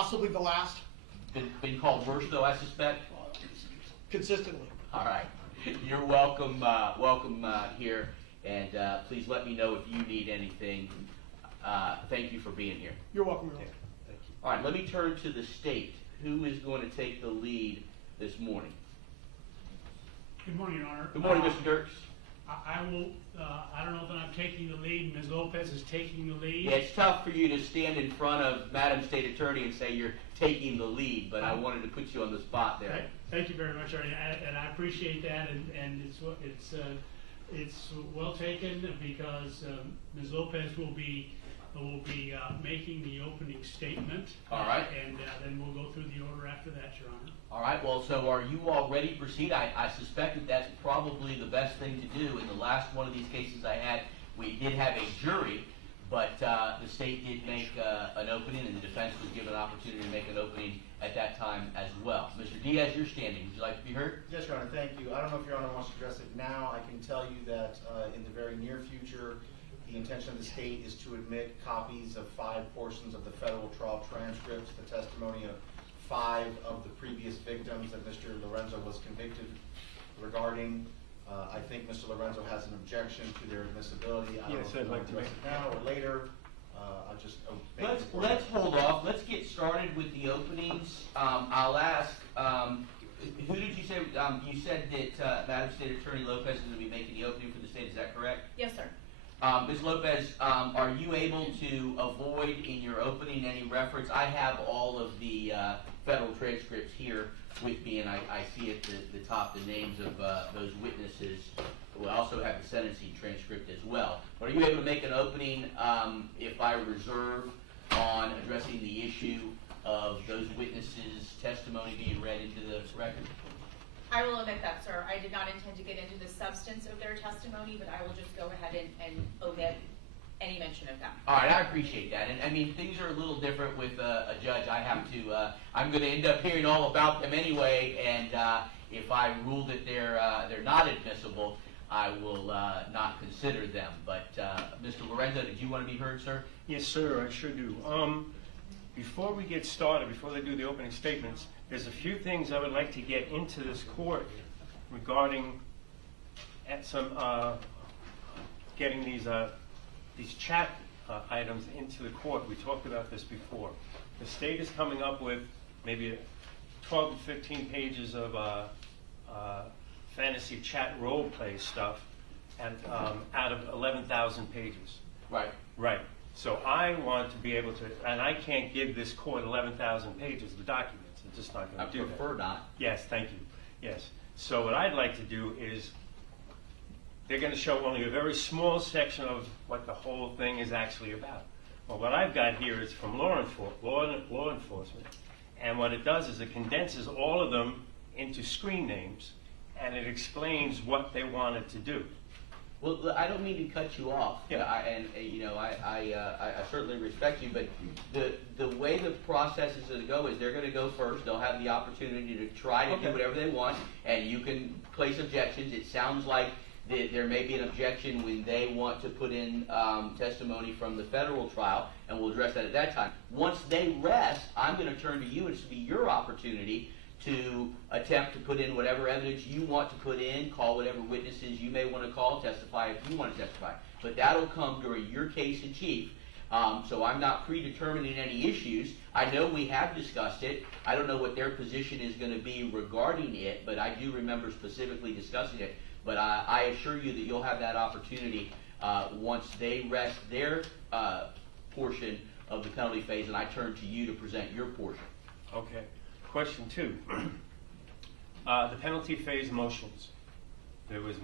Possibly the last, Been called worse though, I suspect? consistently. All right. You're welcome, here, and please let me know if you need anything. Thank you for being here. You're welcome, Your Honor. Thank you. All right, let me turn to the state. Who is going to take the lead this morning? Good morning, Your Honor. Good morning, Mr. Dirks. I will, I don't know that I'm taking the lead, Ms. Lopez is taking the lead. Yeah, it's tough for you to stand in front of Madam State Attorney and say you're taking the lead, but I wanted to put you on the spot there. Thank you very much, Ernie, and I appreciate that, and it's well taken, because Ms. Lopez will be making the opening statement. All right. And then we'll go through the order after that, Your Honor. All right, well, so are you all ready to proceed? I suspect that that's probably the best thing to do. In the last one of these cases I had, we did have a jury, but the state did make an opening, and the defense was given an opportunity to make an opening at that time as well. Mr. Diaz, you're standing. Would you like to be heard? Yes, Your Honor, thank you. I don't know if Your Honor wants to address it now. I can tell you that in the very near future, the intention of the state is to admit copies of 5 portions of the federal trial transcripts, the testimony of 5 of the previous victims that Mr. Lorenzo was convicted regarding. I think Mr. Lorenzo has an objection to their admissibility. I don't know if you want to address it now or later. I'll just Let's hold off. Let's get started with the openings. I'll ask, who did you say, you said that Madam State Attorney Lopez is going to be making the opening for the state, is that correct? Yes, sir. Ms. Lopez, are you able to avoid in your opening any reference? I have all of the federal transcripts here with me, and I see at the top the names of those witnesses. We also have the sentencing transcript as well. But are you able to make an opening if I reserve on addressing the issue of those witnesses' testimony being read into the record? I will omit that, sir. I did not intend to get into the substance of their testimony, but I will just go ahead and omit any mention of that. All right, I appreciate that. And I mean, things are a little different with a judge. I have to, I'm going to end up hearing all about them anyway, and if I rule that they're not admissible, I will not consider them. But Mr. Lorenzo, did you want to be heard, sir? Yes, sir, I sure do. Before we get started, before they do the opening statements, there's a few things I would like to get into this court regarding getting these chat items into the court. We talked about this before. The state is coming up with maybe 12 to 15 pages of fantasy chat role play stuff, and out of 11,000 pages. Right. Right. So I want to be able to, and I can't give this court 11,000 pages of documents. I'm just not going to do that. I prefer not. Yes, thank you. Yes. So what I'd like to do is, they're going to show only a very small section of what the whole thing is actually about. Well, what I've got here is from law enforcement, and what it does is it condenses all of them into screen names, and it explains what they wanted to do. Well, I don't mean to cut you off, Yeah. I certainly respect you, but the way the process is going to go is they're going to go first. They'll have the opportunity to try to do whatever they want, and you can place objections. It sounds like there may be an objection when they want to put in testimony from the federal trial, and we'll address that at that time. Once they rest, I'm going to turn to you, and it's going to be your opportunity to attempt to put in whatever evidence you want to put in, call whatever witnesses you may want to call, testify if you want to testify. But that'll come during your case in chief. So I'm not predetermining any issues. I know we have discussed it. I don't know what their position is going to be regarding it, but I do remember specifically discussing it. But I assure you that you'll have that opportunity once they rest their portion of the penalty phase, and I turn to you to present your portion. Okay. Question 2. The penalty phase motions. There was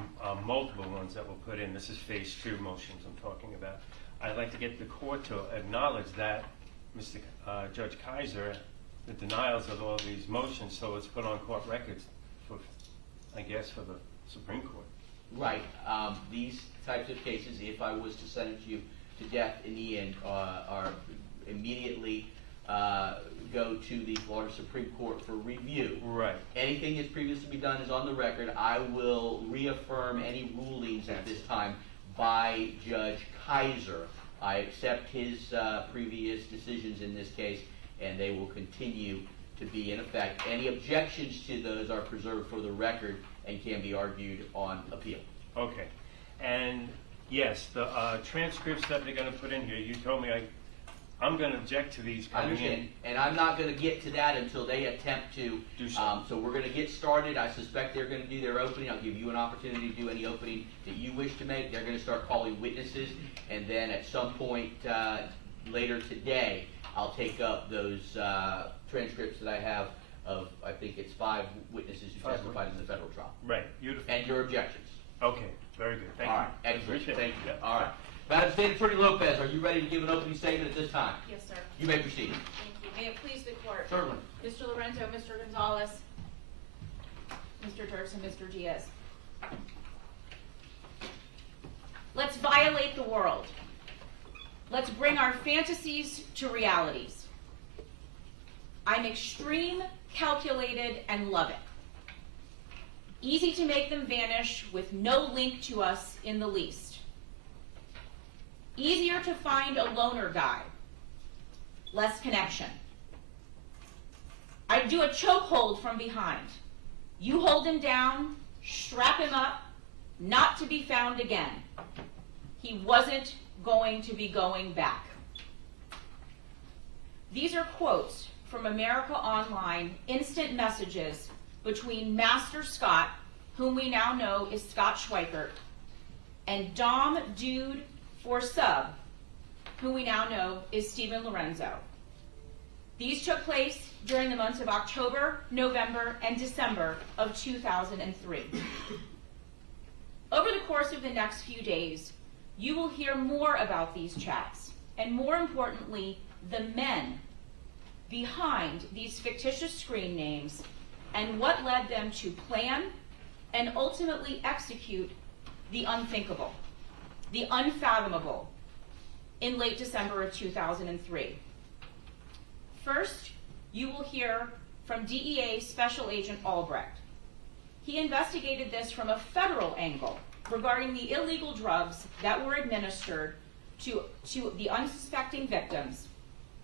multiple ones that were put in. This is phase 2 motions I'm talking about. I'd like to get the court to acknowledge that, Mr. Judge Kaiser, the denials of all these motions, so it's put on court records for, I guess, for the Supreme Court. Right. These types of cases, if I was to sentence you to death in the end, are immediately go to the Florida Supreme Court for review. Right. Anything that's previously been done is on the record. I will reaffirm any rulings at this time by Judge Kaiser. I accept his previous decisions in this case, and they will continue to be in effect. Any objections to those are preserved for the record and can be argued on appeal. Okay. And yes, the transcripts that they're going to put in here, you told me I'm going to object to these I coming in. understand, and I'm not going to get to that until they attempt to Do so. So we're going to get started. I suspect they're going to do their opening. I'll give you an opportunity to do any opening that you wish to make. They're going to start calling witnesses, and then at some point later today, I'll take up those transcripts that I have of, I think it's 5 witnesses who 5 testified in the federal trial, Right. Beautiful. and your objections. Okay. Very good. Thank All you. right, excellent. Appreciate Thank it. you. Yeah. All right. Madam State Attorney Lopez, are you ready to give an opening statement at this time? Yes, sir. You may proceed. Thank you. May it please the court. Certainly. Mr. Lorenzo, Mr. Gonzalez, Mr. Dirks, and Mr. Diaz. Let's violate the world. Let's bring our fantasies to realities. I'm extreme, calculated, and love it. Easy to make them vanish with no link to us in the least. Easier to find a loner guy. Less connection. I do a chokehold from behind. You hold him down, strap him up, not to be found again. He wasn't going to be going back. These are quotes from America Online instant messages between Master Scott, whom we now know is Scott Schweickert, and Dom Dude for Sub, who we now know is Stephen Lorenzo. These took place during the months of October, November, and December of 2003. Over the course of the next few days, you will hear more about these chats, and more importantly, the men behind these fictitious screen names and what led them to plan and ultimately execute the unthinkable, the unfathomable, in late December of 2003. First, you will hear from DEA Special Agent Albrecht. He investigated this from a federal angle regarding the illegal drugs that were administered to the unsuspecting victims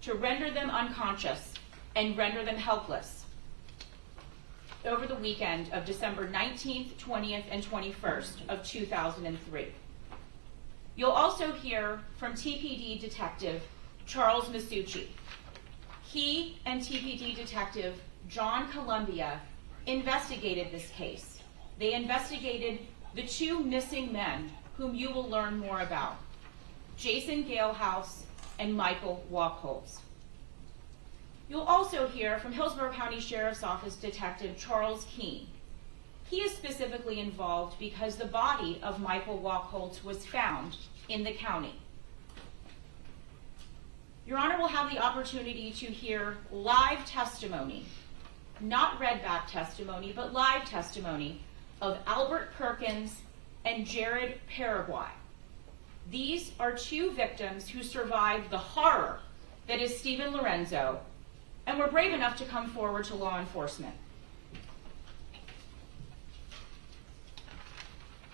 to render them unconscious and render them helpless over the weekend of December 19th, 20th, and 21st of 2003. You'll also hear from TPD Detective Charles Massucci. He and TPD Detective John Columbia investigated this case. They investigated the 2 missing men whom you will learn more about, Jason Galehouse and Michael Wachholtz. You'll also hear from Hillsborough County Sheriff's Office Detective Charles Keene. He is specifically involved because the body of Michael Wachholtz was found in the county. Your Honor will have the opportunity to hear live testimony, not readback testimony, but live testimony of Albert Perkins and Jared Peregoy. These are 2 victims who survived the horror that is Stephen Lorenzo and were brave enough to come forward to law enforcement.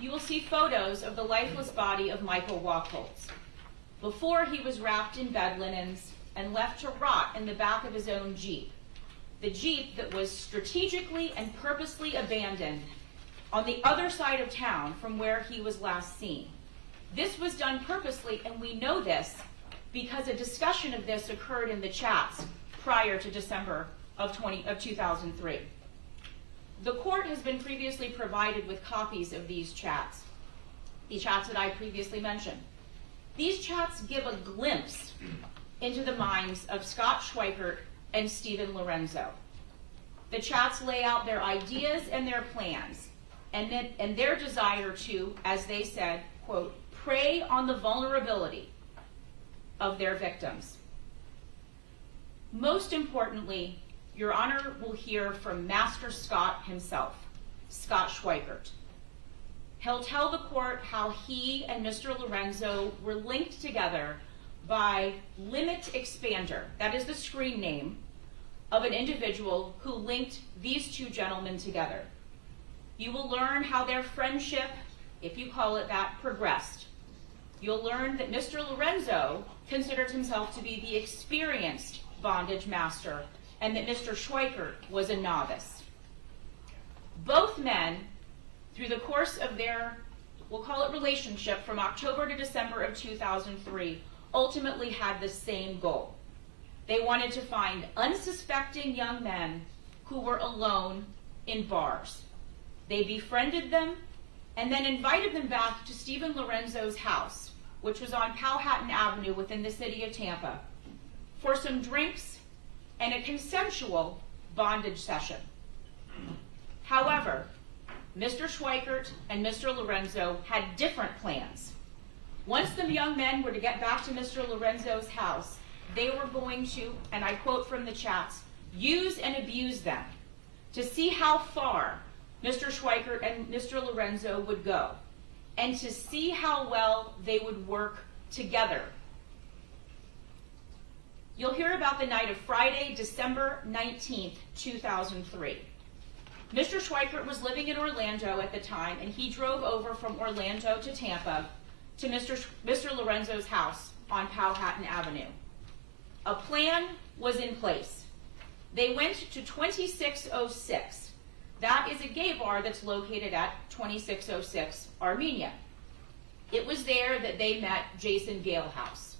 You will see photos of the lifeless body of Michael Wachholtz before he was wrapped in bed linens and left to rot in the back of his own Jeep. The Jeep that was strategically and purposely abandoned on the other side of town from where he was last seen. This was done purposely, and we know this because a discussion of this occurred in the chats prior to December of 2003. The court has been previously provided with copies of these chats, the chats that I previously mentioned. These chats give a glimpse into the minds of Scott Schweickert and Stephen Lorenzo. The chats lay out their ideas and their plans, and their desire to, as they said, quote, prey on the vulnerability of their victims. Most importantly, Your Honor will hear from Master Scott himself, Scott Schweickert. He'll tell the court how he and Mr. Lorenzo were linked together by Limit Expander, that is the screen name of an individual who linked these 2 gentlemen together. You will learn how their friendship, if you call it that, progressed. You'll learn that Mr. Lorenzo considered himself to be the experienced bondage master and that Mr. Schweikert was a novice. Both men, through the course of their, we'll call it relationship, from October to December of 2003, ultimately had the same goal. They wanted to find unsuspecting young men who were alone in bars. They befriended them and then invited them back to Stephen Lorenzo's house, which was on Powhatan Avenue within the city of Tampa, for some drinks and a consensual bondage session. However, Mr. Schweikert and Mr. Lorenzo had different plans. Once the young men were to get back to Mr. Lorenzo's house, they were going to, and I quote from the chats, use and abuse them to see how far Mr. Schweikert and Mr. Lorenzo would go, and to see how well they would work together. You'll hear about the night of Friday, December 19th, 2003. Mr. Schweikert was living in Orlando at the time, and he drove over from Orlando to Tampa to Mr. Lorenzo's house on Powhatan Avenue. A plan was in place. They went to 2606. That is a gay bar that's located at 2606 Armenia. It was there that they met Jason Galehouse.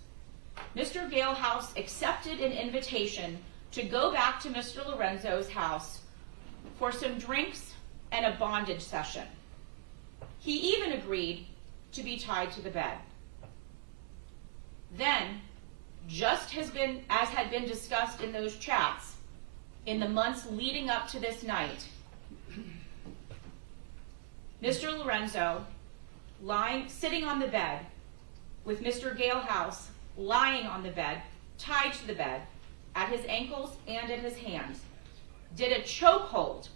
Mr. Galehouse accepted an invitation to go back to Mr. Lorenzo's house for some drinks and a bondage session. He even agreed to be tied to the bed. Then, just as had been discussed in those chats, in the months leading up to this night, Mr. Lorenzo, sitting on the bed, with Mr. Galehouse lying on the bed, tied to the bed, at his ankles and at his hands, did a chokehold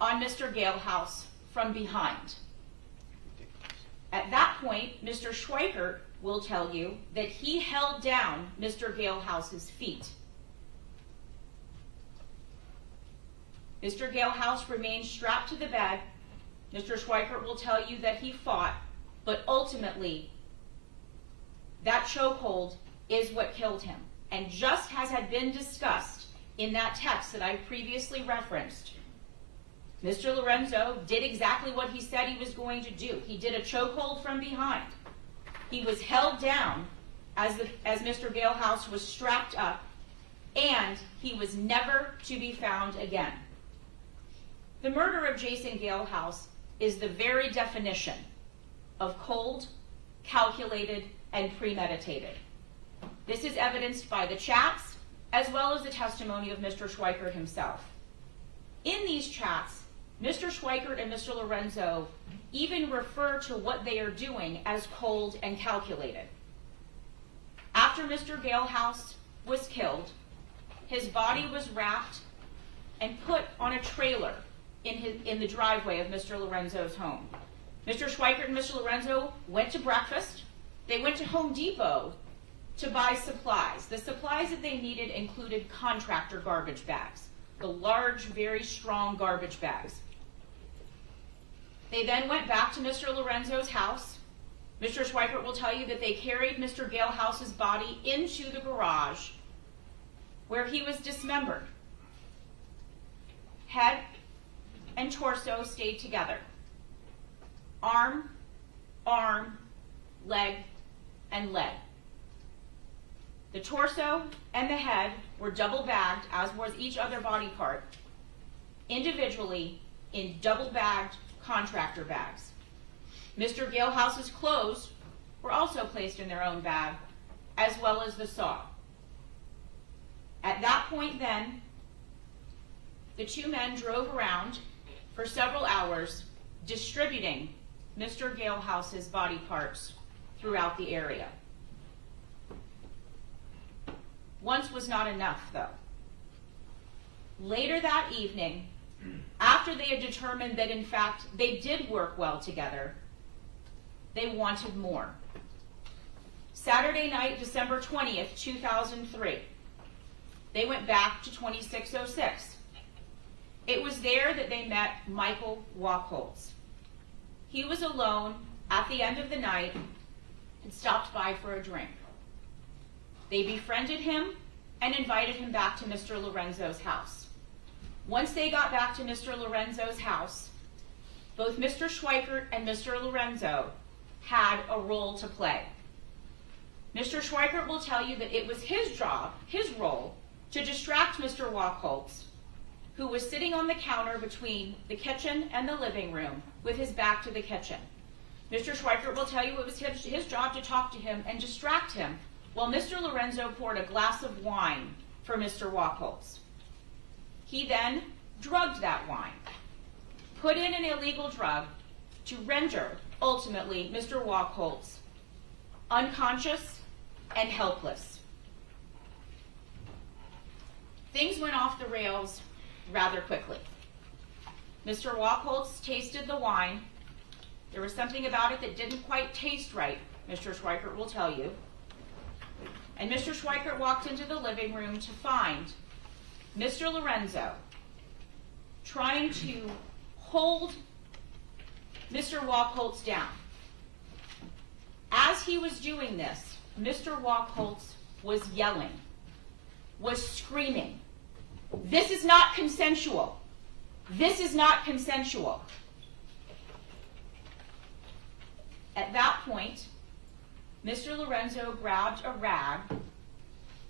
on Mr. Galehouse from behind. At that point, Mr. Schweikert will tell you that he held down Mr. Galehouse's feet. Mr. Galehouse remained strapped to the bed. Mr. Schweikert will tell you that he fought, but ultimately, that chokehold is what killed him. And just as had been discussed in that text that I previously referenced, Mr. Lorenzo did exactly what he said he was going to do. He did a chokehold from behind. He was held down as Mr. Galehouse was strapped up, and he was never to be found again. The murder of Jason Galehouse is the very definition of cold, calculated, and premeditated. This is evidenced by the chats, as well as the testimony of Mr. Schweikert himself. In these chats, Mr. Schweikert and Mr. Lorenzo even refer to what they are doing as cold and calculated. After Mr. Galehouse was killed, his body was wrapped and put on a trailer in the driveway of Mr. Lorenzo's home. Mr. Schweikert and Mr. Lorenzo went to breakfast. They went to Home Depot to buy supplies. The supplies that they needed included contractor garbage bags, the large, very strong garbage bags. They then went back to Mr. Lorenzo's house. Mr. Schweikert will tell you that they carried Mr. Galehouse's body into the garage where he was dismembered. Head and torso stayed together. Arm, leg, and leg. The torso and the head were double bagged, as was each other body part, individually in double bagged contractor bags. Mr. Galehouse's clothes were also placed in their own bag, as well as the saw. At that point then, the two men drove around for several hours, distributing Mr. Galehouse's body parts throughout the area. Once was not enough, though. Later that evening, after they had determined that in fact they did work well together, they wanted more. Saturday night, December 20th, 2003, they went back to 2606. It was there that they met Michael Wachholtz. He was alone at the end of the night and stopped by for a drink. They befriended him and invited him back to Mr. Lorenzo's house. Once they got back to Mr. Lorenzo's house, both Mr. Schweikert and Mr. Lorenzo had a role to play. Mr. Schweikert will tell you that it was his job, his role, to distract Mr. Wachholtz, who was sitting on the counter between the kitchen and the living room with his back to the kitchen. Mr. Schweikert will tell you it was his job to talk to him and distract him while Mr. Lorenzo poured a glass of wine for Mr. Wachholtz. He then drugged that wine, put in an illegal drug to render, ultimately, Mr. Wachholtz unconscious and helpless. Things went off the rails rather quickly. Mr. Wachholtz tasted the wine. There was something about it that didn't quite taste right, Mr. Schweikert will tell you. And Mr. Schweikert walked into the living room to find Mr. Lorenzo trying to hold Mr. Wachholtz down. As he was doing this, Mr. Wachholtz was yelling, was screaming, "This is not consensual. This is not consensual." At that point, Mr. Lorenzo grabbed a rag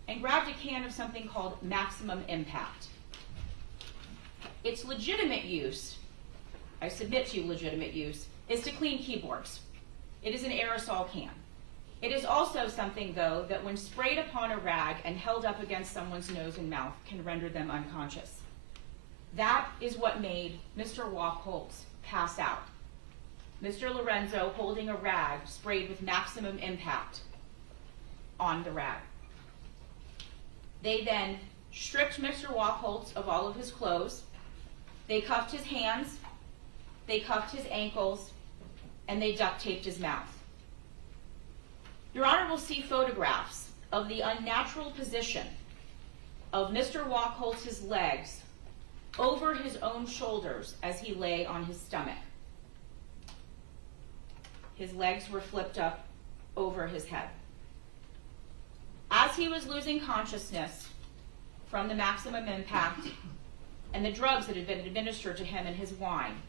and grabbed a can of something called maximum impact. Its legitimate use, I submit to you legitimate use, is to clean keyboards. It is an aerosol can. It is also something, though, that when sprayed upon a rag and held up against someone's nose and mouth can render them unconscious. That is what made Mr. Wachholtz pass out. Mr. Lorenzo holding a rag sprayed with maximum impact on the rag. They then stripped Mr. Wachholtz of all of his clothes. They cuffed his hands, they cuffed his ankles, and they duct taped his mouth. Your Honor will see photographs of the unnatural position of Mr. Wachholtz's legs over his own shoulders as he lay on his stomach. His legs were flipped up over his head. As he was losing consciousness from the maximum impact and the drugs that had been administered to him in his wine,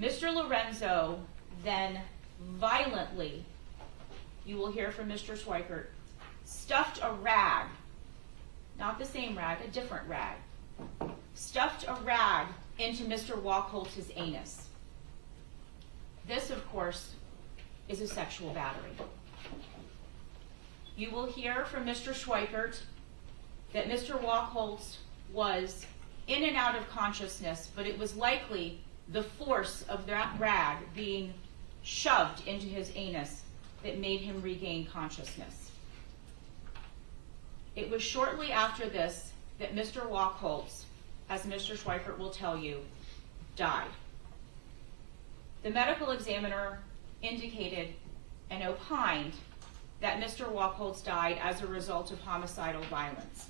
Mr. Lorenzo then violently, you will hear from Mr. Schweikert, stuffed a rag, not the same rag, a different rag, stuffed a rag into Mr. Wachholtz's anus. This, of course, is a sexual battery. You will hear from Mr. Schweikert that Mr. Wachholtz was in and out of consciousness, but it was likely the force of that rag being shoved into his anus that made him regain consciousness. It was shortly after this that Mr. Wachholtz, as Mr. Schweikert will tell you, died. The medical examiner indicated and opined that Mr. Wachholtz died as a result of homicidal violence.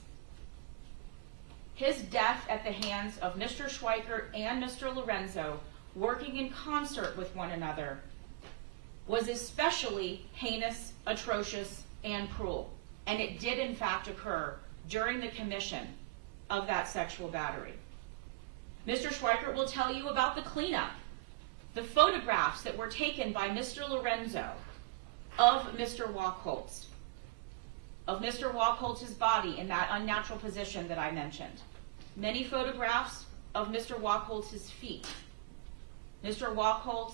His death at the hands of Mr. Schweikert and Mr. Lorenzo, working in concert with one another, was especially heinous, atrocious, and cruel. And it did in fact occur during the commission of that sexual battery. Mr. Schweikert will tell you about the cleanup, the photographs that were taken by Mr. Lorenzo of Mr. Wachholtz, of Mr. Wachholtz's body in that unnatural position that I mentioned. Many photographs of Mr. Wachholtz's feet. Mr. Wachholtz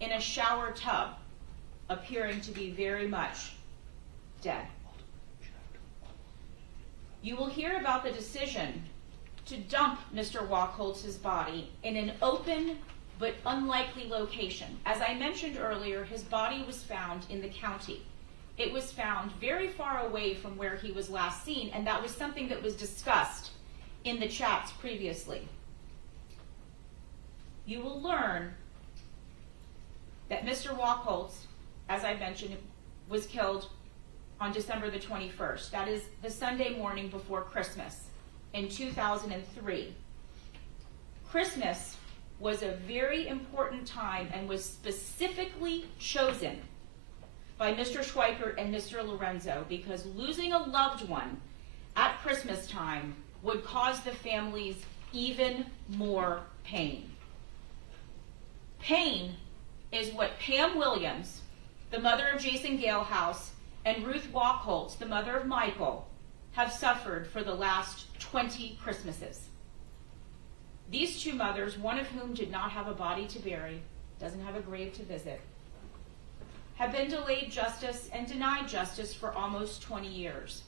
in a shower tub, appearing to be very much dead. You will hear about the decision to dump Mr. Wachholtz's body in an open but unlikely location. As I mentioned earlier, his body was found in the county. It was found very far away from where he was last seen, and that was something that was discussed in the chats previously. You will learn that Mr. Wachholtz, as I mentioned, was killed on December the 21st. That is the Sunday morning before Christmas in 2003. Christmas was a very important time and was specifically chosen by Mr. Schweikert and Mr. Lorenzo because losing a loved one time would cause the families even more pain. Pain is what Pam Williams, the mother of Jason Galehouse, and Ruth Wachholtz, the mother of Michael, have suffered for the last 20 Christmases. These two mothers, one of whom did not have a body to bury, doesn't have a grave to visit, have been delayed justice and denied justice for almost 20 years.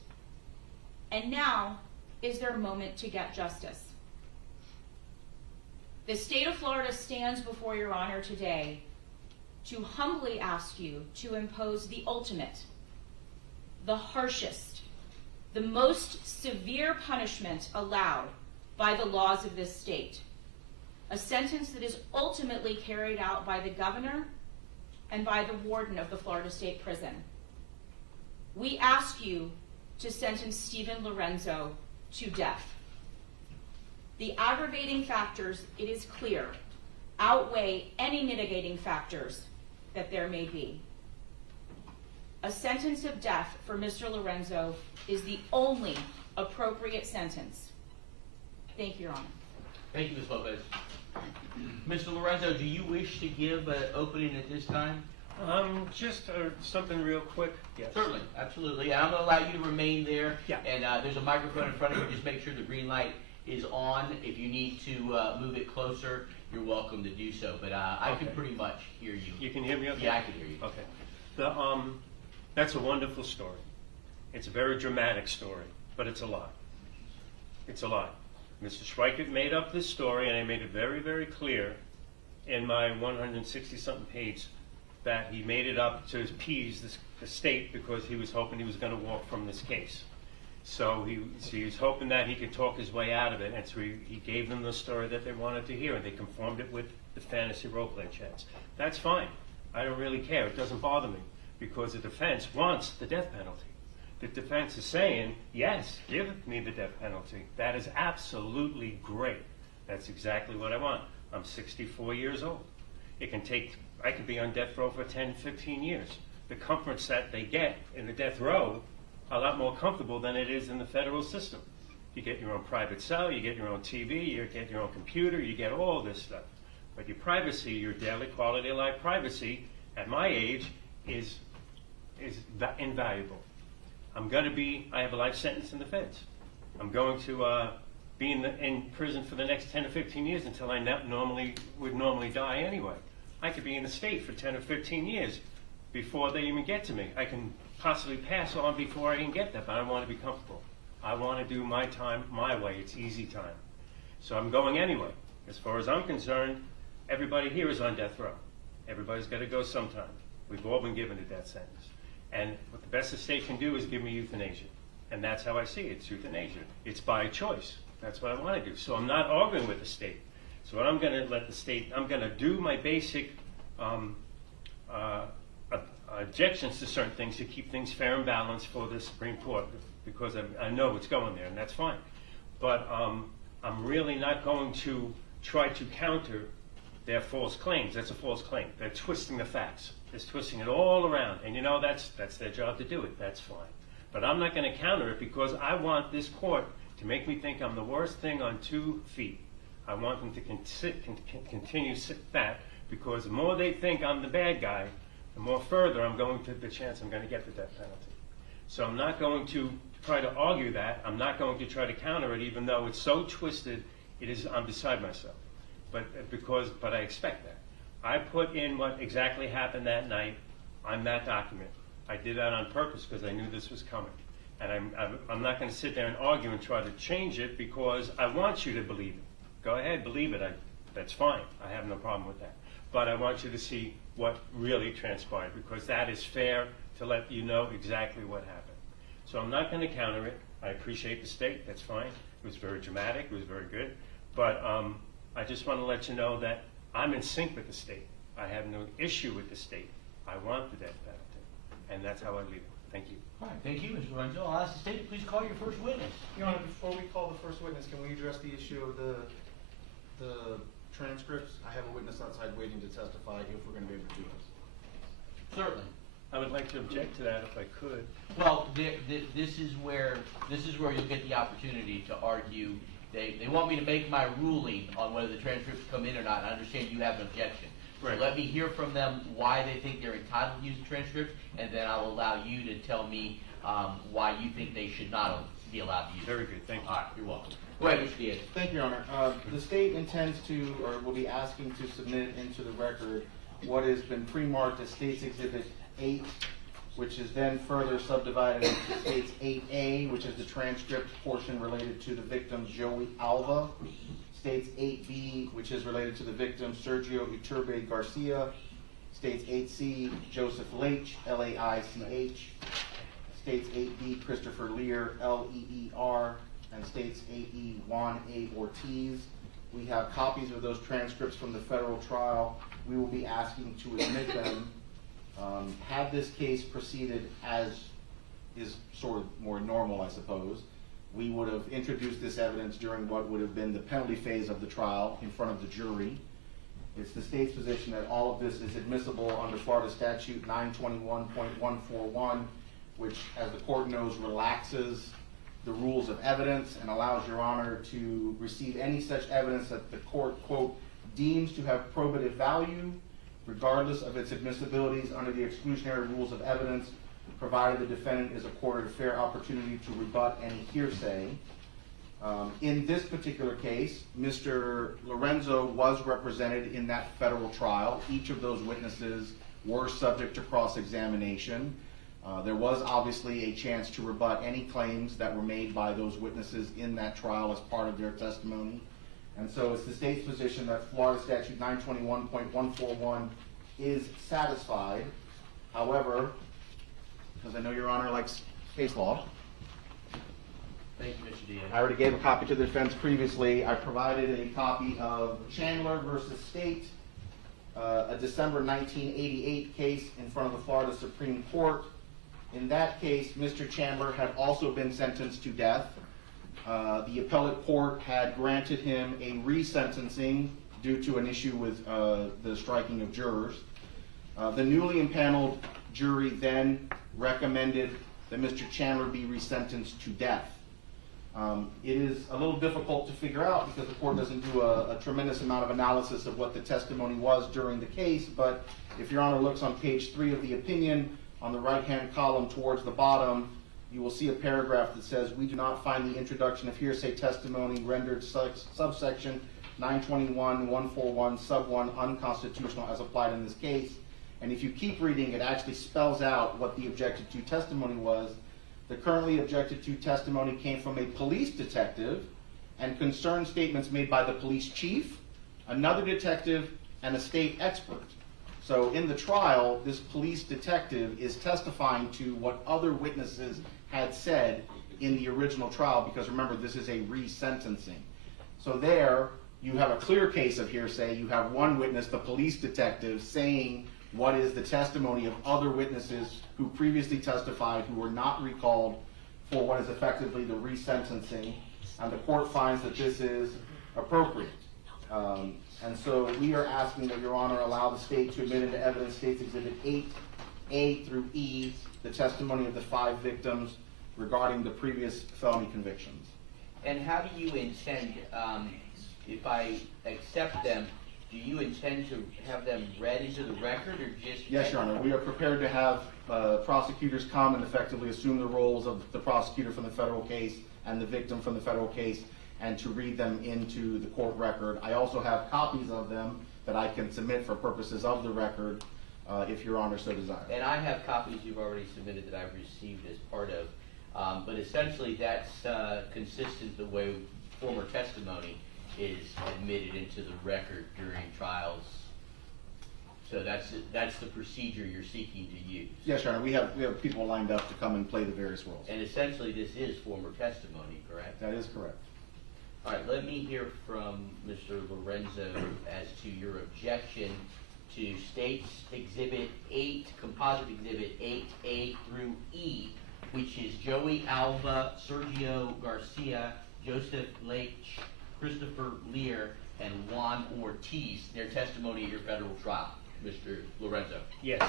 And now is their moment to get justice. The state of Florida stands before your honor today to humbly ask you to impose the ultimate, the harshest, the most severe punishment allowed by the laws of this state. A sentence that is ultimately carried out by the governor and by the warden of the Florida State Prison. We ask you to sentence Stephen Lorenzo to death. The aggravating factors, it is clear, outweigh any mitigating factors that there may be. A sentence of death for Mr. Lorenzo is the only appropriate sentence. Thank you, Your Honor. Thank you, Ms. Lopez. Mr. Lorenzo, do you wish to give an opening at this time? Just something real quick. Yes. Certainly, absolutely. And I'm going to allow you to remain there. Yeah. And there's a microphone in front of you. Just make sure the green light is on. If you need to move it closer, you're welcome to do so. But I can pretty much hear you. You can hear me okay? Yeah, I can hear you. Okay. That's a wonderful story. It's a very dramatic story, but it's a lie. It's a lie. Mr. Schweikert made up this story, and I made it very, very clear in my 160-something page that he made it up to appease the state because he was hoping he was going to walk from this case. So he was hoping that he could talk his way out of it, and so he gave them the story that they wanted to hear, and they conformed it with the fantasy role-play chats. That's fine. I don't really care. It doesn't bother me because the defense wants the death penalty. The defense is saying, yes, give me the death penalty. That is absolutely great. That's exactly what I want. I'm 64 years old. I could be on death row for 10, 15 years. The comforts that they get in the death row are a lot more comfortable than it is in the federal system. You get your own private cell, you get your own TV, you get your own computer, you get all this stuff. But your privacy, your daily quality of life privacy, at my age, is invaluable. I have a life sentence in the feds. I'm going to be in prison for the next 10 or 15 years until I would normally die anyway. I could be in the state for 10 or 15 years before they even get to me. I can possibly pass on before I even get there, but I want to be comfortable. I want to do my time my way. It's easy time. So I'm going anyway. As far as I'm concerned, everybody here is on death row. Everybody's got to go sometime. We've all been given a death sentence. And what the best the state can do is give me euthanasia. And that's how I see it. It's euthanasia. It's by choice. That's what I want to do. So I'm not arguing with the state. So what I'm going to let the state, I'm going to do my basic objections to certain things to keep things fair and balanced for the Supreme Court because I know what's going there, and that's fine. But I'm really not going to try to counter their false claims. That's a false claim. They're twisting the facts. They're twisting it all around. And you know, that's their job to do it. That's fine. But I'm not going to counter it because I want this court to make me think I'm the worst thing on 2 feet. I want them to continue that because the more they think I'm the bad guy, the more further I'm going to the chance I'm going to get the death penalty. So I'm not going to try to argue that. I'm not going to try to counter it, even though it's so twisted. I'm beside myself. But I expect that. I put in what exactly happened that night on that document. I did that on purpose because I knew this was coming. And I'm not going to sit there and argue and try to change it because I want you to believe it. Go ahead, believe it. That's fine. I have no problem with that. But I want you to see what really transpired because that is fair to let you know exactly what happened. So I'm not going to counter it. I appreciate the state. That's fine. It was very dramatic. It was very good. But I just want to let you know that I'm in sync with the state. I have no issue with the state. I want the death penalty. And that's how I leave it. Thank you. All right, thank you, Mr. Lorenzo. I'll ask the state to please call your first witness. Your Honor, before we call the first witness, can we address the issue of the transcripts? I have a witness outside waiting to testify if we're going to be able to do this. Certainly. I would like to object to that if I could. Well, this is where you'll get the opportunity to argue. They want me to make my ruling on whether the transcripts come in or not. I understand you have an objection. Right. So let me hear from them why they think they're entitled to use the transcripts, and then I'll allow you to tell me why you think they should not be allowed to use it. Very good, thank you. All right, you're welcome. Go ahead, Mr. Diaz. Thank you, Your Honor. The state intends to, or will be asking to submit into the record what has been pre-marked as State's Exhibit 8, which is then further subdivided into State's 8A, which is the transcript portion related to the victim Joey Alva, State's 8B, which is related to the victim Sergio Iturbe Garcia, State's 8C, Joseph Laich, L-A-I-C-H, State's 8D, Christopher Lear, L-E-E-R, and State's 8E, Juan A. Ortiz. We have copies of those transcripts from the federal trial. We will be asking to admit them. Had this case proceeded as is sort of more normal, I suppose, we would have introduced this evidence during what would have been the penalty phase of the trial in front of the jury. It's the state's position that all of this is admissible under Florida Statute 921.141, which, as the court knows, relaxes the rules of evidence and allows Your Honor to receive any such evidence that the court, quote, deems to have probative value, regardless of its admissibilities under the exclusionary rules of evidence, provided the defendant is accorded a fair opportunity to rebut any hearsay. In this particular case, Mr. Lorenzo was represented in that federal trial. Each of those witnesses were subject to cross-examination. There was obviously a chance to rebut any claims that were made by those witnesses in that trial as part of their testimony. And so it's the state's position that Florida Statute 921.141 is satisfied. However, because I know Your Honor likes case law, Thank you, Mr. Diaz. I already gave a copy to the defense previously. I provided a copy of Chandler versus State, a December 1988 case in front of the Florida Supreme Court. In that case, Mr. Chandler had also been sentenced to death. The appellate court had granted him a resentencing due to an issue with the striking of jurors. The newly impaneled jury then recommended that Mr. Chandler be resentenced to death. It is a little difficult to figure out because the court doesn't do a tremendous amount of analysis of what the testimony was during the case, but if Your Honor looks on page 3 of the opinion, on the right-hand column towards the bottom, you will see a paragraph that says, "We do not find the introduction of hearsay testimony rendered subsection 921.141 sub 1 unconstitutional as applied in this case." And if you keep reading, it actually spells out what the objected to testimony was. The currently objected to testimony came from a police detective and concerned statements made by the police chief, another detective, and a state expert. So in the trial, this police detective is testifying to what other witnesses had said in the original trial, because remember, this is a resentencing. So there, you have a clear case of hearsay. You have one witness, the police detective, saying what is the testimony of other witnesses who previously testified who were not recalled for what is effectively the resentencing, and the court finds that this is appropriate. And so we are asking that Your Honor allow the state to admit into evidence State's Exhibit 8A through E, the testimony of the 5 victims regarding the previous felony convictions. And how do you intend, if I accept them, do you intend to have them read into the record or just? Yes, Your Honor. We are prepared to have prosecutors come and effectively assume the roles of the prosecutor from the federal case and the victim from the federal case, and to read them into the court record. I also have copies of them that I can submit for purposes of the record, if Your Honor so desires. And I have copies you've already submitted that I've received as part of, but essentially that's consistent the way former testimony is admitted into the record during trials. So that's the procedure you're seeking to use. Yes, Your Honor. We have people lined up to come and play the various roles. And essentially this is former testimony, correct? That is correct. All right, let me hear from Mr. Lorenzo as to your objection to State's Exhibit 8, Composite Exhibit 8A through E, which is Joey Alva, Sergio Garcia, Joseph Laich, Christopher Lear, and Juan Ortiz, their testimony at your federal trial. Mr. Lorenzo. Yes.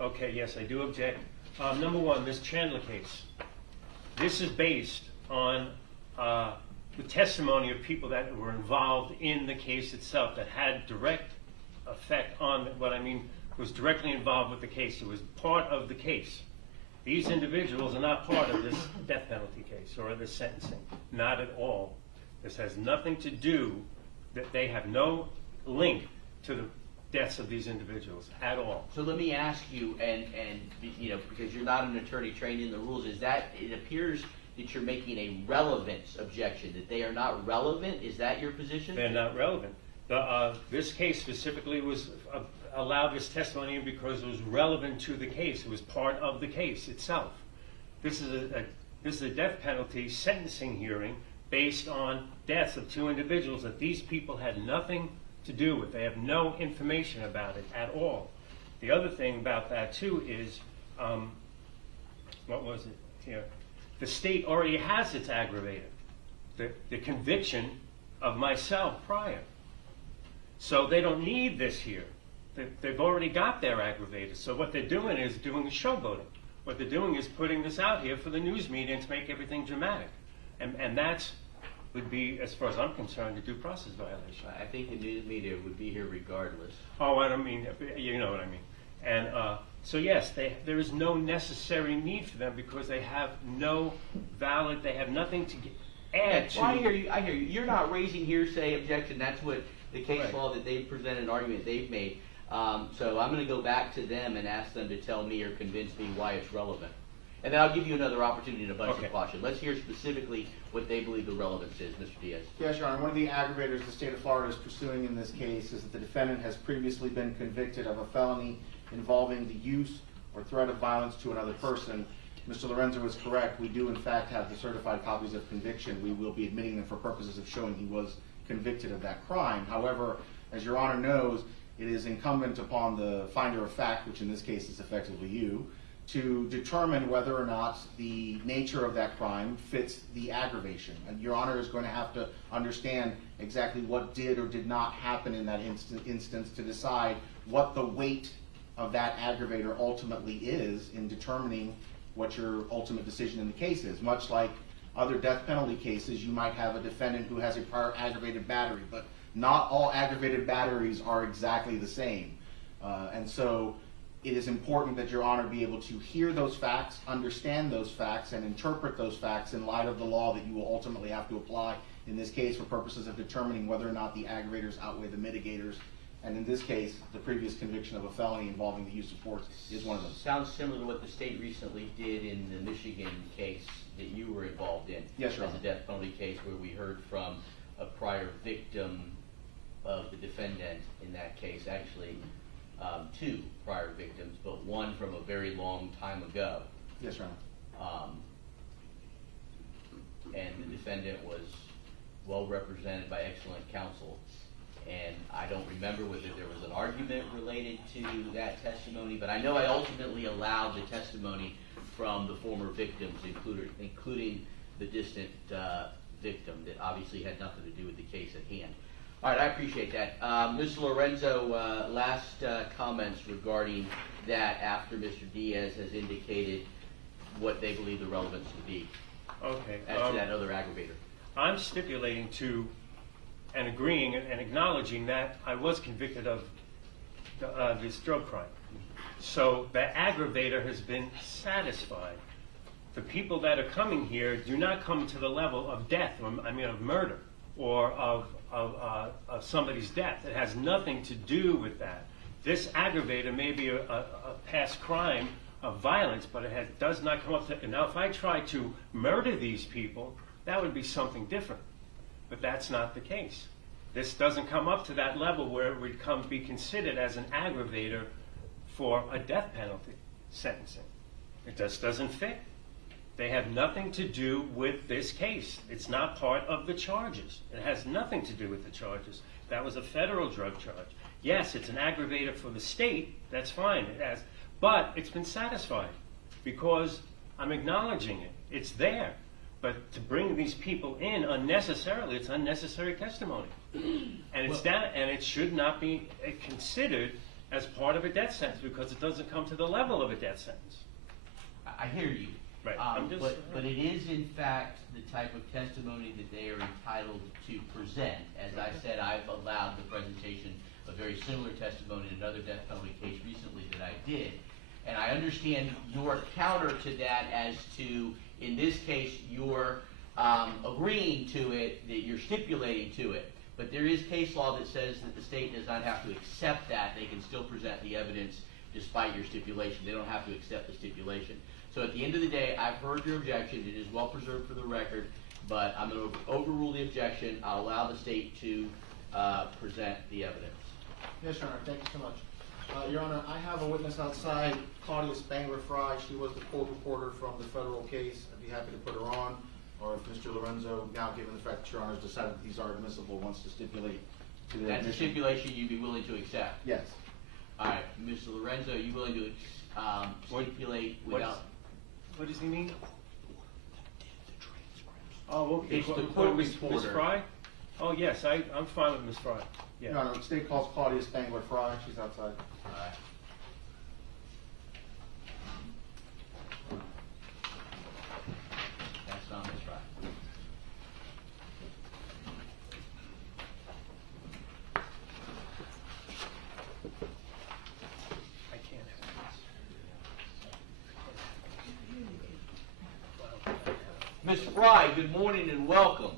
Okay, yes, I do object. Number one, this Chandler case. This is based on the testimony of people that were involved in the case itself, that had direct effect on, what I mean, was directly involved with the case. It was part of the case. These individuals are not part of this death penalty case or this sentencing. Not at all. This has nothing to do, that they have no link to the deaths of these individuals at all. So let me ask you, and you know, because you're not an attorney trained in the rules, is that, it appears that you're making a relevance objection, that they are not relevant? Is that your position? They're not relevant. This case specifically was allowed this testimony in because it was relevant to the case. It was part of the case itself. This is a death penalty sentencing hearing based on deaths of two individuals that these people had nothing to do with. They have no information about it at all. The other thing about that too is, what was it here? The state already has its aggravator, the conviction of myself prior. So they don't need this here. They've already got their aggravator. So what they're doing is doing showboating. What they're doing is putting this out here for the news media to make everything dramatic. And that's would be, as far as I'm concerned, a due process violation. I think the news media would be here regardless. Oh, I don't mean, you know what I mean. And so yes, there is no necessary need for them because they have no valid, they have nothing to add to. Well, I hear you. You're not raising hearsay objection. That's what the case Right. law that they've presented, an argument they've made. So I'm going to go back to them and ask them to tell me or convince me why it's relevant. And then I'll give you another opportunity in a bunch of caution. Let's hear specifically what they believe the relevance is, Mr. Diaz. Yes, Your Honor. One of the aggravators the state of Florida is pursuing in this case is that the defendant has previously been convicted of a felony involving the use or threat of violence to another person. Mr. Lorenzo is correct. We do, in fact, have the certified copies of conviction. We will be admitting them for purposes of showing he was convicted of that crime. However, as Your Honor knows, it is incumbent upon the finder of fact, which in this case is effectively you, to determine whether or not the nature of that crime fits the aggravation. And Your Honor is going to have to understand exactly what did or did not happen in that instance to decide what the weight of that aggravator ultimately is in determining what your ultimate decision in the case is. Much like other death penalty cases, you might have a defendant who has a prior aggravated battery, but not all aggravated batteries are exactly the same. And so it is important that Your Honor be able to hear those facts, understand those facts, and interpret those facts in light of the law that you will ultimately have to apply in this case for purposes of determining whether or not the aggravators outweigh the mitigators. And in this case, the previous conviction of a felony involving the use of force is one of those. Sounds similar to what the state recently did in the Michigan case that you were involved in. Yes, Your As Honor. a death penalty case where we heard from a prior victim of the defendant in that case, actually two prior victims, but one from a very long time ago. Yes, Your Honor. And the defendant was well represented by excellent counsel. And I don't remember whether there was an argument related to that testimony, but I know I ultimately allowed the testimony from the former victims, including the distant victim that obviously had nothing to do with the case at hand. All right, I appreciate that. Mr. Lorenzo, last comments regarding that after Mr. Diaz has indicated what they believe the relevance to be Okay. as to that other aggravator. I'm stipulating to and agreeing and acknowledging that I was convicted of this drug crime. So the aggravator has been satisfied. The people that are coming here do not come to the level of death, of murder, or of somebody's death. It has nothing to do with that. This aggravator may be a past crime of violence, but it does not come up to, now if I try to murder these people, that would be something different. But that's not the case. This doesn't come up to that level where it would be considered as an aggravator for a death penalty sentencing. It just doesn't fit. They have nothing to do with this case. It's not part of the charges. It has nothing to do with the charges. That was a federal drug charge. Yes, it's an aggravator for the state. That's fine. It has, but it's been satisfied because I'm acknowledging it. It's there. But to bring these people in unnecessarily, it's unnecessary testimony. And it's that, and it should not be considered as part of a death sentence because it doesn't come to the level of a death sentence. I hear you. Right, I'm just- But it is in fact the type of testimony that they are entitled to present. As I said, I've allowed the presentation of very similar testimony in another death penalty case recently that I did. And I understand your counter to that as to, in this case, you're agreeing to it, that you're stipulating to it. But there is case law that says that the state does not have to accept that. They can still present the evidence despite your stipulation. They don't have to accept the stipulation. So at the end of the day, I've heard your objection. It is well preserved for the record, but I'm going to overrule the objection. I'll allow the state to present the evidence. Yes, Your Honor, thank you so much. Your Honor, I have a witness outside, Claudius Frye. She was the court reporter from the federal case. I'd be happy to put her on. Or if Mr. Lorenzo, now given the fact that Your Honor's decided that these are admissible, wants to stipulate to the That's a admission. stipulation you'd be willing to accept. Yes. All right, Mr. Lorenzo, are you willing to stipulate without? What does he mean? Oh, okay. It's the court Miss reporter. Frye? Oh, yes, I'm fine with Miss Frye. Your Yeah. Honor, the state calls Claudius Frye. She's outside. All right. That's not Ms. Frye. I can't have Ms. Frye, good morning and welcome.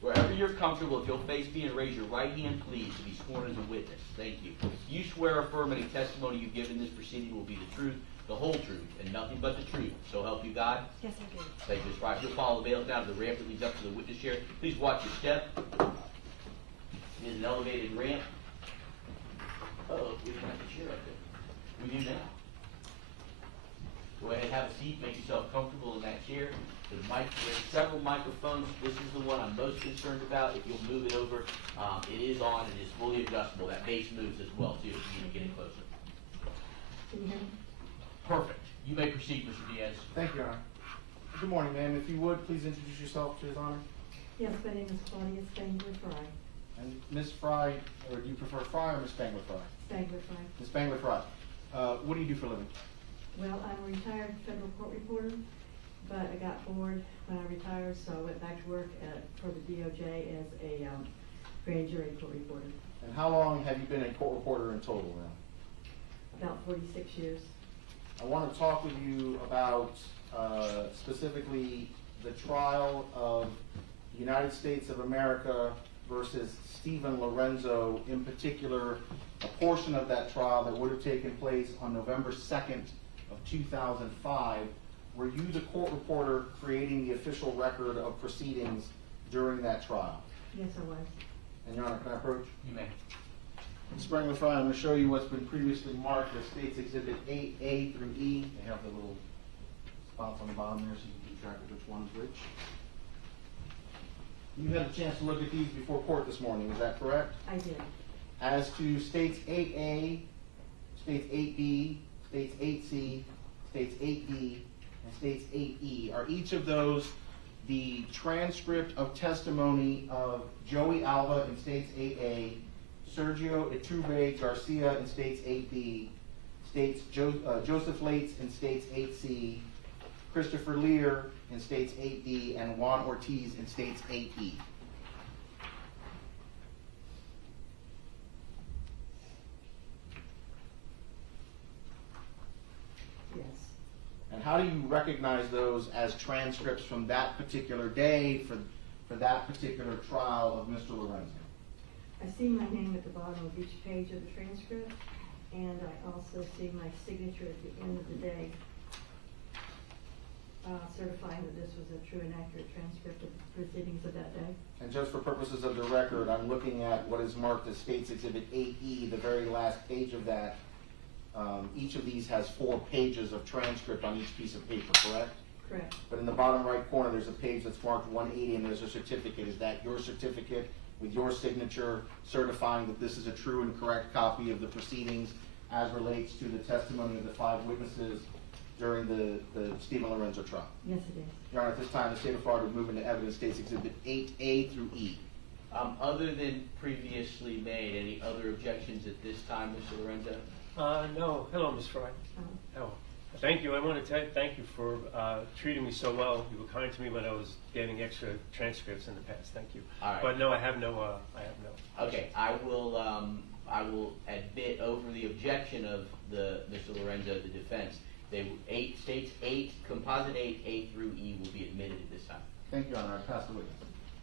Wherever you're comfortable, if you'll face me and raise your right hand, please, to be sworn as a witness. Thank you. You swear or affirm any testimony you give in this proceeding will be the truth, the whole truth, and nothing but the truth. So help you God? Yes, I do. Thank you, Ms. Frye. If you'll follow the bailiff down to the ramp that leads up to the witness chair, please watch your step. It is an elevated ramp. Uh-oh, we don't have the chair up there. We do now. Go ahead and have a seat, make yourself comfortable in that chair. There's several microphones. This is the one I'm most concerned about. If you'll move it over, it is on, it is fully adjustable. That base moves as well too, if you need to get it closer. Can you hear me? Perfect. You may proceed, Mr. Diaz. Thank you, Your Honor. Good morning, ma'am. If you would, please introduce yourself to His Honor. Yes, my name is Claudius Frye. And Ms. Frye, or do you prefer Frye or Ms. Frye? Spangler Frye. Ms. Frye, what do you do for a living? Well, I'm a retired federal court reporter, but I got bored when I retired, so I went back to work for the DOJ as a grand jury court reporter. And how long have you been a court reporter in total now? About 46 years. I want to talk with you about specifically the trial of the United States of America versus Stephen Lorenzo, in particular, a portion of that trial that would have taken place on November 2nd of 2005. Were you the court reporter creating the official record of proceedings during that trial? Yes, I was. And Your Honor, can I approach? You may. Ms. Frye, I'm going to show you what's been previously marked as States Exhibit 8A through E. They have the little spots on the bottom there so you can keep track of which one's which. You had a chance to look at these before court this morning, is that correct? I did. As to States 8A, States 8B, States 8C, States 8D, and States 8E, are each of those the transcript of testimony of Joey Alva in States 8A, Sergio Iturbe Garcia in States 8B, Joseph Lates in States 8C, Christopher Lear in States 8D, and Juan Ortiz in States 8E. Yes. And how do you recognize those as transcripts from that particular day for that particular trial of Mr. Lorenzo? I see my name at the bottom of each page of the transcript, and I also see my signature at the end of the day, certifying that this was a true and accurate transcript of the proceedings of that day. And just for purposes of the record, I'm looking at what is marked as States Exhibit 8E, the very last page of that. Each of these has 4 pages of transcript on each piece of paper, correct? Correct. But in the bottom right corner, there's a page that's marked 180, and there's a certificate. Is that your certificate with your signature certifying that this is a true and correct copy of the proceedings as relates to the testimony of the 5 witnesses during the Stephen Lorenzo trial? Yes, it is. Your Honor, at this time, the state of Florida would move into evidence States Exhibit 8A through E. Other than previously made, any other objections at this time, Mr. Lorenzo? No. Hello, Ms. Frye. Oh, thank you. I want to thank you for treating me so well. You were kind to me when I was getting extra transcripts in the past. Thank you. All right. But no, I have no. Okay, I will admit over the objection of Mr. Lorenzo, the defense, states 8, composite 8, A through E will be admitted at this time. Thank you, Your Honor. I pass the witness.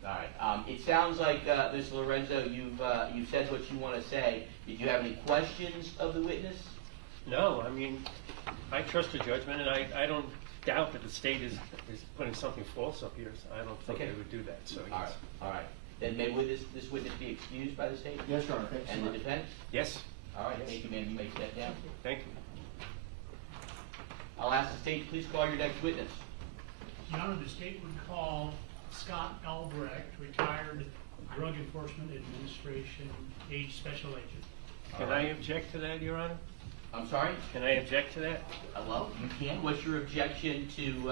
All right. It sounds like, Mr. Lorenzo, you've said what you want to say. Did you have any questions of the witness? No, I mean, I trust your judgment, and I don't doubt that the state is putting something false up here. So I don't think Okay. they would do that. So All yes. right. All right. Then may this witness be excused by the state? Yes, Your Honor. Thank you so And the much. defense? Yes. All right. Thank you, ma'am. You may step down. Thank you. I'll ask the state to please call your next witness. Your Honor, the state would call Scott Albrecht, retired Drug Enforcement Administration, age special agent. Can I object to that, Your Honor? I'm sorry? Can I object to that? Well, you can. What's your objection to,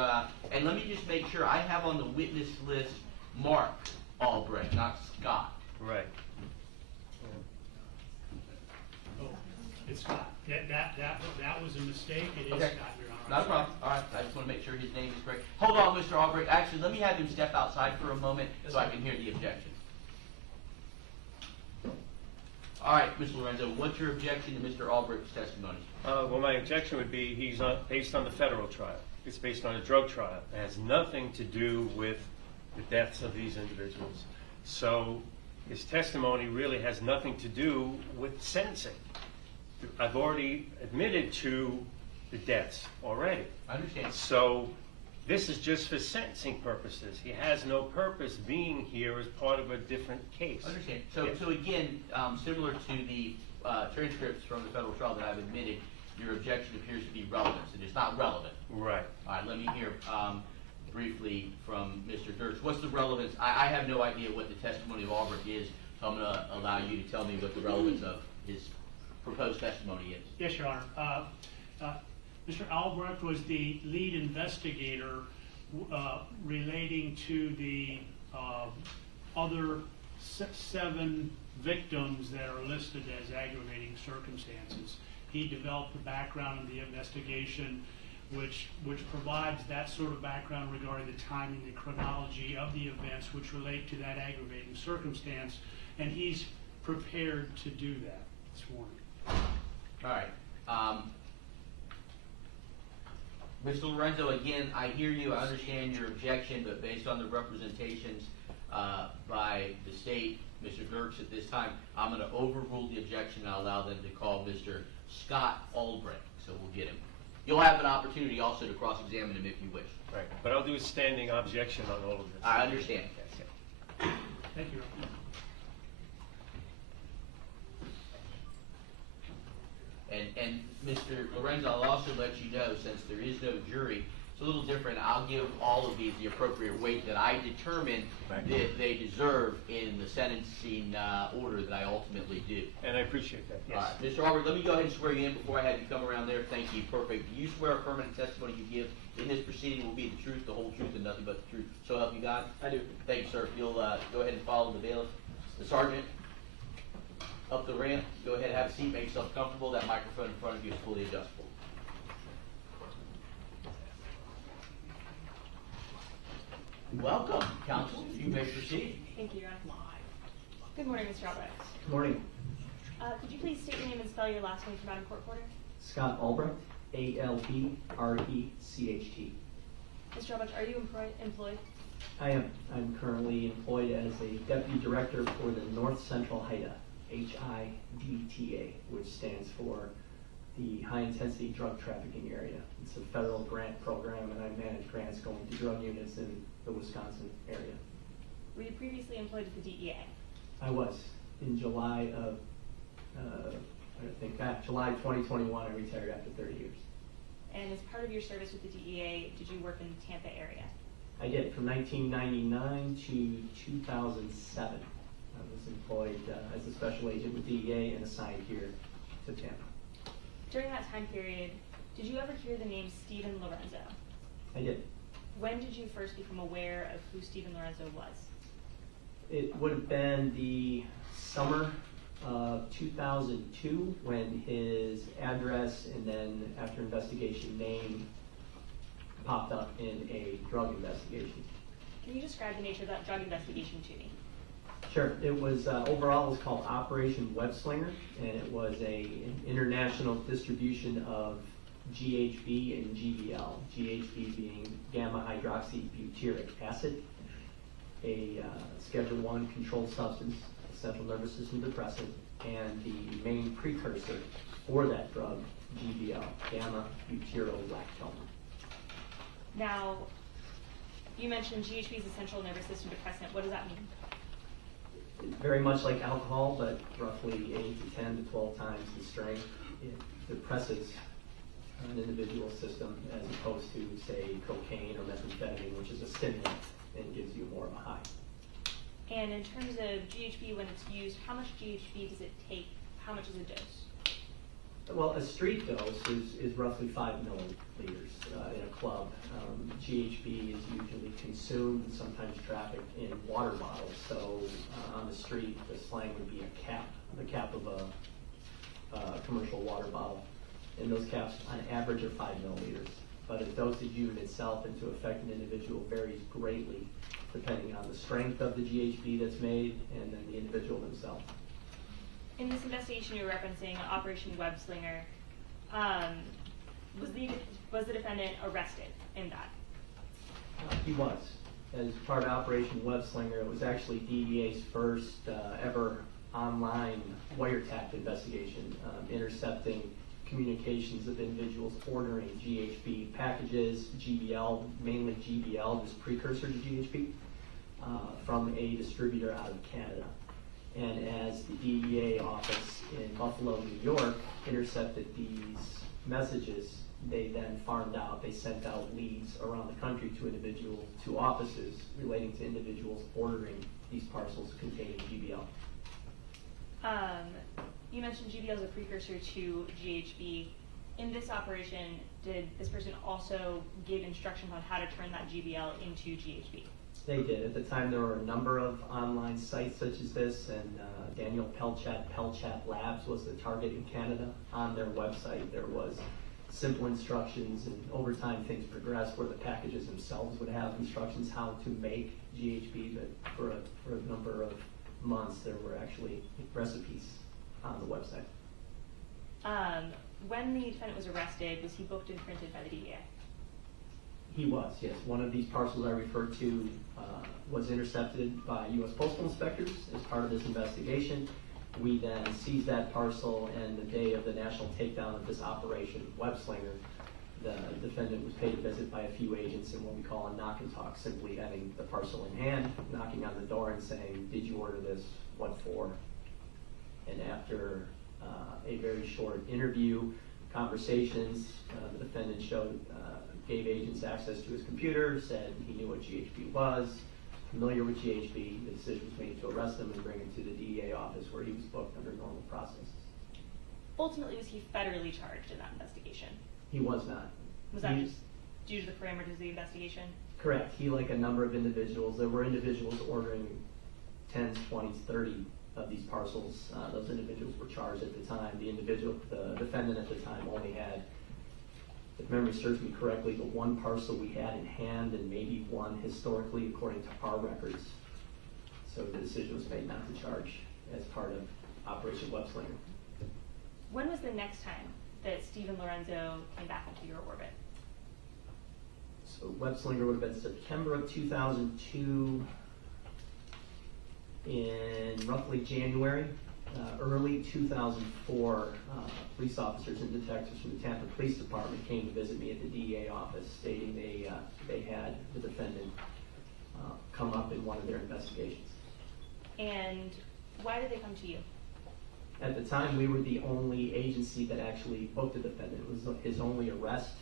and let me just make sure, I have on the witness list Mark Albrecht, not Scott. Right. Oh, it's Scott. That was a mistake. It is Okay. Scott, Your Honor. Not a problem. All right, I just want to make sure his name is correct. Hold on, Mr. Albrecht. Actually, let me have him step outside for a moment so I can hear the objection. All right, Mr. Lorenzo, what's your objection to Mr. Albrecht's testimony? Well, my objection would be he's based on the federal trial. It's based on a drug trial. It has nothing to do with the deaths of these individuals. So his testimony really has nothing to do with sentencing. I've already admitted to the deaths already. I understand. So this is just for sentencing purposes. He has no purpose being here as part of a different case. I understand. So, Yes. so again, similar to the transcripts from the federal trial that I've admitted, your objection appears to be relevance, and it's not relevant. Right. All right, let me hear briefly from Mr. Dirks. What's the relevance? I have no idea what the testimony of Albrecht is, so I'm going to allow you to tell me what the relevance of his proposed testimony is. Yes, Your Honor. Mr. Albrecht was the lead investigator relating to the other 7 victims that are listed as aggravating circumstances. He developed the background of the investigation, which provides that sort of background regarding the timing, the chronology of the events which relate to that aggravating circumstance, and he's prepared to do that this morning. All right. Mr. Lorenzo, again, I hear you, I understand your objection, but based on the representations by the state, Mr. Dirks at this time, I'm going to overrule the objection and allow them to call Mr. Scott Albrecht, so we'll get him. You'll have an opportunity also to cross-examine him if you wish. Right. But I'll do a standing objection on all of this. I understand. Thank you, Your Honor. And Mr. Lorenzo, I'll also let you know, since there is no jury, it's a little different. I'll give all of these the appropriate weight that I determine Right. that they deserve in the sentencing order that I ultimately do. And I appreciate that, yes. All right, Mr. Albrecht, let me go ahead and swear you in before I have you come around there. Thank you, perfect. You swear affirmative testimony you give in this proceeding will be the truth, the whole truth, and nothing but the truth. So help you God? I do. Thank you, sir. If you'll go ahead and follow the bailiff. The sergeant, up the ramp. Go ahead, have a seat, make yourself comfortable. That microphone in front of you is fully adjustable. Welcome, counsel. You may proceed. Thank you, Your Honor. Good morning, Mr. Albrecht. Good morning. Could you please state your name and spell your last name for out of court order? Scott Albrecht, A-L-B-R-E-C-H-T. Mr. Albrecht, are you employed? I am. I'm currently employed as a deputy director for the North Central HIDTA, H-I-D-T-A, which stands for the High Intensity Drug Trafficking Area. It's a federal grant program, and I manage grants going to drug units in the Wisconsin area. Were you previously employed at the DEA? I was. In July of, July 2021, I retired after 30 years. And as part of your service with the DEA, did you work in the Tampa area? I did, from 1999 to 2007. I was employed as a special agent with DEA and assigned here to Tampa. During that time period, did you ever hear the name Stephen Lorenzo? I did. When did you first become aware of who Stephen Lorenzo was? It would have been the summer of 2002 when his address and then after investigation name popped up in a drug investigation. Can you describe the nature of that drug investigation to me? Sure. It was overall it was called Operation Webslinger, and it was an international distribution of GHB and GBL. GHB being gamma hydroxybutyric acid, a Schedule I controlled substance, central nervous system depressant, and the main precursor for that drug, GBL, gamma butyrolactone. Now, you mentioned GHB is a central nervous system depressant. What does that mean? Very much like alcohol, but roughly 8 to 10 to 12 times the strength. It depresses an individual's system as opposed to, say, cocaine or methamphetamine, which is a stimulant and gives you more of a high. And in terms of GHB, when it's used, how much GHB does it take? How much is a dose? Well, a street dose is roughly 5 milliliters in a club. GHB is usually consumed and sometimes trafficked in water bottles. So on the street, the slang would be the cap of a commercial water bottle. And those caps on average are 5 milliliters. But a dosage unit itself and to affect an individual varies greatly depending on the strength of the GHB that's made and then the individual themselves. In this investigation you're referencing, Operation Webslinger, was the defendant arrested in that? He was. As part of Operation Webslinger, it was actually DEA's first ever online wiretap investigation, intercepting communications of individuals ordering GHB packages, GBL, mainly GBL, this precursor to GHB, from a distributor out of Canada. And as the DEA office in Buffalo, New York, intercepted these messages, they then farmed out, they sent out leads around the country to offices relating to individuals ordering these parcels containing GBL. You mentioned GBL as a precursor to GHB. In this operation, did this person also give instructions on how to turn that GBL into GHB? They did. At the time, there were a number of online sites such as this, and Daniel Pelchat Labs was the target in Canada. On their website, there was simple instructions, and over time things progressed where the packages themselves would have instructions how to make GHB, but for a number of months there were actually recipes on the website. When the defendant was arrested, was he booked and printed by the DEA? He was, yes. One of these parcels I referred to was intercepted by U.S. Postal Inspectors as part of this investigation. We then seized that parcel, and the day of the national takedown of this operation, Webslinger, the defendant was paid a visit by a few agents in what we call a knock and talk, simply having the parcel in hand, knocking on the door and saying, "Did you order this? What for?" And after a very short interview, conversations, the defendant gave agents access to his computer, said he knew what GHB was, familiar with GHB. The decision was made to arrest him and bring him to the DEA office where he was booked under normal processes. Ultimately, was he federally charged in that investigation? He was not. Was that just due to the parameters of the investigation? Correct. He, like a number of individuals, there were individuals ordering 10s, 20s, 30 of these parcels. Those individuals were charged at the time. The defendant at the time only had, if memory serves me correctly, the one parcel we had in hand and maybe one historically according to our records. So the decision was made not to charge as part of Operation Webslinger. When was the next time that Stephen Lorenzo came back into your orbit? So Webslinger would have been September of 2002. In roughly January, early 2004, police officers and detectives from the Tampa Police Department came to visit me at the DEA office, stating they had the defendant come up in one of their investigations. And why did they come to you? At the time, we were the only agency that actually booked the defendant. It was his only arrest.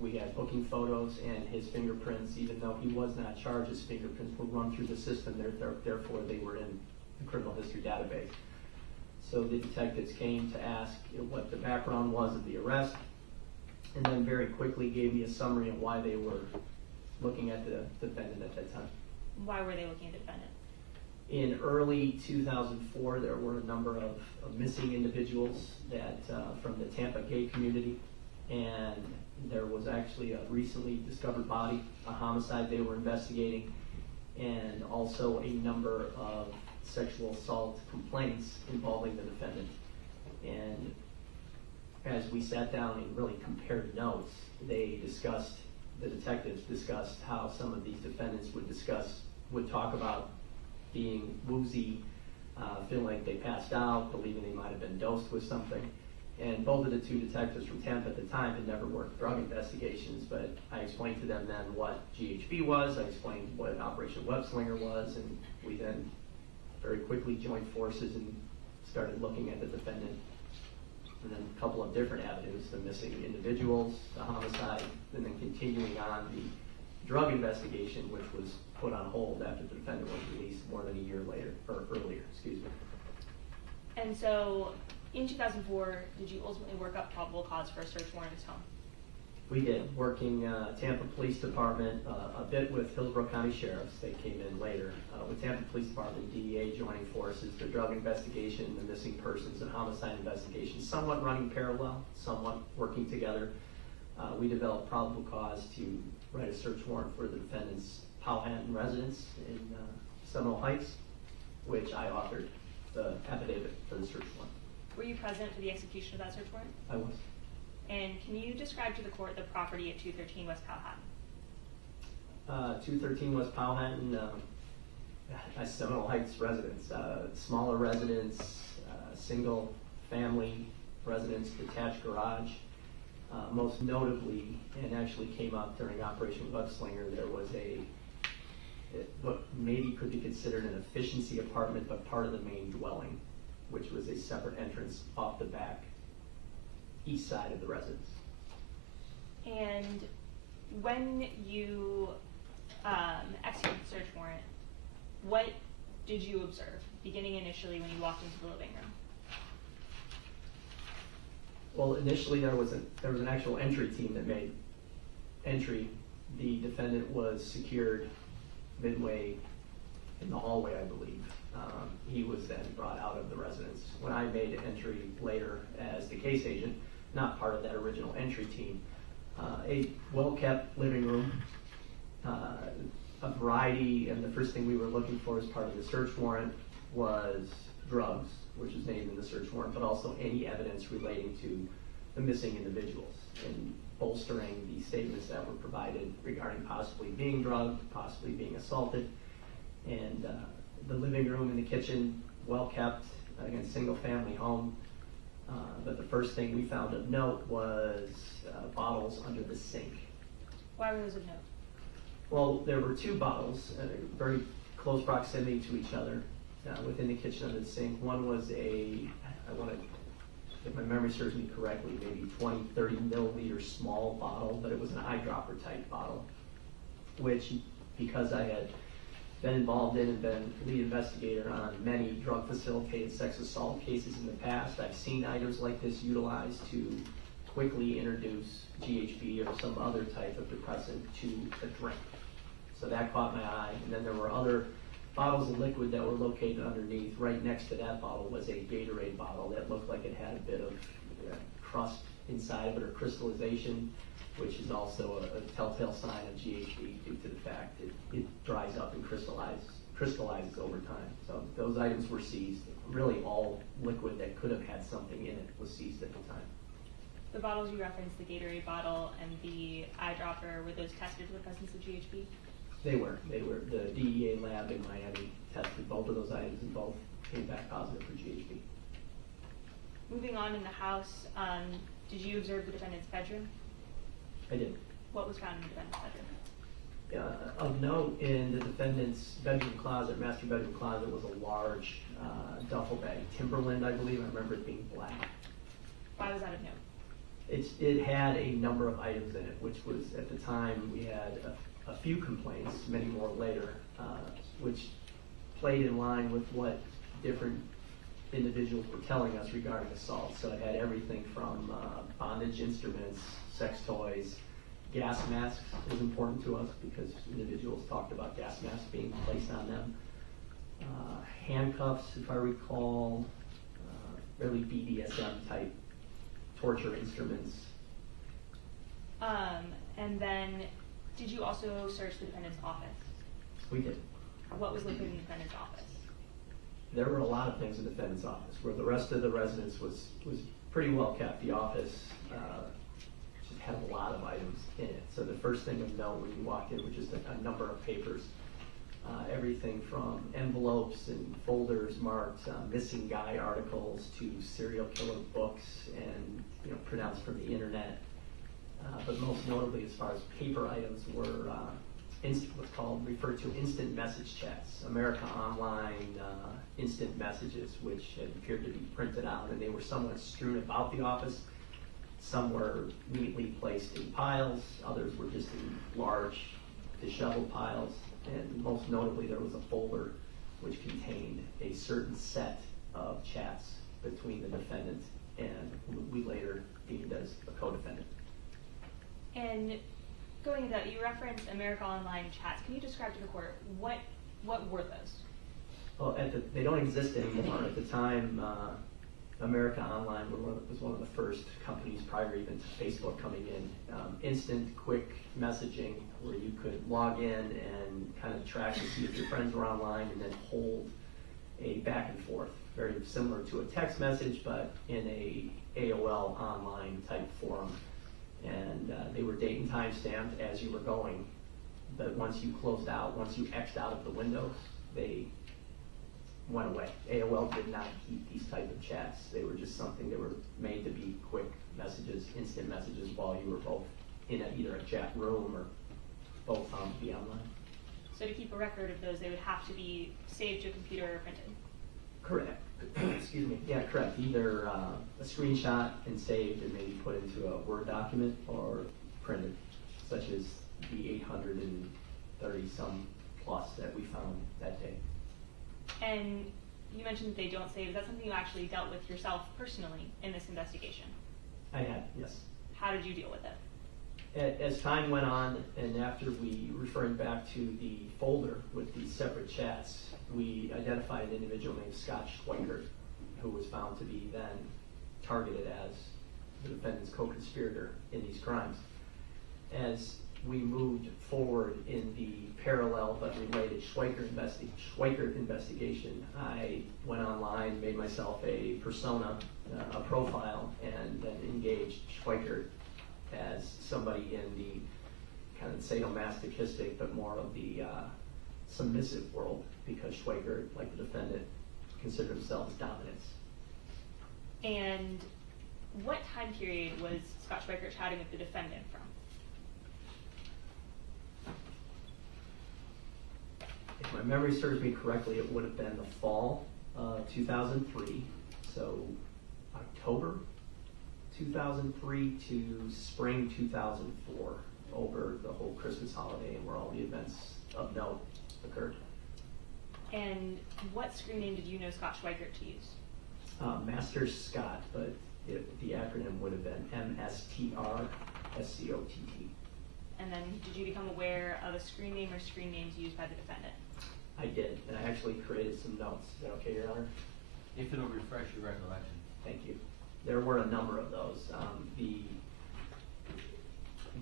We had booking photos and his fingerprints, even though he was not charged, his fingerprints were run through the system, therefore they were in the criminal history database. So the detectives came to ask what the background was of the arrest, and then very quickly gave me a summary of why they were looking at the defendant at that time. Why were they looking at the defendant? In early 2004, there were a number of missing individuals that, from the Tampa gay community, and there was actually a recently discovered body, a homicide they were investigating, and also a number of sexual assault complaints involving the defendant. And as we sat down and really compared notes, the detectives discussed how some of these defendants would talk about being woozy, feeling like they passed out, believing they might have been dosed with something. And both of the two detectives from Tampa at the time had never worked drug investigations, but I explained to them then what GHB was, I explained what Operation Web Slinger was, and we then very quickly joined forces and started looking at the defendant, and then a couple of different avenues, the missing individuals, the homicide, and then continuing on the drug investigation, which was put on hold after the defendant was released more than a year later, or earlier, excuse me. And so, in 2004, did you ultimately work up probable cause for a search warrant at his home? We did, working Tampa Police Department, a bit with Hillsborough County Sheriffs, they came in later, with Tampa Police Department, DEA joining forces, the drug investigation, the missing persons and homicide investigation, somewhat running parallel, somewhat working together. We developed probable cause to write a search warrant for the defendant's Powhatan residence in Seminole Heights, which I authored the affidavit for the search warrant. Were you present for the execution of that search warrant? I was. And can you describe to the court the property at 213 West Powhatan? 213 West Powhatan, a Seminole Heights residence, smaller residence, single family residence, detached garage. Most notably, and actually came up during Operation Web Slinger, there was what maybe could be considered an efficiency apartment, but part of the main dwelling, which was a separate entrance off the back east side of the residence. And when you executed the search warrant, what did you observe, beginning initially when you walked into the living room? Well, initially there was an actual entry team that made entry. The defendant was secured midway in the hallway, I believe. He was then brought out of the residence. When I made entry later as the case agent, not part of that original entry team, a well-kept living room, a variety, and the first thing we were looking for as part of the search warrant was drugs, which is named in the search warrant, but also any evidence relating to the missing individuals and bolstering the statements that were provided regarding possibly being drugged, possibly being assaulted. And the living room and the kitchen, well kept, again, single family home. But the first thing we found of note was bottles under the sink. Why were those of note? Well, there were two bottles, very close proximity to each other within the kitchen under the sink. One was if my memory serves me correctly, maybe 20, 30 milliliter small bottle, but it was an eyedropper type bottle, which, because I had been involved in and been lead investigator on many drug facilitated sex assault cases in the past, I've seen items like this utilized to quickly introduce GHB or some other type of depressant to a drink. So that caught my eye. And then there were other bottles of liquid that were located underneath. Right next to that bottle was a Gatorade bottle that looked like it had a bit of crust inside of it, or crystallization, which is also a telltale sign of GHB due to the fact that it dries up and crystallizes over time. So those items were seized. Really all liquid that could have had something in it was seized at the time. The bottles you referenced, the Gatorade bottle and the eyedropper, were those tested for the presence of GHB? They were. The DEA lab in Miami tested both of those items and both came back positive for GHB. Moving on in the house, did you observe the defendant's bedroom? I did. What was found in the defendant's bedroom? Of note, in the defendant's bedroom closet, master bedroom closet, was a large duffel bag, Timberland, I believe. I remember it being black. Why was that of note? It had a number of items in it, which was, at the time, we had a few complaints, many more later, which played in line with what different individuals were telling us regarding assault. So it had everything from bondage instruments, sex toys, gas masks was important to us because individuals talked about gas masks being placed on them. handcuffs, if I recall, really BDSM type torture instruments. And then, did you also search the defendant's office? We did. What was located in the defendant's office? There were a lot of things in the defendant's office, where the rest of the residence was pretty well kept. The office just had a lot of items in it. So the first thing of note when you walked in was just a number of papers. Everything from envelopes and folders marked missing guy articles to serial killer books and printouts from the internet. But most notably, as far as paper items, were what's referred to instant message chats, America Online instant messages, which had appeared to be printed out, and they were somewhat strewn about the office. Some were neatly placed in piles, others were just in large disheveled piles, and most notably there was a folder which contained a certain set of chats between the defendant and who we later deemed as a co-defendant. And going into that, you referenced America Online chats. Can you describe to the court what were those? Well, they don't exist anymore. At the time, America Online was one of the first companies prior even to Facebook coming in. Instant, quick messaging where you could log in and kind of track to see if your friends were online and then hold a back and forth. Very similar to a text message, but in a AOL online type forum. And they were date and time stamped as you were going. But once you closed out, once you X'd out of the windows, they went away. AOL did not keep these type of chats. They were just something that were made to be quick messages, instant messages while you were both in either a chat room or both on be online. So to keep a record of those, they would have to be saved to a computer or printed? Correct. Excuse me. Yeah, correct. Either a screenshot and saved and maybe put into a Word document or printed, such as the 830 some plus that we found that day. And you mentioned that they don't save. Is that something you actually dealt with yourself personally in this investigation? I had, yes. How did you deal with it? As time went on, and after we referred back to the folder with these separate chats, we identified an individual named Scott Schweickert, who was found to be then targeted as the defendant's co-conspirator in these crimes. As we moved forward in the parallel but related Schweikert investigation, I went online, made myself a persona, a profile, and then engaged Schweikert as somebody in the kind of sadomasochistic but more of the submissive world, because Schweikert, like the defendant, considered himself as dominance. And what time period was Scott Schweickert chatting with the defendant from? If my memory serves me correctly, it would have been the fall of 2003, so October 2003 to spring 2004, over the whole Christmas holiday and where all the events of note occurred. And what screen name did you know Scott Schweickert to use? Master Scott, but the acronym would have been MSTR SCOTT. And then did you become aware of a screen name or screen names used by the defendant? I did, and I actually created some notes. Is that okay, Your Honor? If it'll refresh your recollection. Thank you. There were a number of those.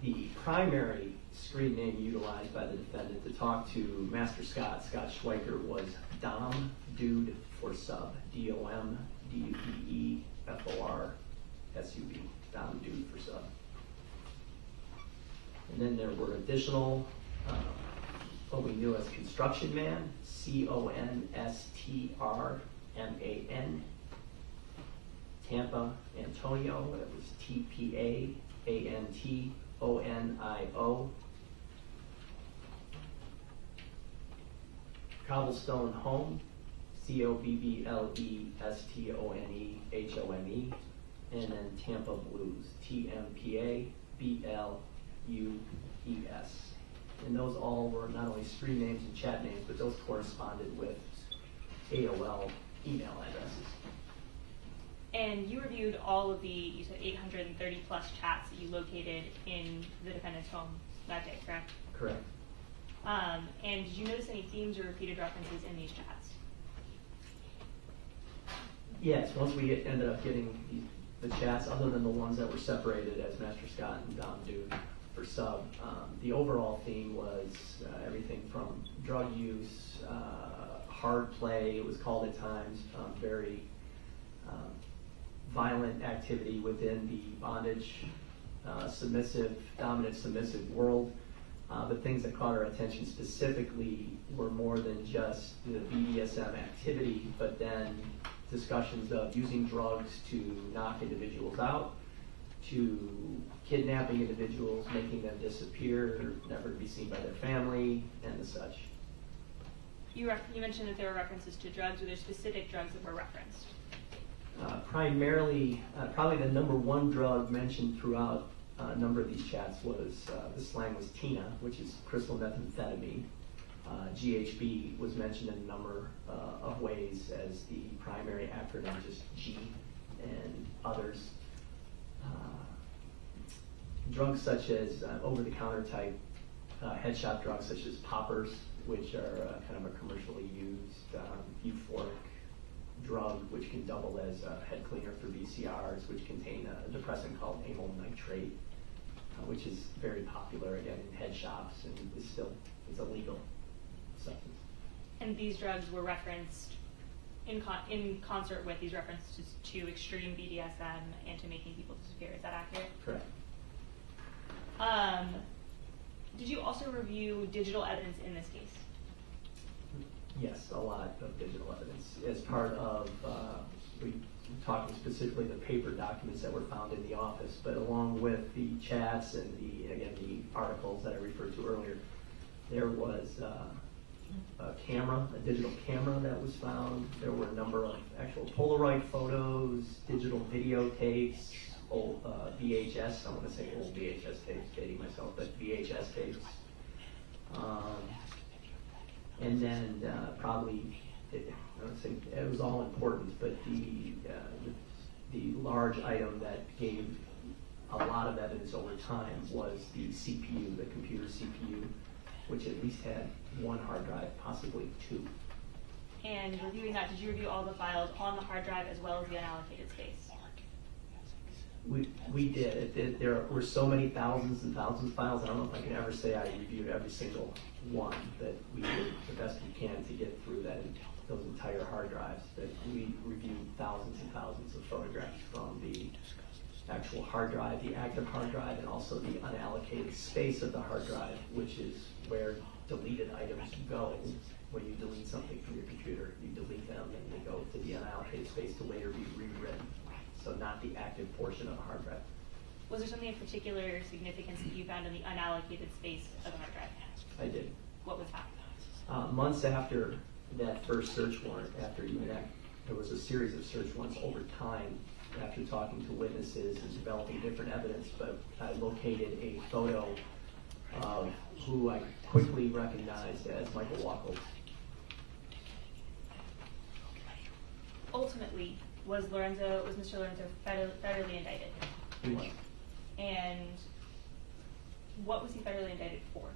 The primary screen name utilized by the defendant to talk to Master Scott Schweickert, was Dom Dude for Sub, DOMDUDEFORSUB, Dom Dude for Sub. And then there were additional, what we knew as Construction Man, CONSTRMAN, Tampa Antonio, it was TPAANTONIO, Cobblestone Home, COBBLESTONEHOME, and then Tampa Blues, TMPABLUES. And those all were not only screen names and chat names, but those corresponded with AOL email addresses. And you reviewed all of the, you said 830 plus chats that you located in the defendant's home that day, correct? Correct. And did you notice any themes or repeated references in these chats? Yes, once we ended up getting the chats, other than the ones that were separated as Master Scott and Dom Duke for sub, the overall theme was everything from drug use, hard play, it was called at times, very violent activity within the bondage, dominant submissive world. But things that caught our attention specifically were more than just the BDSM activity, but then discussions of using drugs to knock individuals out, to kidnapping individuals, making them disappear, never to be seen by their family, and the such. You mentioned that there were references to drugs. Were there specific drugs that were referenced? Primarily, probably the number one drug mentioned throughout a number of these chats was, the slang was TINA, which is crystal methamphetamine. GHB was mentioned in a number of ways as the primary acronym, just G, and others. Drugs such as over-the-counter type headshot drugs such as poppers, which are kind of a commercially used euphoric drug, which can double as a head cleaner for VCRs, which contain a depressant called amyl nitrate, which is very popular again in head shops and it's a legal substance. And these drugs were referenced in concert with these references to extreme BDSM and to making people disappear. Is that accurate? Correct. Did you also review digital evidence in this case? Yes, a lot of digital evidence. As part of, we talking specifically the paper documents that were found in the office, but along with the chats and the articles that I referred to earlier, there was a digital camera that was found. There were a number of actual Polaroid photos, digital videotapes, old VHS, I want to say old VHS tapes, dating myself, but VHS tapes. And then probably, I don't think it was all important, but the large item that gave a lot of evidence over time was the CPU, the computer CPU, which at least had one hard drive, possibly two. And reviewing that, did you review all the files on the hard drive as well as the unallocated space? We did. There were so many thousands and thousands of files. I don't know if I can ever say I reviewed every single one, but we did the best we can to get through those entire hard drives. That we reviewed thousands and thousands of photographs from the actual hard drive, the active hard drive, and also the unallocated space of the hard drive, which is where deleted items go. When you delete something from your computer, you delete them and they go to the unallocated space to later be rewritten. So not the active portion of a hard drive. Was there something of particular significance that you found in the unallocated space of the hard drive? I did. What was that? Months after that first search warrant, there was a series of search warrants over time after talking to witnesses and developing different evidence, but I located a photo of who I quickly recognized as Michael Wachholtz. Ultimately, was Mr. Lorenzo federally indicted? He was. And what was he federally indicted for?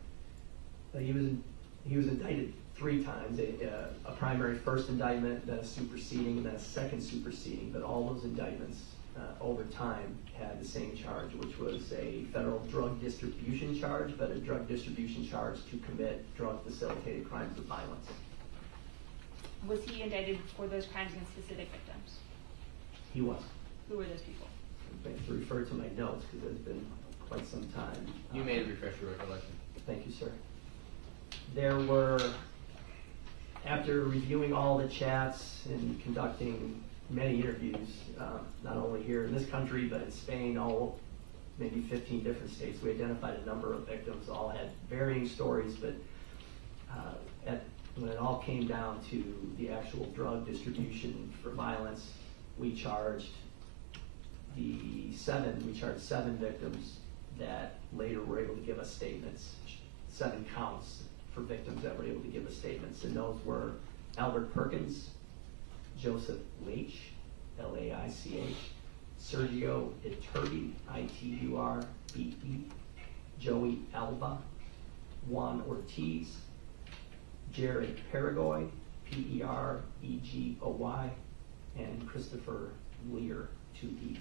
He was indicted 3 times, a primary first indictment, then a superseding, and then a second superseding, but all those indictments over time had the same charge, which was a federal drug distribution charge, but a drug distribution charge to commit drug-facilitated crimes of violence. Was he indicted for those crimes against specific victims? He was. Who were those people? I have to refer to my notes because it's been quite some time. You may refresh your recollection. Thank you, sir. There were, after reviewing all the chats and conducting many interviews, not only here in this country, but in Spain, maybe 15 different states, we identified a number of victims, all had varying stories, but when it all came down to the actual drug distribution for violence, we charged 7 victims that later were able to give us statements, 7 counts for victims that were able to give us statements, and those were Albert Perkins, Joseph Leach, L-A-I-C-H, Sergio Iturbe, I-T-U-R-B-E, Joey Alba, Juan Ortiz, Jared Peregoy, P-E-R-E-G-O-Y, and Christopher Lear, 2 E's.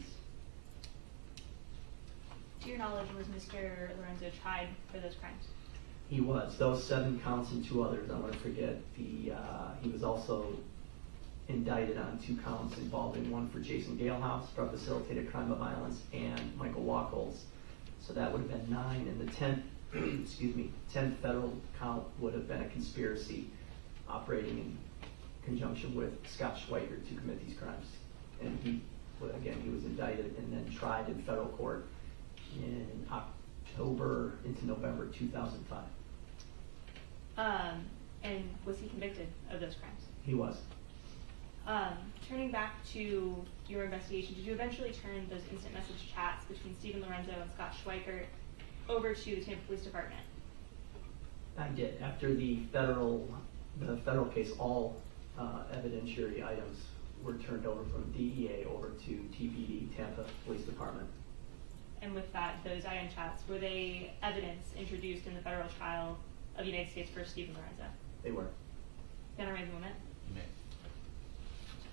To your knowledge, was Mr. Lorenzo tried for those crimes? He was. Those 7 counts and 2 others, I want to forget. He was also indicted on 2 counts involving one for Jason Galehouse, drug facilitated crime of violence, and Michael Wachholtz. So that would have been 9, and the 10th, excuse me, 10th federal count would have been a conspiracy operating in conjunction with Scott Schweickert to commit these crimes. And he was indicted and then tried in federal court in October into November 2005. And was he convicted of those crimes? He was. Turning back to your investigation, did you eventually turn those instant message chats between Stephen Lorenzo and Scott Schweickert over to the Tampa Police Department? I did. After the federal case, all evidentiary items were turned over from DEA over to TPD, Tampa Police Department. And with that, those IM chats, were they evidence introduced in the federal trial of United States versus Stephen Lorenzo? They were. Can I raise a moment? You may.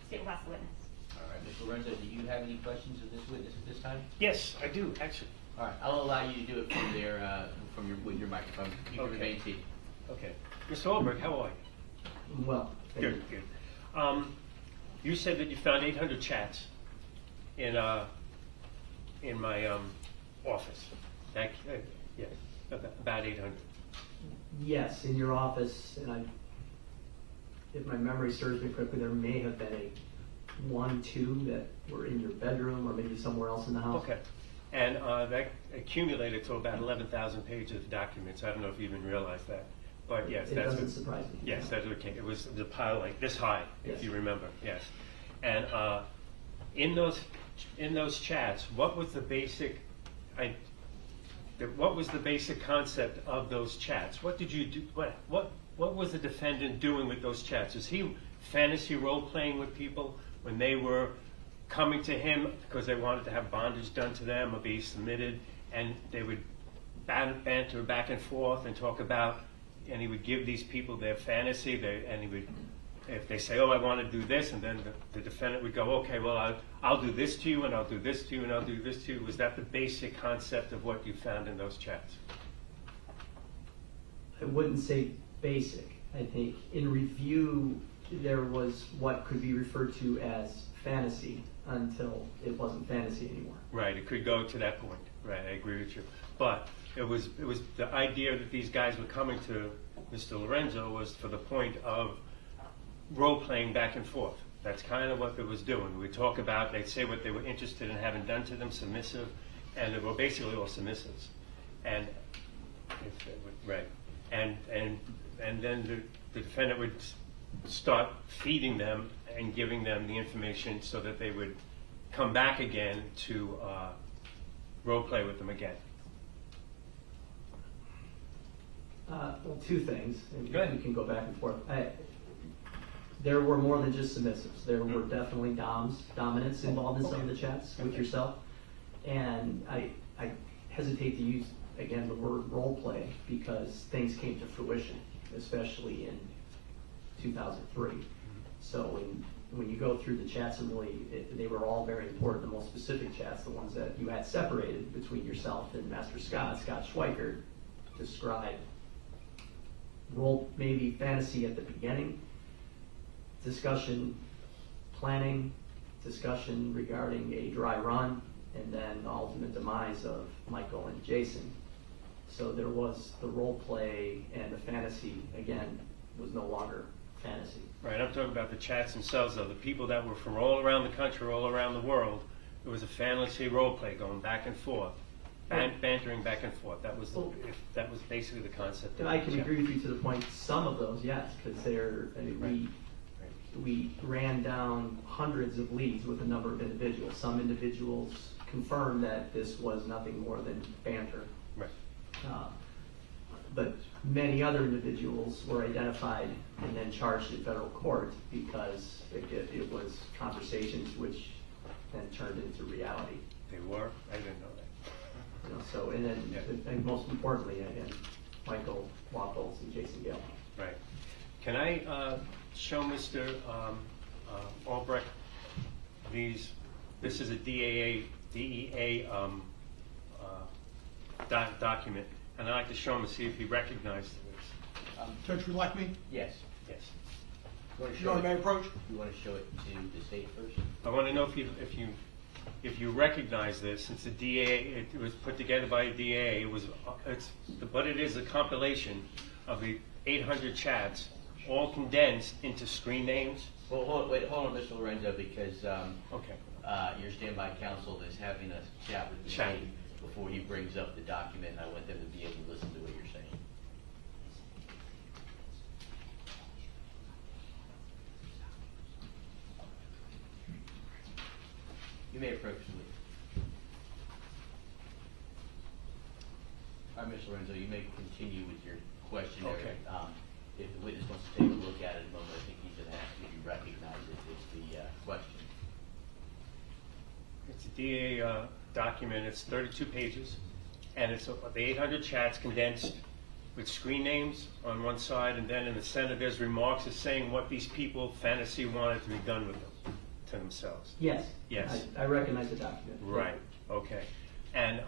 State will ask the witness. All right, Mr. Lorenzo, do you have any questions of this witness at this time? Yes, I do, actually. All right, I'll allow you to do it from there, with your microphone. You can Okay. remain seated. Okay. Mr. Albrecht, how are you? Well, thank you. Good, good. You said that you found 800 chats in my office. Yeah, about 800. Yes, in your office, and if my memory serves me correctly, there may have been 1, 2 that were in your bedroom or maybe somewhere else in the house. Okay. And that accumulated to about 11,000 pages of documents. I don't know if you even realized that. But yes, It that's doesn't surprise me. Yes, that's okay. It was the pile like this high, if Yes. you remember. Yes. And in those chats, what was the basic concept of those chats? What did you do? What was the defendant doing with those chats? Was he fantasy role playing with people when they were coming to him because they wanted to have bondage done to them or be submitted, and they would banter back and forth and talk about, and he would give these people their fantasy, and he would, if they say, oh, I want to do this, and then the defendant would go, okay, well, I'll do this to you, and I'll do this to you, and I'll do this to you. Was that the basic concept of what you found in those chats? I wouldn't say basic. I think in review, there was what could be referred to as fantasy until it wasn't fantasy anymore. Right, it could go to that point. Right, I agree with you. But it was the idea that these guys were coming to Mr. Lorenzo was for the point of role-playing back and forth. That's kind of what they was doing. We'd talk about, they'd say what they were interested in having done to them, submissive, and they were basically all submissives. And right, and then the defendant would start feeding them and giving them the information so that they would come back again to role play with them again. Well, 2 things. And Go ahead. we can go back and forth. There were more than just submissives. There were definitely dominants involved in some of the chats with yourself. And I hesitate to use, again, the word role play because things came to fruition, especially in 2003. So when you go through the chats, and really, they were all very important. The most specific chats, the ones that you had separated between yourself and Master Scott Schweickert, describe maybe fantasy at the beginning, discussion planning, discussion regarding a dry run, and then the ultimate demise of Michael and Jason. So there was the role play, and the fantasy, again, was no longer fantasy. Right, I'm talking about the chats themselves, though. The people that were from all around the country, all around the world, it was a fantasy role play going back and forth, bantering back and forth. That was basically the concept. And I can agree with you to the point, some of those, yes, because we ran down hundreds of leads with a number of individuals. Some individuals confirmed that this was nothing more than banter. Right. But many other individuals were identified and then charged in federal court because it was conversations which then turned into reality. They were? I didn't know that. You know, so, and then, and most importantly, again, Michael Wachholtz and Jason Galehouse. Right. Can I show Mr. Albrecht this is a DEA document, and I'd like to show him and see if he recognized this. Judge, would you like me? Yes. Yes. You wanna You show know, it- may I approach? You wanna show it to the state first? I want to know if you recognize this, since the DA, it was put together by a DA, but it is a compilation of the 800 chats, all condensed into screen names. Well, hold on, Mr. Lorenzo, because, Okay. your standby counsel is having a chat with the Chat. state before he brings up the document, and I want them to be able to listen to what you're saying. You may approach me. All right, Mr. Lorenzo, you may continue with your questionnaire. Okay. If the witness wants to take a look at it in a moment, I think he's gonna ask if you recognize it as the question. It's a DA document, it's 32 pages, and it's the 800 chats condensed with screen names on one side, and then in the center there's remarks as saying what these people fantasy wanted to be done with them, to themselves. Yes. Yes. I recognize the document. Right, okay. And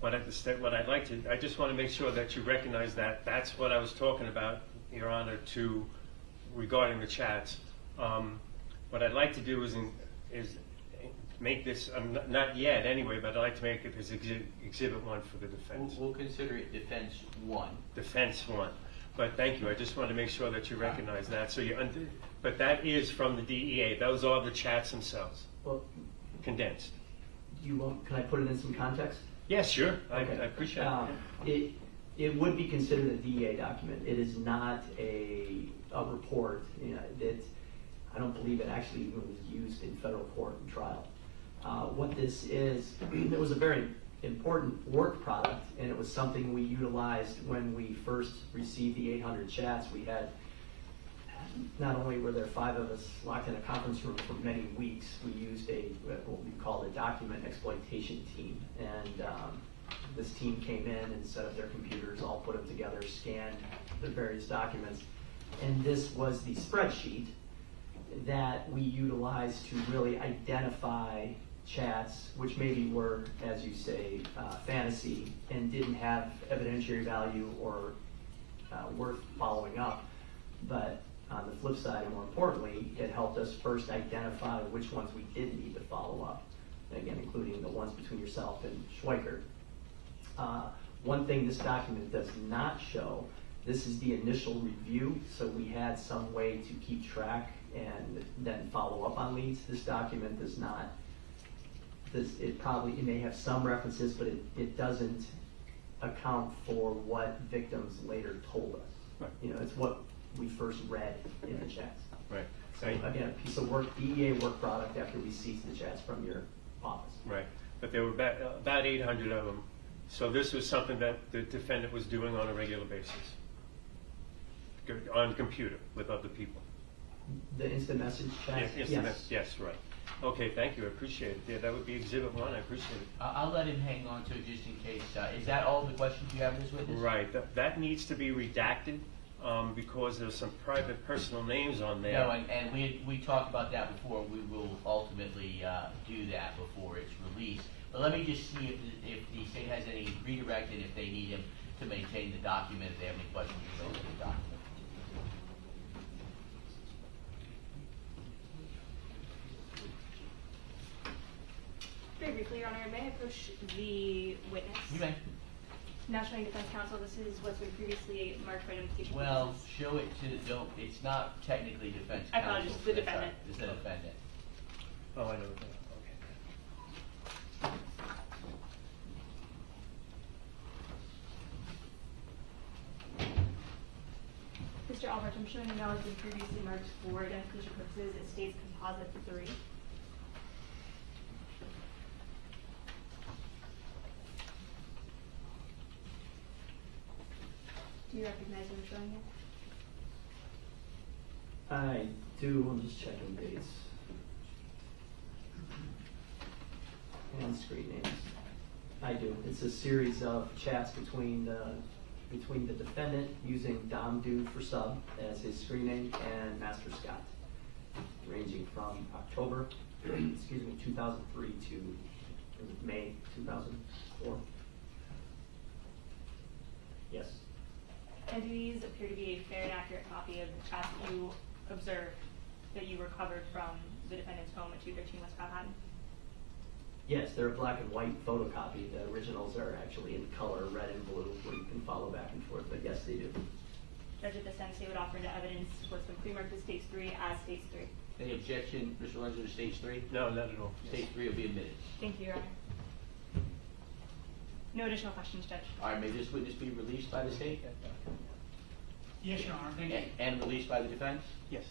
what I'd like to, I just want to make sure that you recognize that that's what I was talking about, Your Honor, regarding the chats. What I'd like to do is make this, not yet anyway, but I'd like to make it as exhibit 1 for the defense. We'll consider it defense 1. Defense 1. But thank you, I just want to make sure that you recognize that. But that is from the DEA. Those are the chats themselves, Well, condensed. can I put it in some context? Yes, sure, I Okay. appreciate it. It would be considered a DEA document. It is not a report. You know, I don't believe it actually even was used in federal court and trial. What this is, it was a very important work product, and it was something we utilized when we first received the 800 chats. We had, not only were there 5 of us locked in a conference room for many weeks, we used what we call a document exploitation team. And this team came in and set up their computers, all put them together, scanned the various documents. And this was the spreadsheet that we utilized to really identify chats, which maybe were, as you say, fantasy and didn't have evidentiary value or worth following up. But on the flip side, and more importantly, it helped us first identify which ones we did need to follow up, again, including the ones between yourself and Schweikert. One thing this document does not show, this is the initial review, so we had some way to keep track and then follow up on leads. This document does not. It may have some references, but it doesn't account for what victims later told us. Right. You know, it's what we first read in the chats. Right. So again, a piece of work, DEA work product after we seized the chats from your office. Right, but there were about 800 of them. So this was something that the defendant was doing on a regular basis, on computer with other people. The instant message chats? Yes, right. Okay, thank you, I appreciate it. Yeah, that would be exhibit 1, I appreciate it. I'll let him hang on to it just in case. Is that all the questions you have of this witness? Right, that needs to be redacted because there's some private personal names on there. No, and we talked about that before. We will ultimately do that before it's released. But let me just see if the state has any redirect and if they need him to maintain the document, if they have any questions related to the document. Very briefly, Your Honor, may I approach the witness? You may. National Defense Counsel, this is what's been previously marked for identification Well, purposes. show it to, it's not technically defense I counsel. apologize, the defendant. It's the defendant. Oh, I know that, okay. Mr. Albrecht, I'm showing you now has been previously marked for identification purposes. It states composite 3. Do you recognize what I'm showing you? I do, I'm just checking dates. And screen names. I do. It's a series of chats between the defendant using Dom Dude for sub as his screen name and Master Scott, ranging from October excuse me, 2003 to May 2004. Yes. And do these appear to be a fair and accurate copy of the chats that you observed that you recovered from the defendant's home at 213 West Manhattan? Yes, they're a black and white photocopy. The originals are actually in color, red and blue, where you can follow back and forth, but yes, they do. Judge, at this end, state would offer into evidence what's been pre-marked as stage 3 as stage 3. Any objection, Mr. Lorenzo, to stage 3? No, not at all. Stage 3 will be admitted. Thank you, Your Honor. No additional questions, Judge. All right, may this witness be released by the state? Yes, Your Honor, thank you. And released by the defense? Yes.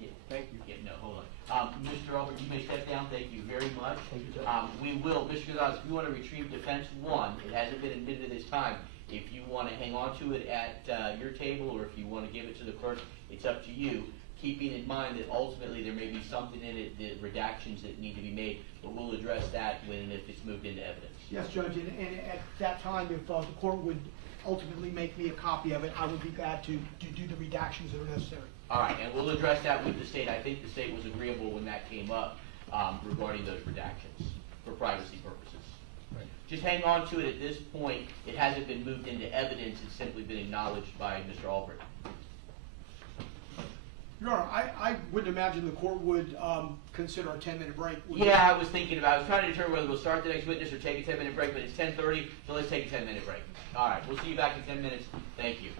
Yeah. Thank you. Yeah, no, hold on. Mr. Albrecht, you may step down. Thank you very much. Thank you, Judge. We will, Mr. Gonzalez, if you want to retrieve defense 1, it hasn't been admitted at this time. If you want to hang on to it at your table, or if you want to give it to the clerk, it's up to you. Keeping in mind that ultimately there may be something in it, the redactions that need to be made, but we'll address that when and if it's moved into evidence. Yes, Judge, and at that time, if the court would ultimately make me a copy of it, I would be glad to do the redactions that are necessary. All right, and we'll address that with the state. I think the state was agreeable when that came up regarding those redactions for privacy purposes. Right. Just hang on to it at this point. It hasn't been moved into evidence. It's simply been acknowledged by Mr. Albrecht. Your Honor, I wouldn't imagine the court would consider a 10-minute break. Yeah, I was thinking about it. I was trying to determine whether we'll start the next witness or take a 10-minute break, but it's 10:30, so let's take a 10-minute break. All right, we'll see you back in 10 minutes. Thank you.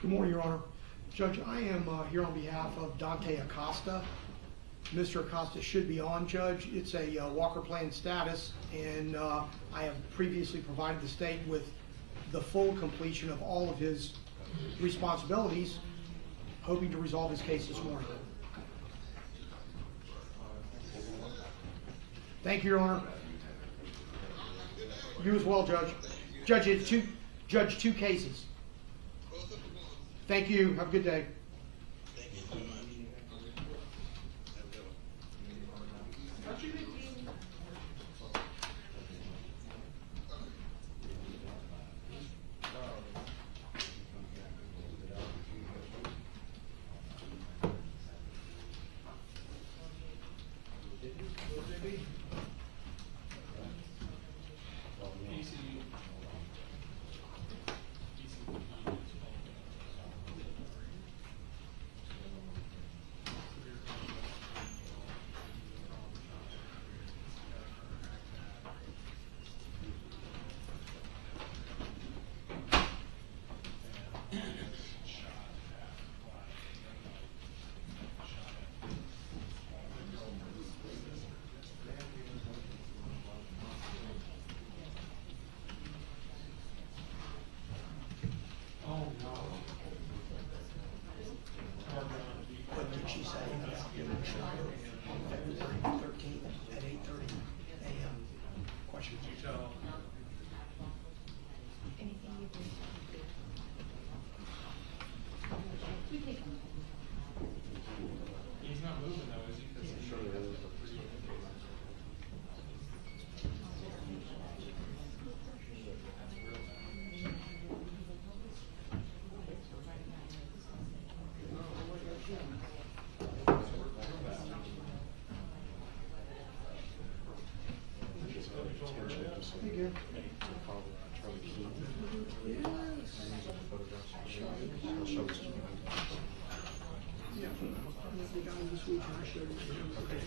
Good morning, Your Honor. Judge, I am here on behalf of Dante Acosta. Mr. Acosta should be on, Judge. It's a Walker Plan status, and I have previously provided the state with the full completion of all of his responsibilities, hoping to resolve his case this morning. Thank you, Your Honor. You as well, Judge. Judge, it's two cases. Thank you. Have a good day. last week and I showed it to him. Okay.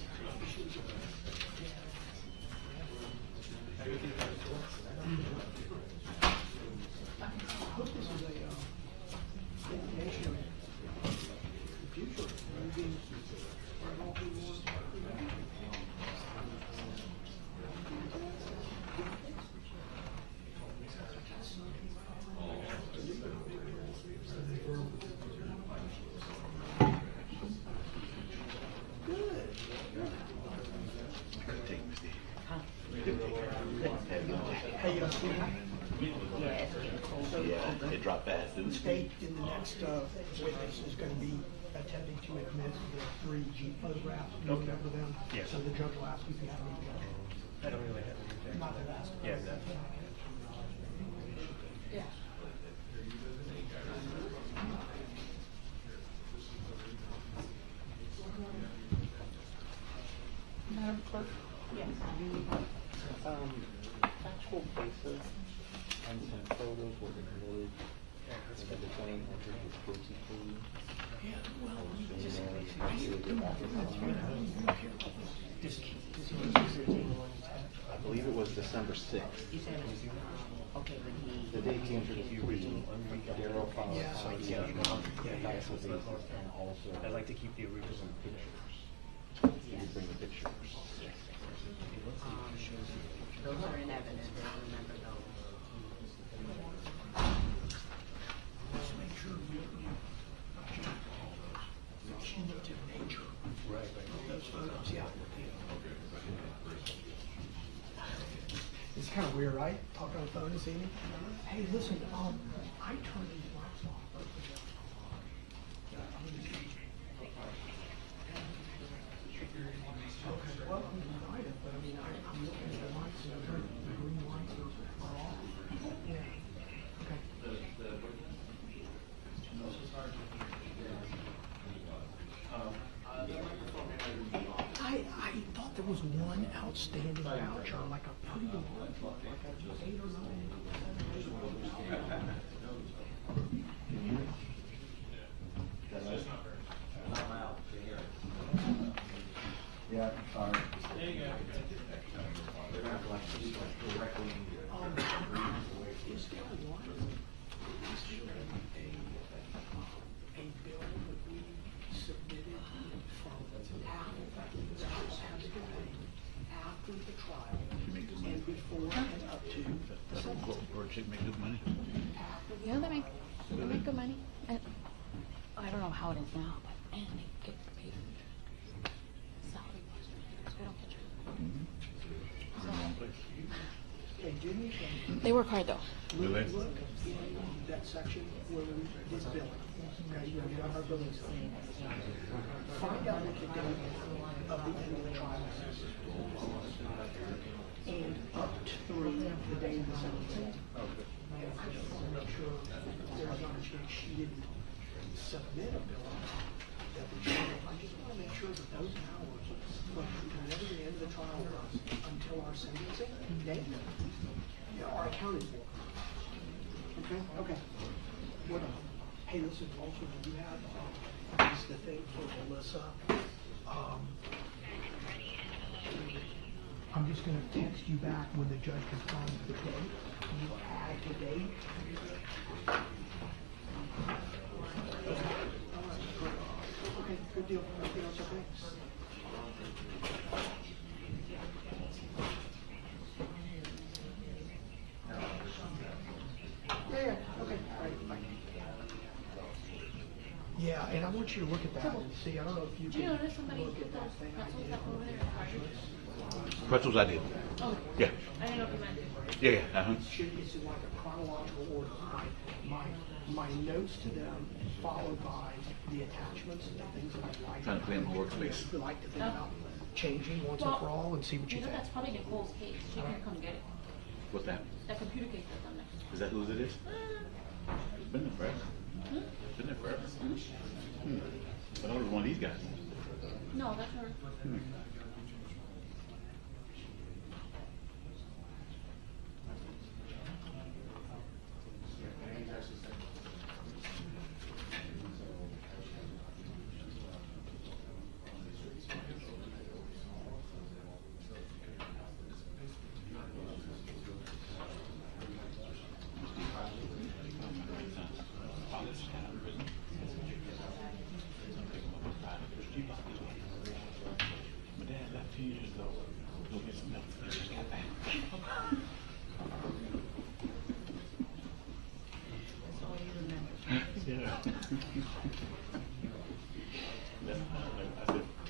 I hope this is a indication of the future. Maybe right all through more. Yeah, it dropped fast, didn't The it? state in the next witness is going to be attempting to admit the 3 G photographs. Do you remember them? Yes. So the judge will ask if you have any. I don't really have anything. Not that ask. Yeah, no. Madam Clerk, Yes. actual basis and some photos were admitted when the defendant entered his guilty plea. Yeah, well, I believe it was December 6th. The day he entered his plea, Darrell filed Yeah, a so I copy can't of even- the actual basis and also I'd like to keep the original. some pictures. You can bring the pictures. Those are in evidence, I remember those. Just make sure you the cumulative nature Right, of those photos, yeah. It's kind of weird, right? Talking on the phone this evening. Hey, listen, I turned these lights off. Okay, well, I'm united, but I mean, I'm looking at the lights and the green lights are off. Yeah. Okay. I thought there was one outstanding voucher, like a pretty good one, like a 8 or 9. Yeah, sorry. Is there one? Is there a bill that we submitted from after the trial and before and up to the sentencing? Make good money. Yeah, they make good money. I don't know how it is now, but man, they get paid salary. They don't get They didn't. They work hard though. Look in that section where we did billing. Okay, you have our billing section. Find out what the date of the end of the trial is. And up through the day of the sentencing. And I just want to make sure there's not a chance she didn't submit a bill. That the trial, I just want to make sure that those hours from whenever the end of the trial was until our sentencing date are accounted for. Okay, okay. What, hey, listen, also, do you have, this is the thing for Melissa. I'm just gonna text you back when the judge confirms the date. You add the date. Okay, good deal. Everything else okay? Yeah, okay, all right, fine. Yeah, and I want you to look at that and see, I don't know if you can look at that thing I did. Pretzels I did. Oh, Yeah. I didn't know if you meant. Yeah, yeah, Should, it's in like a chronological order, my notes to them, followed by the attachments and the things that I like. Trying to clean my workspace. We like to think about changing once and for all and see what you think. That's probably Nicole's case. She can come get it. What's that? That computer case that's on there. Is that whose it is? It's been there forever. It's been there forever. I thought it was one of these guys. No, that's her.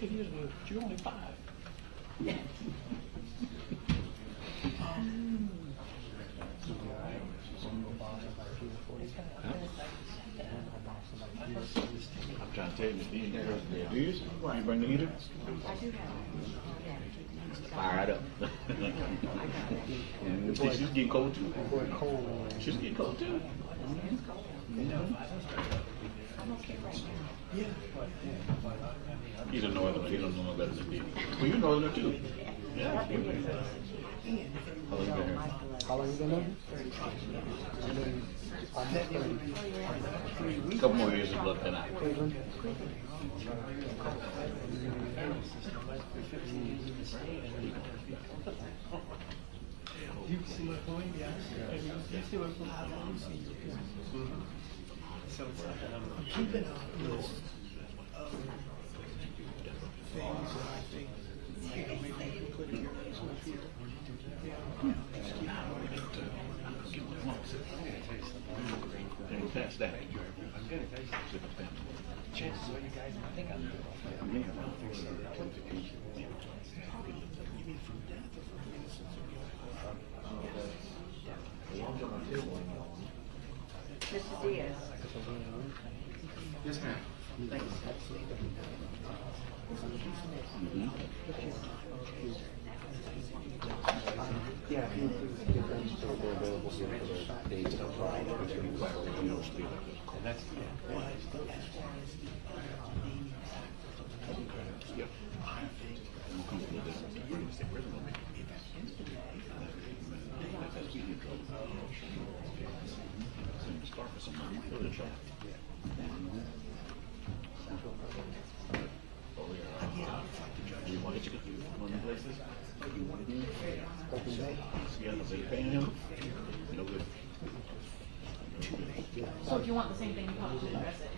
shit is, but you're only 5. I'm trying to tell you, Miss Dean, do you? You bring the heater? Fire it up. She's getting cold too. She's getting cold too. He's a northerner. He don't know no better than me. Well, you're a northerner too. Yeah. How long you been here? How long you been here? A couple more years of blood than I. You see my point? Yes. You see my point? I'm keeping a list of things that I think, maybe we can put here as well. Pass that. Mr. Diaz. Yes, ma'am. Thanks. Yeah, if you get them so they're available here for the days of Friday, which would be quite a little speed. And that's, Yep. So if you want the same thing, you probably should address it.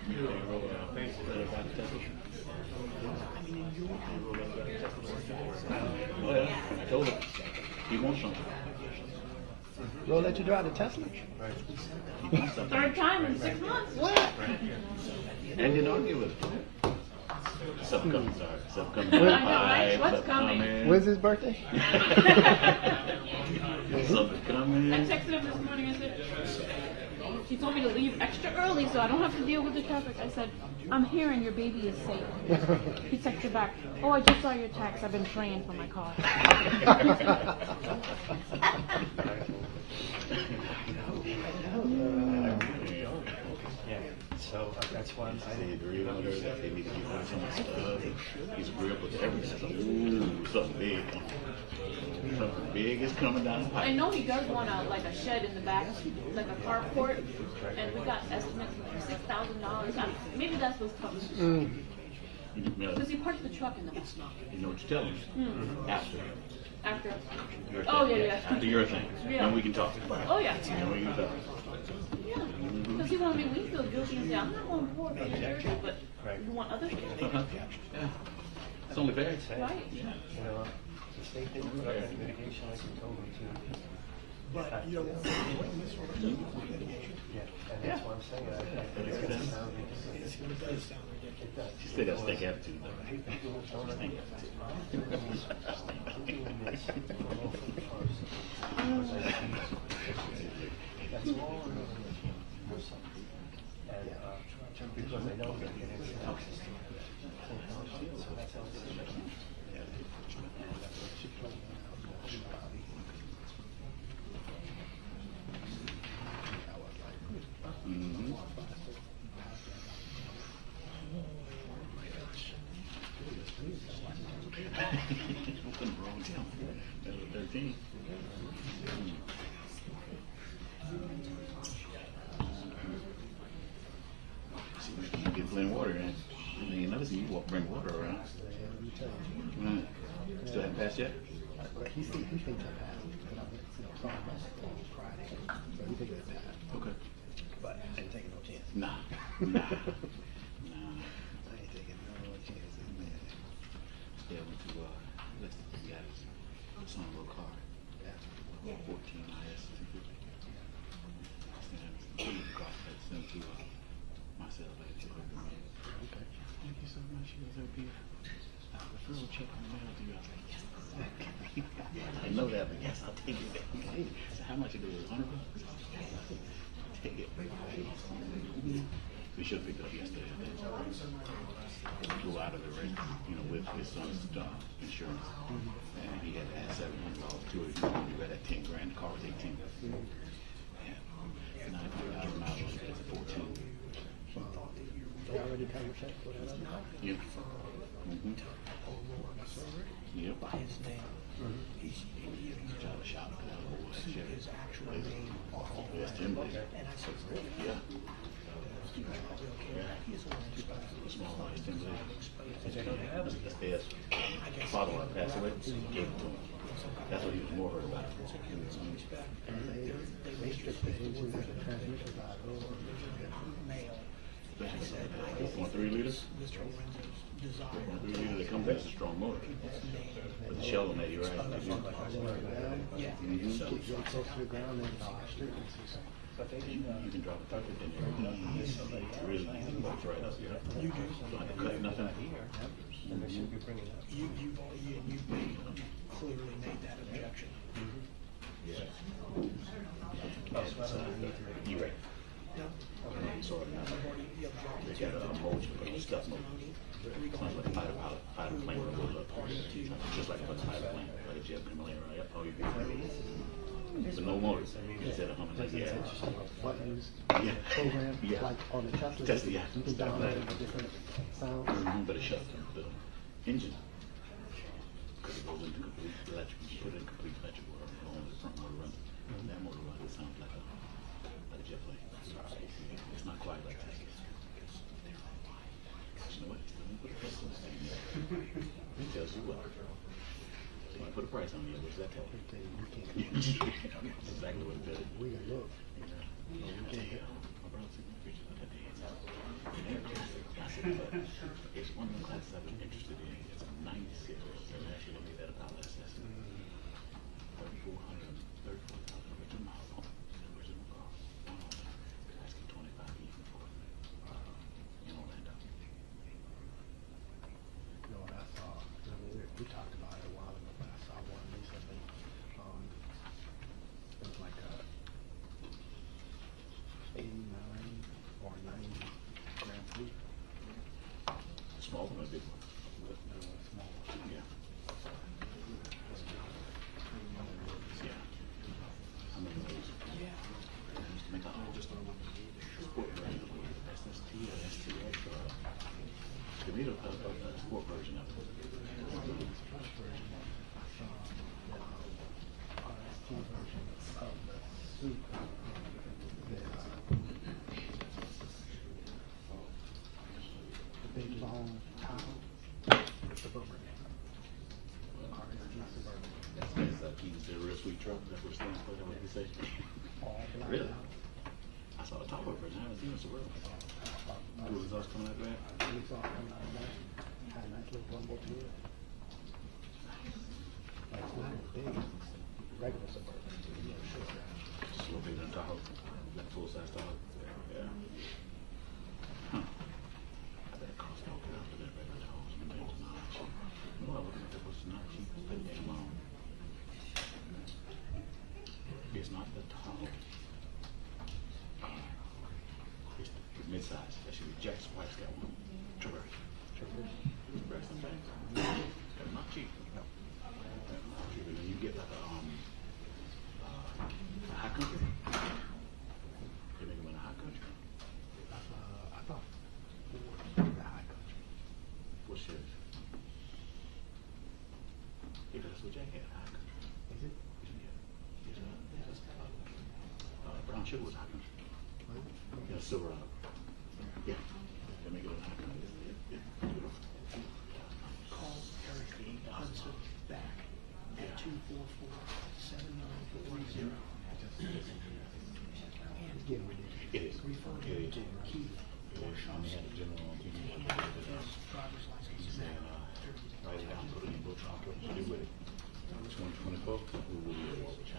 Oh yeah, I told him. He wants something. We'll let you drive the Tesla. He wants something. Third time in 6 months. What? And didn't argue with him. Something coming, sorry. Something coming. I know, right? What's Something coming? When's his birthday? Something coming. I texted him this morning, I said, he told me to leave extra early so I don't have to deal with the traffic. I said, I'm here and your baby is safe. He texted back, oh, I just saw your text. I've been praying for my car. So that's why They agree with her that they need to be doing some stuff. He's agreeable to everything. Ooh, something big coming. Something big is coming down the pipe. I know he does want like a shed in the back, like a carport, and we got estimates for $6,000. Maybe that's what's coming. Because he parks the truck in the back. You know what you're telling me? After. After. Your Oh, thing. yeah, yeah. After your thing. Yeah. Then we can talk. Oh, yeah. Then we can talk. Yeah. Because he wanted me, we feel guilty and say, I'm not on board with the but you want other things. Yeah. It's only fair. Right. you know, the state didn't put up any mitigation like we told them to. But you don't want to mitigation. Yeah, and that's what I'm saying. I think it's gonna sound ridiculous. It does sound ridiculous. It does. She still got steak attitude though. People don't understand. We're doing this for local first. That's all we're doing. And because they know that it's toxic. So that's how it's done. Open wrong town. That was 13. See, you can get plain water in. And then another thing, you bring water around. Still haven't passed yet? He thinks I passed. Friday. So he thinks I passed. Okay. But I ain't taking no chances. Nah. I ain't taking no chances, man. Yeah, went to, we got his son a little car. Yeah. 14 IS 250. And the car had sent to myself. Okay. Thank you so much. You guys are beautiful. Yes, I'll take it. Hey, so how much it is? $100? Take it. We should have picked it up yesterday. Flew out of it, right? You know, with his son's insurance. And he had to add $700 to it. You got that 10 grand, the car was 18. Yeah. 9,000 miles on it, it's 14. They already got your check for that? Yep. Mm-hmm. Yep. By his name. He's Trying to shop it out. see his actual name off of Yes, it. Tim. And I said, really? Yeah. Okay, he's the one who's supposed to Small life, Tim. They His father passed away. Gave it to him. That's what he was more hurt about. They stripped the engine and the transmission out of it. 1.3 liters? Mr. Lorenzo's desire. 1.3 liter, they come back, it's a strong motor. But the shell on that, you're right. Yeah. Keep it close to the ground and straight. You can drop a target in there. Really easy, but it's right up here. You do. Don't have to cut nothing. And they should be bringing that. You clearly made that objection. You're right. Sorry. They got a motion, but it's stuff mode. Sounds like a fighter plane will go up. Just like a fighter plane, like a jet plane, right? Oh, you're but no motors. Instead of humming like yeah. Buttons, Yeah. program, Yeah. like on the Tesla. Tesla, yeah. You can download different sounds. But it shuts the engine. Because it goes into complete electric. You put it in complete electrical or on the front motor runs. That motor runs, it sounds like a jet plane. It's not quite like that. You know what? It tells you what. So you put a price on it, what does that tell you? That's exactly what it does. We can look. It's one of the classes I've been interested in. It's a 96. And actually look at that about SS. 34,000 miles on the original car. One on there. Asking 25 even for it. In Orlando. You know what I saw? I mean, we talked about it a while ago, but I saw one recently. It was like a 89 or 90 Grand Prix. Small one or big one? Small one. Yeah. Yeah. How many of those? Yeah. I used to make a whole just on sport version of it. SST or STX or they made a sport version of it. RST version of the suit. The big long Tahoe. Suburban. RST Suburban. That's Keys, they're a real sweet truck. That's what it stands for. That's what they say. All black. Really? I saw the top of it. I haven't seen it so well. Dual exhaust coming out of that. It's all coming out of that. Had a nice little rumble to it. Like, it's not as big as regular Suburban. Sure. Just a little bigger than Tahoe. Like full size Tahoe. Yeah. Huh. I bet it costs no good after that regular Tahoe. It's not cheap. No, I look at it, it's not cheap. It's pretty damn long. It's not the Tahoe. It's the mid-size. That should be Jack Spike's got one. Traverse. Braxton Banks. They're not cheap. No. They're not cheap. And then you get like a high country. They make them in a high country. I thought Ford was the high country. What's yours? Yeah, that's what Jack had, high country. Is it? Brown sugar was high country. Yeah, Silverado. Yeah, they make it on high country. It's beautiful. Call Eric Hudson back at 244-7930. And Getting ridiculous. It is. refer It him is. to Keith It is. I mean, had a general on TV. his driver's license. He said, write it down, put it in your book, what you do with it. 2024, we will be able to. He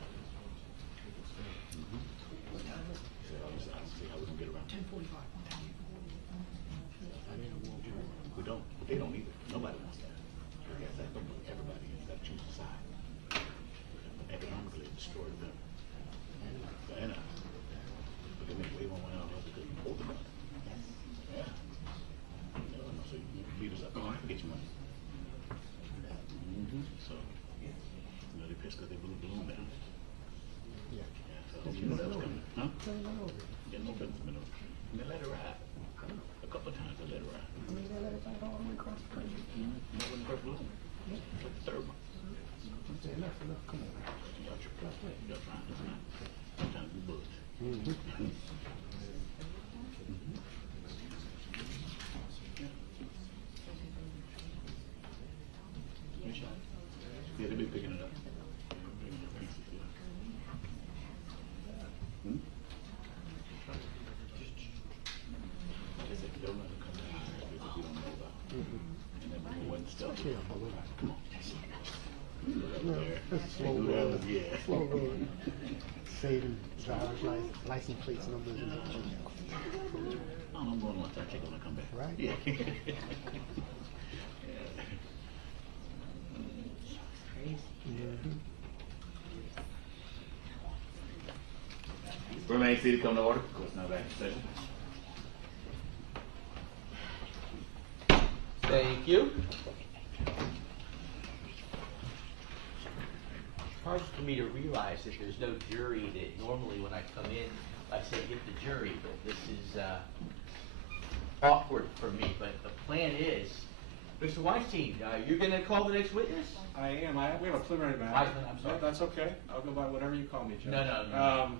said, I don't see how we can get around. 10:45. Come on. Slow road. Yeah. Slow road. Saving driver's license plates numbers. I'm going to let that chick when I come back. Right. Yeah. Remain seated, come to order. Court's now back in session. Thank you. Hard for me to realize that there's no jury, that normally when I come in, I say get the jury, but this is awkward for me. But the plan is, Mr. Weinstein, you're going to call the next witness? I am. We have a preliminary matter. Wiseman, I'm sorry. No, that's okay. I'll go by whatever you call me, Judge. No.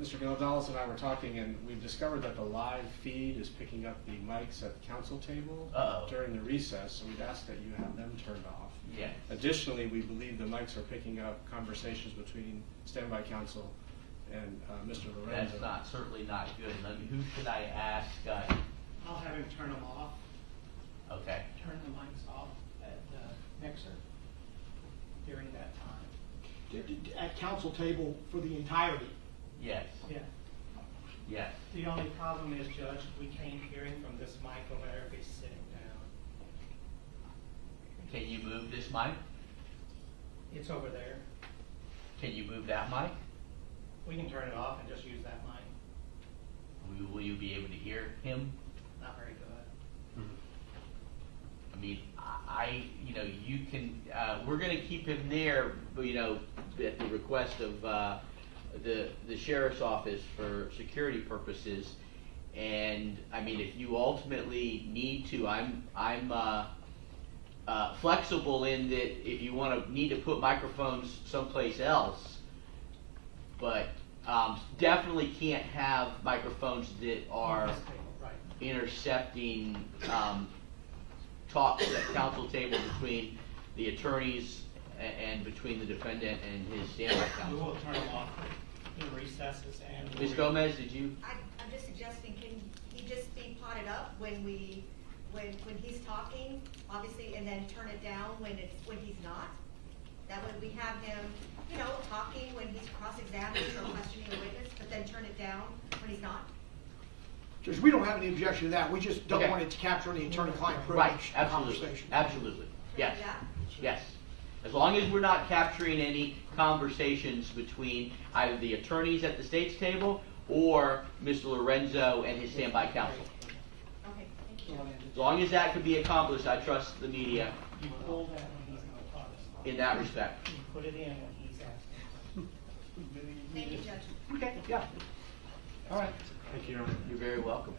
Mr. Galehouse and I were talking, and we've discovered that the live feed is picking up the mics at the council table during the recess, so we'd ask that you have them turned off. Yeah. Additionally, we believe the mics are picking up conversations between standby counsel and Mr. Lorenzo. That's certainly not good. Who should I ask? I'll have him turn them off. Okay. Turn the mics off at the mixer during that time. At council table for the entirety. Yes. Yeah. Yes. The only problem is, Judge, we can't hear him from this mic over there if he's sitting down. Can you move this mic? It's over there. Can you move that mic? We can turn it off and just use that mic. Will you be able to hear him? Not very good. I mean, you can, we're gonna keep him there, at the request of, the sheriff's office for security purposes. And, I mean, if you ultimately need to, I'm flexible in that if you need to put microphones someplace else, but, definitely can't have microphones that are intercepting, talks at council table between the attorneys and between the defendant and his standby We counsel. will turn them off in recesses and. Ms. Gomez, did you? I'm just suggesting, can he just be potted up when he's talking, obviously, and then turn it down when he's not? That way we have him, talking when he's cross-examining or questioning a witness, but then turn it down when he's not? Judge, we don't have any objection to that. We just don't Okay. want it to capture any attorney-client Right, privilege absolutely, conversation. absolutely, yes, Yeah. yes. As long as we're not capturing any conversations between either the attorneys at the state's table or Mr. Lorenzo and his standby counsel. Okay, thank you. As long as that could be accomplished, I trust the media You pull that when he's not talking. in that respect. You put it in when he's asking. Thank you, Judge. Okay, yeah. All right. Thank you, Your Honor. You're very welcome.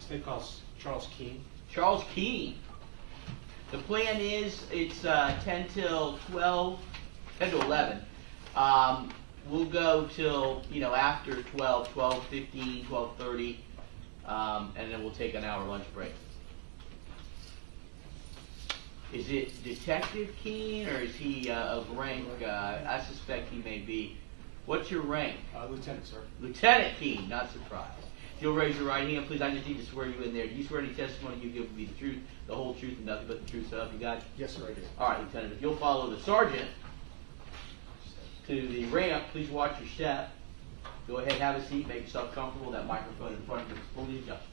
State calls Charles Keene. Charles Keene. The plan is, it's 10 till 12, 10 to 11. We'll go till, after 12, 12:15, 12:30, and then we'll take an hour lunch break. Is it Detective Keene, or is he of rank? I suspect he may be. What's your rank? Lieutenant, sir. Lieutenant Keene, not surprised. If you'll raise your right hand, please, I just need to swear you in there. Do you swear any testimony you give will be the truth, the whole truth, and nothing but the truth, so help you God? Yes, sir, I do. All right, Lieutenant, if you'll follow the sergeant to the ramp, please watch your step. Go ahead, have a seat, make yourself comfortable. That microphone in front of you is fully adjusted.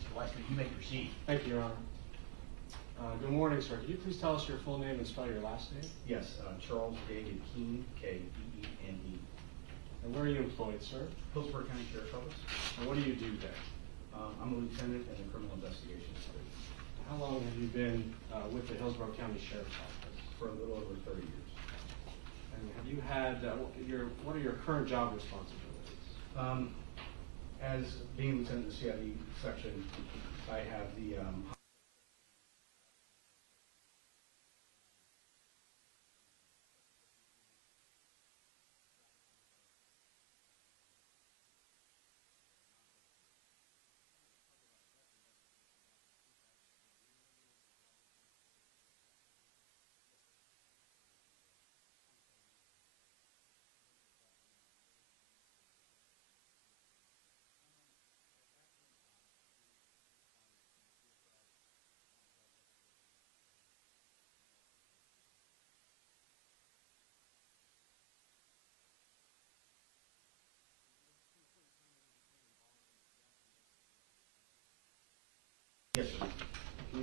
Mr. Weissman, you may proceed. Thank you, Your Honor. Good morning, sir. Could you please tell us your full name and spell your last name? Yes, Charles David Keene, Keene. And where are you employed, sir? Hillsborough County Sheriff's Office. And what do you do there? I'm a lieutenant in the criminal investigations division How long have you been with the Hillsborough County Sheriff's Office? for a little over 30 years. And have you had, what are your current job responsibilities? As being lieutenant in the CID section, I have the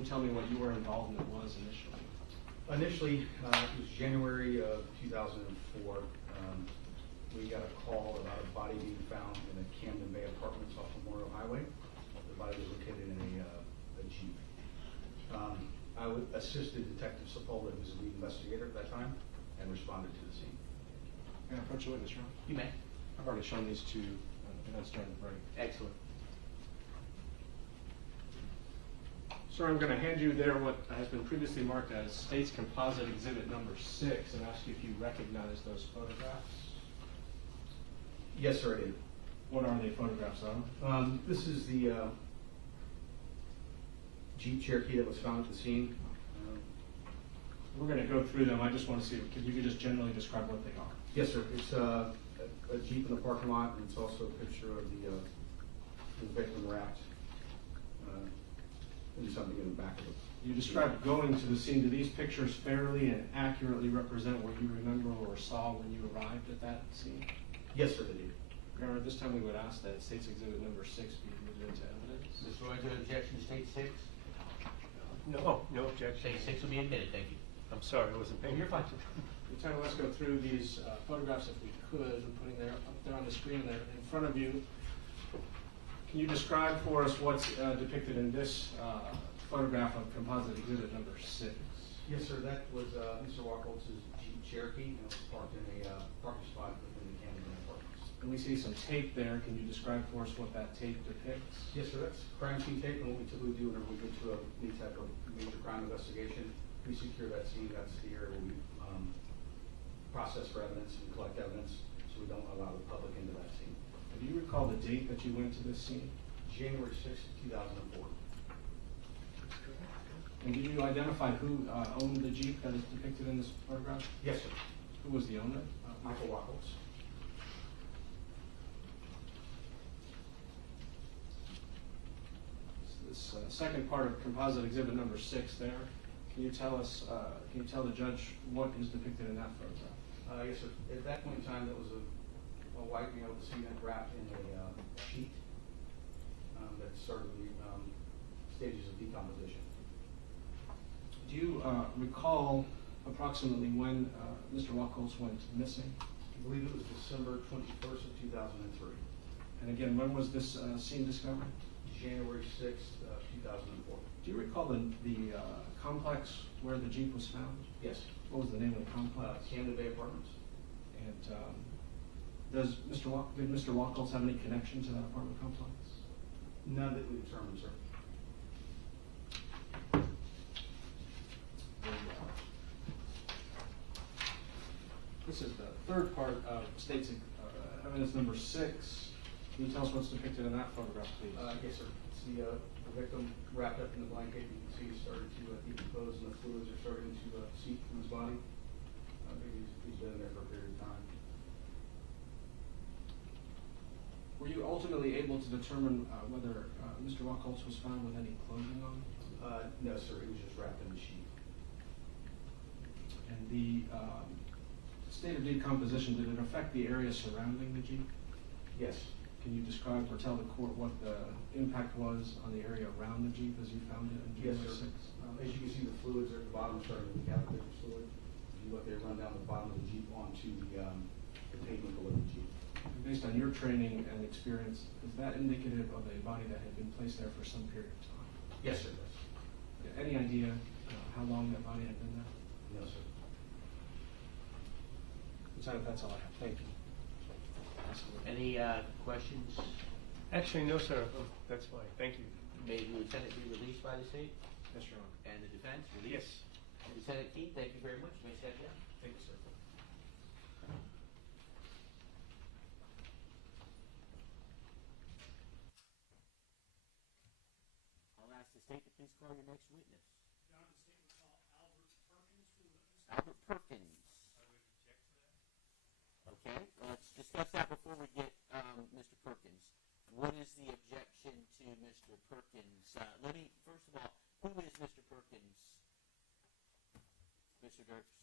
tell me what your involvement was initially? Initially, it was January of 2004. We got a call about a body being found in a Camden Bay Apartments off Memorial Highway. The body was located in a Jeep. I assisted Detective Sepulveda, who was the lead investigator at that time, and responded to the scene. May I approach the witness, Your Honor? You may. I've already shown these two events during the break. Excellent. Sir, I'm going to hand you there what has been previously marked as State's Composite Exhibit number 6 and ask you if you recognize those photographs. Yes, sir, I did. What are they photographs of? This is the Jeep Cherokee that was found at the scene. We're going to go through them. I just want to see, if you could just generally describe what they are. Yes, sir. It's a Jeep in the parking lot, and it's also a picture of the victim wrapped in something in the back of it. You described going to the scene. Do these pictures fairly and accurately represent what you remember or saw when you arrived at that scene? Yes, sir, they do. Your Honor, at this time we would ask that State's Exhibit number 6 be admitted into evidence. Mr. Lorenzo, objection to state 6? No, no objection. State 6 will be admitted, thank you. I'm sorry, I wasn't paying. You're fine. Lieutenant, let's go through these photographs if we could, and putting them up there on the screen there in front of you. Can you describe for us what's depicted in this photograph of Composite Exhibit number 6? Yes, sir. That was Mr. Wachholtz's Jeep Cherokee, and it was parked in a parking spot within the Camden Bay Apartments. And we see some tape there. Can you describe for us what that tape depicts? Yes, sir. That's crime scene tape, and what we typically do whenever we go to any type of major crime investigation, we secure that scene. That's the area where we process for evidence and collect evidence, so we don't allow the public into that scene. Do you recall the date that you went to this scene? January 6th, 2004. And did you identify who owned the Jeep that is depicted in this photograph? Yes, sir. Who was the owner? Michael Wachholtz. This second part of Composite Exhibit number 6 there. Can you tell us, can you tell the judge what is depicted in that photograph? Yes, sir. At that point in time, that was a white male with cement wrapped in a sheet that started the stages of decomposition. Do you recall approximately when Mr. Wachholtz went missing? I believe it was December 21st of 2003. And again, when was this scene discovered? January 6th, 2004. Do you recall the complex where the Jeep was found? Yes. What was the name of the complex? Camden Bay Apartments. And did Mr. Wachholtz have any connection to that apartment complex? None that we determined, sir. This is the third part of State's evidence number 6. Can you tell us what's depicted in that photograph, please? Yes, sir. It's the victim wrapped up in the blanket. You can see he started to decompose, and the fluids are starting to seep from his body. I think he's been in there for a period of time. Were you ultimately able to determine whether Mr. Wachholtz was found with any clothing on? No, sir. He was just wrapped in the sheet. And the state of decomposition, did it affect the area surrounding the Jeep? Yes. Can you describe or tell the court what the impact was on the area around the Jeep as you found it in Yes, January sir. 6th? As you can see, the fluids are at the bottom are starting to leak out. There's fluid. If you look, they run down the bottom of the Jeep onto the pavement below the Jeep. And based on your training and experience, is that indicative of a body that had been placed there for some period of time? Yes, sir. Yes. Any idea how long that body had been there? No, sir. Lieutenant, that's all I have. Thank you. Any questions? Actually, no, sir. That's fine. Thank you. May the lieutenant be released by the state? Yes, Your Honor. And the defense Yes. released? Lieutenant Keith, thank you very much. May I step down? Thank you, sir. I'll ask the state to please call your next witness. Your Honor, the state will call Albert Perkins for witness. Albert Perkins. I would object to that. Okay, let's discuss that before we get Mr. Perkins. What is the objection to Mr. Perkins? Let me, first of all, who is Mr. Perkins? Mr. Dirks?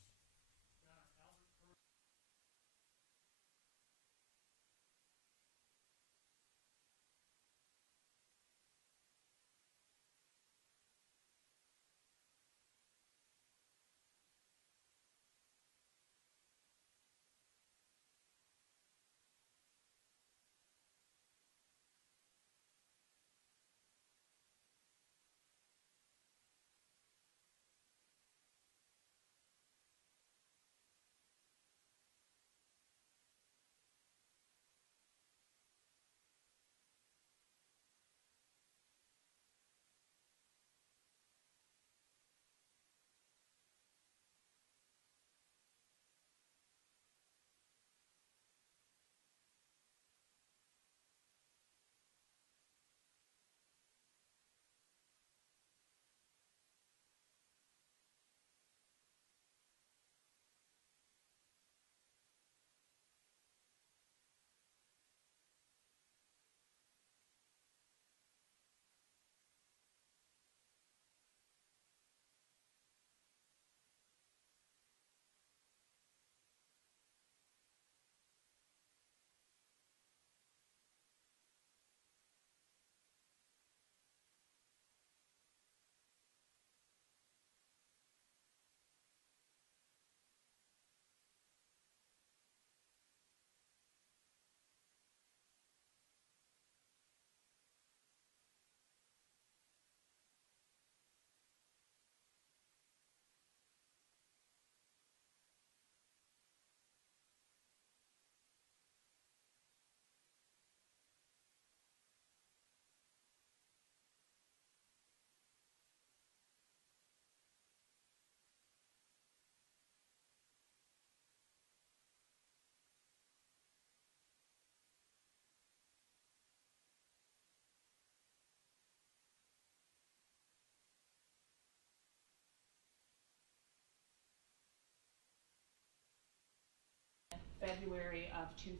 February of 2000.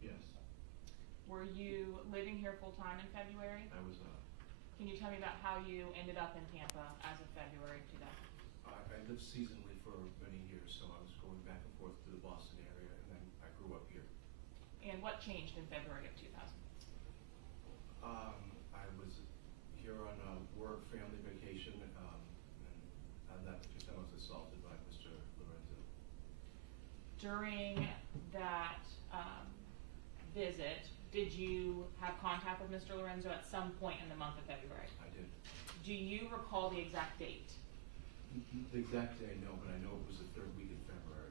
Yes, Were you living here full-time in February? I was, Can you tell me about how you ended up in Tampa as of February of 2000? I lived seasonally for many years, so I was going back and forth to the Boston area, and then I grew up here. And what changed in February of 2000? I was here on a work family vacation, and on that particular time I was assaulted by Mr. Lorenzo. During that visit, did you have contact with Mr. Lorenzo at some point in the month of February? I did. Do you recall the exact date? The exact day, no, but I know it was the third week in February.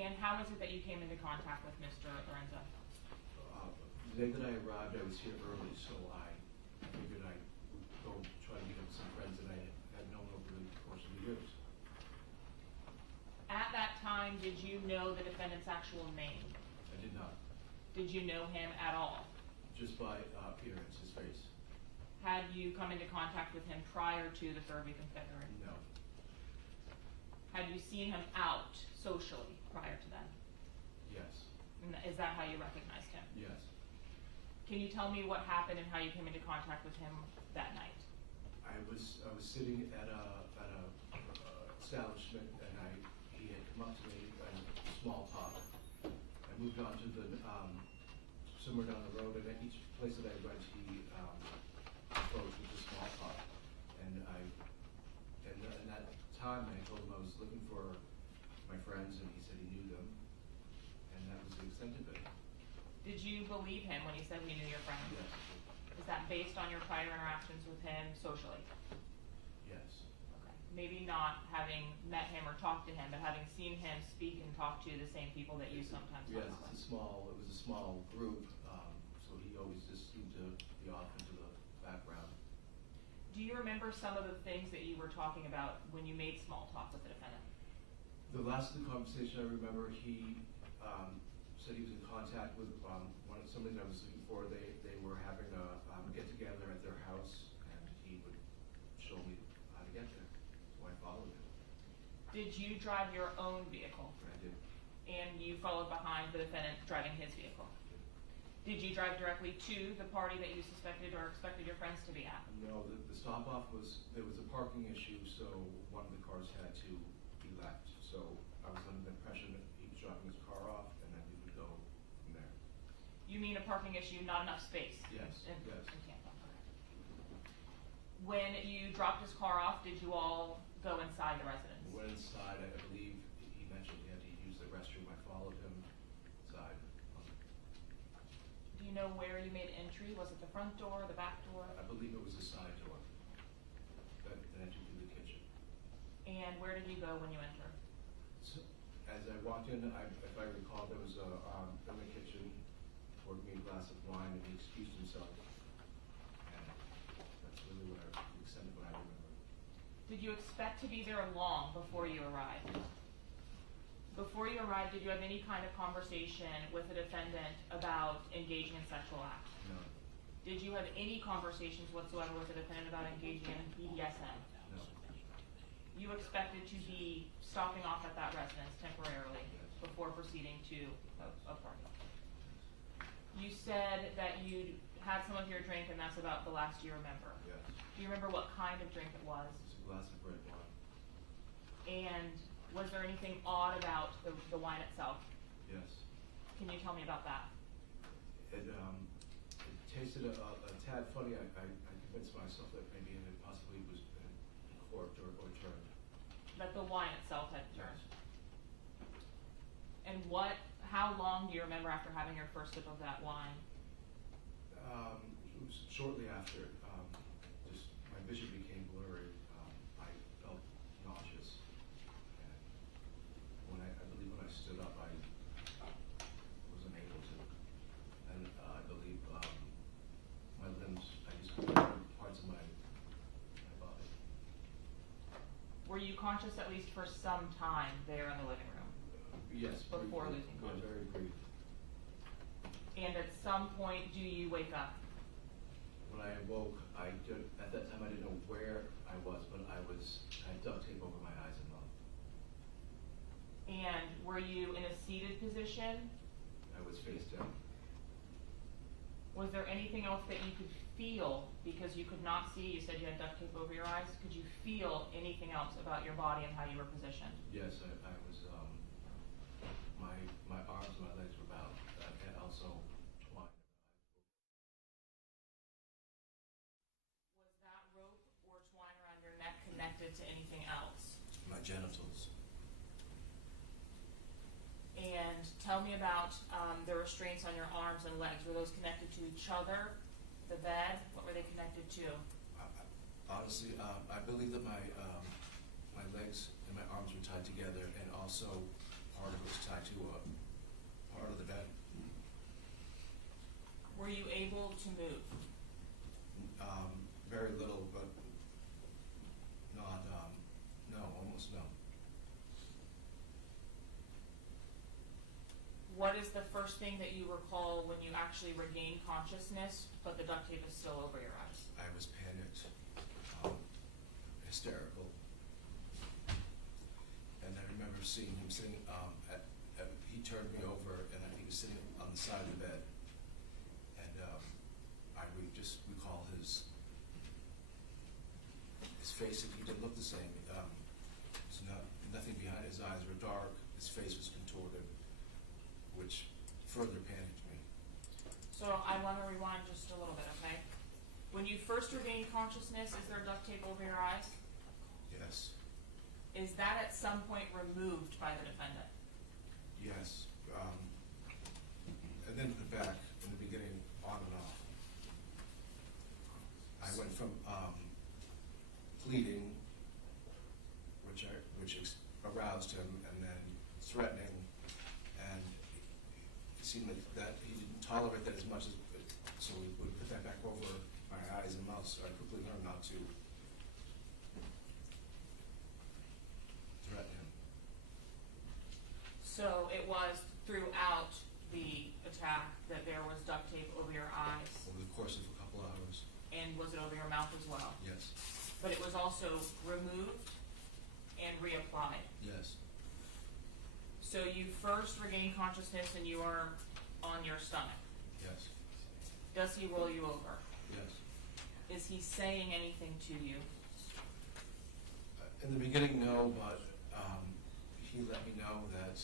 And how is it that you came into contact with Mr. Lorenzo? The day that I arrived, I was here early, so I figured I would go try to meet up with some friends that I had known over the course of the years. At that time, did you know the defendant's actual name? I did not. Did you know him at all? Just by appearance, his face. Had you come into contact with him prior to the third week in February? No. Had you seen him out socially prior to then? Yes. And is that how you recognized him? Yes. Can you tell me what happened and how you came into contact with him that night? I was sitting at a establishment, and he had come up to me in small talk. I moved on to the somewhere down the road, and at each place that I went, he approached with a small talk. And in that time, I told him I was looking for my friends, and he said he knew them, and that was the extent of it. Did you believe him when he said we knew your friend? Yes. Is that based on your prior interactions with him socially? Yes. Okay. Maybe not having met him or talked to him, but having seen him speak and talk to the same people that you sometimes Yes, talk with. it was a small group, so he always just seemed to be off into the background. Do you remember some of the things that you were talking about when you made small talk with the defendant? The last of the conversation I remember, he said he was in contact with somebody that I was looking for. They were having a get-together at their house, and he would show me how to get there, so I followed him. Did you drive your own vehicle? I did. And you followed behind the defendant driving his vehicle? Did you drive directly to the party that you suspected or expected your friends to be at? No, the stop-off there was a parking issue, so one of the cars had to be left. So I was under the impression that he was dropping his car off, and then we would go from there. You mean a parking issue, not enough space? Yes, In yes. Tampa. When you dropped his car off, did you all go inside the residence? We went inside. I believe he mentioned he had to use the restroom. I followed him inside. Do you know where you made entry? Was it the front door, the back door? I believe it was the side door that entered through the kitchen. And where did you go when you entered? So, as I walked in, if I recall, there was in the kitchen, poured me a glass of wine, and he excused himself. And that's really the extent of what I remember. Did you expect to be there long before you arrived? Before you arrived, did you have any kind of conversation with the defendant about engaging in sexual acts? No. Did you have any conversations whatsoever with the defendant about engaging in BDSM? No. You expected to be stopping off at that residence temporarily before proceeding to a party. You said that you had some of your drink, and that's about the last you remember. Yes. Do you remember what kind of drink it was? It's a glass of red wine. And was there anything odd about the wine itself? Yes. Can you tell me about that? It tasted a tad funny. I convinced myself that maybe it possibly was corked or turned. That the wine itself had turned? And how long do you remember after having your first sip of that wine? It was shortly after. Just my vision became blurry. I felt nauseous. And I believe when I stood up, I wasn't able to. And I believe my limbs, I just parts of my body. Were you conscious at least for some time there in the living room? Yes. Before briefly. losing Yeah, consciousness? very brief. And at some point, do you wake up? When I awoke, at that time I didn't know where I was, but I had duct tape over my eyes and mouth. And were you in a seated position? I was face down. Was there anything else that you could feel, because you could not see, you said you had duct tape over your eyes, could you feel anything else about your body and how you were positioned? Yes, I was, my arms and my legs were bound, and also twined. Was that rope or twine around your neck connected to anything else? My genitals. And tell me about the restraints on your arms and legs. Were those connected to each other, the bed? What were they connected to? Honestly, I believe that my legs and my arms were tied together, and also part of it was tied to a part of the bed. Were you able to move? Very little, but not, no, almost no. What is the first thing that you recall when you actually regained consciousness, but the duct tape is still over your eyes? I was panicked, hysterical. And I remember seeing him sitting, he turned me over, and he was sitting on the side of the bed. And I would just recall his face, and he didn't look the same. There's nothing behind his eyes were dark, his face was contorted, which further panicked me. So I want to rewind just a little bit, okay? When you first regained consciousness, is there duct tape over your eyes? Yes. Is that at some point removed by the defendant? Yes. And then put back in the beginning, on and off. I went from pleading, which aroused him, and then threatening, and it seemed like that he didn't tolerate that as much as, so we would put that back over my eyes and mouth, so I quickly learned not to threaten him. So it was throughout the attack that there was duct tape over your eyes? Over the course of a couple hours. And was it over your mouth as well? Yes. But it was also removed and reapplied? Yes. So you first regain consciousness and you are on your stomach? Yes. Does he roll you over? Yes. Is he saying anything to you? In the beginning, no, but he let me know that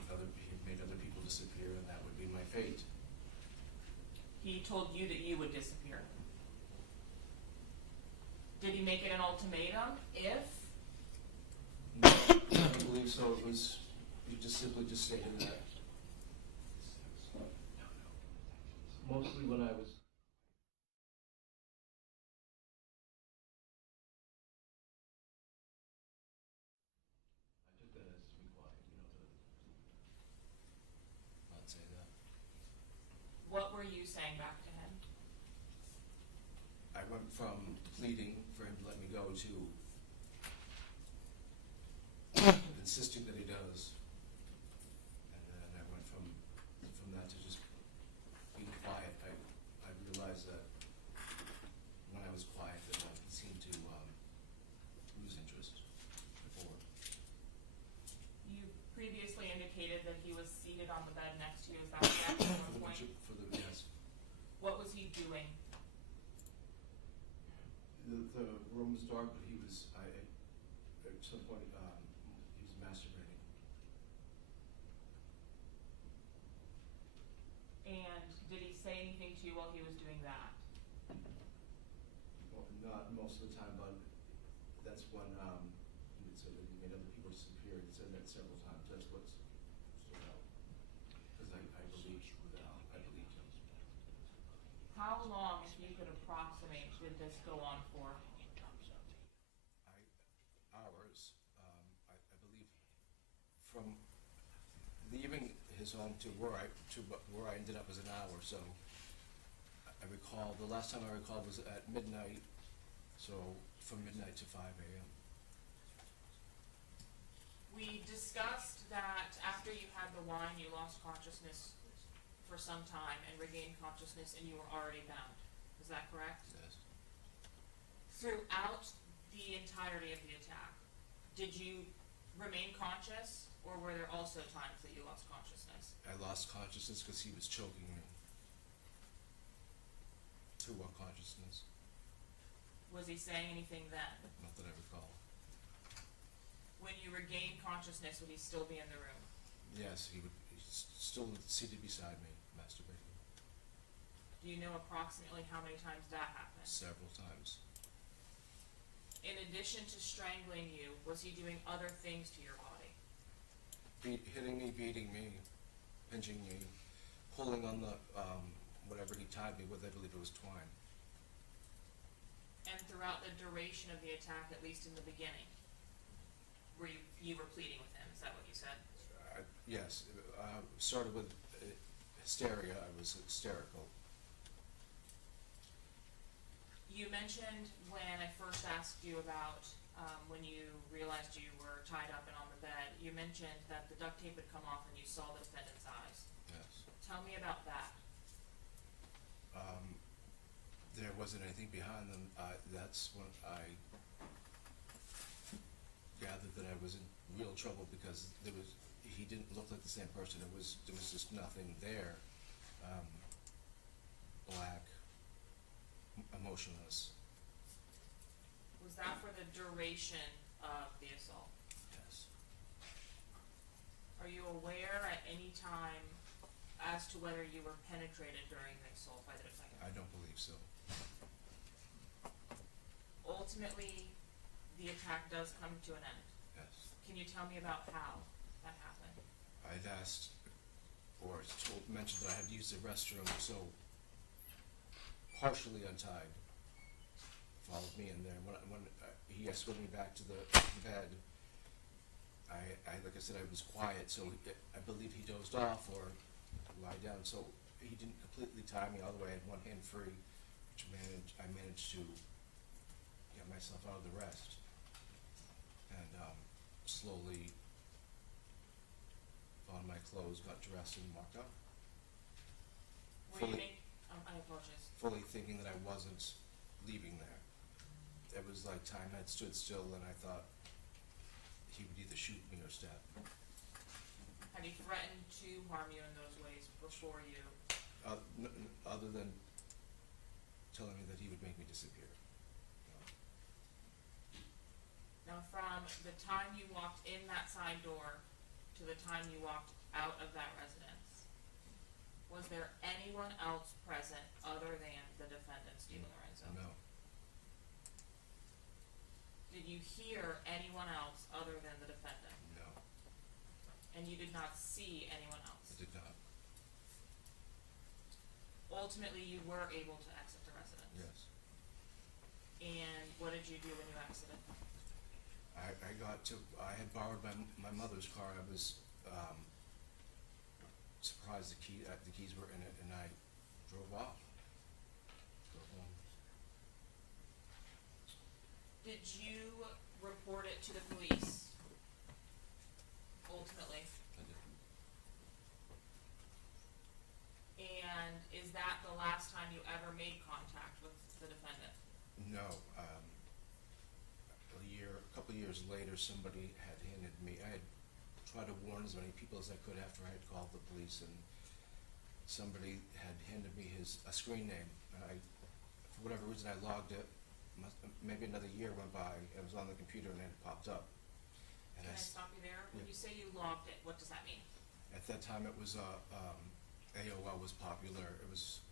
he made other people disappear, and that would be my fate. He told you that you would disappear. Did he make it an ultimatum? If? No, I don't believe so. It was, he just simply just stated that. Mostly when I was I took that as to be quiet, not say that. What were you saying back to him? I went from pleading for him to let me go to insisting that he does, and then I went from that to just being quiet. I realized that when I was quiet, that he seemed to lose interest before. You previously indicated that he was seated on the bed next to you. Is that correct at one point? Yes. What was he doing? The room was dark, but he was, at some point, he was masturbating. And did he say anything to you while he was doing that? Well, not most of the time, but that's when he would say that he made other people disappear. He said that several times. That's what's stood out. Because I believed him. How long, if you could approximate, did this go on for? Hours. I believe from leaving his home to where I ended up was an hour. So I recall the last time I recalled was at midnight. So from midnight to 5 a.m. We discussed that after you had the wine, you lost consciousness for some time and regained consciousness, and you were already bound. Is that correct? Yes. Throughout the entirety of the attack, did you remain conscious? Or were there also times that you lost consciousness? I lost consciousness because he was choking me to unconsciousness. Was he saying anything then? Not that I recall. When you regained consciousness, would he still be in the room? Yes, he's still seated beside me, masturbating. Do you know approximately how many times that happened? Several times. In addition to strangling you, was he doing other things to your body? Hitting me, beating me, pinching me, pulling on the, whatever he tied me with, I believe it was twine. And throughout the duration of the attack, at least in the beginning, you were pleading with him, is that what you said? Yes, started with hysteria, I was hysterical. You mentioned when I first asked you about when you realized you were tied up and on the bed, you mentioned that the duct tape had come off and you saw the defendant's eyes. Yes. Tell me about that. There wasn't anything behind them. That's when I gathered that I was in real trouble because he didn't look like the same person. There was just nothing there. Black, emotionless. Was that for the duration of the assault? Yes. Are you aware at any time as to whether you were penetrated during the assault by the defendant? I don't believe so. Ultimately, the attack does come to an end. Yes. Can you tell me about how that happened? I'd asked or mentioned that I had used the restroom, so partially untied, followed me in there. When he escorted me back to the bed, like I said, I was quiet, so I believe he dozed off or lied down, so he didn't completely tie me all the way. I had one hand free, which I managed to get myself out of the rest, and slowly found my clothes, got dressed, and walked out. I apologize. Fully thinking that I wasn't leaving there. It was like time had stood still, and I thought he would either shoot me or stab me. Had he threatened to harm you in those ways before you? Other than telling me that he would make me disappear. Now, from the time you walked in that side door to the time you walked out of that residence, was there anyone else present other than the defendant, Stephen Lorenzo? No. Did you hear anyone else other than the defendant? No. And you did not see anyone else? I did not. Ultimately, you were able to exit the residence? Yes. And what did you do when you exited? I had borrowed my mother's car. I was surprised the keys were in it, and I drove off. Drove home. Did you report it to the police? Ultimately? I did. And is that the last time you ever made contact with the defendant? No. A couple of years later, somebody had handed me. I had tried to warn as many people as I could after I had called the police, and somebody had handed me a screen name. For whatever reason, I logged it. Maybe another year went by. It was on the computer, and it popped up. And Can I stop you there? When Yeah. you say you logged it, what does that mean? At that time, it was AOL was popular. It was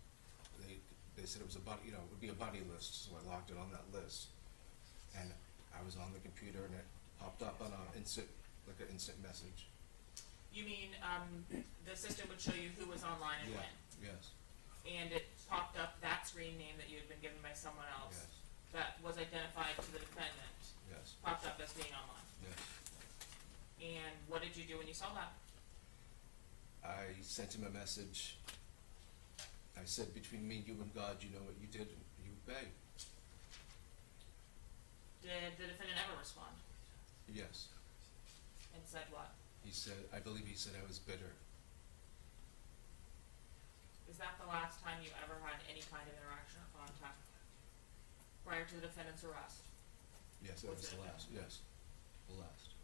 they said it was it would be a buddy list, so I logged it on that list, and I was on the computer, and it popped up on an instant message. You mean the system would show you who was online and when? Yes. And it popped up that screen name that you had been given by someone else Yes. that was identified to the defendant, Yes. popped up as being online. Yes. And what did you do when you saw that? I sent him a message. I said, between me, you, and God, you know what you did, and you obey. Did the defendant ever respond? Yes. And said what? I believe he said I was bitter. Is that the last time you ever had any kind of interaction or contact prior to the defendant's arrest? Yes, that was the last. Yes, the last.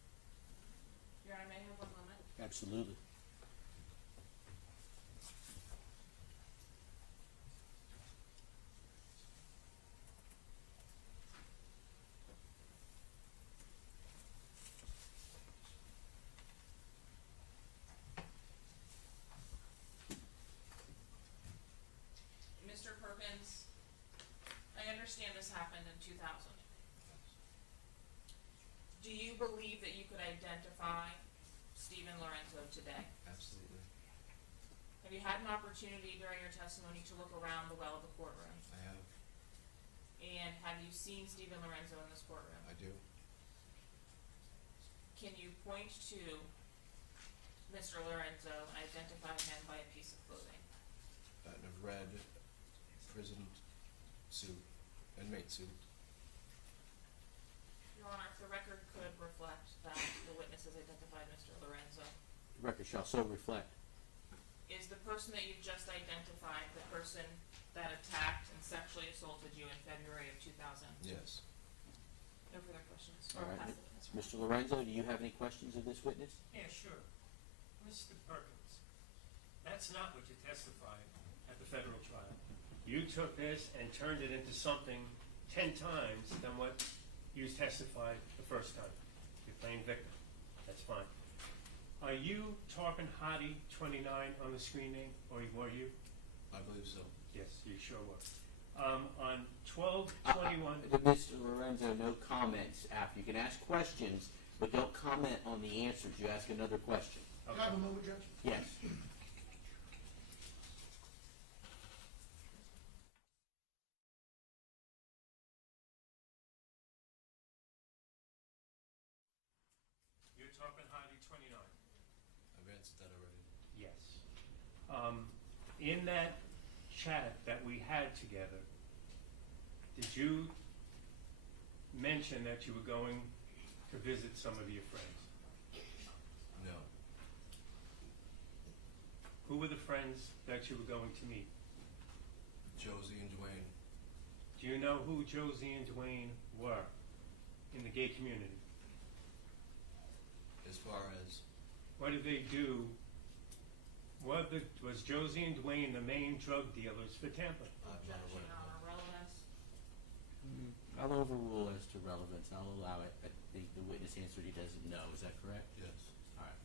Your Honor, may I have one moment? Absolutely. Mr. Perkins, I understand this happened in 2000. Do you believe that you could identify Stephen Lorenzo today? Absolutely. Have you had an opportunity during your testimony to look around the well of the courtroom? I have. And have you seen Stephen Lorenzo in this courtroom? I do. Can you point to Mr. Lorenzo and identify him by a piece of clothing? In a red prison suit, inmate suit. Your Honor, if the record could reflect that the witness has identified Mr. Lorenzo. The record shall so reflect. Is the person that you've just identified the person that attacked and sexually assaulted you in February of 2000? Yes. No further questions. All right. Pass the witness. Mr. Lorenzo, do you have any questions of this witness? Yeah, sure. Mr. Perkins, that's not what you testified at the federal trial. You took this and turned it into something 10 times than what you testified the first time. You're playing victim. That's fine. Are you talking Hottie 29 on the screen name, or were you? I believe so. Yes, you sure were. On 12/21. Mr. Lorenzo, no comments after. You can ask questions, but don't comment on the answers. You ask another question. Can I have a moment, Judge? Yes. You're talking Hottie 29. I've answered that already. Yes. In that chat that we had together, did you mention that you were going to visit some of your friends? No. Who were the friends that you were going to meet? Josie and Dwayne. Do you know who Josie and Dwayne were in the gay community? As far as What did they do? Was Josie and Dwayne the main drug dealers for Tampa? Objection, Your Honor. Relevance. I'll overrule as to relevance. I'll allow it. I think the witness answered he doesn't know. Is that correct? yes. All right.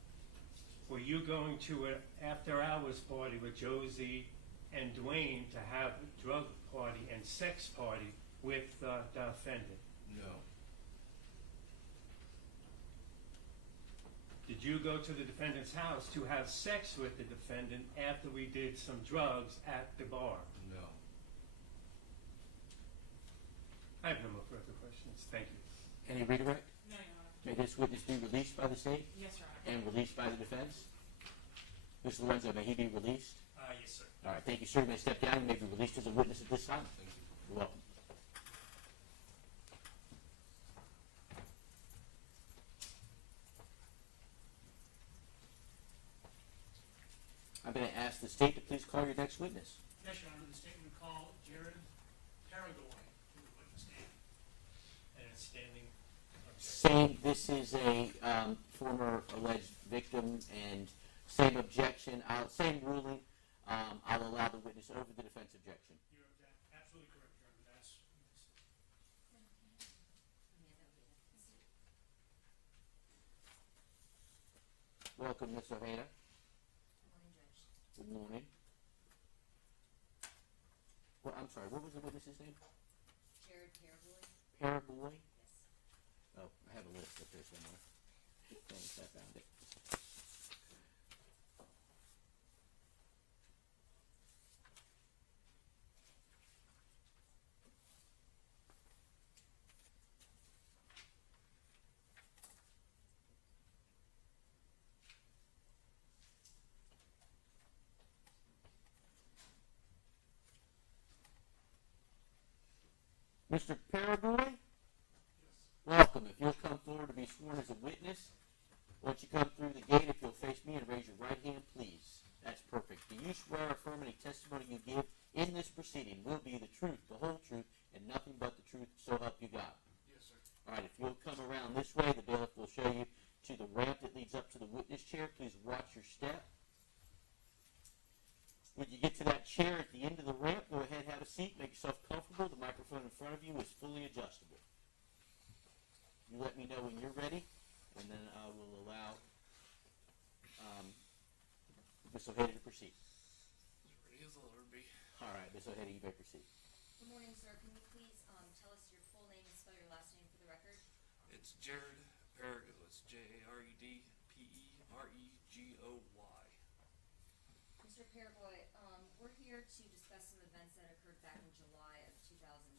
Were you going to an after-hours party with Josie and Dwayne to have a drug party and sex party with the offendant? No. Did you go to the defendant's house to have sex with the defendant after we did some drugs at the bar? No. I have no more further questions. Thank you. Any redirect? No, Your Honor. May this witness be released by the state Yes, Your Honor. and released by the defense? Mr. Lorenzo, may he be released? Yes, sir. All right. Thank you, sir. You may step down. You may be released as a witness at this time. Thank you. You're welcome. I'm going to ask the state to please call your next witness. Yes, Your Honor, the state would call Jared Peregoy to the witness stand. And it's standing. Same, this is a former alleged victim, and same objection, same ruling. I'll allow the witness over the defense objection. You're absolutely correct, Your Honor. That's Welcome, Ms. Ojeda. Good morning. Well, I'm sorry, what was the witness's name? Jared Peregoy. Peregoy? Yes. Oh, I have a list up there somewhere. Thanks, I found it. Mr. Peregoy? Welcome. If you'll come forward to be sworn as a witness, once you come through the gate, if you'll face me and raise your right hand, please. That's perfect. Do you swear or affirm any testimony you give in this proceeding will be the truth, the whole truth, and nothing but the truth, so help you God? Yes, sir. All right, if you'll come around this way, the bailiff will show you to the ramp that leads up to the witness chair. Please watch your step. When you get to that chair at the end of the ramp, go ahead, have a seat, make yourself comfortable. The microphone in front of you is fully adjustable. You let me know when you're ready, and then I will allow Ms. Ojeda to proceed. As ready as I'll ever be. All right, Ms. Ojeda, you may proceed. Good morning, sir. Can you please tell us your full name and spell your last name for the record? It's Jared Peregoy. It's Jaredperegoy. Mr. Peregoy, we're here to discuss some events that occurred back in July of 2003.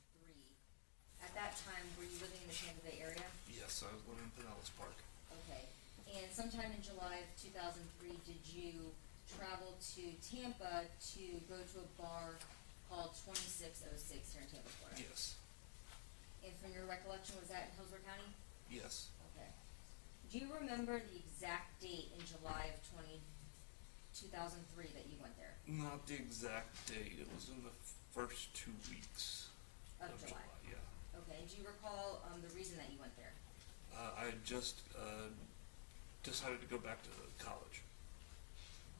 At that time, were you living in the Tampa Bay area? Yes, I was living in Pinellas Park. Okay. And sometime in July of 2003, did you travel to Tampa to go to a bar called 2606 here in Tampa, Florida? Yes. And from your recollection, was that in Hillsborough County? Yes. Okay. Do you remember the exact date in July of 2003 that you went there? Not the exact date. It was in the first 2 weeks Of July. Yeah. Okay. Do you recall the reason that you went there? I had just decided to go back to college.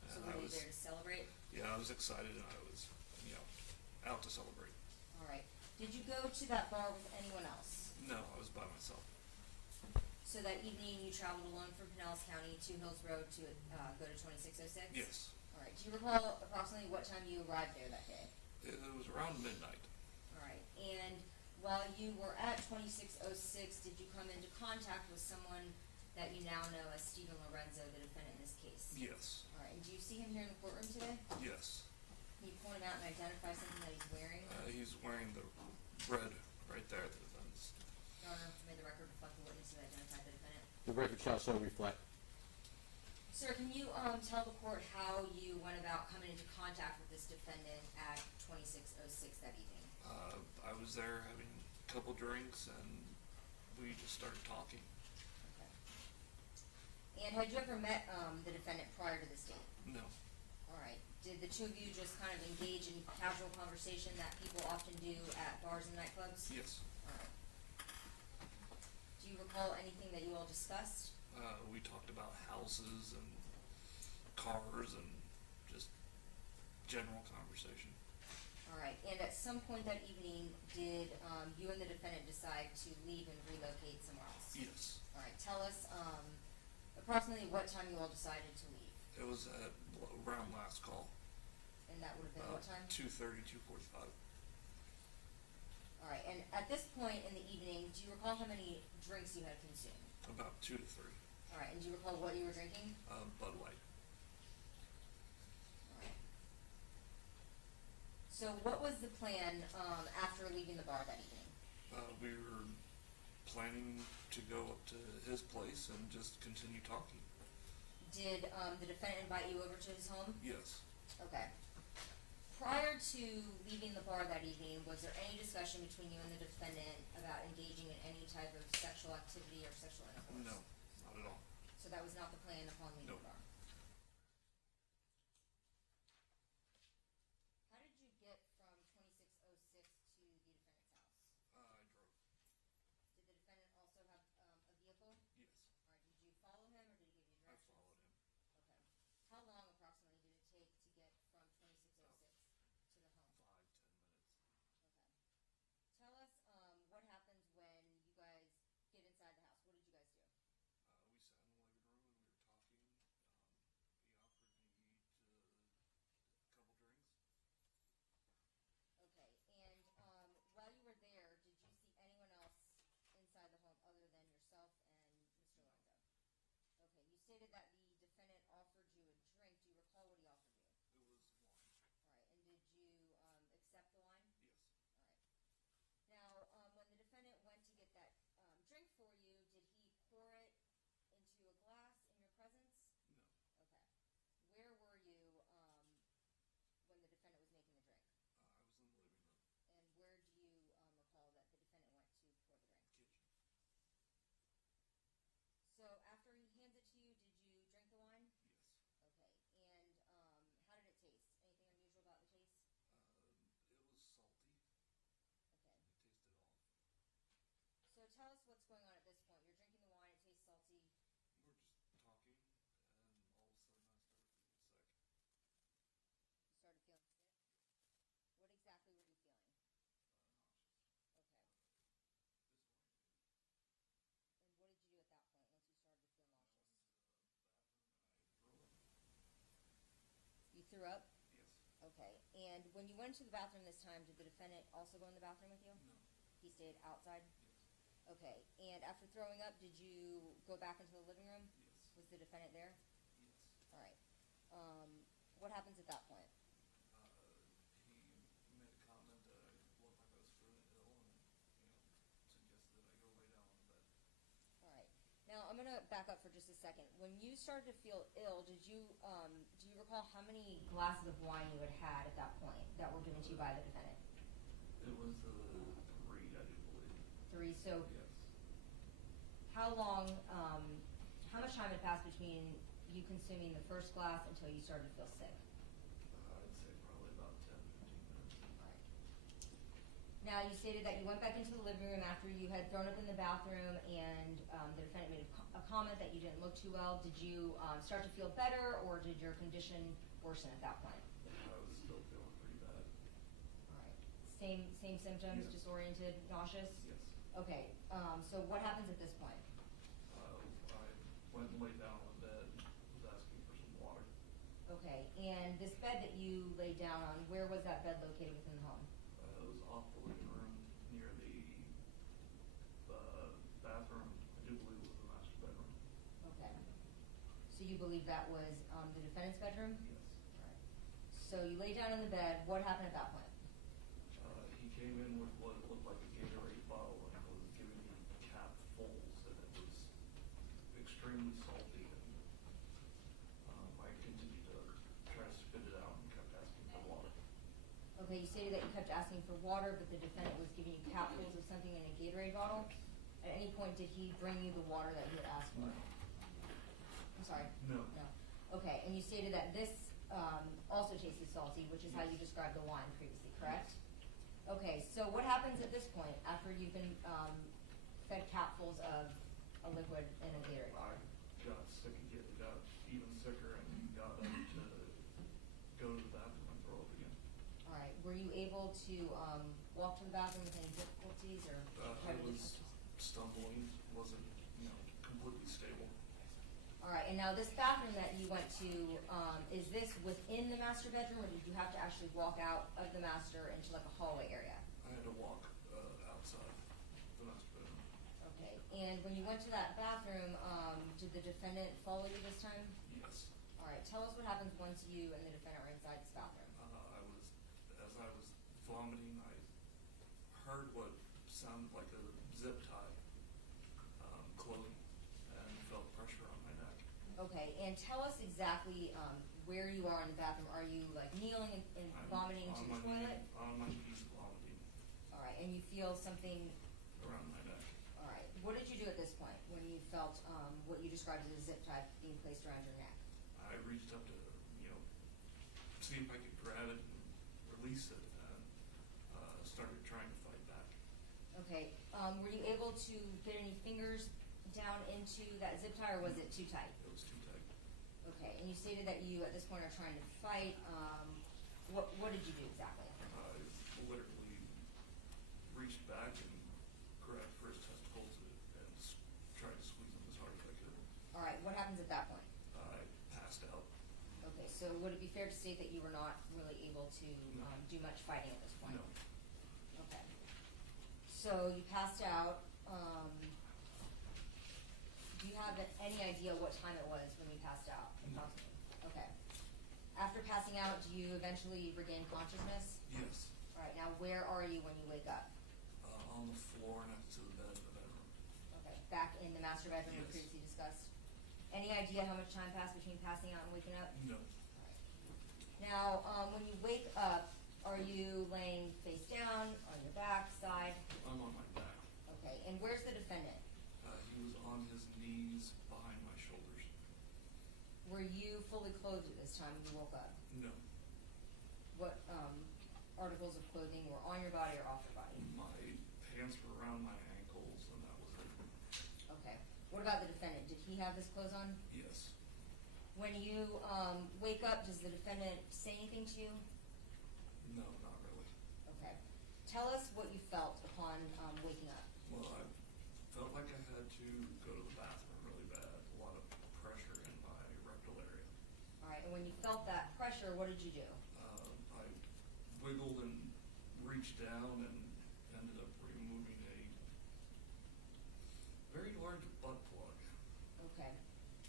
So And were you there to celebrate? Yeah, I was excited and I was, out to celebrate. All right. Did you go to that bar with anyone else? No, I was by myself. So that evening you traveled alone from Pinellas County to Hillsborough to go to 2606? Yes. All right. Do you recall approximately what time you arrived there that day? It was around midnight. All right. And while you were at 2606, did you come into contact with someone that you now know as Stephen Lorenzo, the defendant in this case? Yes. All right. And do you see him here in the courtroom today? Yes. Can you point him out and identify something that he's wearing? He's wearing the red right there, the defense. Your Honor, may the record reflect the witness who identified the defendant? The record shall so reflect. Sir, can you tell the court how you went about coming into contact with this defendant at 2606 that evening? I was there having a couple drinks and we just started talking. And had you ever met the defendant prior to this date? No. All right. Did the two of you just kind of engage in casual conversation that people often do at bars and nightclubs? Yes. All right. Do you recall anything that you all discussed? We talked about houses and cars and just general conversation. All right. And at some point that evening, did you and the defendant decide to leave and relocate somewhere else? Yes. All right. Tell us approximately what time you all decided to leave. It was at around last call. And that would have been what time? 2:30, 2:45. All right. And at this point in the evening, do you recall how many drinks you had consumed? About 2 to 3. All right. And do you recall what you were drinking? Bud Light. All right. So what was the plan after leaving the bar that evening? We were planning to go up to his place and just continue talking. Did the defendant invite you over to his home? Yes. Okay. Prior to leaving the bar that evening, was there any discussion between you and the defendant about engaging in any type of sexual activity or sexual intercourse? No, not at all. So that was not the plan upon leaving Nope. the bar? How did you get from 2606 to the defendant's house? I drove. Did the defendant also have a vehicle? Yes. All right. Did you follow him or did he give you I directions? followed him. Okay. How long approximately did it take to get from 2606 to the home? 5-10 minutes. Okay. Tell us what happens when you guys get inside the house. What did you guys do? We sat in the living room and we were talking, went to the bathroom this time, did the defendant also go in the bathroom with you? No. He stayed outside? Yes. Okay, and after throwing up, did you go back into the living room? Yes. Was the defendant there? Yes. All right. What happens at that point? He made a comment that I looked like I was feeling ill and, suggested that I go lay down on the bed. All right. Now, I'm going to back up for just a second. When you started to feel ill, do you recall how many glasses of wine you had had at that point that were given to you by the defendant? It was 3, I do believe. 3, so Yes. how long, how much time had passed between you consuming the first glass until you started to feel sick? I'd say probably about 10, 15 minutes. All right. Now, you stated that you went back into the living room after you had thrown up in the bathroom and the defendant made a comment that you didn't look too well. Did you start to feel better, or did your condition worsen at that point? I was still feeling pretty bad. All right. Same symptoms, Yeah. disoriented, nauseous? Yes. Okay, so what happens at this point? I went and laid down on the bed, was asking for some water. Okay, and this bed that you laid down on, where was that bed located within the home? It was off the living room near the bathroom. I do believe it was the master bedroom. Okay. So you believe that was the defendant's bedroom? Yes. All right. So you lay down on the bed. What happened at that point? He came in with what looked like a Gatorade bottle and was giving me capfuls, and it was extremely salty. And I continued to try to spit it out and kept asking for water. Okay, you stated that you kept asking for water, but the defendant was giving you capfuls of something in a Gatorade bottle. At any point, did he bring you the water that you had asked for? I'm sorry? No. No. Okay, and you stated that this also tasted salty, which is how you described the wine previously, correct? Okay, so what happens at this point after you've been fed capfuls of a liquid in a Gatorade bottle? I got sick again, got even sicker, and got up to go to the bathroom and throw up again. All right, were you able to walk to the bathroom with any difficulties, or? I was stumbling, wasn't, completely stable. All right, and now this bathroom that you went to, is this within the master bedroom, or did you have to actually walk out of the master into like a hallway area? I had to walk outside the master bedroom. Okay, and when you went to that bathroom, did the defendant follow you this time? Yes. All right, tell us what happens once you and the defendant are inside this bathroom. As I was vomiting, I heard what sounded like a zip tie closing and felt pressure on my neck. Okay, and tell us exactly where you are in the bathroom. Are you like kneeling and vomiting into the toilet? On my knees vomiting. All right, and you feel something around my neck. All right, what did you do at this point when you felt what you described as a zip tie being placed around your neck? I reached up to, see if I could grab it and release it, and started trying to fight back. Okay, were you able to get any fingers down into that zip tie, or was it too tight? It was too tight. Okay, and you stated that you, at this point, are trying to fight. What did you do exactly? I literally reached back and grabbed for his testicles and tried to squeeze them as hard as I could. All right, what happens at that point? I passed out. Okay, so would it be fair to state that you were not really able to do much fighting at this point? No. Okay. So you passed out. Do you have any idea what time it was when you passed out? No. Okay. After passing out, do you eventually regain consciousness? Yes. All right, now where are you when you wake up? On the floor next to the bed in the bedroom. Okay, back in the master bedroom we Yes. previously discussed. Any idea how much time passed between passing out and waking up? No. Now, when you wake up, are you laying face down, on your back, side? I'm on my back. Okay, and where's the defendant? He was on his knees behind my shoulders. Were you fully clothed at this time when you woke up? No. What articles of clothing were on your body or off your body? My pants were around my ankles, and that was it. Okay. What about the defendant? Did he have his clothes on? Yes. When you wake up, does the defendant say anything to you? No, not really. Okay. Tell us what you felt upon waking up. Well, I felt like I had to go to the bathroom really bad. A lot of pressure in my rectal area. All right, and when you felt that pressure, what did you do? I wiggled and reached down and ended up removing a very large butt plug. Okay.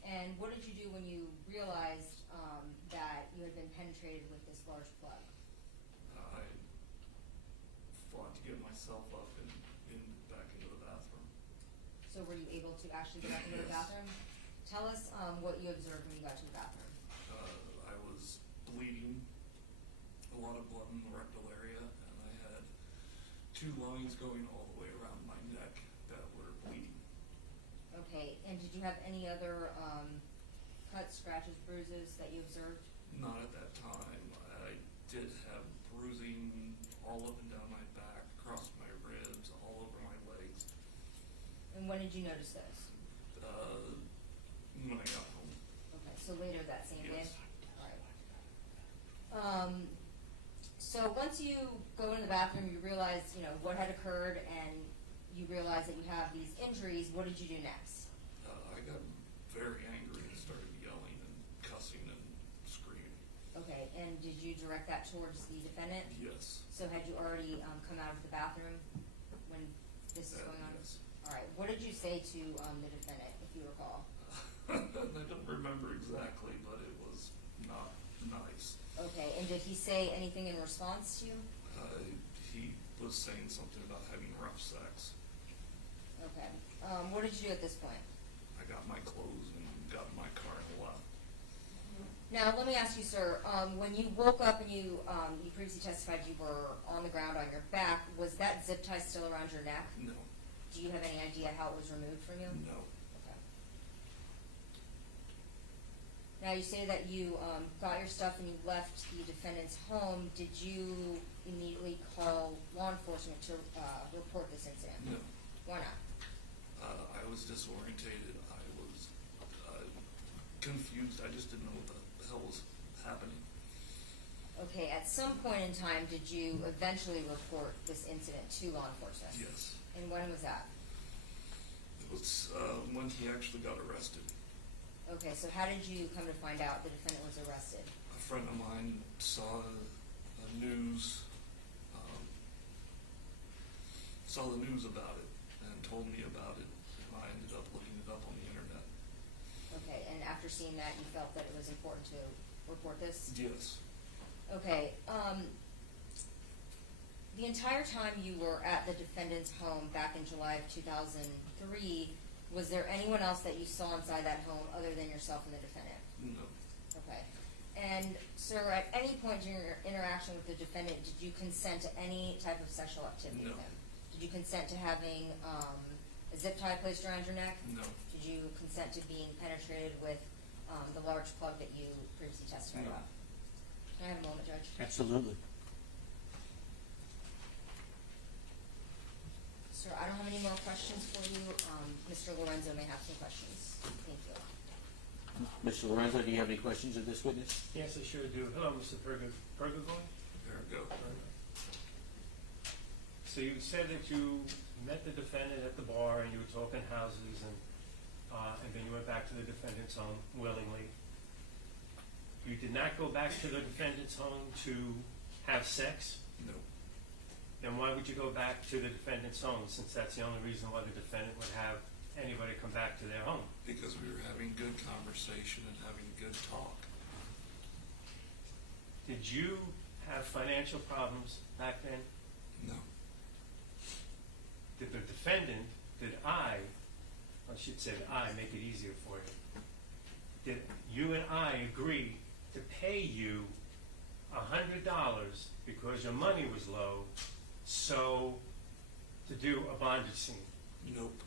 And what did you do when you realized that you had been penetrated with this large plug? I fought to get myself up and back into the bathroom. So were you able to actually get up into the Yes. bathroom? Tell us what you observed when you got to the bathroom. I was bleeding, a lot of blood in the rectal area, and I had 2 lines going all the way around my neck that were bleeding. Okay, and did you have any other cuts, scratches, bruises that you observed? Not at that time. I did have bruising all up and down my back, across my ribs, all over my legs. And when did you notice those? When I got home. Okay, so later that same day? Yes. Alright. So once you go into the bathroom, you realize, you know, what had occurred, and you realize that you have these injuries. What did you do next? I got very angry and started yelling and cussing and screaming. Okay, and did you direct that towards the defendant? Yes. So had you already come out of the bathroom when this is going on? Yes. Alright, what did you say to the defendant, if you recall? I don't remember exactly, but it was not nice. Okay, and did he say anything in response to you? He was saying something about having rough sex. Okay. What did you do at this point? I got my clothes and got in my car and left. Now, let me ask you, sir, when you woke up and you previously testified you were on the ground on your back, was that zip tie still around your neck? No. Do you have any idea how it was removed from you? No. Okay. Now, you say that you got your stuff and you left the defendant's home. Did you immediately call law enforcement to report this incident? No. Why not? I was disorientated. I was confused. I just didn't know what the hell was happening. Okay, at some point in time, did you eventually report this incident to law enforcement? Yes. And when was that? It was when he actually got arrested. Okay, so how did you come to find out the defendant was arrested? A friend of mine saw the news about it and told me about it, and I ended up looking it up on the internet. Okay, and after seeing that, you felt that it was important to report this? Yes. Okay, the entire time you were at the defendant's home back in July of 2003, was there anyone else that you saw inside that home other than yourself and the defendant? No. Okay. And, sir, at any point during your interaction with the defendant, did you consent to any type of sexual activity No. with him? Did you consent to having a zip tie placed around your neck? No. Did you consent to being penetrated with the large plug that you previously testified No. about? Can I have a moment, Judge? Absolutely. Sir, I don't have any more questions for you. Mr. Lorenzo may have some questions. Thank you. Mr. Lorenzo, do you have any questions of this witness? Yes, I sure do. Hello, Mr. Pergoy. There we go. So you said that you met the defendant at the bar and you were talking houses, and then you went back to the defendant's home willingly. You did not go back to the defendant's home to have sex? No. Then why would you go back to the defendant's home, since that's the only reason why the defendant would have anybody come back to their home? Because we were having good conversation and having good talk. Did you have financial problems back then? No. Did the defendant, I should say I, make it easier for you, did you and I agree to pay you $100 because your money was low, so to do a bondage scene? Nope.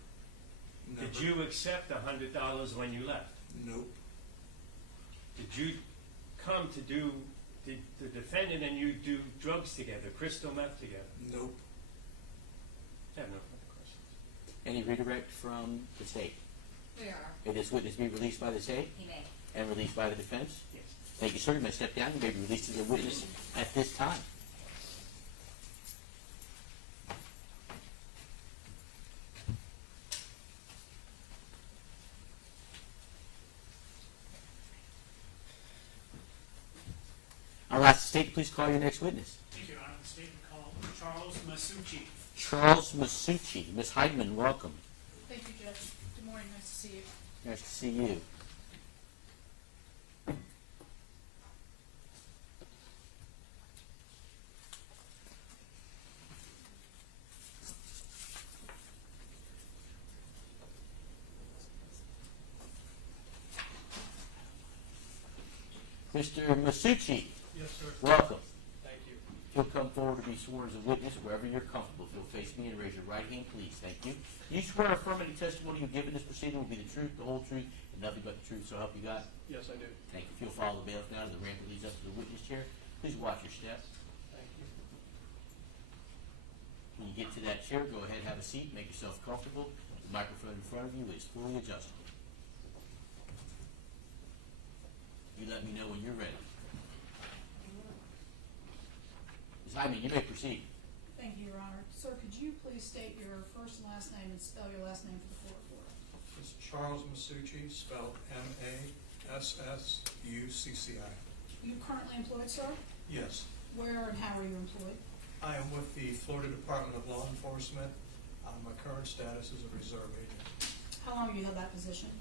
Never. Did you accept $100 when you left? Nope. Did you come to do, did the defendant and you do drugs together, crystal meth together? Nope. I have no further questions. Any redirect from the state? Your Honor. May this witness be released by the state? He may. And released by the defense? Yes. Thank you, sir. You may step down. You may be released as a witness at this time. I'll ask the state to please call your next witness. Thank you, Your Honor. Massucci. Charles Massucci. Ms. Heidman, welcome. Thank you, Judge. Good morning, nice to see you. Nice to see you. Mr. Massucci. Yes, sir. Welcome. Thank you. If you'll come forward to be sworn as a witness wherever you're comfortable. If you'll face me and raise your right hand, please. Thank you. You swear or affirm any testimony you give in this proceeding will be the truth, the whole truth, and nothing but the truth, so help you God? Yes, I do. Thank you. If you'll follow the bailiff down to the ramp that leads up to the witness chair, please watch your step. Thank you. When you get to that chair, go ahead, have a seat, make yourself comfortable. The microphone in front of you is fully adjustable. You let me know when you're ready. Ms. Hyman, you may proceed. Thank you, Your Honor. Sir, could you please state your first and last name and spell your last name for the court report? It's Charles Massucci, spelled M-A-S-S-U-C-C-I. You currently employed, sir? Yes. Where and how are you employed? I am with the Florida Department of Law Enforcement. My current status is a reserve agent. How long have you held that position?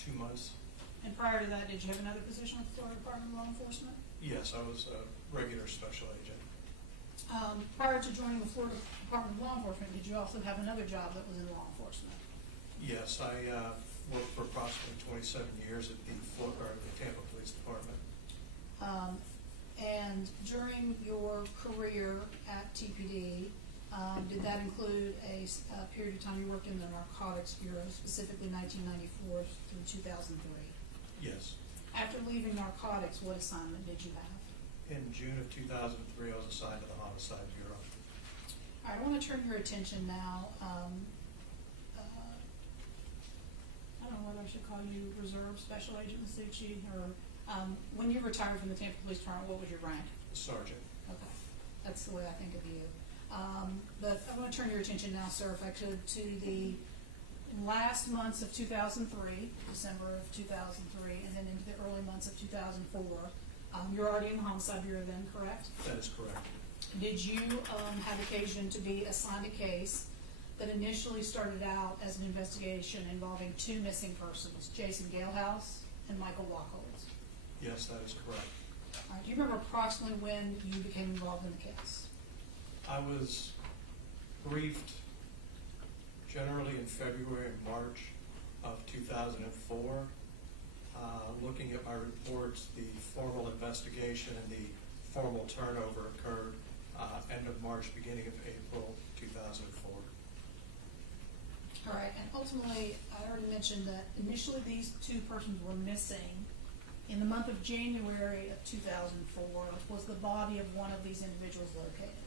2 months. And prior to that, did you have another position with the Florida Department of Law Enforcement? Yes, I was a regular special agent. Prior to joining the Florida Department of Law Enforcement, did you also have another job that was in law enforcement? Yes, I worked for approximately 27 years at the Tampa Police Department. And during your career at TPD, did that include a period of time you worked in the Narcotics Bureau, specifically 1994 through 2003? Yes. After leaving narcotics, what assignment did you have? In June of 2003, I was assigned to the Homicide Bureau. All right, I want to turn your attention now. I don't know whether I should call you Reserve Special Agent Massucci, or when you retired from the Tampa Police Department, what was your rank? Sergeant. Okay, that's the way I think of you. But I want to turn your attention now, sir, if I could, to the last months of 2003, December of 2003, and then into the early months of 2004. You're already in the Homicide Bureau then, correct? That is correct. Did you have occasion to be assigned a case that initially started out as an investigation involving two missing persons, Jason Galehouse and Michael Wachholtz? Yes, that is correct. All right, do you remember approximately when you became involved in the case? I was briefed generally in February and March of 2004. Looking at my reports, the formal investigation and the formal turnover occurred end of March, beginning of April 2004. All right, and ultimately, I already mentioned that initially these two persons were missing. In the month of January of 2004, was the body of one of these individuals located?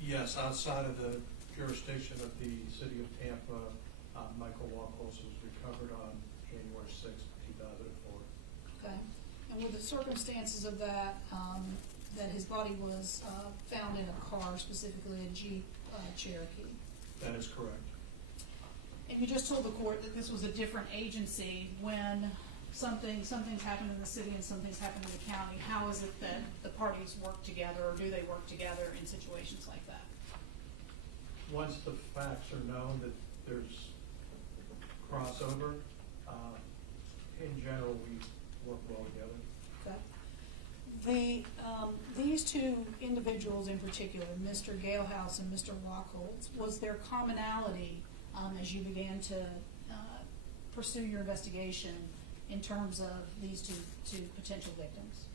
Yes, outside of the jurisdiction of the city of Tampa, Michael Wachholtz was recovered on January 6th, 2004. Okay, and were the circumstances of that, that his body was found in a car, specifically a Jeep Cherokee? That is correct. And you just told the court that this was a different agency when something's happened in the city and something's happened in the county. How is it that the parties work together, or do they work together in situations like that? Once the facts are known that there's crossover, in general, we work well together. Okay. These two individuals in particular, Mr. Galehouse and Mr. Wachholtz, was there commonality as you began to pursue your investigation in terms of these two potential victims?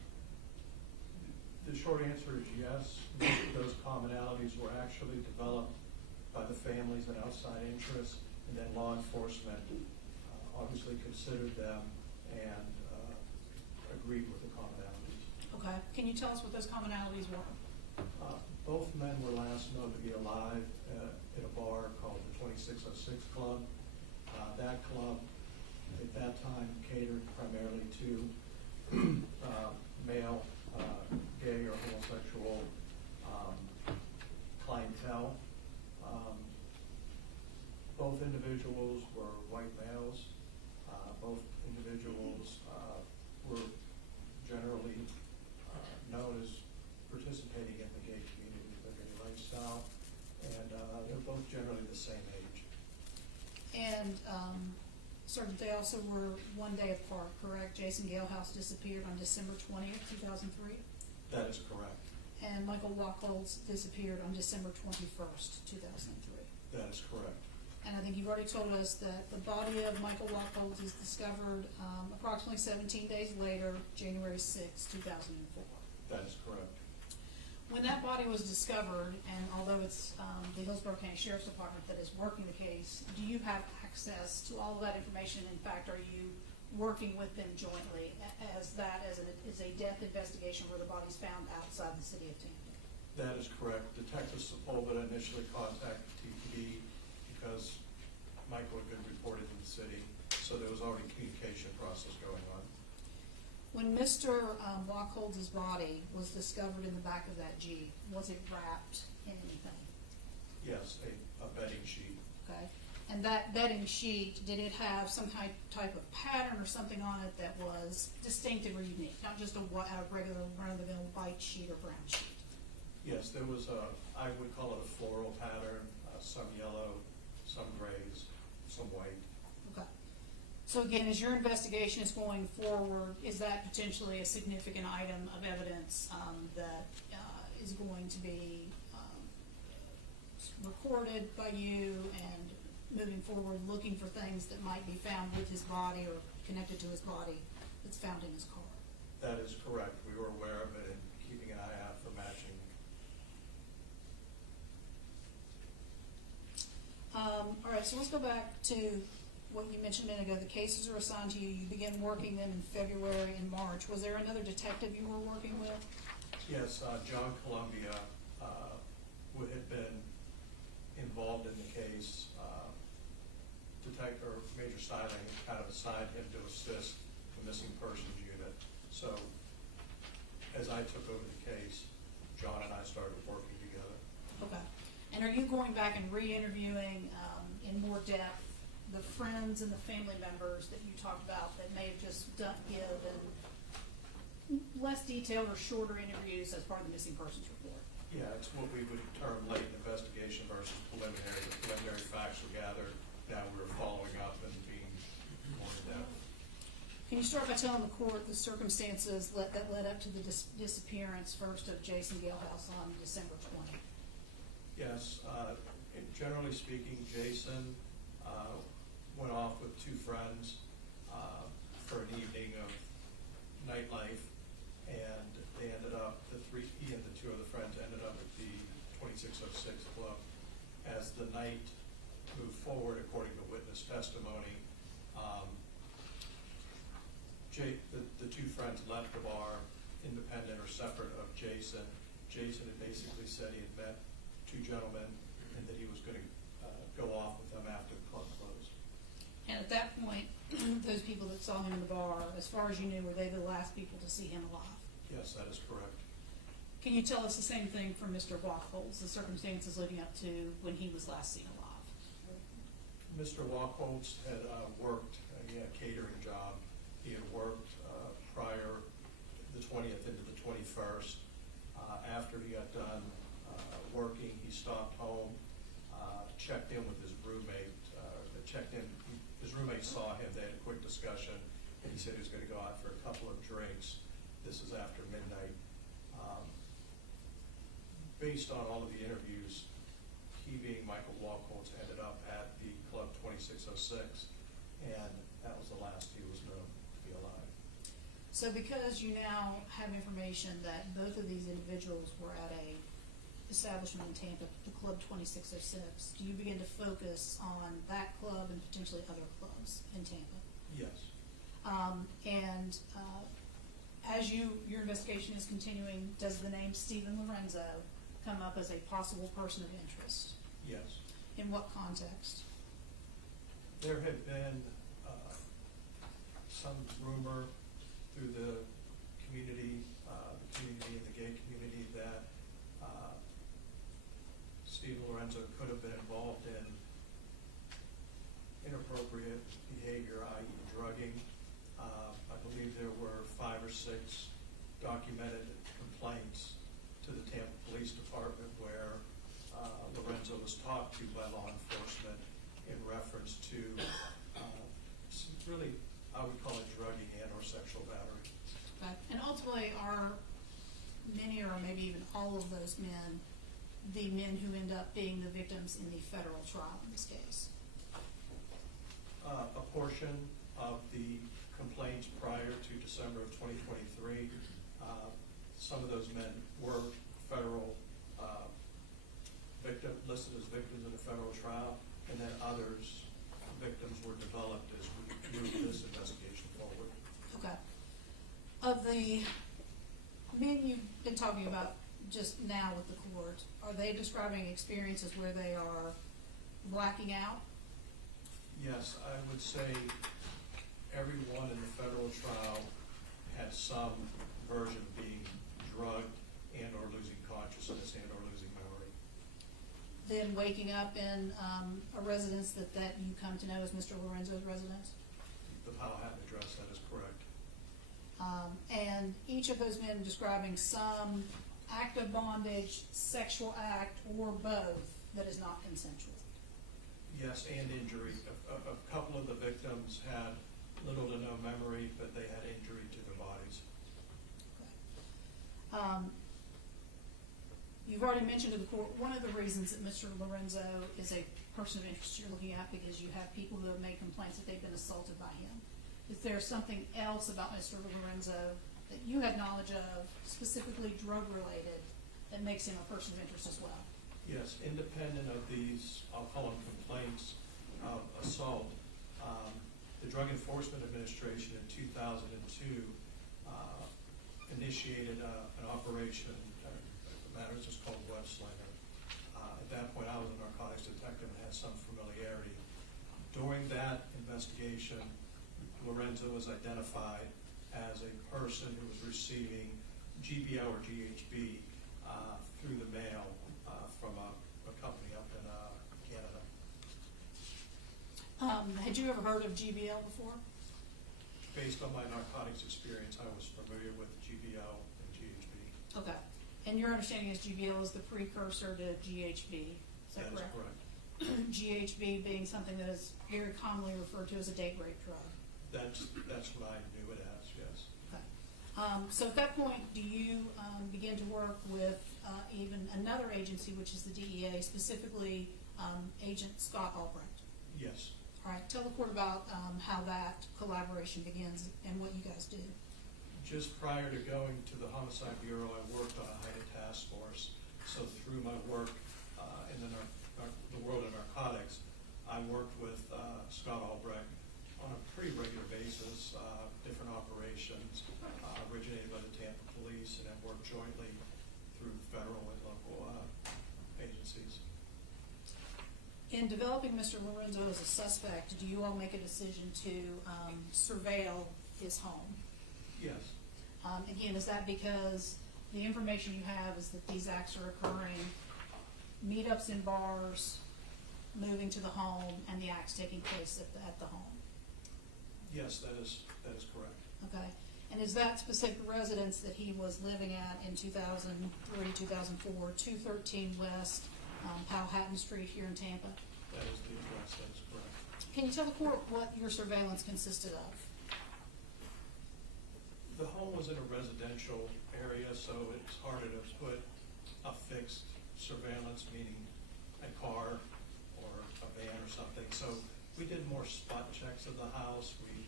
The short answer is yes. Most of those commonalities were actually developed by the families and outside interests, and then law enforcement obviously considered them and agreed with the commonalities. Okay. Can you tell us what those commonalities were? Both men were last known to be alive at a bar called the 2606 Club. That club at that time catered primarily to male, gay or homosexual clientele. Both individuals were white males. Both individuals were generally known as participating in the gay community, living a lifestyle. generally the same age. And, sir, they also were one day apart, correct? Jason Galehouse disappeared on December 20th, 2003? That is correct. And Michael Wachholtz disappeared on December 21st, 2003? That is correct. And I think you've already told us that the body of Michael Wachholtz is discovered approximately 17 days later, January 6, 2004. That is correct. When that body was discovered, and although it's the Hillsborough County Sheriff's Department that is working the case, do you have access to all of that information? In fact, are you working with them jointly as a death investigation where the body's found outside the city of Tampa? That is correct. Detective Sepulveda initially contacted TPD because Michael had been reported in the city, so there was already communication process going on. When Mr. Wachholtz's body was discovered in the back of that Jeep, was it wrapped in anything? Yes, a bedding sheet. Okay. And that bedding sheet, did it have some type of pattern or something on it that was distinctive or unique, not just a regular run-of-the-mill white sheet or brown sheet? Yes, there was I would call it a floral pattern, some yellow, some grays, some white. Okay. So again, as your investigation is going forward, is that potentially a significant item of evidence that is going to be recorded by you and moving forward looking for things that might be found with his body or connected to his body that's found in his car? That is correct. We were aware of it and keeping an eye out for matching. All right, so let's go back to what you mentioned a minute ago. The cases are assigned to you. You began working them in February and March. Was there another detective you were working with? Yes, John Columbia had been involved in the case. Detective Major Styling kind of assigned him to assist the missing persons unit. So as I took over the case, John and I started working together. Okay. And are you going back and re-interviewing in more depth the friends and the family members that you talked about that may have just given less detailed or shorter interviews as part of the missing persons report? Yeah, it's what we would term late investigation versus preliminary. The preliminary facts were gathered. Now we're following up and being more in depth. Can you start by telling the court the circumstances that led up to the disappearance first of Jason Galehouse on December 20th? Yes, generally speaking, Jason went off with two friends for an evening of nightlife, and they ended up, he and the two other friends ended up at the 2606 Club. As the night moved forward, according to witness testimony, the two friends left the bar independent or separate of Jason. Jason had basically said he had met two gentlemen and that he was going to go off with them after the club closed. And at that point, those people that saw him in the bar, as far as you knew, were they the last people to see him alive? Yes, that is correct. Can you tell us the same thing for Mr. Wachholtz, the circumstances leading up to when he was last seen alive? Mr. Wachholtz had worked, he had a catering job. He had worked prior the 20th into the 21st. After he got done working, he stopped home, checked in with his roommate, his roommate saw him, they had a quick discussion, and he said he was going to go out for a couple of drinks. This is after midnight. Based on all of the interviews, he being Michael Wachholtz ended up at the Club 2606, and that was the last he was known to be alive. So because you now have information that both of these individuals were at a establishment in Tampa, the Club 2606, do you begin to focus on that club and potentially other clubs in Tampa? Yes. As your investigation is continuing, does the name Stephen Lorenzo come up as a possible person of interest? Yes. In what context? There had been some rumor through the community and the gay community that Stephen Lorenzo could have been involved in inappropriate behavior, i.e. drugging. I believe there were 5 or 6 documented complaints to the Tampa Police Department where Lorenzo was talked talked to by law enforcement in reference to really, I would call it drugging and or sexual battery. Okay. And ultimately, are many or maybe even all of those men the men who end up being the victims in the federal trial in this case? A portion of the complaints prior to December of 2023, some of those men were federal listed as victims in a federal trial, and then others, victims were developed as we moved this investigation forward. Okay. Of the men you've been talking about just now with the court, are they describing experiences where they are blacking out? Yes, I would say everyone in the federal trial had some version of being drugged and or losing consciousness and or losing memory. Then waking up in a residence that you come to know as Mr. Lorenzo's residence? The Powhatan address, that is correct. And each of those men describing some act of bondage, sexual act, or both that is not consensual? Yes, and injury. A couple of the victims had little to no memory, but they had injury to their bodies. Okay. You've already mentioned to the court one of the reasons that Mr. Lorenzo is a person of interest you're looking at, because you have people who have made complaints that they've been assaulted by him. Is there something else about Mr. Lorenzo that you had knowledge of, specifically drug-related, that makes him a person of interest as well? Yes, independent of these, I'll call them complaints of assault, the Drug Enforcement Administration in 2002 initiated an operation, the matter is just called Web Slinger. At that point, I was a narcotics detective and had some familiarity. During that investigation, Lorenzo was identified as a person who was receiving GBL or GHB through the mail from a company up in Canada. Had you ever heard of GBL before? Based on my narcotics experience, I was familiar with GBL and GHB. Okay. And your understanding is GBL is the precursor to GHB, is that correct? That is correct. GHB being something that is very commonly referred to as a date rape drug. That's what I knew it as, yes. Okay. So at that point, do you begin to work with even another agency, which is the DEA, specifically Agent Scott Albrecht? Yes. All right. Tell the court about how that collaboration begins and what you guys do. Just prior to going to the Homicide Bureau, I worked on a HIDTA task force. So through my work in the world of narcotics, I worked with Scott Albrecht on a pretty regular basis, different operations originated by the Tampa Police, and have worked jointly through federal and local agencies. In developing Mr. Lorenzo as a suspect, do you all make a decision to surveil his home? Yes. Again, is that because the information you have is that these acts are occurring, meetups in bars, moving to the home, and the acts taking place at the home? Yes, that is correct. Okay. And is that specific residence that he was living at in 2003, 2004, 213 West Powhatan Street here in Tampa? That is the address, that is correct. Can you tell the court what your surveillance consisted of? The home was in a residential area, so it's harder to put a fixed surveillance, meaning a car or a van or something. So we did more spot checks of the house. We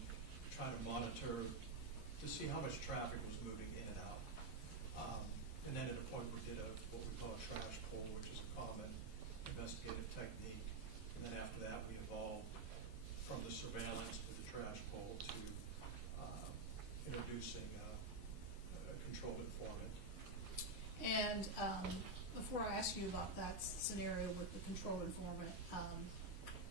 tried to monitor to see how much traffic was moving in and out. And then at a point we did what we call a trash pull, which is a common investigative technique. And then after that we evolved from the surveillance to the trash pull to introducing a controlled informant. And before I ask you about that scenario with the controlled informant,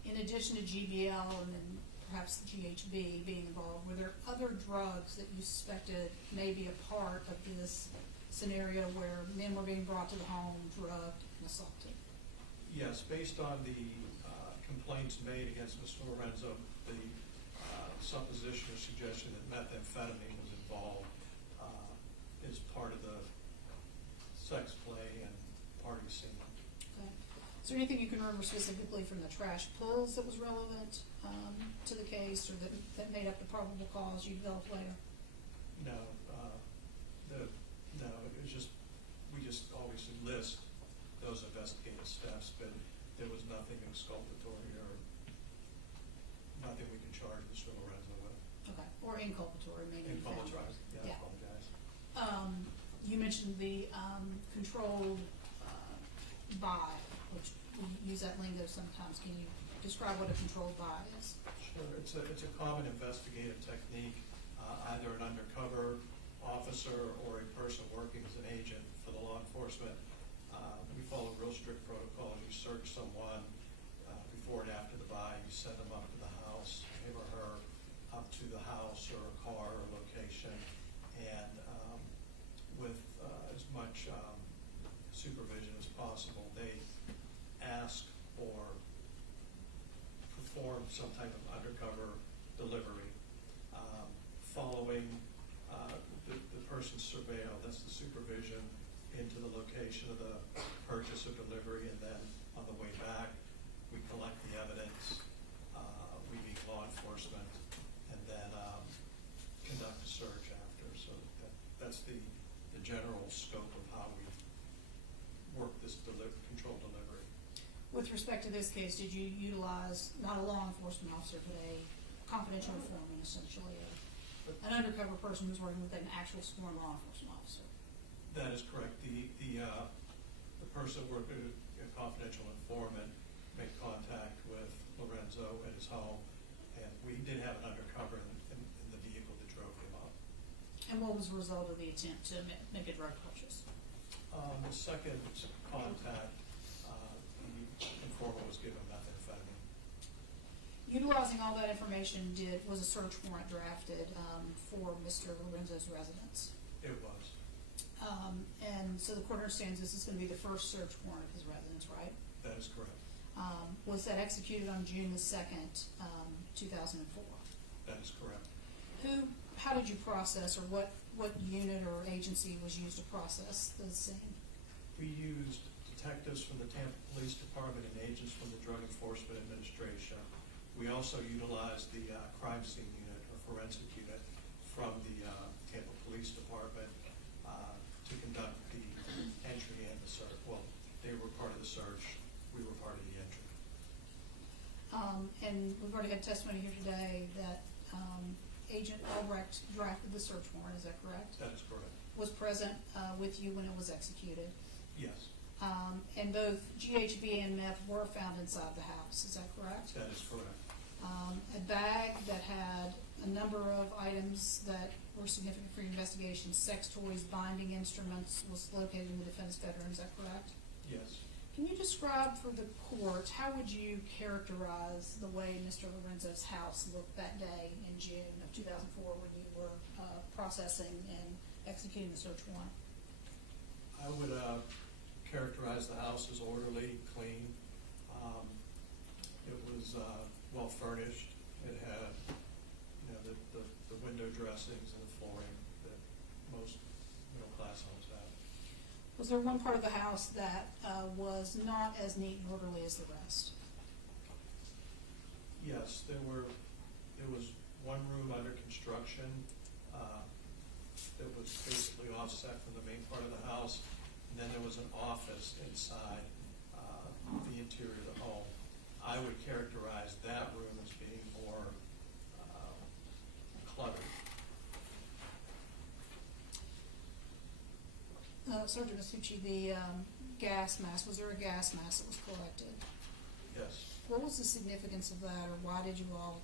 in addition to GBL and then perhaps the GHB being involved, were there other drugs that you suspected may be a part of this scenario where men were being brought to the home, drugged, and assaulted? Yes, based on the complaints made against Mr. Lorenzo, the supposition or suggestion that methamphetamine was involved is part of the sex play and party scene. Okay. Is there anything you can remember specifically from the trash pulls that was relevant to the case, or that made up the probable cause you developed later? No, no, it was just, we just always list those investigative steps, but there was nothing exculpatory or nothing we can charge Mr. Lorenzo with. Okay, or inculpatory, maybe. Inculpatory, yeah, I Yeah. apologize. You mentioned the controlled buy, which we use that lingo sometimes. Can you describe what a controlled buy is? Sure, it's a common investigative technique, either an undercover officer or a person working as an agent for the law enforcement. We follow real strict protocol. You search someone before and after the buy. You send them up to the house, him or her, up to the house or a car or location, and with as much supervision as possible, they ask or perform some type of undercover delivery, following the person's surveil. That's the supervision into the location of the purchase or delivery, and then on the way back, we collect the evidence, we meet law enforcement, and then conduct a search after. So that's the general scope of how we work this controlled delivery. With respect to this case, did you utilize not a law enforcement officer, but a confidential informant, essentially, an undercover person who's working with an actual sworn law enforcement officer? That is correct. The person working a confidential informant made contact with Lorenzo at his home, and we did have an undercover in the vehicle that drove him up. And what was the result of the attempt to make a drug purchase? The second contact, the informant was given methamphetamine. Utilizing all that information, was a search warrant drafted for Mr. Lorenzo's residence? It was. And so the court understands this is going to be the first search warrant of his residence, right? That is correct. Was that executed on June the 2nd, 2004? That is correct. How did you process, or what unit or agency was used to process the scene? We used detectives from the Tampa Police Department and agents from the Drug Enforcement Administration. We also utilized the crime scene unit or forensic unit from the Tampa Police Department to conduct the entry and the search. Well, they were part of the search. We were part of the entry. And we've already had testimony here today that Agent Albrecht drafted the search warrant, is that correct? That is correct. Was present with you when it was executed? Yes. And both GHB and meth were found inside the house, is that correct? That is correct. A bag that had a number of items that were significant for your investigation, sex toys, binding instruments, was located in the defendant's bedroom, is that correct? Yes. Can you describe for the court, how would you characterize the way Mr. Lorenzo's house looked that day in June of 2004 when you were processing and executing the search warrant? I would characterize the house as orderly, clean. It was well furnished. It had, the window dressings and the flooring that most middle-class homes have. Was there one part of the house that was not as neat and orderly as the rest? Yes, there was one room under construction that was basically offset from the main part of the house, and then there was an office inside the interior of the home. I would characterize that room as being more cluttered. Sergeant Massucci, the gas mask, was there a gas mask that was collected? Yes. What was the significance of that, or why did you all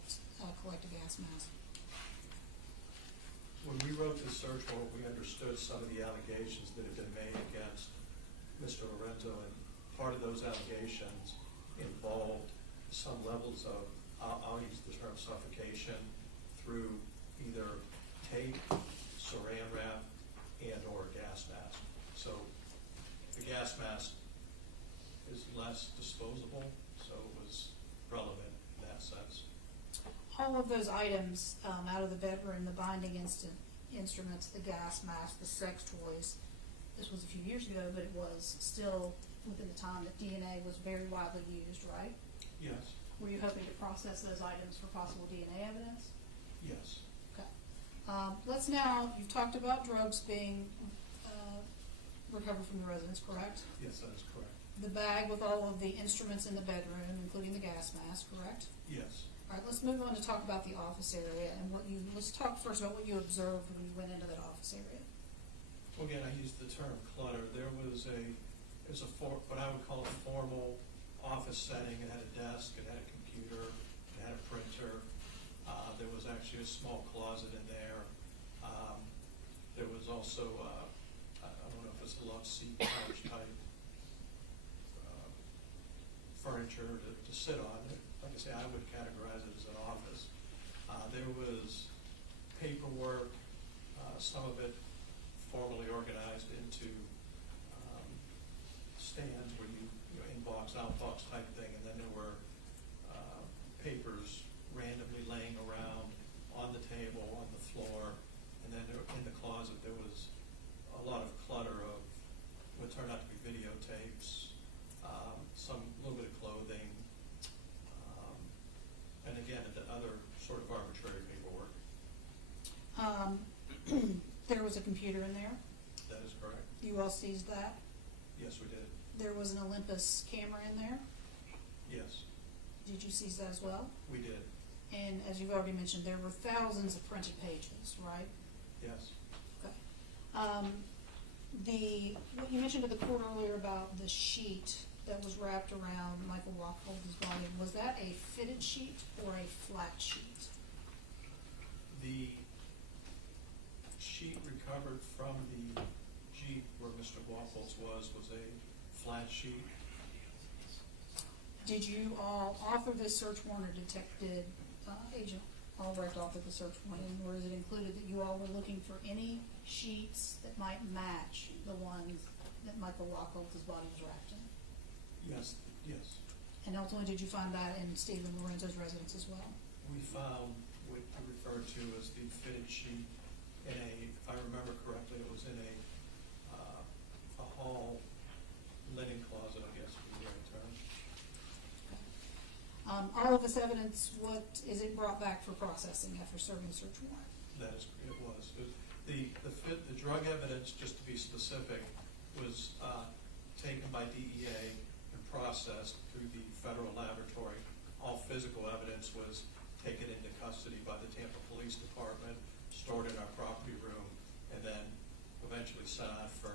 collect a gas mask? When we wrote the search warrant, we understood some of the allegations that had been made against Mr. Lorenzo, and part of those allegations involved some levels of, I'll use the term suffocation, through either tape, saran wrap, and or gas mask. So the gas mask is less disposable, so it was relevant in that sense. All of those items out of the bedroom, the binding instruments, the gas mask, the sex toys, this was a few years ago, but it was still within the time that DNA was very widely used, right? Yes, Were you hoping to process those items for possible DNA evidence? yes, Okay. Let's now, you've talked about drugs being recovered from the residence, correct? yes, that is correct. The bag with all of the instruments in the bedroom, including the gas mask, correct? Yes. All right, let's move on to talk about the office area and let's talk first about what you observed when you went into that office area. Well, again, I used the term clutter. There was what I would call a formal office setting. It had a desk, it had a computer, it had a printer. There was actually a small closet in there. There was also, I don't know if it's a love seat couch type furniture to sit on. Like I say, I would categorize it as an office. There was paperwork, some of it formally organized into stands where you inbox, outbox type thing, and then there were papers randomly laying around on the table, on the floor, and then in the closet there was a lot of clutter of what turned out to be videotapes, some little bit of clothing, and again, the other sort of arbitrary paperwork. There was a computer in there. That is correct. You all seized that. Yes, we did. There was an Olympus camera in there. Yes, Did you seize that as well? we did. And as you've already mentioned, there were thousands of printed pages, right? Yes. Okay. What you mentioned to the court earlier about the sheet that was wrapped around Michael Wachholtz's body, was that a fitted sheet or a flat sheet? The sheet recovered from the Jeep where Mr. Wachholtz was a flat sheet. Did you all author this search warrant, or did Agent Albrecht author the search warrant, or is it included that you all were looking for any sheets that might match the ones that Michael Wachholtz's body was wrapped in? Yes, yes. And ultimately, did you find that in Stephen Lorenzo's residence as well? We found what you referred to as the fitted sheet in if I remember correctly, it was in a hall linen closet, I guess would be the right term. All of this evidence, what is it brought back for processing after serving the search warrant? That is, it was. The drug evidence, just to be specific, was taken by DEA and processed through the federal laboratory. All physical evidence was taken into custody by the Tampa Police Department, stored in our property room, and then eventually sent out for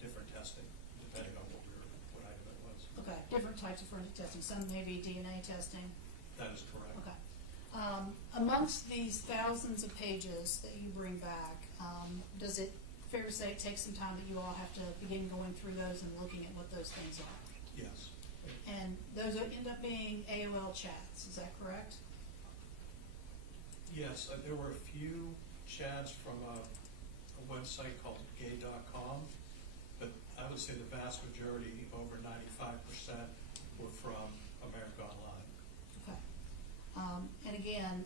different testing, depending on what item it was. Okay, different types of forensic testing. Some may be DNA testing. That is correct. Okay. Amongst these thousands of pages that you bring back, does it, fair to say, it takes some time that you all have to begin going through those and looking at what those things are? Yes. And those end up being AOL chats, is that correct? Yes, there were a few chats from a website called gay.com, but I would say the vast majority, over 95%, were from America Online. Okay. And again,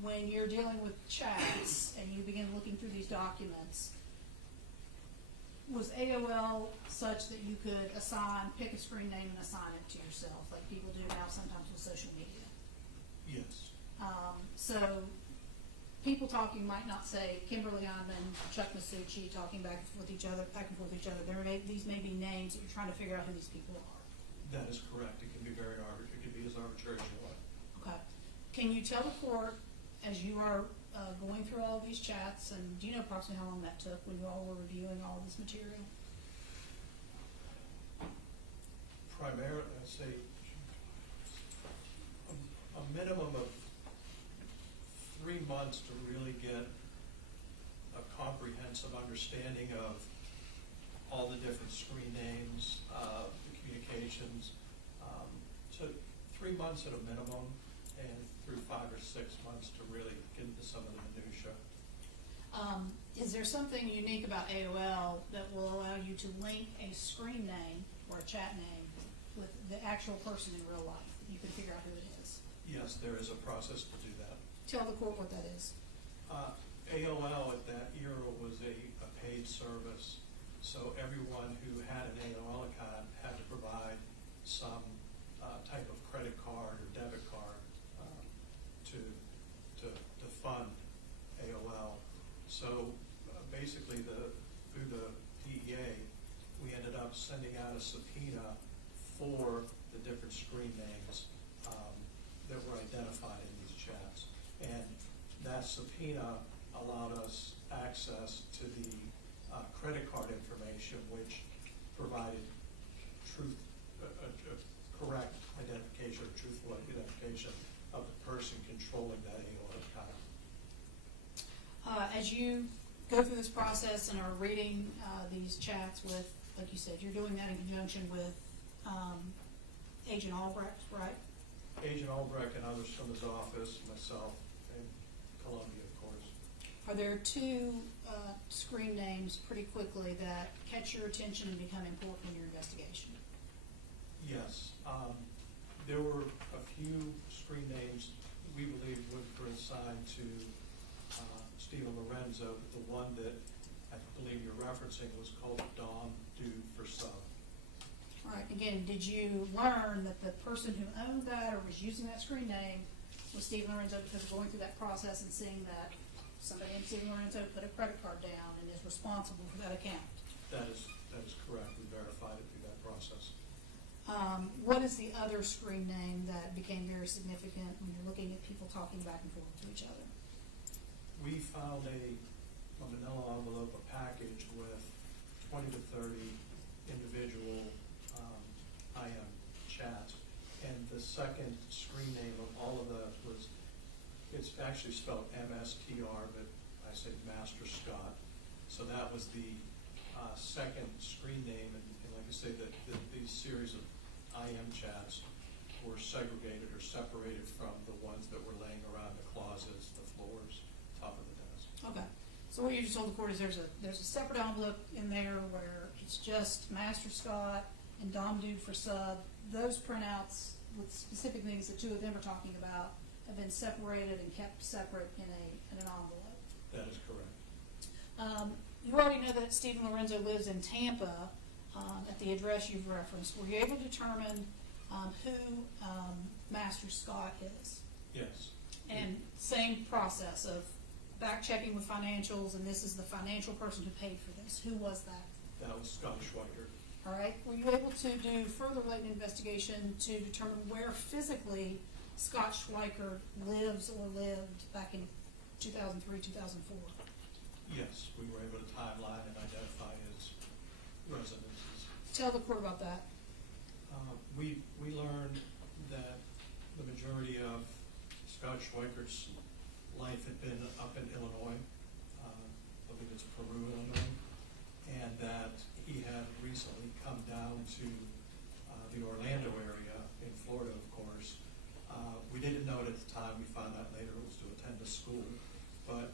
when you're dealing with chats and you begin looking through these documents, was AOL such that you could pick a screen name and assign it to yourself, like people do now sometimes with social media? Yes. So people talking might not say Kimberly Onman, Chuck Massucci talking back and forth with each other. These may be names that you're trying to figure out who these people are. That is correct. It can be very arbitrary. It can be as arbitrary as you want. Okay. Can you tell the court, as you are going through all of these chats, and do you know approximately how long that took when you all were reviewing all of this material? Primarily, I'd say a minimum of 3 months to really get a comprehensive understanding of all the different screen names, the communications. So 3 months at a minimum, and through 5 or 6 months to really get into some of the minutia. Is there something unique about AOL that will allow you to link a screen name or a chat name with the actual person in real life? You can figure out who it is. Yes, there is a process to do that. Tell the court what that is. AOL at that era was a paid service. So everyone who had an AOL account had to provide some type of credit card or debit card to fund AOL. So basically, through the DEA, we ended up sending out a subpoena for the different screen names that were identified in these chats. And that subpoena allowed us access to the credit card information, which provided correct identification or truthful identification of the person controlling that AOL account. As you go through this process and are reading these chats with, like you said, you're doing that in conjunction with Agent Albrecht, right? Agent Albrecht and others from his office, myself, and Columbia, of course. Are there two screen names pretty quickly that catch your attention and become important in your investigation? Yes. There were a few screen names we believe were assigned to Stephen Lorenzo, but the one that I believe you're referencing was called Dom Dude for Sub. All right, again, did you learn that the person who owned that or was using that screen name was Stephen Lorenzo because of going through that process and seeing that somebody named Stephen Lorenzo put a credit card down and is responsible for that account? That is correct. We verified it through that process. What is the other screen name that became very significant when you're looking at people talking back and forth to each other? We found a manila envelope, a package with 20 to 30 individual IM chats. And the second screen name of all of that it's actually spelled MSTR, but I say Master Scott. So that was the second screen name. And like I say, these series of IM chats were segregated or separated from the ones that were laying around the closets, the floors, top of the desk. Okay. So what you just told the court is there's a separate envelope in there where it's just Master Scott and Dom Dude for Sub. Those printouts with specific things the two of them are talking about have been separated and kept separate in an envelope. That is correct. You already know that Stephen Lorenzo lives in Tampa at the address you've referenced. Were you able to determine who Master Scott is? Yes. And same process of back checking with financials, and this is the financial person who paid for this. Who was that? That was Scott Schweickert. All right. Were you able to do further latent investigation to determine where physically Scott Schweickert lives or lived back in 2003, 2004? Yes, we were able to timeline and identify his residences. Tell the court about that. We learned that the majority of Scott Schweikert's life had been up in Illinois, I believe it's Peru, Illinois, and that he had recently come down to the Orlando area in Florida, of course. We didn't know it at the time. We found out later it was to attend a school, but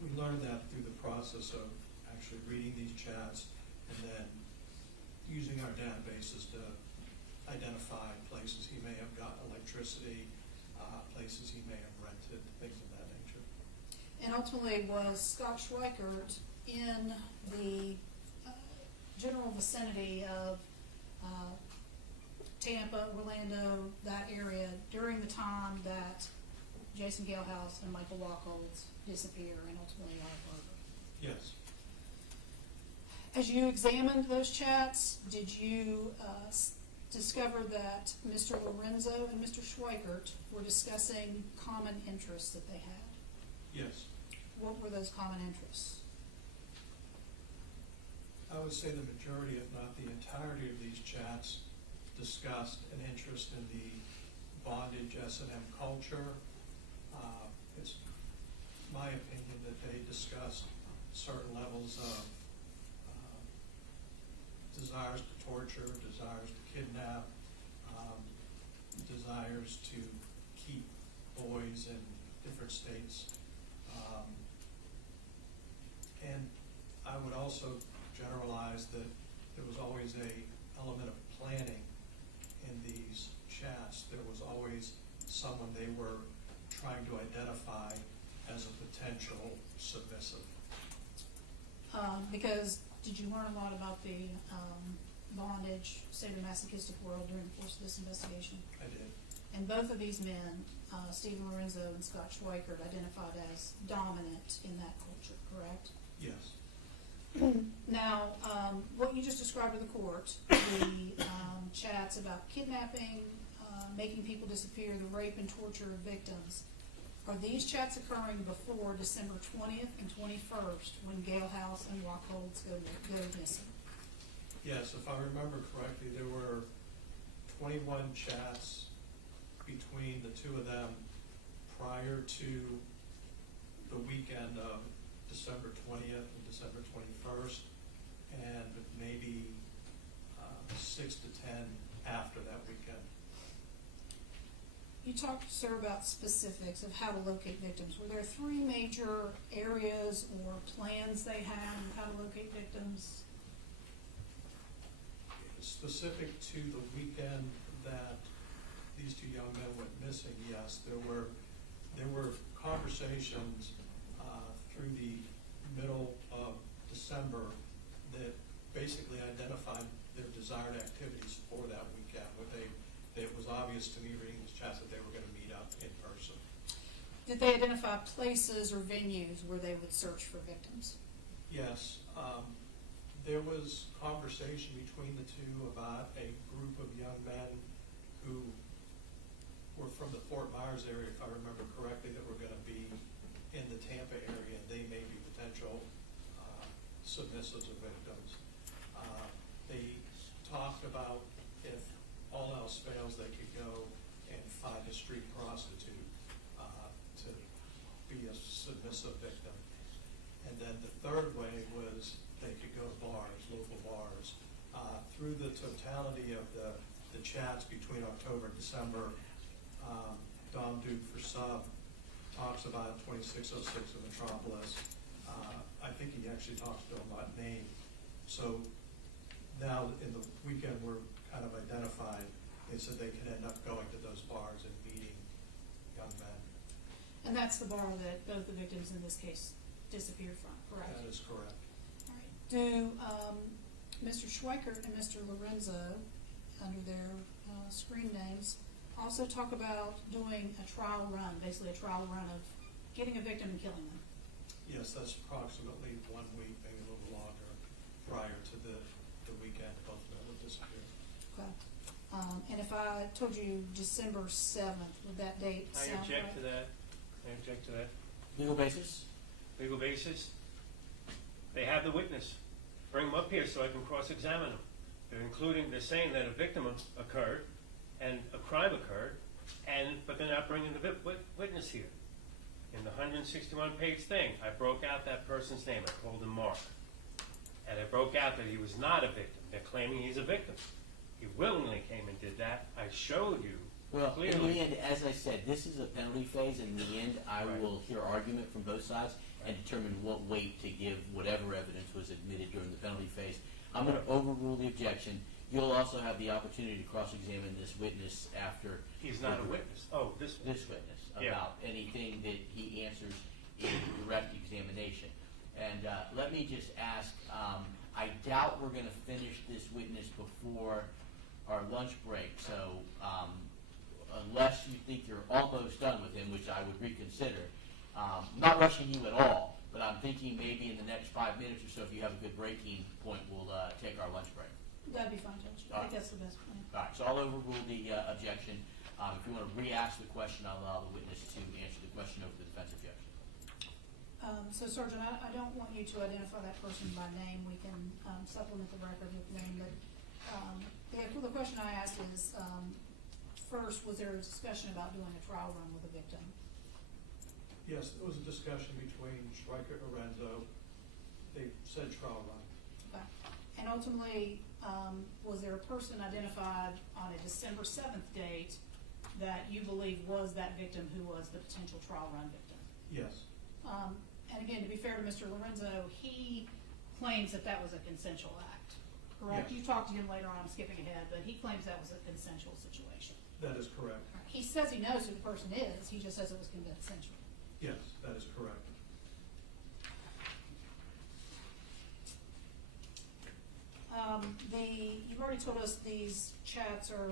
we learned that through the process of actually reading these chats and then using our databases to identify places he may have gotten electricity, places he may have rented, things of that nature. And ultimately, was Scott Schweickert in the general vicinity of Tampa, Orlando, that area during the time that Jason Galehouse and Michael Wachholtz disappear and ultimately are murdered? Yes. As you examined those chats, did you discover that Mr. Lorenzo and Mr. Schweikert were discussing common interests that they had? Yes. What were those common interests? I would say the majority, if not the entirety of these chats, discussed an interest in the bondage S&M culture. It's my opinion that they discussed certain levels of desires to torture, desires to kidnap, desires to keep boys in different states. And I would also generalize that there was always an element of planning in these chats. There was always someone they were trying to identify as a potential submissive. Because did you learn a lot about the bondage, sadomasochistic world during the course of this investigation? I did. And both of these men, Stephen Lorenzo and Scott Schweickert, identified as dominant in that culture, correct? Yes. Now, what you just described to the court, the chats about kidnapping, making people disappear, the rape and torture of victims, are these chats occurring before December 20th and 21st when Galehouse and Wachholtz go missing? Yes, if I remember correctly, there were 21 chats between the two of them prior to the weekend of December 20th and December 21st, and maybe 6 to 10 after that weekend. You talked, sir, about specifics of how to locate victims. Were there 3 major areas or plans they had on how to locate victims? Specific to the weekend that these 2 young men went missing, yes, there were conversations through the middle of December that basically identified their desired activities for that weekend. It was obvious to me reading these chats that they were going to meet up in person. Did they identify places or venues where they would search for victims? Yes. There was conversation between the two about a group of young men who were from the Fort Myers area, if I remember correctly, that were going to be in the Tampa area. They may be potential submissives of victims. They talked about if all else fails, they could go and find a street prostitute to be a submissive victim. And then the third way was they could go to bars, local bars. Through the totality of the chats between October and December, Dom Duke for sub talks about 2606 of Metropolis. I think he actually talks to them about name. So now in the weekend we're kind of identified, they said they could end up going to those bars and meeting young men. And that's the bar that both the victims in this case disappeared from, correct? That is correct. All right. Do Mr. Schweikert and Mr. Lorenzo, under their screen names, also talk about doing a trial run, basically a trial run of getting a victim and killing them? Yes, that's approximately 1 week, maybe a little longer, prior to the weekend both men would disappear. Okay. And if I told you December 7th, would that date I sound object right? to that. I object to that. Legal basis? Legal basis. They have the witness. Bring them up here so I can cross-examine them. They're saying that a victim occurred and a crime occurred, but they're not bringing the witness here. In the 161-page thing, I broke out that person's name. I called him Mark. And I broke out that he was not a victim. They're claiming he's a victim. He willingly came and did that. I showed you Well, clearly. in the end, as I said, this is a penalty phase, and in the end, I will hear argument from both sides and determine what weight to give whatever evidence was admitted during the penalty phase. I'm going to overrule the objection. You'll also have the opportunity to cross-examine this witness after. He's not a witness. Oh, this witness, Yeah. about anything that he answers in direct examination. And let me just ask, I doubt we're going to finish this witness before our lunch break, so unless you think you're almost done with him, which I would reconsider, I'm not rushing you at all, but I'm thinking maybe in the next 5 minutes or so, if you have a good breaking point, we'll take our lunch break. That'd be fine, Judge. I think that's the best plan. All right, so I'll overrule the objection. If you want to re-ask the question, I'll allow the witness to answer the question over the defense objection. So, Sergeant, I don't want you to identify that person by name. We can supplement the record with name, but the question I asked is, first, was there a discussion about doing a trial run with a victim? Yes, there was a discussion between Schweikert and Lorenzo. They said trial run. Okay. And ultimately, was there a person identified on a December 7th date that you believe was that victim who was the potential trial run victim? Yes. And again, to be fair to Mr. Lorenzo, he claims that that was a consensual act, correct? Yes. You talked to him later on, I'm skipping ahead, but he claims that was a consensual situation. That is correct. He says he knows who the person is, he just says it was consensual. Yes, that is correct. already told us these chats are,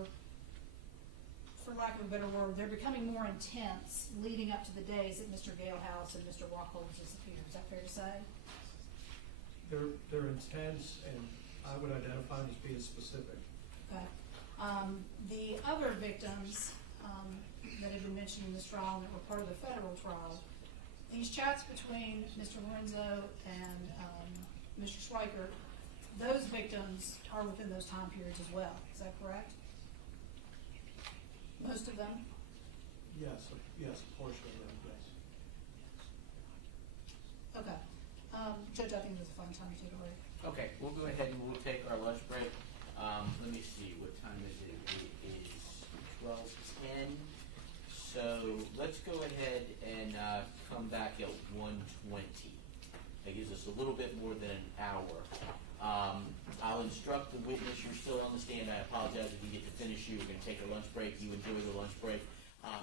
for lack of a better word, they're becoming more intense leading up to the days that Mr. Galehouse and Mr. Wachholtz disappeared. Is that fair to say? They're intense, and I would identify them as being specific. Okay. The other victims that have been mentioned in this trial and that were part of the federal trial, these chats between Mr. Lorenzo and Mr. Schweikert, those victims are within those time periods as well. Is that correct? Most of them? Yes, a portion of them, yes. Okay. Judge, I think this is a fine time to take a break. Okay, we'll go ahead and we'll take our lunch break. Let me see, what time is it? It is 12:10. So let's go ahead and come back at 1:20. That gives us a little bit more than an hour. I'll instruct the witness, you're still on the stand. I apologize if you get to finish. You're going to take a lunch break. You enjoy the lunch break.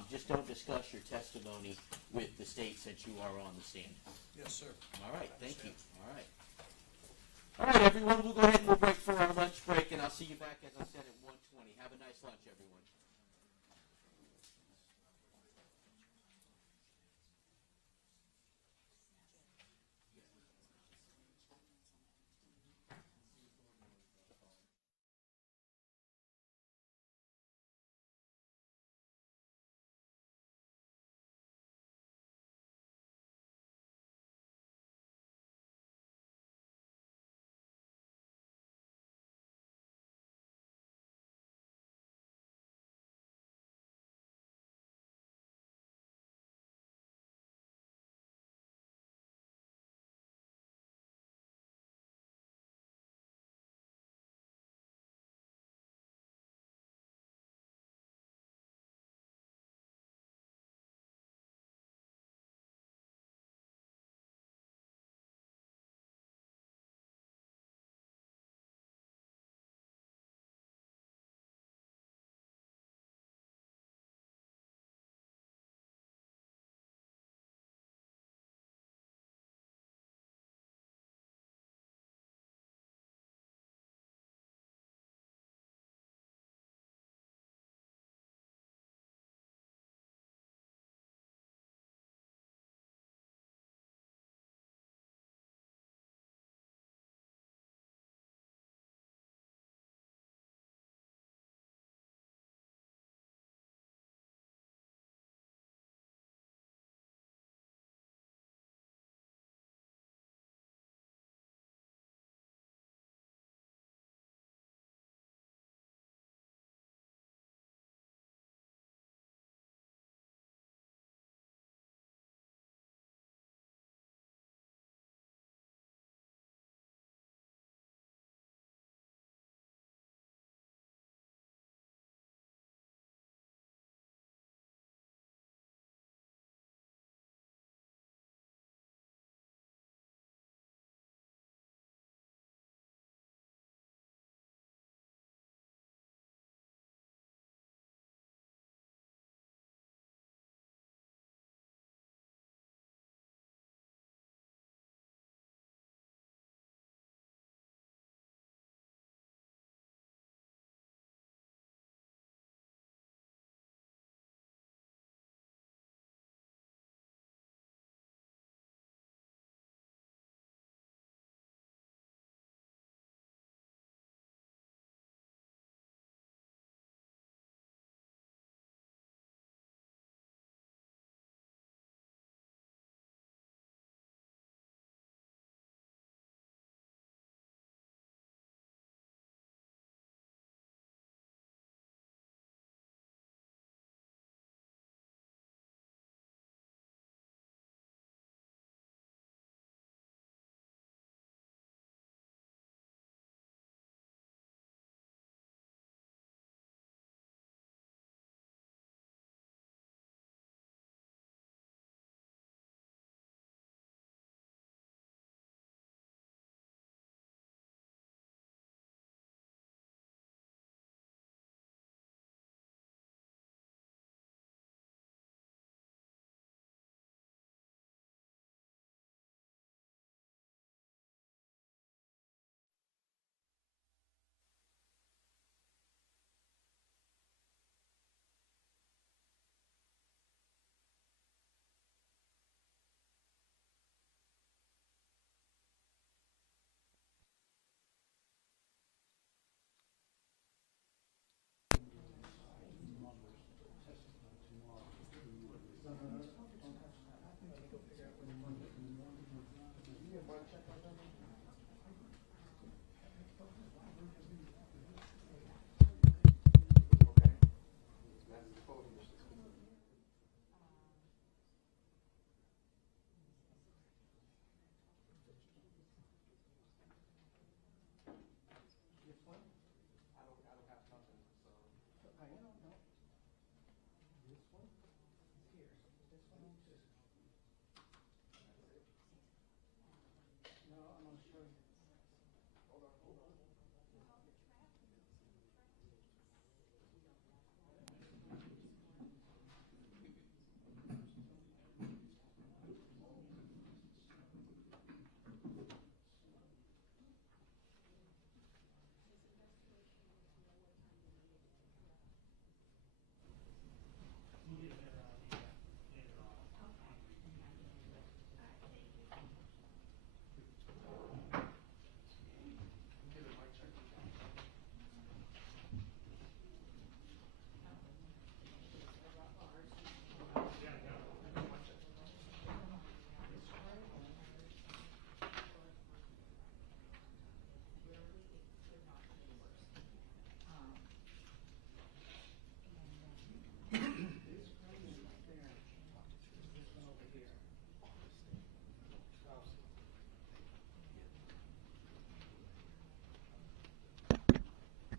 Just don't discuss your testimony with the state since you are on the stand. Yes, sir. All right, thank you. All right. All right, everyone, we'll go ahead and we'll break for our lunch break, and I'll see you back, as I said, at 1:20. Have a nice lunch, everyone.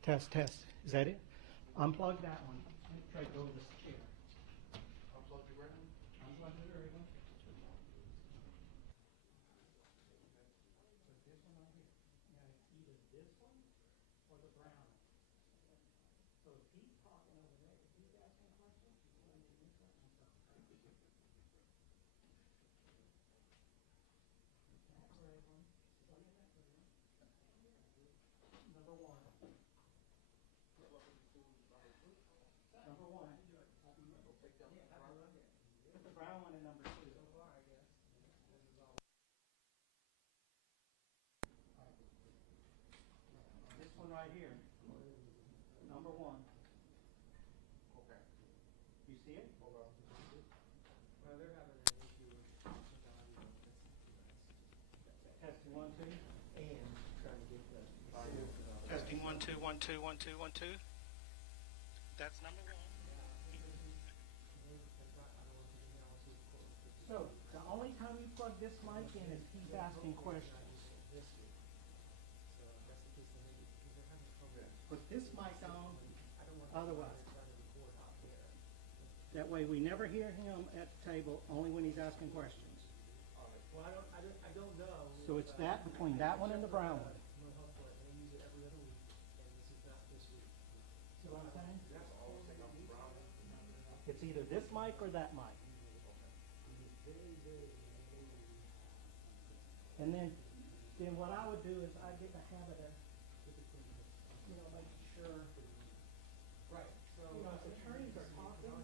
Test, test. Is that it? Unplug that one. Let me try to go to this chair. Unplug the ground. Unplug the very one. This one right here. Now, it's either this one or the brown one. So if he's talking over there, if he's asking questions, he's going to this one. That gray one. Stay in that gray one. Number one. Number one. Put the brown one in number two. This one right here. Number one. Okay. You see it? Hold on. Well, they're having an issue with the audio. Testing 1, 2. And trying to get the audio. Testing 1, 2, 1, 2, 1, 2, 1, 2. That's number one. So, the only time you plug this mic in is he's asking questions. Put this mic on, otherwise. That way we never hear him at the table, only when he's asking questions. Well, I don't know. So it's that, between that one and the brown one. They use it every other week, and this is not this week. See what I'm saying? It's either this mic or that mic. And then what I would do is I'd get in the habit of, making sure. Right, so. If attorneys are talking.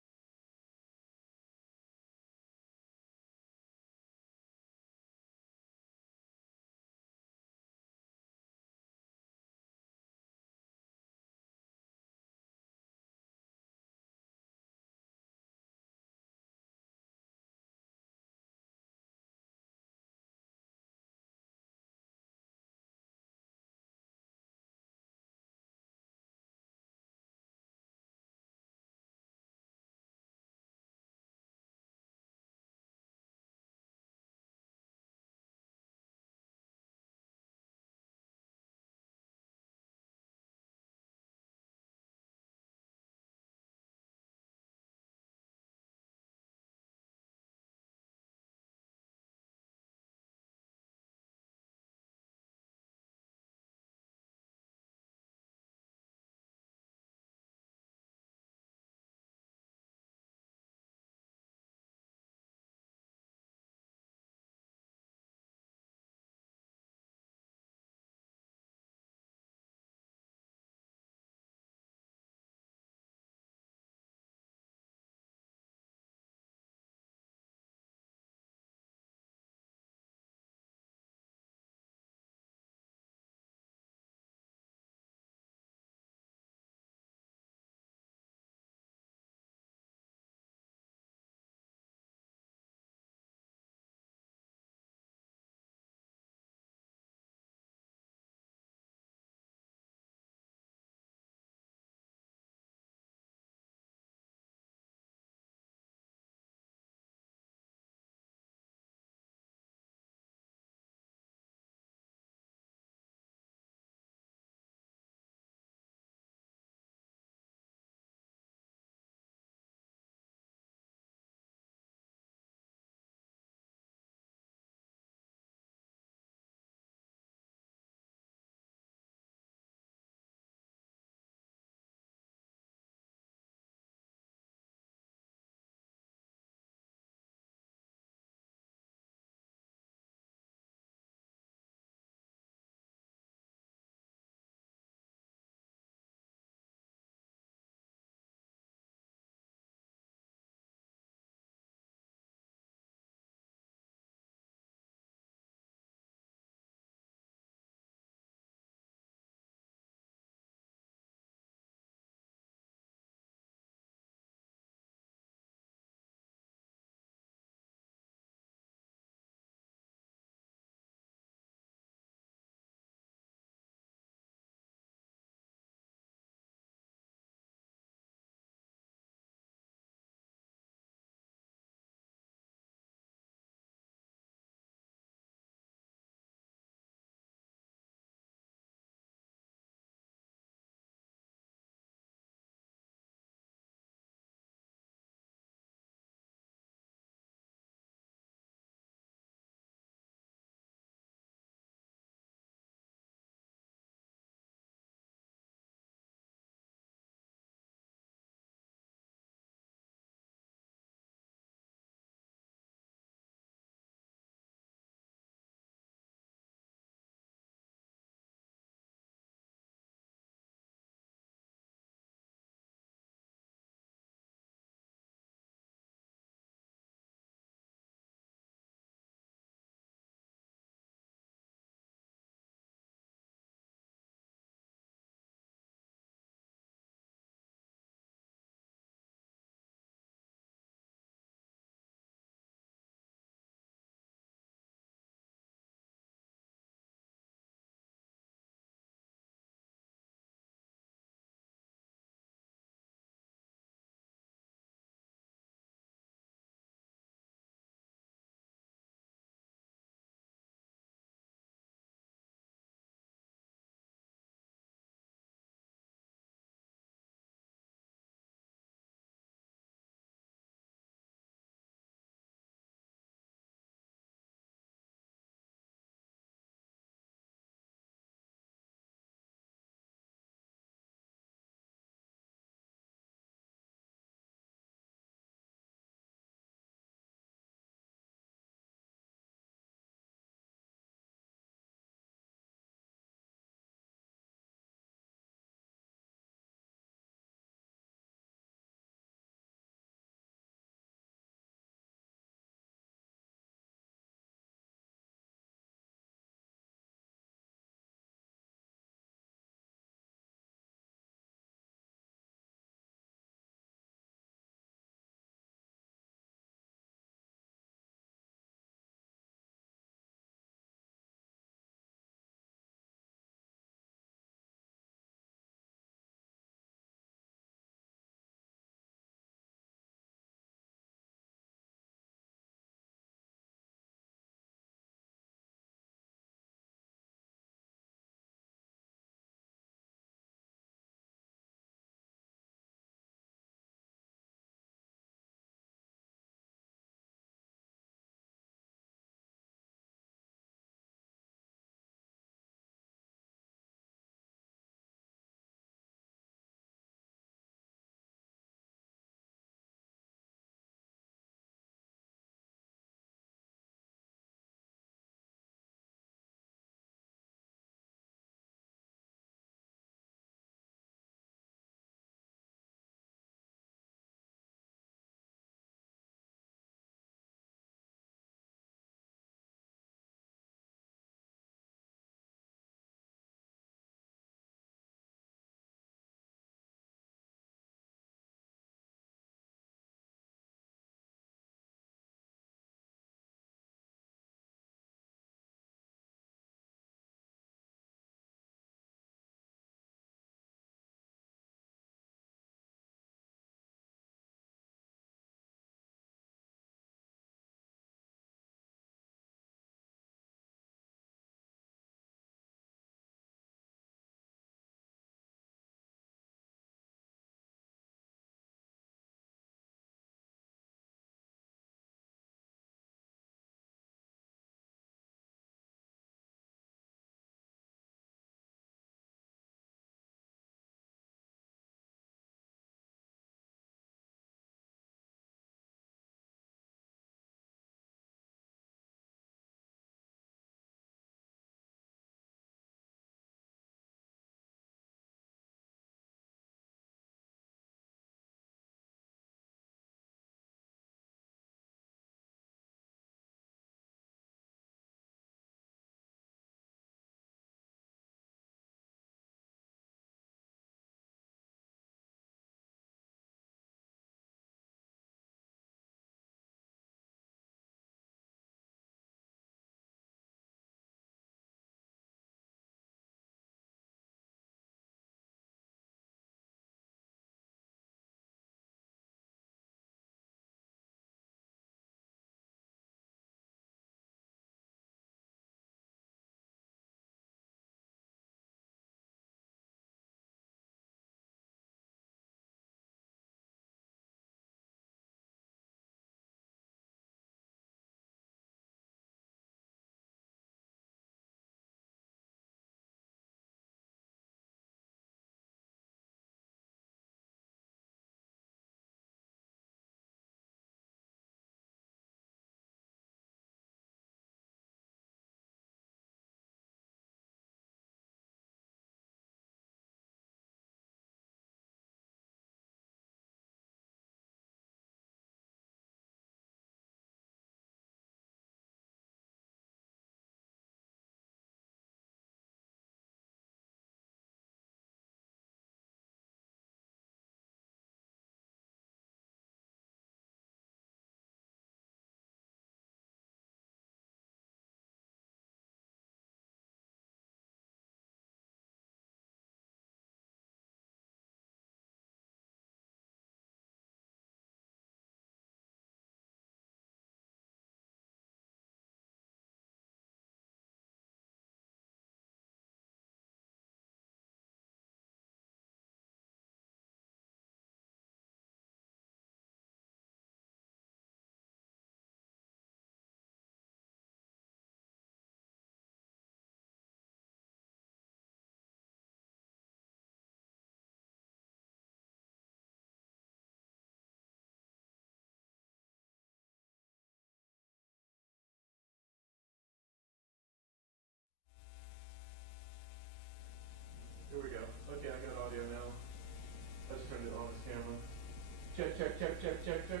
check, check, check, check.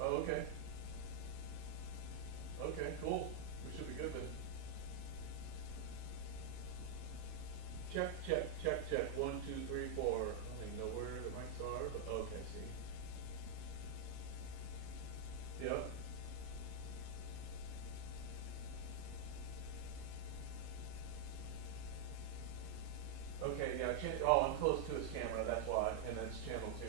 Oh, okay. Okay, cool. We should be good then. Check, check, check, check. 1, 2, 3, 4. I don't even know where the mics are, but okay, see. Yep. Okay, yeah, oh, I'm close to his camera, that's why, and that's channel 2.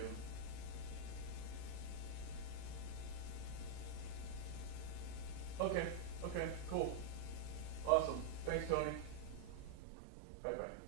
Okay, okay, cool. Awesome. Thanks, Tony. Bye-bye.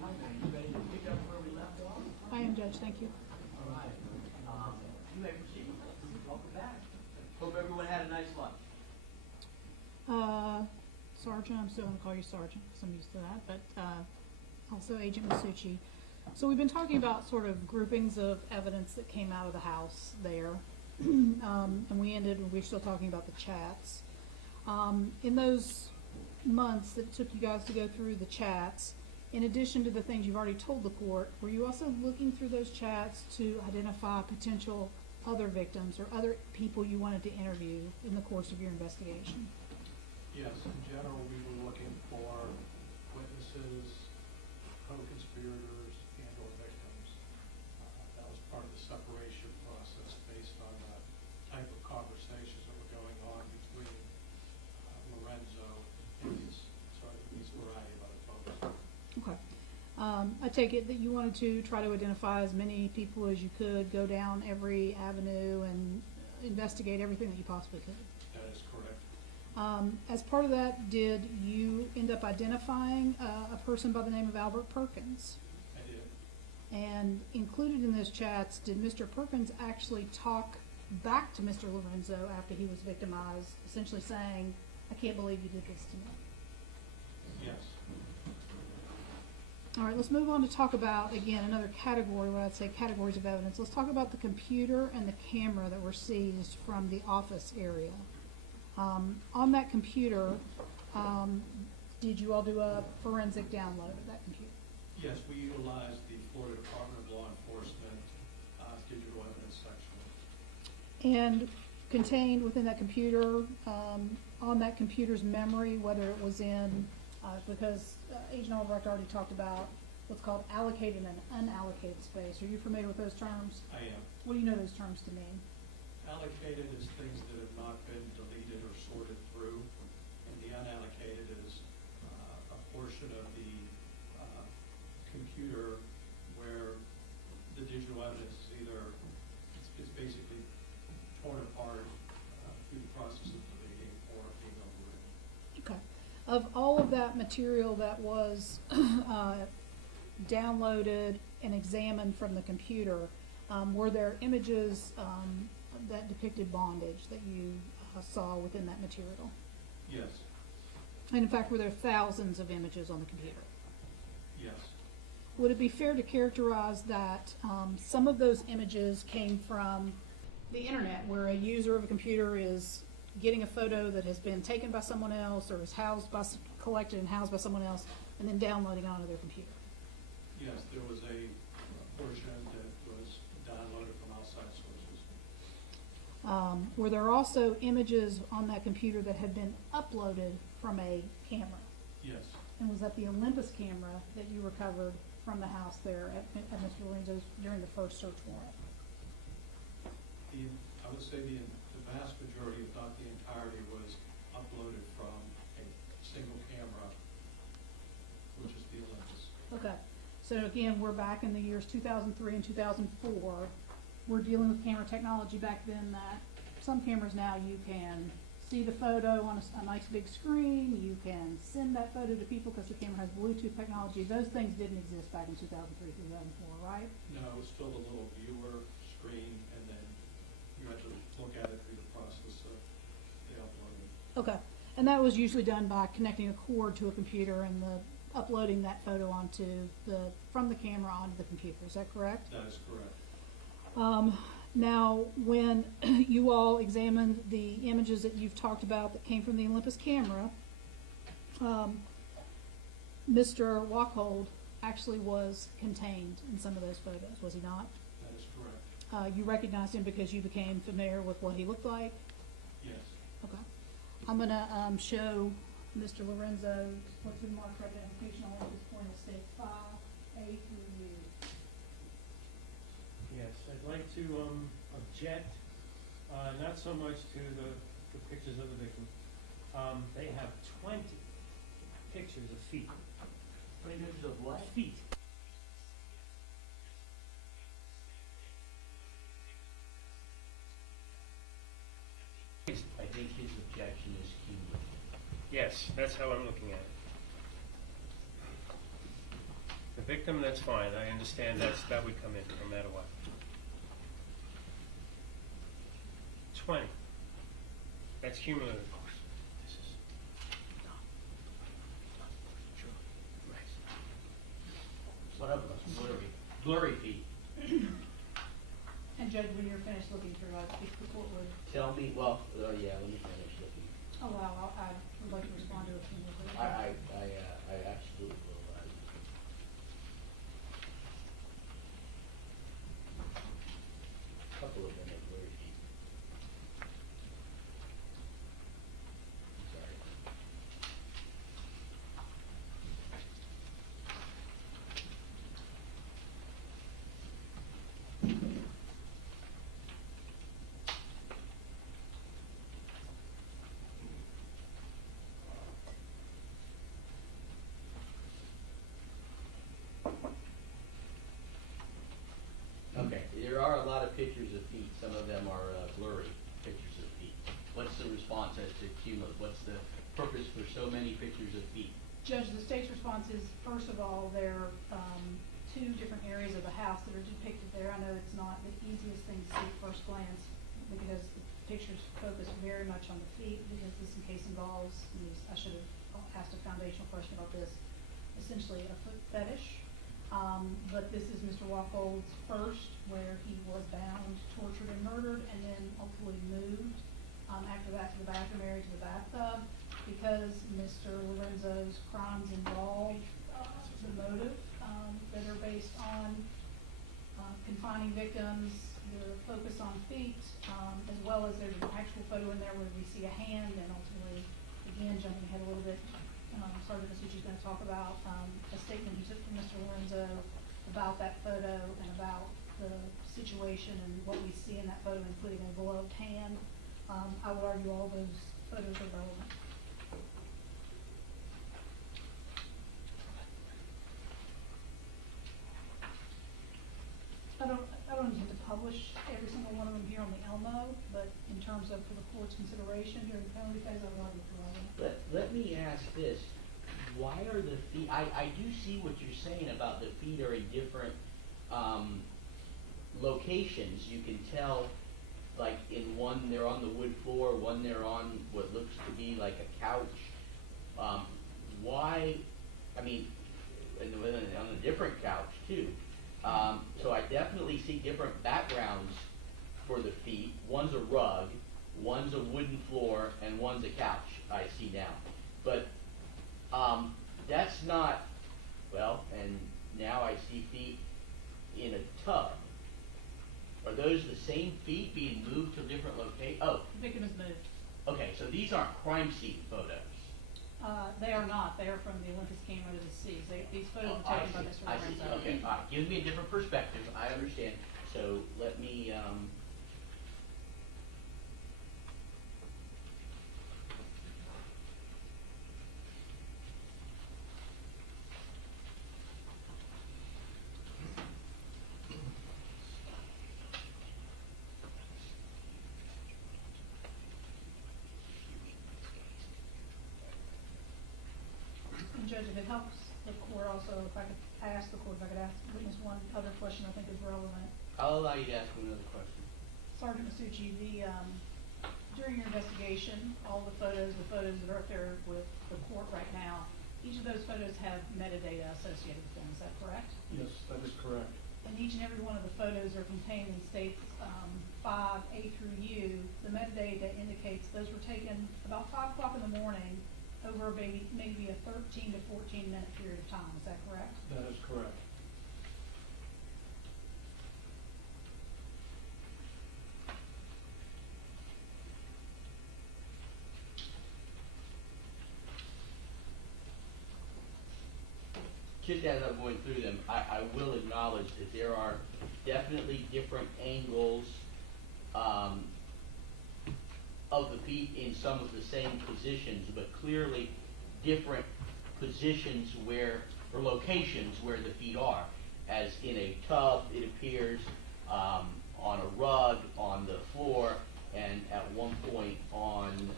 You ready to pick up where we left off? I am, Judge, thank you. All right. You may proceed. Welcome back. Hope everyone had a nice lunch. Sergeant, I'm still gonna call you Sergeant, because I'm used to that, but, also Agent Massucci. So we've been talking about sort of groupings of evidence that came out of the house there. And we're still talking about the chats. In those months that it took you guys to go through the chats, in addition to the things you've already told the court, were you also looking through those chats to identify potential other victims or other people you wanted to interview in the course of your investigation? Yes, in general, we were looking for witnesses, co-conspirators, and/or victims. That was part of the separation process based on the type of conversations that were going on between Lorenzo and these variety of other folks. Okay. I take it that you wanted to try to identify as many people as you could, go down every avenue and investigate everything that you possibly could. That is correct. As part of that, did you end up identifying a person by the name of Albert Perkins? I did. And included in those chats, did Mr. Perkins actually talk back to Mr. Lorenzo after he was victimized, essentially saying, "I can't believe you did this to me"? Yes. All right, let's move on to talk about, again, another category, what I'd say categories of evidence. Let's talk about the computer and the camera that were seized from the office area. On that computer, did you all do a forensic download of that computer? Yes, we utilized the Florida Department of Law Enforcement digital evidence section. And contained within that computer, on that computer's memory, whether it was in, because Agent Albrecht already talked about what's called allocated and unallocated space. Are you familiar with those terms? I am. What do you know those terms to mean? Allocated is things that have not been deleted or sorted through, and the unallocated is a portion of the computer where the digital evidence is either, it's basically torn apart through the process of deleting or being overwritten. Okay. Of all of that material that was downloaded and examined from the computer, were there images that depicted bondage that you saw within that material? Yes. And in fact, were there thousands of images on the computer? Yes. Would it be fair to characterize that some of those images came from the internet, where a user of a computer is getting a photo that has been taken by someone else or is collected and housed by someone else, and then downloading it onto their computer? Yes, there was a portion that was downloaded from outside sources. Were there also images on that computer that had been uploaded from a camera? Yes. And was that the Olympus camera that you recovered from the house there at Mr. Lorenzo's during the first search warrant? I would say the vast majority, if not the entirety, was uploaded from a single camera, which is the Olympus. Okay. So again, we're back in the years 2003 and 2004. We're dealing with camera technology back then that some cameras now you can see the photo on a nice big screen. You can send that photo to people because the camera has Bluetooth technology. Those things didn't exist back in 2003, 2004, right? No, it was still the little viewer screen, and then you had to look at it through the process of the uploading. Okay. And that was usually done by connecting a cord to a computer and uploading that photo from the camera onto the computer. Is that correct? That is correct. Now, when you all examined the images that you've talked about that came from the Olympus camera, Mr. Wachholtz actually was contained in some of those photos, was he not? That is correct. You recognized him because you became familiar with what he looked like? Yes. Okay. I'm going to show Mr. Lorenzo what's been marked for identification on this point of state file, A through U. Yes, I'd like to object, not so much to the pictures of the victim. They have 20 pictures of feet. 20 pictures of what? Feet. I think his objection is cumulative. Yes, that's how I'm looking at it. The victim, that's fine, I understand that would come in no matter what. 20. That's cumulative. What of us, blurry feet. And Judge, when you're finished looking through, I think the court would. Tell me, well, yeah, let me finish looking. Oh, wow, I would like to respond to a few more. I absolutely will. Couple of them are blurry feet. Sorry. Okay, there are a lot of pictures of feet. Some of them are blurry pictures of feet. What's the response as to cumulative? What's the purpose for so many pictures of feet? Judge, the state's response is, first of all, there are two different areas of the house that are depicted there. I know it's not the easiest thing to see at first glance because the pictures focus very much on the feet because this case involves, I should have asked a foundational question about this, essentially a foot fetish. But this is Mr. Wachholtz first, where he was bound, tortured, and murdered, and then ultimately moved after that to the bathroom area, to the bathtub, because Mr. Lorenzo's crimes involved the motive that are based on confining victims, the focus on feet, as well as there's an actual photo in there where we see a hand, and ultimately, again, jumping ahead a little bit, Sergeant Massucci is going to talk about a statement he took from Mr. Lorenzo about that photo and about the situation and what we see in that photo, including a gloved hand. I would argue all those photos are relevant. I don't intend to publish every single one of them here on the Elmo, but in terms of for the court's consideration during the penalty phase, I would argue for relevant. Let me ask this. Why are the feet, I do see what you're saying about the feet are in different locations. You can tell, like in one they're on the wood floor, one they're on what looks to be like a couch. Why, I mean, and on a different couch too. So I definitely see different backgrounds for the feet. One's a rug, one's a wooden floor, and one's a couch, I see now. But that's not, well, and now I see feet in a tub. Are those the same feet being moved to a different location? Oh. The victim is moved. Okay, so these aren't crime scene photos. They are not. They are from the Olympus camera to the seas. These photos Oh, are taken by Mr. I see. Lorenzo. Okay, all right. Gives me a different perspective. I understand. So let me, Judge, if it helps the court also, if I could ask the court, if I could ask witness one other question I think is relevant. I'll allow you to ask me another question. Sergeant Massucci, during your investigation, all the photos that are up there with the court right now, each of those photos have metadata associated with them, is that correct? Yes, that is correct. And each and every one of the photos are contained in states 5, A through U. The metadata indicates those were taken about 5 o'clock in the morning over maybe a 13 to 14 minute period of time. Is that correct? That is correct. Just as I'm going through them, I will acknowledge that there are definitely different angles of the feet in some of the same positions, but clearly different positions where, or locations where the feet are. As in a tub, it appears, on a rug, on the floor, and at one point on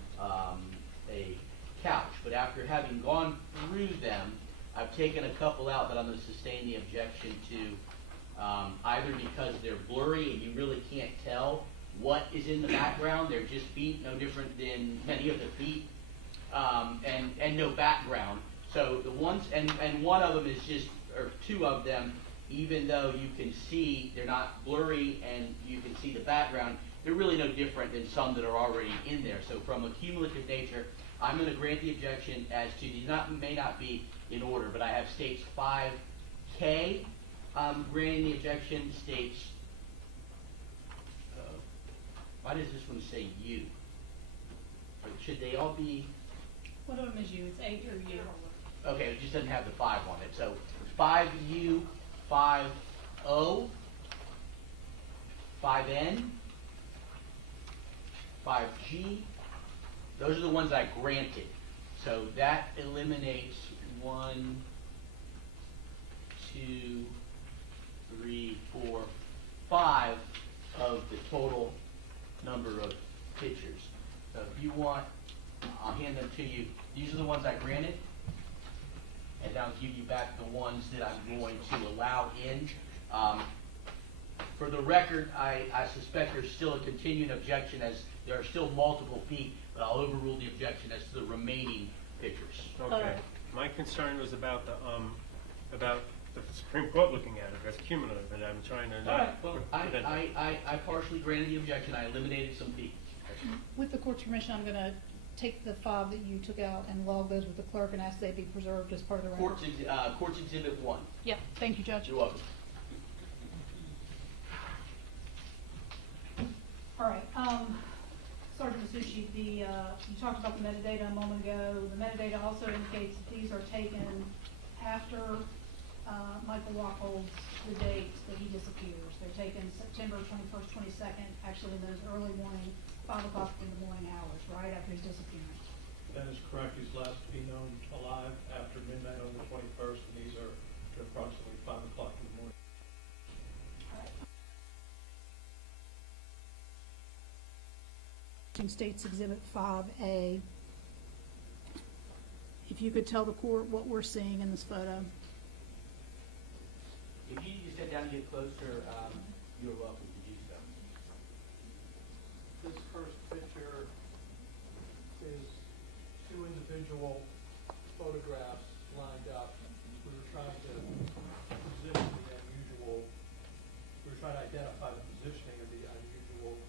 a couch. But after having gone through them, I've taken a couple out, but I'm gonna sustain the objection to, either because they're blurry and you really can't tell what is in the background, they're just feet, no different than many of the feet, and no background. So the ones, and one of them is just, or two of them, even though you can see, they're not blurry and you can see the background, they're really no different than some that are already in there. So from a cumulative nature, I'm gonna grant the objection as to, these may not be in order, but I have states 5K, granting the objection, states, why does this one say U? Or should they all be? One of them is you, it's A through U. Okay, it just doesn't have the 5 on it. So 5U, 5O, 5N, 5G. Those are the ones I granted. So that eliminates 1, 2, 3, 4, 5 of the total number of pictures. So if you want, I'll hand them to you. These are the ones I granted, and I'll give you back the ones that I'm going to allow in. For the record, I suspect there's still a continuing objection, as there are still multiple feet, but I'll overrule the objection as to the remaining pictures. Okay. My concern was about the Supreme Court looking at it as cumulative, and I'm trying to. All right. Well, I partially granted the objection. I eliminated some feet. With the court's permission, I'm gonna take the 5 that you took out and log those with the clerk and ask they be preserved as part of the record. Court's Exhibit 1. Yep, thank you, Judge. You're welcome. All right, Sergeant Massucci, you talked about the metadata a moment ago. The metadata also indicates that these are taken after Michael Wachholtz, the date that he disappears. They're taken September 21st, 22nd, actually in those early morning, 5 o'clock in the morning hours, right after his disappearance. That is correct. He's last to be known alive after midnight on the 21st, and these are approximately 5 o'clock in the morning. States Exhibit 5A. If you could tell the court what we're seeing in this photo. If you just sit down and get closer, you're welcome to do so. This first picture is 2 individual photographs lined up. We were trying to position the unusual. We were trying to identify the positioning of the unusual.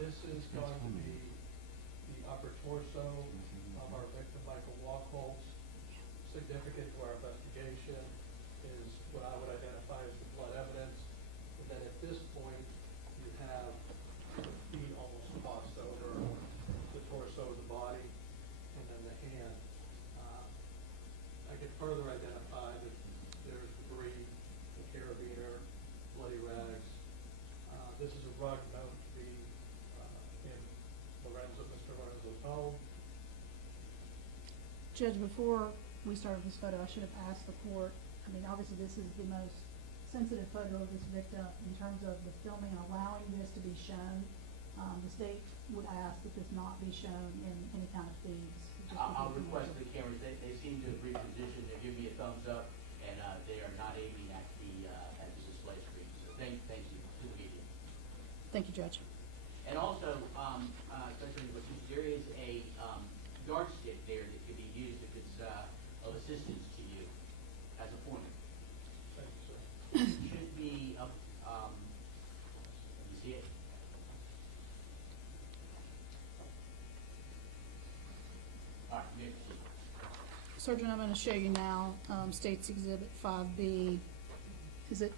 This is going to be the upper torso of our victim, Michael Wachholtz. Significant to our investigation is what I would identify as the blood evidence. And then at this point, you have the feet almost crossed over the torso of the body, and then the hand. I could further identify that there's debris, a carabiner, bloody rags. This is a rug known to be in Lorenzo, Mr. Lorenzo's home. Judge, before we started this photo, I should have asked the court, I mean, obviously this is the most sensitive photo of this victim in terms of the filming and allowing this to be shown. The state would ask that this not be shown in any kind of feeds. I'll request the cameras. They seem to have repositioned. They give me a thumbs up, and they are not aiming at the display screen. So thank you to the media. Thank you, Judge. And also, especially with there is a yardstick there that could be used if it's of assistance to you as a pointer. Thank you, sir. Should be up. You see it? All right, next. Sergeant, I'm going to show you now State's Exhibit 5B. Is it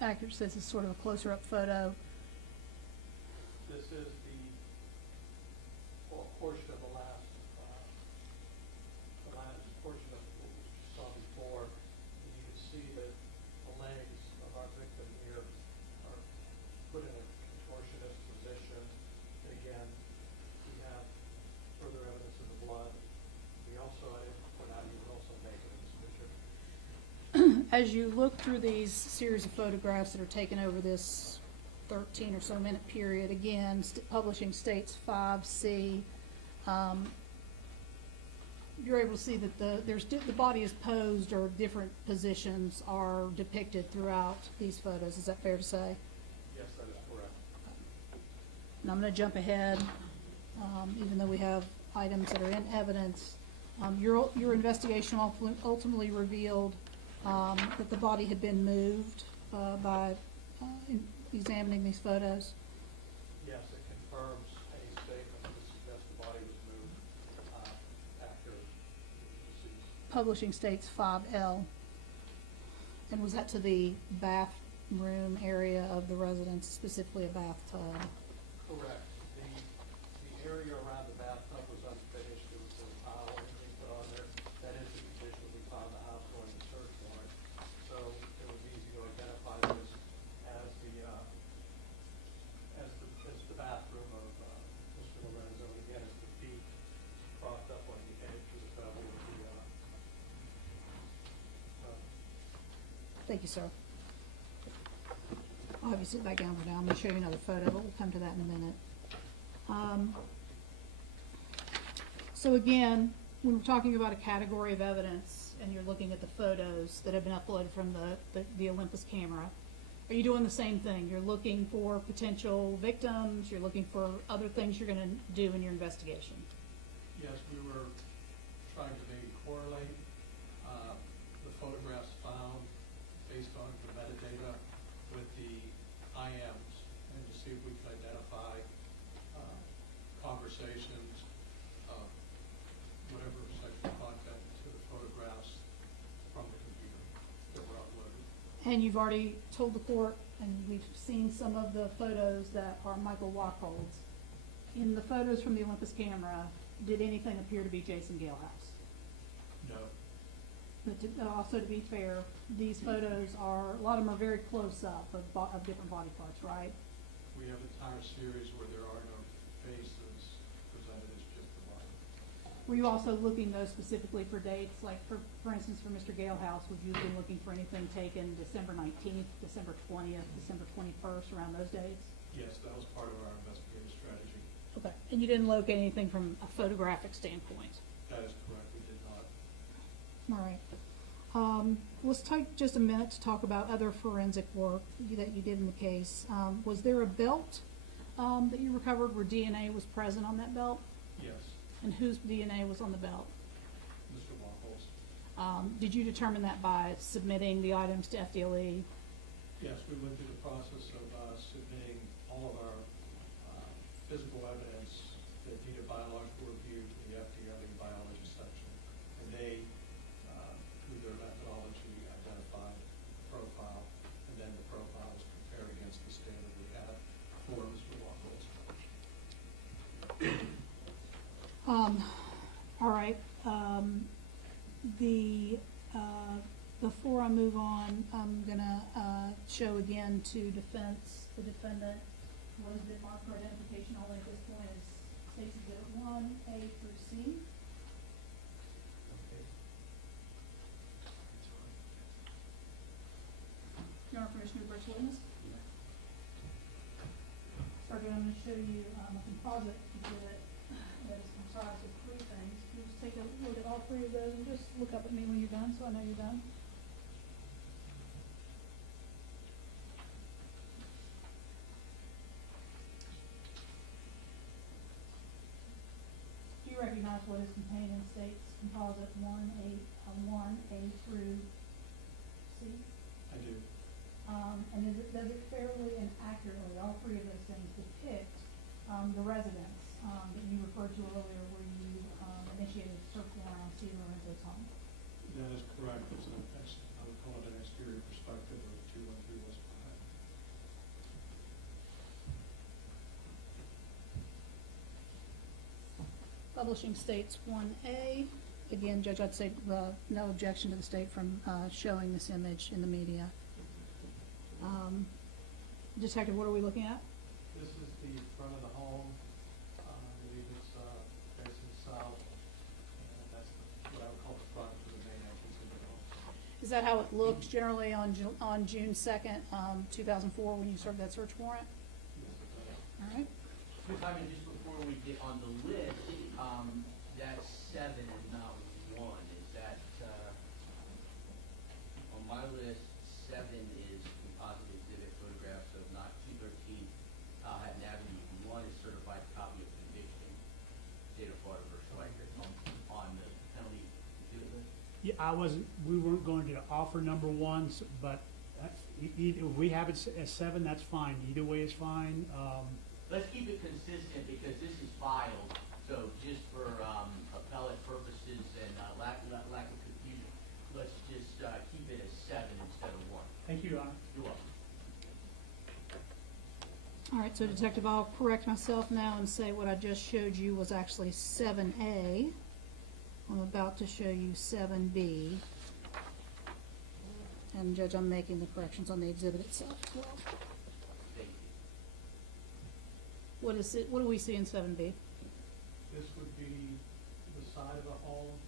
accurate? It says it's sort of a closer up photo. This is the portion of the last portion of what we saw before. And you can see that the legs of our victim here are put in a contortionist position. And again, we have further evidence of the blood. We also, I didn't point out, he was also naked in this picture. As you look through these series of photographs that are taken over this 13 or so minute period, again, publishing states 5C. you're able to see that the body is posed, or different positions are depicted throughout these photos. Is that fair to say? Yes, that is correct. And I'm going to jump ahead, even though we have items that are in evidence. Your investigation ultimately revealed that the body had been moved by examining these photos. Yes, it confirms any statement that suggests the body was moved after deceased. Publishing states 5L. And was that to the bathroom area of the residence, specifically a bathtub? Correct. The area around the bathtub was unfinished. There was a tile that they put on there. That is the condition we found the house during the search warrant. So it was easy to identify this as the bathroom of Mr. Lorenzo. And again, it's the feet propped up on the edge of the bevel of the Thank you, sir. I'll have you sit back down for now. I'm going to show you another photo, but we'll come to that in a minute. So again, when we're talking about a category of evidence and you're looking at the photos that have been uploaded from the Olympus camera, are you doing the same thing? You're looking for potential victims, you're looking for other things you're going to do in your investigation? Yes, we were trying to maybe correlate the photographs found based on the metadata with the IMs, and to see if we could identify conversations of whatever sexual content to the photographs from the computer that were uploaded. And you've already told the court, and we've seen some of the photos that are Michael Wachholtz. In the photos from the Olympus camera, did anything appear to be Jason Galehouse? No. But also, to be fair, these photos are, a lot of them are very close up of different body parts, right? We have an entire series where there are no faces presented as just the body. Were you also looking, though, specifically for dates? Like, for instance, for Mr. Galehouse, would you have been looking for anything taken December 19th, December 20th, December 21st, around those dates? Yes, that was part of our investigative strategy. Okay. And you didn't locate anything from a photographic standpoint? That is correct, we did not. All right. Let's take just a minute to talk about other forensic work that you did in the case. Was there a belt that you recovered where DNA was present on that belt? Yes, And whose DNA was on the belt? Mr. Wachholtz. Did you determine that by submitting the items to FDLE? Yes, we went through the process of submitting all of our physical evidence that needed biological review to the FDLE biology section. And they, through their methodology, identified the profile, and then the profile was compared against the standard we had for Mr. Wachholtz. All right. Before I move on, I'm gonna show again to the defendant, what has been marked for identification only at this point is State's Exhibit 1A through C. Your Honor, permission to approach the witness? Sergeant, I'm gonna show you a composite exhibit that is comprised of three things. You just take a look at all three of those and just look up at me when you're done, so I know you're done. Do you recognize what is contained in State's composite 1A through C? I do. And does it fairly and accurately, all three of those things, depict the residence that you referred to earlier where you initiated a search warrant on Steve Lorenzo's home? That is correct. It's I would call it an exterior perspective of 213 West Frye. Publishing states 1A. Again, Judge, I'd say no objection to the state from showing this image in the media. Detective, what are we looking at? This is the front of the home. I believe it's facing south. And that's what I would call the front to the main entrance of the home. Is that how it looked generally on June 2nd, 2004 when you served that search warrant? Yes, it does. All right. Ms. Hyman, just before we get on the list, that's 7 and not we weren't going to offer number ones, but if we have it as 7, that's fine. Either way is fine. Let's keep it consistent because this is filed, so just for appellate purposes and lack of confusion, let's just keep it as 7 instead of 1. Thank you, Your Honor. You're welcome. All right, so Detective, I'll correct myself now and say what I just showed you was actually 7A. I'm about to show you 7B. And Judge, I'm making the corrections on the exhibit itself as well. Thank you. What is it? What do we see in 7B? This would be the side of the home.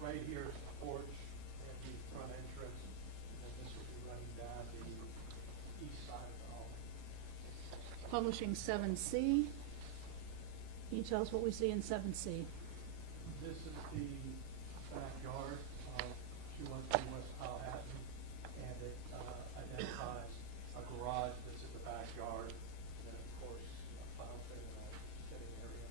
Right here is the porch and the front entrance. And then this would be running down the east side of the home. Publishing 7C. Can you tell us what we see in 7C? This is the backyard of 213 West Powhatan, and it identifies a garage that's in the backyard, and then of course a fountain and a sitting area.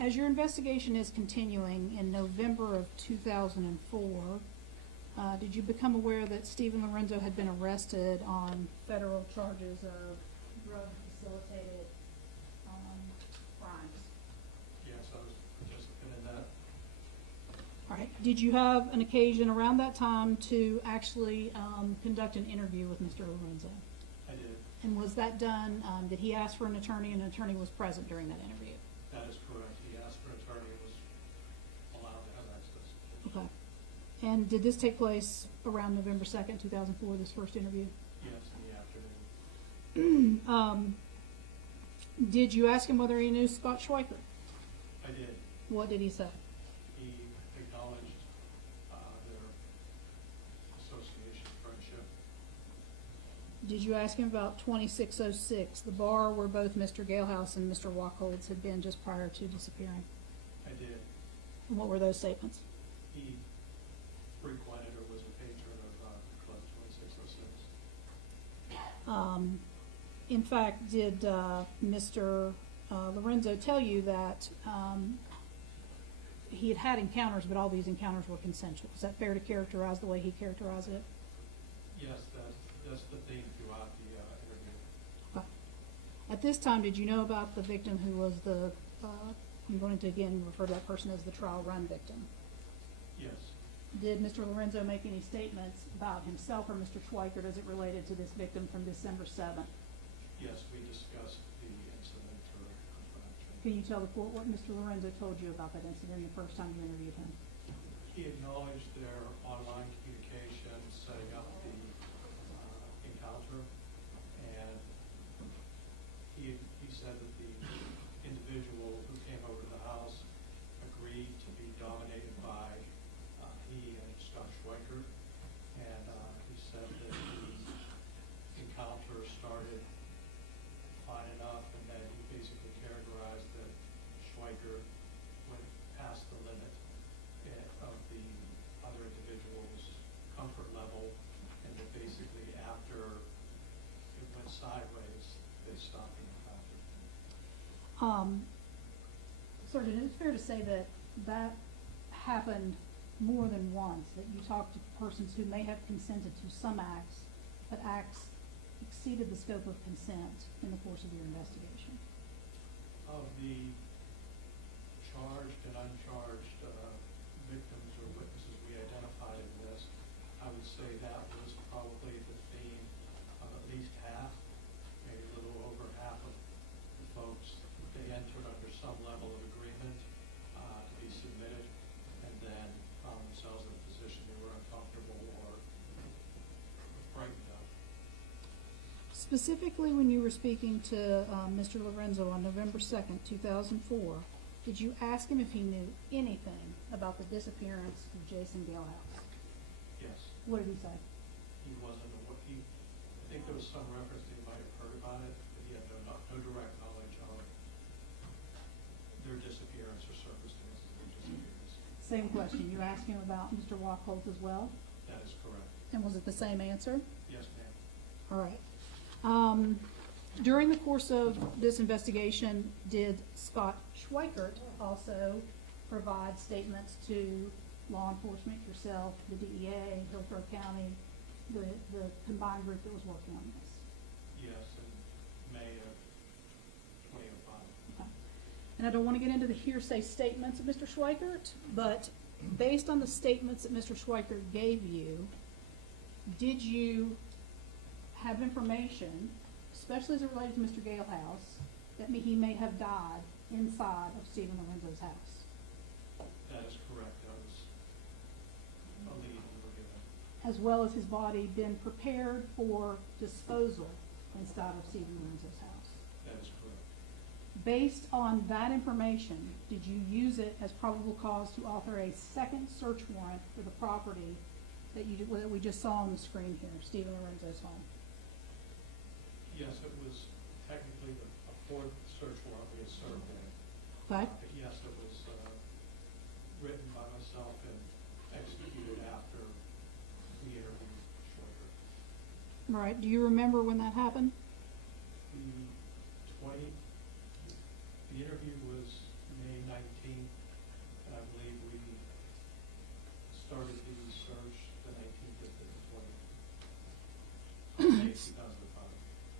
As your investigation is continuing, in November of 2004, did you become aware that Stephen Lorenzo had been arrested on federal charges of drug-facilitated crimes? Yes, I was a participant in that. All right. Did you have an occasion around that time to actually conduct an interview with Mr. Lorenzo? I did. And was that done, did he ask for an attorney and an attorney was present during that interview? That is correct. He asked for an attorney and was allowed to have access. Okay. And did this take place around November 2nd, 2004, this first interview? Yes, in the afternoon. Did you ask him whether he knew Scott Schweickert? I did. What did he say? He acknowledged their association, friendship. Did you ask him about 2606, the bar where both Mr. Galehouse and Mr. Wachholtz had been just prior to disappearing? I did. And what were those statements? He frequented or was a patron of Club 2606. In fact, did Mr. Lorenzo tell you that he had had encounters, but all these encounters were consensual? Is that fair to characterize the way he characterized it? Yes, that's the theme throughout the interview. Okay. At this time, did you know about the victim who was the, I'm going to again refer to that person as the trial run victim? Yes. Did Mr. Lorenzo make any statements about himself or Mr. Schweikert as it related to this victim from December 7th? Yes, we discussed the incident for confidential. Can you tell the court what Mr. Lorenzo told you about that incident the first time you interviewed him? He acknowledged their online communication, setting up the encounter, and he said that the individual who came over to the house agreed to be dominated by he and Scott Schweickert, and he said that the encounter started fine enough, and that he basically characterized that Schweikert went past the limit of the other individual's comfort level, and that basically after it went sideways, they stopped the encounter. Sergeant, it's fair to say that that happened more than once, that you talked to persons who may have consented to some acts, but acts exceeded the scope of consent in the course of your investigation. Of the charged and uncharged victims or witnesses we identified in this, I would say that was probably the theme of at least half, maybe a little over half of the folks. They entered under some level of agreement to be submitted, and then found themselves in a position they were uncomfortable or frightened of. Specifically, when you were speaking to Mr. Lorenzo on November 2nd, 2004, did you ask him if he knew anything about the disappearance of Jason Galehouse? Yes. What did he say? He wasn't, I think there was some reference that he might have heard about it, but he had no direct knowledge of their disappearance or circumstances of their disappearance. Same question. You asked him about Mr. Wachholtz as well? That is correct. And was it the same answer? Yes, ma'am. All right. During the course of this investigation, did Scott Schweickert also provide statements to law enforcement, yourself, the DEA, Hillsborough County, the combined group that was working on this? Yes, in May of 2005. Okay. And I don't want to get into the hearsay statements of Mr. Schweikert, but based on the statements that Mr. Schweikert gave you, did you have information, especially as it related to Mr. Galehouse, that he may have died inside of Stephen Lorenzo's house? That is correct. That was a lead we were given. As well as his body been prepared for disposal inside of Stephen Lorenzo's house? That is correct. Based on that information, did you use it as probable cause to author a second search warrant for the property that we just saw on the screen here, Stephen Lorenzo's home? Yes, it was technically a fourth search warrant we had served in. Okay. But yes, it was written by myself and executed after we interviewed Schweikert. Right. Do you remember when that happened? The interview was May 19th, and I believe we started the search the 19th of May 2005.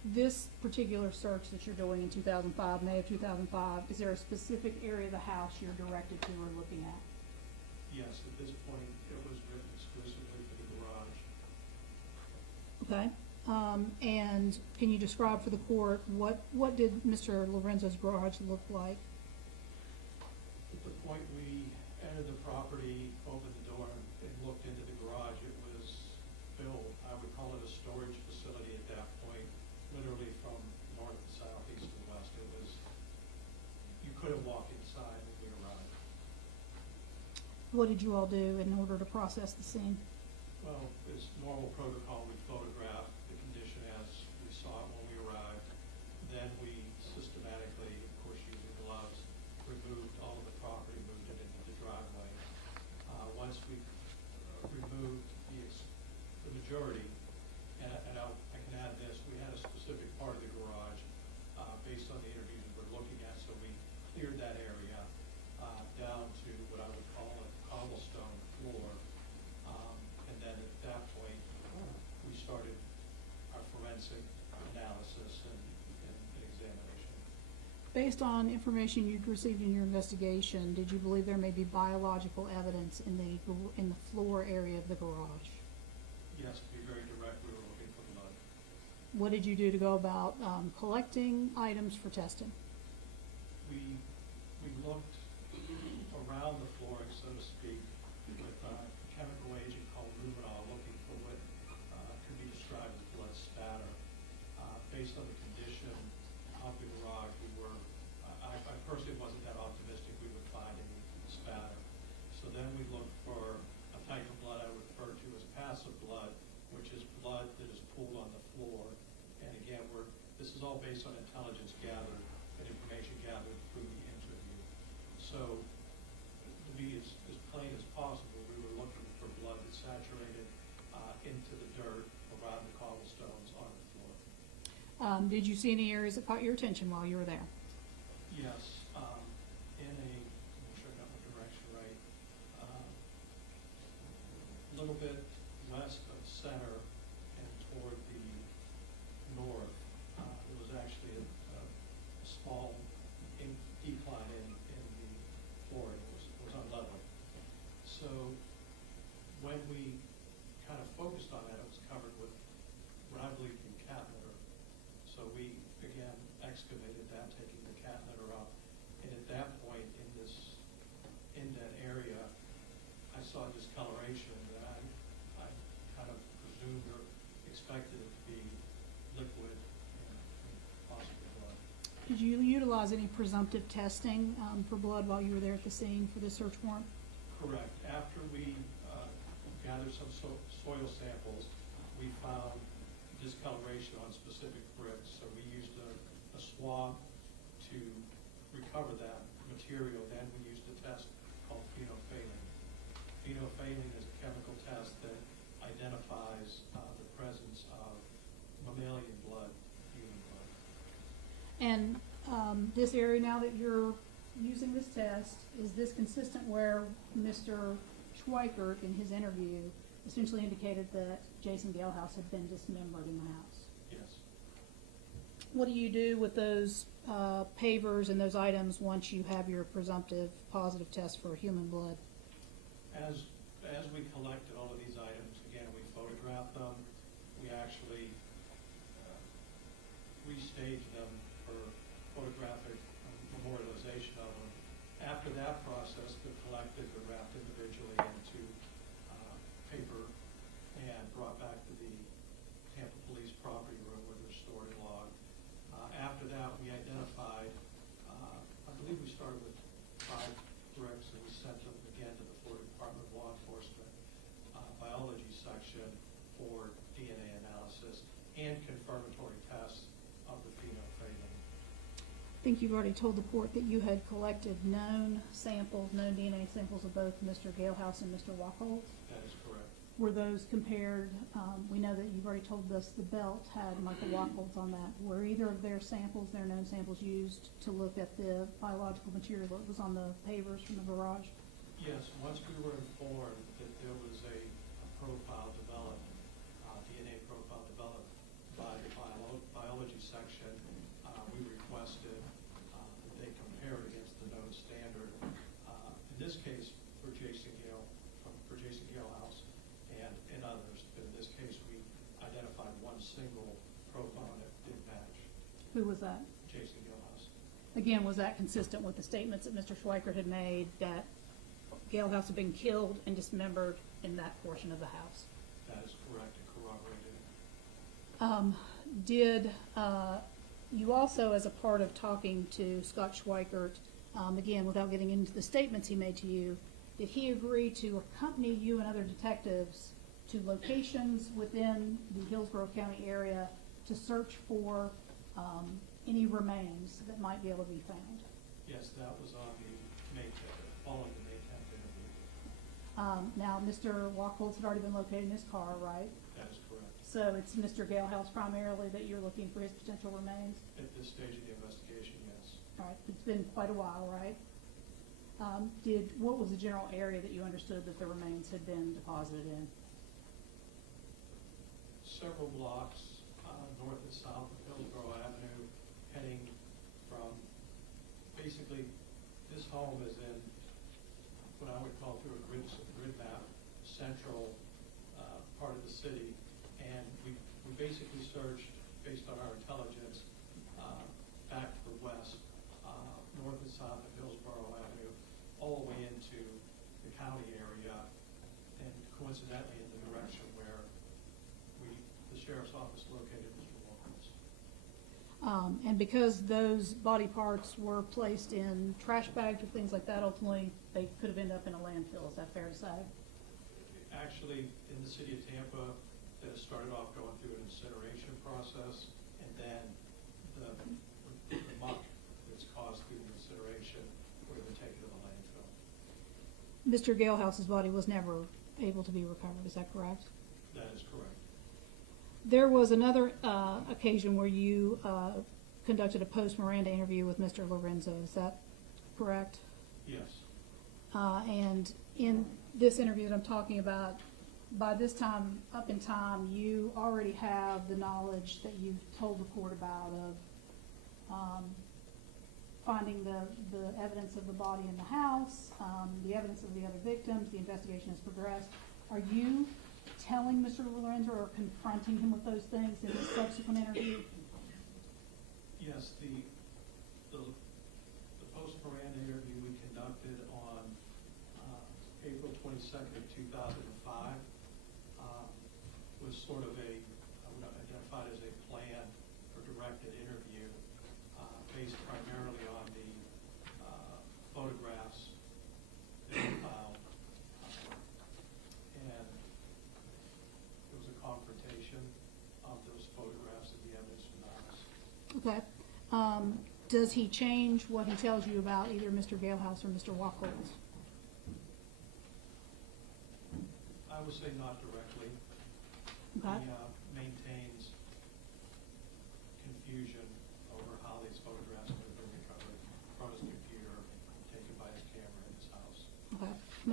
This particular search that you're doing in 2005, May of 2005, is there a specific area of the house you're directed to or looking at? Yes, at this point, it was written exclusively for the garage. Okay. And can you describe for the court what did Mr. Lorenzo's garage look like? At the point we entered the property, opened the door, and looked into the garage, it was filled. I would call it a storage facility at that point, literally from north to south, east to west. It was, you couldn't walk inside when we arrived. What did you all do in order to process the scene? Well, it's normal protocol. We photographed the condition as we saw it when we arrived. Then we systematically, of course using gloves, removed all of the property, moved it into the driveway. Once we removed the majority, and I can add this, we had a specific part of the garage based on the interviews we were looking at, so we cleared that area down to what I would call a cobblestone floor. And then at that point, we started our forensic analysis and examination. Based on information you'd received in your investigation, did you believe there may be biological evidence in the floor area of the garage? Yes, to be very direct, we were looking for blood. What did you do to go about collecting items for testing? We looked around the flooring, so to speak, with a chemical agent called luminol, looking for what could be described as blood spatter. Based on the condition of the garage, I personally wasn't that optimistic we would find any spatter. So then we looked for a type of blood I refer to as passive blood, which is blood that is pooled on the floor. And again, this is all based on intelligence gathered and information gathered through the interview. So to be as plain as possible, we were looking for blood that saturated into the dirt around the cobblestones on the floor. Did you see any areas that caught your attention while you were there? Yes, in I'm sure I got my direction right, a little bit west of center and toward the north, there was actually a small decline in the floor. It was unlevel. So when we kind of focused on that, it was covered with what I believe to be cat litter. So we, again, excavated that, taking the cat litter up. And at that point, in that area, I saw discoloration that I kind of presumed or expected it to be liquid and possibly blood. Did you utilize any presumptive testing for blood while you were there at the scene for the search warrant? Correct. After we gathered some soil samples, we found discoloration on specific bricks. So we used a swab to recover that material. Then we used a test called phenolphthalein. Phenolphthalein is a chemical test that identifies the presence of mammalian blood, human blood. And this area now that you're using this test, is this consistent where Mr. Schweikert in his interview essentially indicated that Jason Galehouse had been dismembered in the house? Yes. What do you do with those pavers and those items once you have your presumptive positive test for human blood? As we collected all of these items, again, we photographed them. We actually restaged them for photographic memorialization of them. After that process, they're collected, they're wrapped individually into paper and brought back to the Tampa Police property room where they're stored and logged. After that, we identified, I believe we started with 5 bricks, and we sent them again to the Florida Department of Law Enforcement biology section for DNA analysis and confirmatory tests of the phenolphthalein. I think you've already told the court that you had collected known DNA samples of both Mr. Galehouse and Mr. Wachholtz. That is correct. Were those compared? We know that you've already told us the belt had Michael Wachholtz on that. Were either of their samples, their known samples, used to look at the biological material that was on the pavers from the garage? Yes, once we were informed that there was a profile developed, DNA profile developed by the biology section, we requested that they compare it against the known standard. In this case, for Jason Galehouse and others, but in this case, we identified one single profile that did match. Who was that? Jason Galehouse. Again, was that consistent with the statements that Mr. Schweikert had made that Galehouse had been killed and dismembered in that portion of the house? That is correct and corroborated. Did you also, as a part of talking to Scott Schweickert, again, without getting into the statements he made to you, did he agree to accompany you and other detectives to locations within the Hillsborough County area to search for any remains that might be able to be found? Yes, that was on the May 10th, following the May 10th interview. Now, Mr. Wachholtz had already been located in his car, right? That is correct. So it's Mr. Galehouse primarily that you're looking for his potential remains? At this stage of the investigation, yes. All right, it's been quite a while, right? What was the general area that you understood that the remains had been deposited in? Several blocks north and south of Hillsborough Avenue, heading from, basically, this home is in what I would call through a grid map, central part of the city, and we basically searched, based on our intelligence, back to the west, north and south of Hillsborough Avenue, all the way into the county area, and coincidentally in the direction where the sheriff's office located Mr. Wachholtz. And because those body parts were placed in trash bags or things like that, ultimately they could have ended up in a landfill. Is that fair to say? Actually, in the city of Tampa, that started off going through an incineration process, and then the muck that's caused through the incineration would have been taken to the landfill. Mr. Galehouse's body was never able to be recovered. Is that correct? That is correct. There was another occasion where you conducted a post-Miranda interview with Mr. Lorenzo. Is that correct? Yes. And in this interview that I'm talking about, by this time, up in time, you already have the knowledge that you've told the court about of finding the evidence of the body in the house, the evidence of the other victims, the investigation has progressed. Are you telling Mr. Lorenzo or confronting him with those things in the subsequent interview? Yes, the post-Miranda interview we conducted on April 22nd of 2005 was sort of I would identify it as a plan for directed interview based primarily on the photographs that we filed. And it was a confrontation of those photographs and the evidence from the house. Okay. Does he change what he tells you about either Mr. Galehouse or Mr. Wachholtz? I would say not directly. Okay. He maintains confusion over how these photographs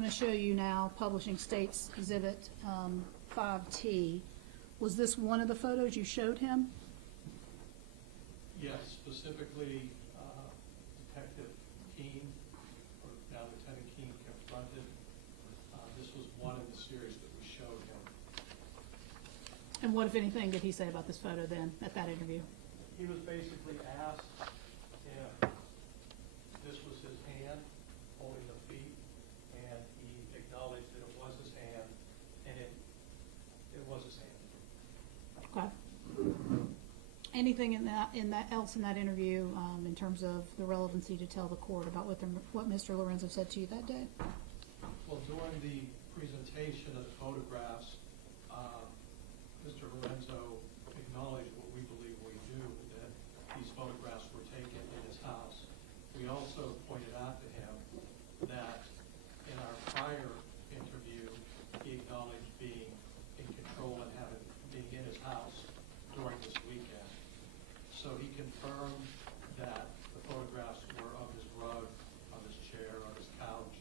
to show you now, Publishing States Exhibit 5T. Was this one of the photos you showed him? Yes, specifically Detective Keene, or now Lieutenant Keene, confronted. This was one in the series that we showed him. And what, if anything, did he say about this photo then, at that interview? He was basically asked if this was his hand holding the feet, and he acknowledged that it was his hand, and it was his hand. Okay. Anything in that else in that interview in terms of the relevancy to tell the court about what Mr. Lorenzo said to you that day? Well, during the presentation of the photographs, Mr. Lorenzo acknowledged what we believe we do, that these photographs were taken in his house. We also pointed out to him that in our prior interview, he acknowledged being in control and being in his house during this weekend. So he confirmed that the photographs were of his rug, of his chair, of his couch,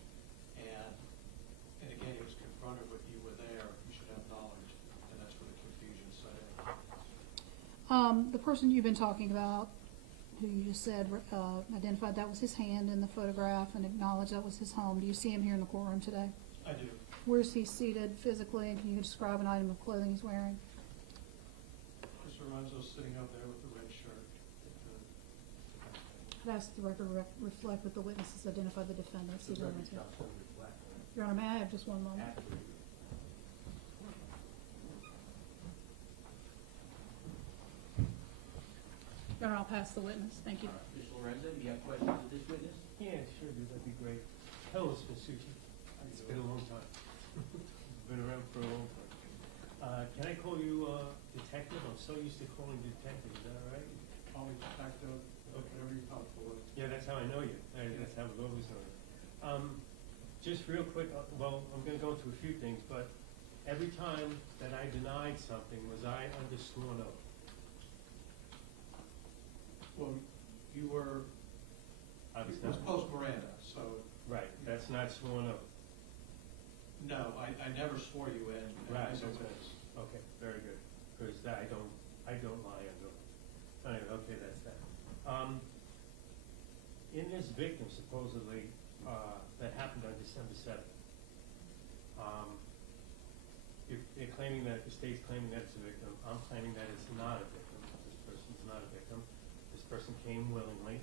and again, he was confronted with, you were there, you should have knowledge, and that's where the confusion set in. The person you've been talking about, who you just said identified that was his hand in the photograph and acknowledged that was his home. Do you see him here in the courtroom today? I do. Where's he seated physically, and can you describe an item of clothing he's wearing? Mr. Lorenzo's sitting up there with the red shirt. I'd ask the record reflect what the witnesses identified the defendant. Your Honor, may I have just one moment? Your Honor, I'll pass the witness. Thank you. Mr. Lorenzo, do you have questions of this witness? Yeah, sure, that'd be great. Hello, Massucci. It's been a long time. Been around for a long time. Can I call you detective? I'm so used to calling you detective. Is that all right? Call me detective, whatever you're comfortable with. Yeah, that's how I know you. That's how I've always known you. Just real quick, well, I'm going to go into a few things, but every time that I denied something, was I under sworn oath? Well, you were, I was it was not. post-Miranda, so. Right, that's not sworn oath. No, I never swore you in. Right, as a okay. witness. Okay, very good, because I don't lie under oath. Anyway, okay, that's that. In this victim, supposedly, that happened on December 7th, they're claiming that, the state's claiming that it's a victim. I'm claiming that it's not a victim. This person's not a victim. This person came willingly.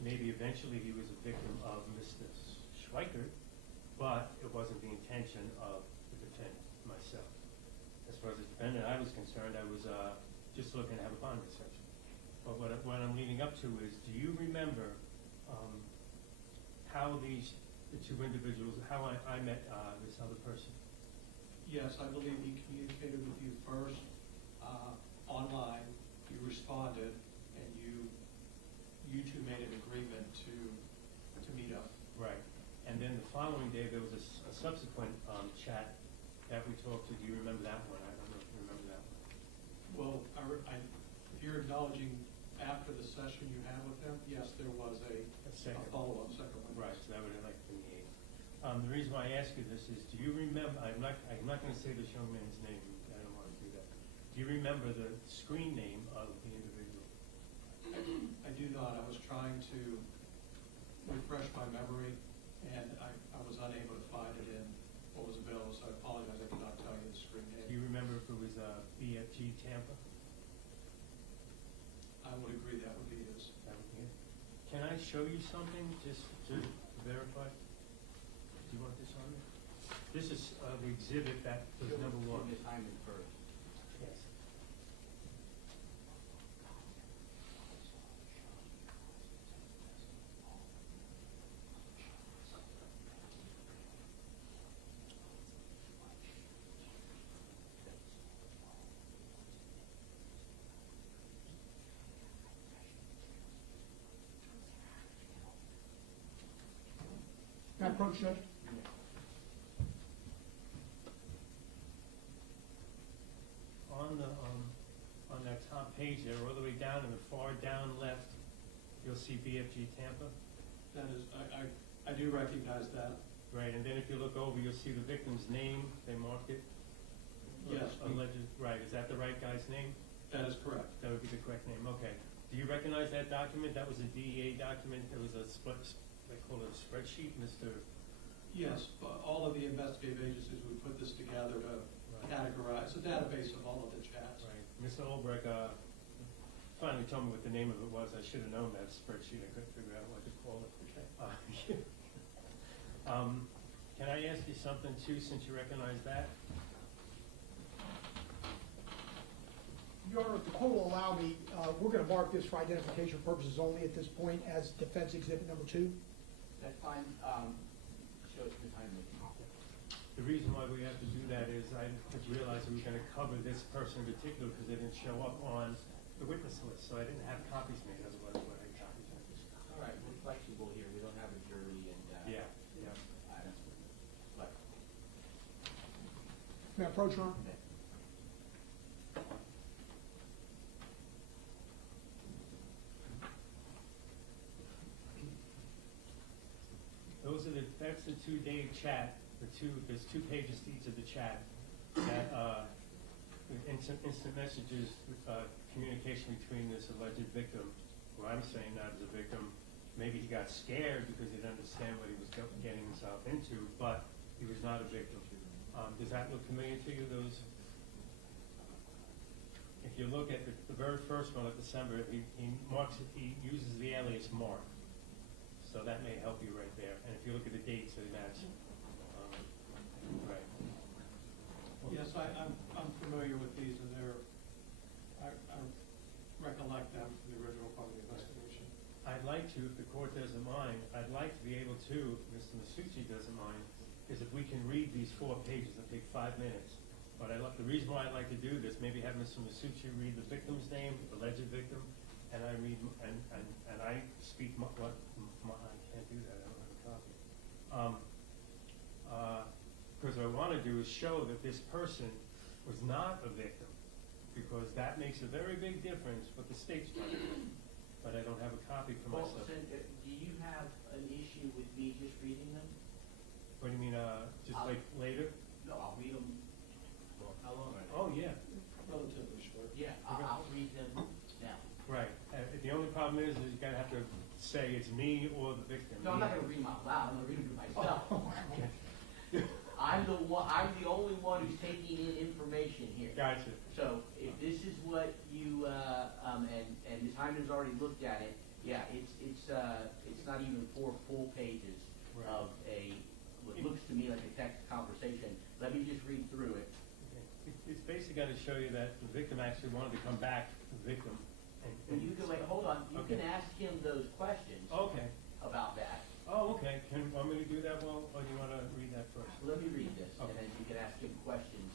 Maybe eventually he was a victim of Mr. Schweikert, but it wasn't the intention of the defendant, myself. As far as the defendant I was concerned, I was just looking to have a bond discussion. But what I'm leading up to is, do you remember how the two individuals, how I met this other person? Yes, I believe he communicated with you first online. You responded, and you two made an agreement to meet up. Right. And then the following day, there was a subsequent chat that we talked to. Do you remember that one? I don't know if you remember that one. Well, if you're acknowledging after the session you had with him, yes, there was a follow-up second one. Right, so that would have like been the 8th. The reason why I ask you this is, do you remember, I'm not going to say this young man's name, I don't want to do that. Do you remember the screen name of the individual? I do not. I was trying to refresh my memory, and I was unable to find it in what was available, so I apologize. I cannot tell you the screen name. Do you remember if it was BFG Tampa? I would agree that would be his. That would be it. Can I show you something just to verify? Do you want this on there? This is the exhibit that was number 1. Miss Hyman first. Yes. Can I approach, Judge? On that top page there, all the way down in the far down left, you'll see BFG Tampa. That is, I do recognize that. Right, and then if you look over, you'll see the victim's name, they marked it. Yes. Alleged, right, is that the right guy's name? That is correct. That would be the correct name, okay. Do you recognize that document? That was a DEA document, it was a split, they call it a spreadsheet, Mr. Yes, but all of the investigative agencies, we put this together to categorize a database of all of the chats. Right, Mr. Albrecht, finally told me what the name of it was. I should have known that spreadsheet. I couldn't figure out what to call it. Okay. Can I ask you something too, since you recognize that? Your Honor, if the court will allow me, we're going to mark this for identification purposes only at this point as defense exhibit number 2. That's fine. Show it to the time. The reason why we have to do that is I just realized we were going to cover this person in particular because they didn't show up on the witness list, so I didn't have copies made. Otherwise, I would have copies made. All right, we're flexible here. We don't have a jury and. Yeah. But. May I approach, Your Honor? That's the 2-day chat. There's 2 pages to each of the chat. That instant messages, communication between this alleged victim, who I'm saying not as a victim. Maybe he got scared because he didn't understand what he was getting himself into, but he was not a victim. Does that look familiar to you? Those. If you look at the very first one of December, he marks it. He uses the alias Mark. So that may help you right there. And if you look at the dates, they match. Right. Yes, I'm familiar with these, and I recollect them from the original part of the investigation. I'd like to, if the court doesn't mind, I'd like to be able to, if Mr. Massucci doesn't mind, is if we can read these 4 pages. It'll take 5 minutes. But the reason why I'd like to do this, maybe have Mr. Massucci read the victim's name, the alleged victim, and I read and I speak I can't do that. I don't have a copy. Because what I want to do is show that this person was not a victim, because that makes a very big difference what the state's trying to do. But I don't have a copy for myself. Do you have an issue with me just reading them? What do you mean? Like later? No, I'll read them. How long are they? Oh yeah. Relatively short. Yeah, I'll read them now. Right. The only problem is you gotta have to say it's me or the victim. No, I'm not going to read them out loud. I'm going to read them to myself. Okay. I'm the only one who's taking in information here. Gotcha. So if this is what you and Ms. Hyman's already looked at it, yeah, it's not even 4 full pages of what looks to me like a text conversation. Let me just read through it. It's basically got to show you that the victim actually wanted to come back, the victim. And you can hold on. You can ask him those questions. Okay. About that. Oh, okay. Can you want me to do that? Well, or do you want to read that first? Let me read this, okay. And then you can ask him questions.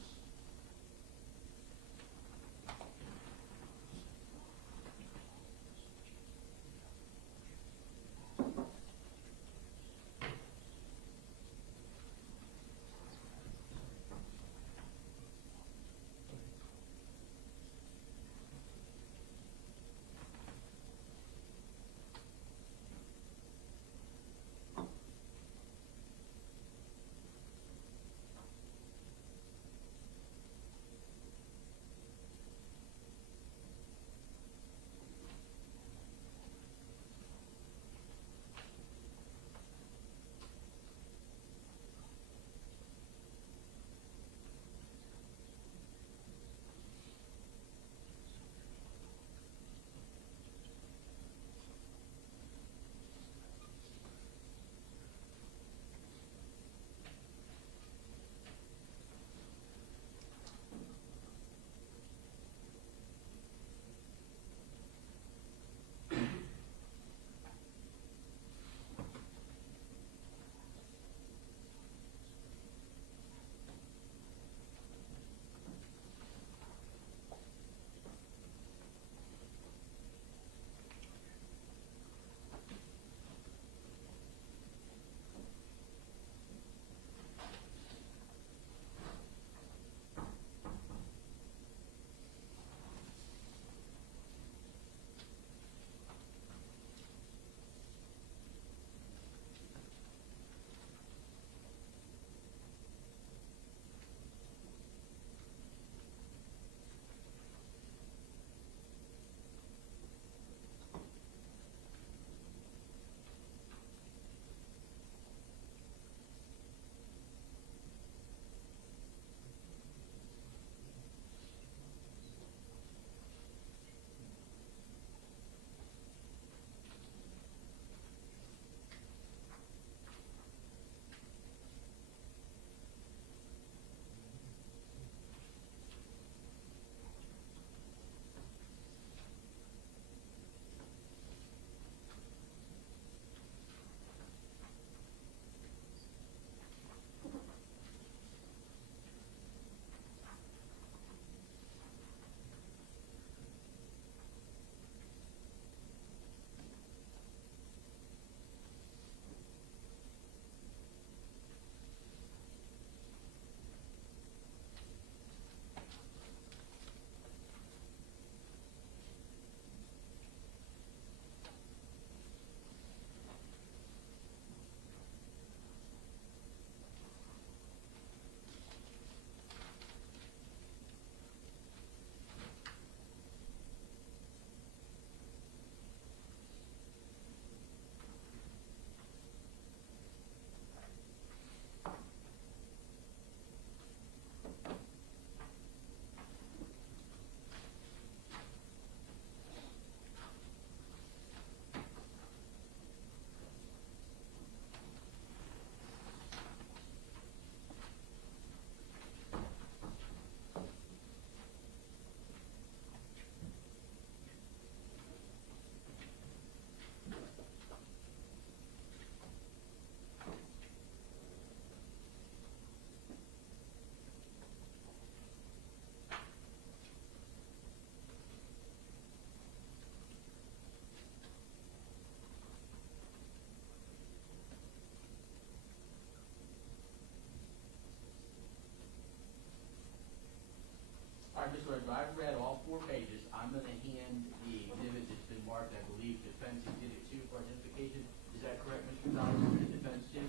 marked, I believe, defense exhibit 2 for identification. Is that correct, Mr. Gonzalez, defense 2?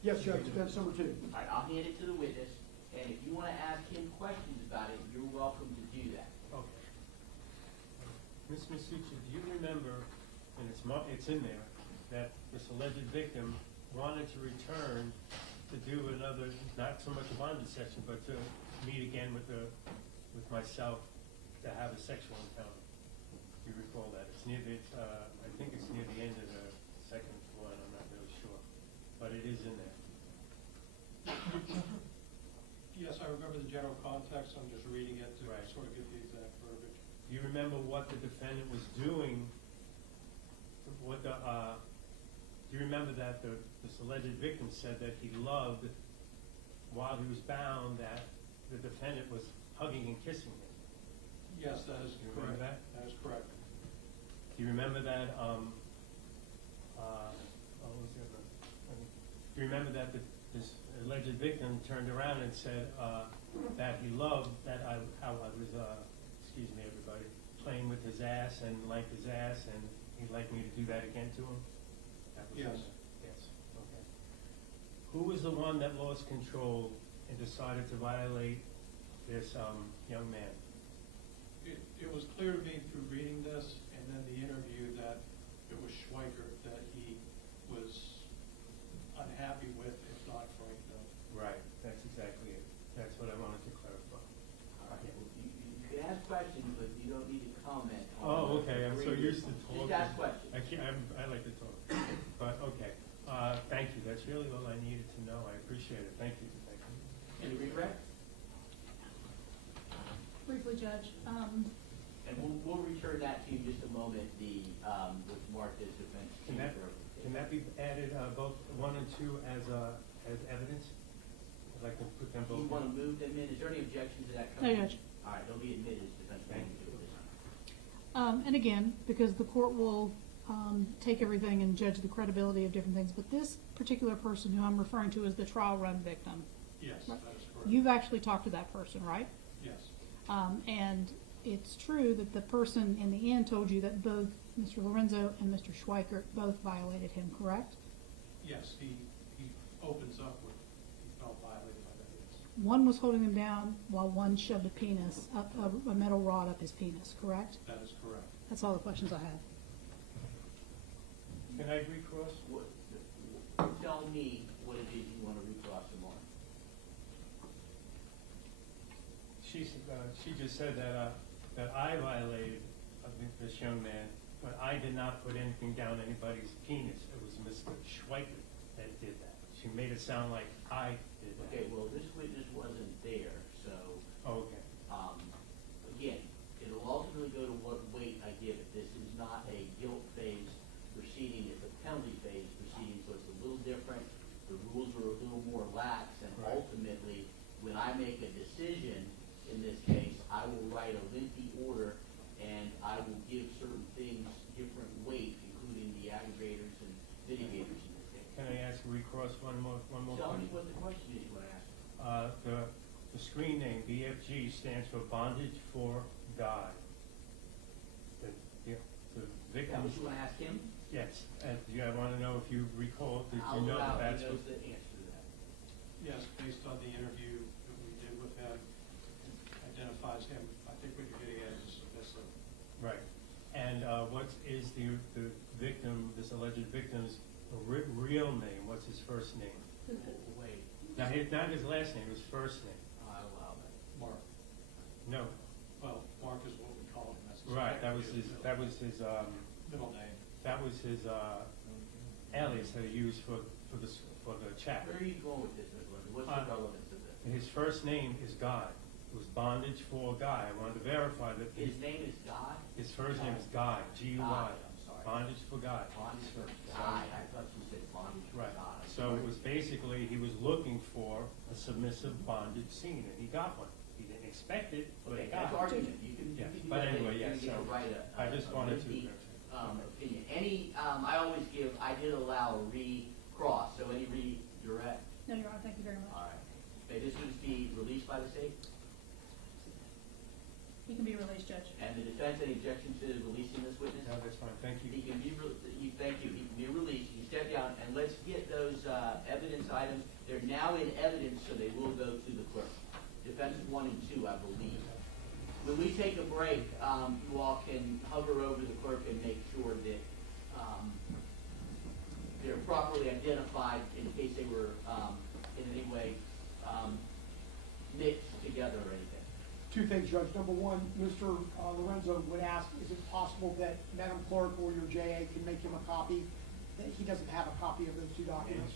Yes, Judge, defense number 2. All right, I'll hand it to the witness, and if you want to ask him questions about it, you're welcome to do that. Okay. Ms. Massucci, do you remember, and it's in there, that this alleged victim wanted to return to do another, not so much a bondage session, but to meet again with myself to have a sexual encounter? Do you recall that? It's near the, I think it's near the end of the second one, I'm not really sure, but it is in there. Yes, I remember the general context, I'm just reading it to Right. sort of get the exact verbiage. Do you remember what the defendant was doing? What the, do you remember that this alleged victim said that he loved, while he was bound, that the defendant was hugging and kissing him? Yes, that is Do you correct. remember that? That is correct. Do you remember that, what was the other? Do you remember that this alleged victim turned around and said that he loved that how I was, excuse me everybody, playing with his ass and liked his ass, and he'd like me to do that again to him? That was Yes. Yes, okay. Who was the one that lost control and decided to violate this young man? It was clear to me through reading this and then the interview that it was Schweikert that he was unhappy with, if not frightened of. Right, that's exactly it. That's what I wanted to clarify. All right, well, you can ask questions, but you don't need to comment on. Oh, okay, I'm so used to talking. Just ask questions. I like to talk, but okay. Thank you, that's really all I needed to know. I appreciate it. Thank you. Any regrets? Briefly, Judge, And we'll return that to you in just a moment, what's marked as defense. Can that be added, both 1 and 2 as evidence? I'd like to put them both. You want to move them in? Is there any objection to that? No, Judge. All right, they'll be admitted as defense. Thank you. and again, because the court will take everything and judge the credibility of different things, but this particular person who I'm referring to is the trial run victim. Yes, Right. that is correct. You've actually talked to that person, right? Yes. And it's true that the person in the end told you that both Mr. Lorenzo and Mr. Schweikert both violated him, correct? Yes, he opens up with, he felt violated by that, yes. One was holding him down while one shoved a penis, a metal rod up his penis, correct? That is correct. That's all the questions I have. Can I recross? Tell me what it is you want to recross them on. She just said that I violated this young man, but I did not put anything down anybody's penis. It was Mr. Schweikert that did that. She made it sound like I did that. Okay, well, this witness wasn't there, so. Oh, okay. Again, it'll ultimately go to what weight I give it. This is not a guilt phase proceeding, it's a penalty phase proceeding, so it's a little different. The rules are a little more lax, and Right. ultimately, when I make a decision in this case, I will write a lengthy order, and I will give certain things different weight, including the aggravators and mitigators in this case. Can I ask recross one more Tell me question? what the question is you want to ask. The screen name, BFG, stands for Bondage for God. The Is that victim. what you want to ask him? Yes, and I want to know if you recall, did I'll you know allow that that's he what? knows the answer to that. Yes, based on the interview that we did with him, identifies him. I think what you're getting at is submissive. Right. And what is the victim, this alleged victim's real name? What's his first name? Wait, Not his last name, his first name. I'll allow that. Mark. No. Well, Mark is what we call him. That's his Right, that was middle his middle name. that was his alias that he used for the chat. Where are you going with this, Mr. Lindsay? What's the relevance of this? His first name is Guy. It was Bondage for Guy. I wanted to verify that His name is Guy? his first name is Guy, G-U-I. I'm sorry. Bondage for Guy. Bondage for Guy, I thought you said bondage for Right. God. So it was basically, he was looking for a submissive bondage scene, and he got one. He didn't expect it, but Okay, he that's got it. argument. You can Yeah, do but that. anyway, You're yes, gonna so write I just wanted to. lengthy, opinion. Any, I always give, I did allow a recross, so any redirect? No, Your Honor, thank you very much. All right. May this witness be released by the state? He can be released, Judge. And the defense, any objection to releasing this witness? No, that's fine, thank you. He can be, thank you, he can be released, he step down, and let's get those, evidence items, they're now in evidence, so they will go to the clerk. Defenses 1 and 2, I believe. When we take a break, you all can hover over the clerk and make sure that, they're properly identified in case they were, in any way, mixed together or anything. Two things, Judge. Number one, Mr. Lorenzo would ask, is it possible that Madam Clerk or your JA can make him a copy? That he doesn't have a copy of those two documents.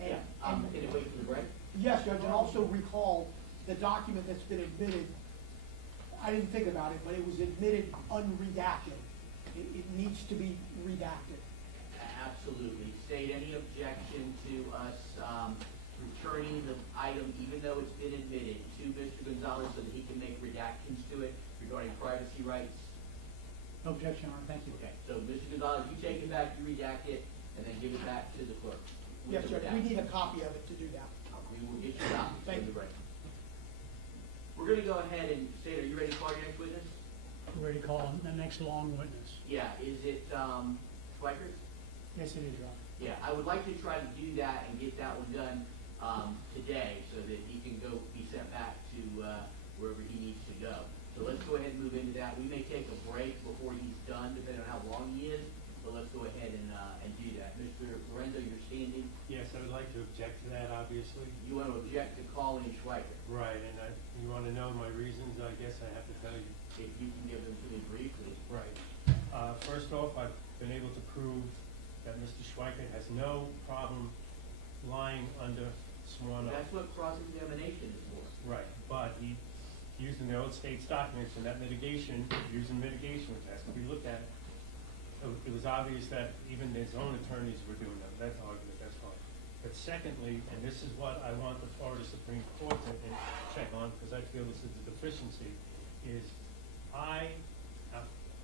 Yeah, can it wait for the break? Yes, Judge, and also recall the document that's been admitted, I didn't think about it, but it was admitted unredacted. It needs to be redacted. Absolutely. State any objection to us returning the item, even though it's been admitted, to Mr. Gonzalez so that he can make redactions to it regarding privacy rights? No objection, Your Honor, thank you. Okay, so Mr. Gonzalez, you take it back, you redact it, and then give it back to the clerk. with Yes, the Judge, we redaction. need a copy of it to do that. We will get you a copy. Thank you. Right. We're gonna go ahead and say, are you ready to call your next witness? We're ready to call the next long witness. Yeah, is it, Schweikert? Yes, it is, Your Honor. Yeah, I would like to try to do that and get that one done, today, so that he can go, be sent back to, wherever he needs to go. So let's go ahead and move into that. We may take a break before he's done, depending on how long he is, but let's go ahead and do that. Mr. Lorenzo, you're standing. Yes, I would like to object to that, obviously. You want to object to calling Schweikert? Right, and you want to know my reasons, I guess I have to tell you. If you can give them to me briefly. Right. First off, I've been able to prove that Mr. Schweikert has no problem lying under sworn oath. That's what cross-examination is for. Right, but he, using the old state's documents and that mitigation, using mitigation, which has to be looked at, it was obvious that even his own attorneys were doing that. That's argument, that's fine. But secondly, and this is what I want the Florida Supreme Court to check on, because I feel this is a deficiency, is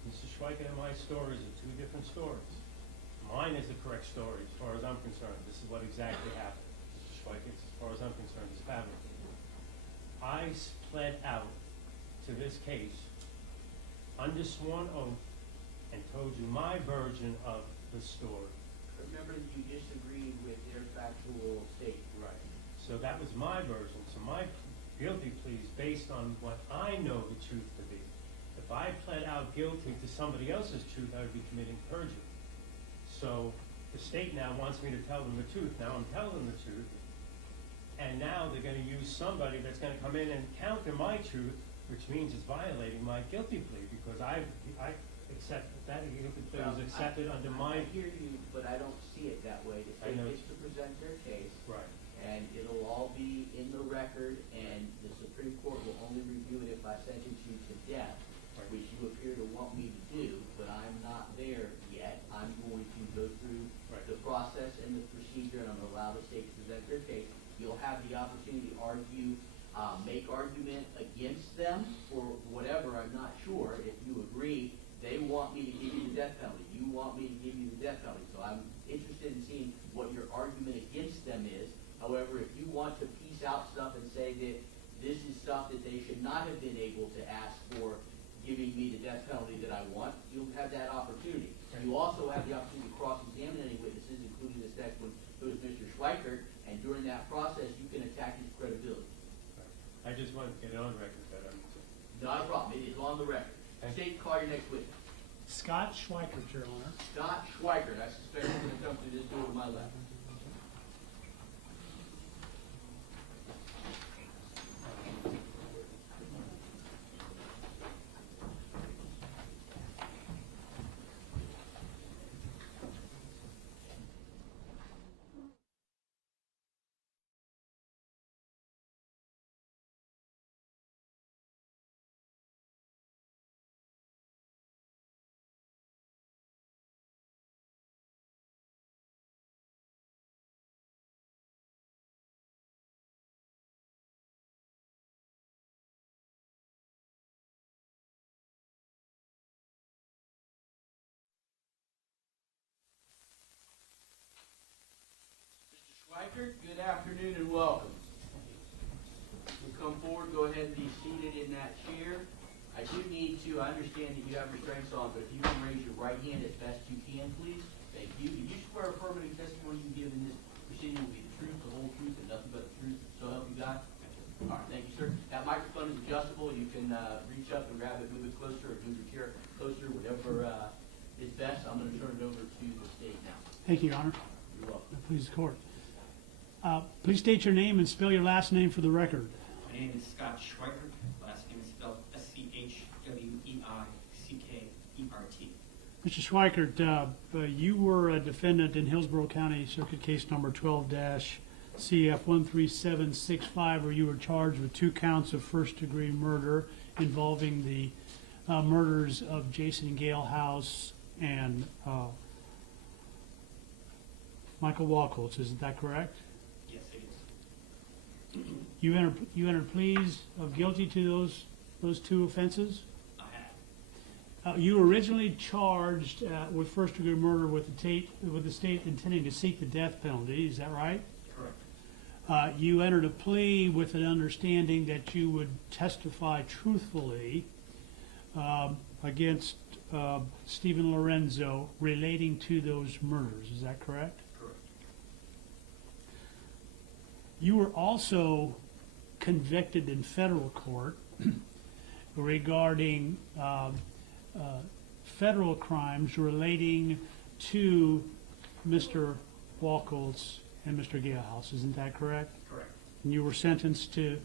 Mr. Schweikert and my stories are two different stories. Mine is the correct story as far as I'm concerned. This is what exactly happened. Mr. Schweikert, as far as I'm concerned, is fabricated. I pled out to this case under sworn oath and told you my version of the story. Remember that you disagreed with their factual state. Right. So that was my version. So my guilty plea is based on what I know the truth to be. If I pled out guilty to somebody else's truth, I would be committing perjury. So the state now wants me to tell them the truth. Now I'm telling them the truth. And now they're going to use somebody that's going to come in and counter my truth, which means it's violating my guilty plea because I accept that guilty plea was accepted under my. I hear you, but I don't see it that way. The state gets to present their case. Right. And it'll all be in the record, and the Supreme Court will only review it if I sentence you to death, right, which you appear to want me to do, but I'm not there yet. I'm going to go through the process and the procedure, and I'm going to allow the state to present their case. You'll have the opportunity to argue, make argument against them for whatever, I'm not sure. If you agree, they want me to give you the death penalty. You want me to give you the death penalty. So I'm interested in seeing what your argument against them is. However, if you want to piece out stuff and say that this is stuff that they should not have been able to ask for giving me the death penalty that I want, you'll have that opportunity. You also have the opportunity to cross-examine any witnesses, including this next one, who is Mr. Schweikert, and during that process, you can attack his credibility. I just wanted to get it on record that I'm. Not a problem. It is on the record. State, call your next witness. Scott Schweickert, Your Honor. Scott Schweickert. I suspect he's going to come through this door to my left. Schweikert, good afternoon and welcome. You come forward, go ahead and be seated in that chair. I do need to, I understand that you have restraints on, but if you can raise your right hand as best you can, please. Thank you. Do you swear affirmative testimony you give in this proceeding will be the truth, the whole truth, and nothing but the truth, so help you God? All right, thank you, sir. That microphone is adjustable. You can reach up and grab it, move it closer, or move your chair closer, whatever is best. I'm going to turn it over to the state now. Thank you, Your Honor. You're welcome. Please, the court. Please state your name and spell your last name for the record. My name is Scott Schweickert. Last name is spelled Schweikert. Mr. Schweikert, you were a defendant in Hillsborough County Circuit Case Number 12-CF13765, where you were charged with 2 counts of first-degree murder involving the murders of Jason Galehouse and Michael Wachholtz. Isn't that correct? Yes, it is. You entered pleas of guilty to those 2 offenses? I have. You were originally charged with first-degree murder with the state intending to seek the death penalty. Is that right? Correct. You entered a plea with an understanding that you would testify truthfully against Stephen Lorenzo relating to those murders. Is that correct? Correct. You were also convicted in federal court regarding federal crimes relating to Mr. Wachholtz and Mr. Galehouse. Isn't that correct? Correct. And you were sentenced to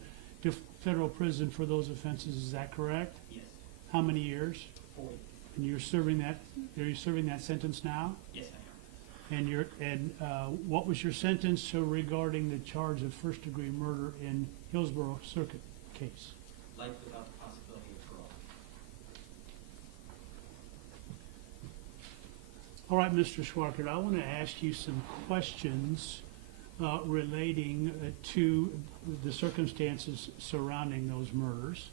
federal prison for those offenses. Is that correct? Yes. How many years? 40. And you're serving that. Are you serving that sentence now? Yes, I am. And what was your sentence regarding the charge of first-degree murder in Hillsborough Circuit case? Life without the possibility of parole. All right, Mr. Schweikert, I want to ask you some questions relating to the circumstances surrounding those murders.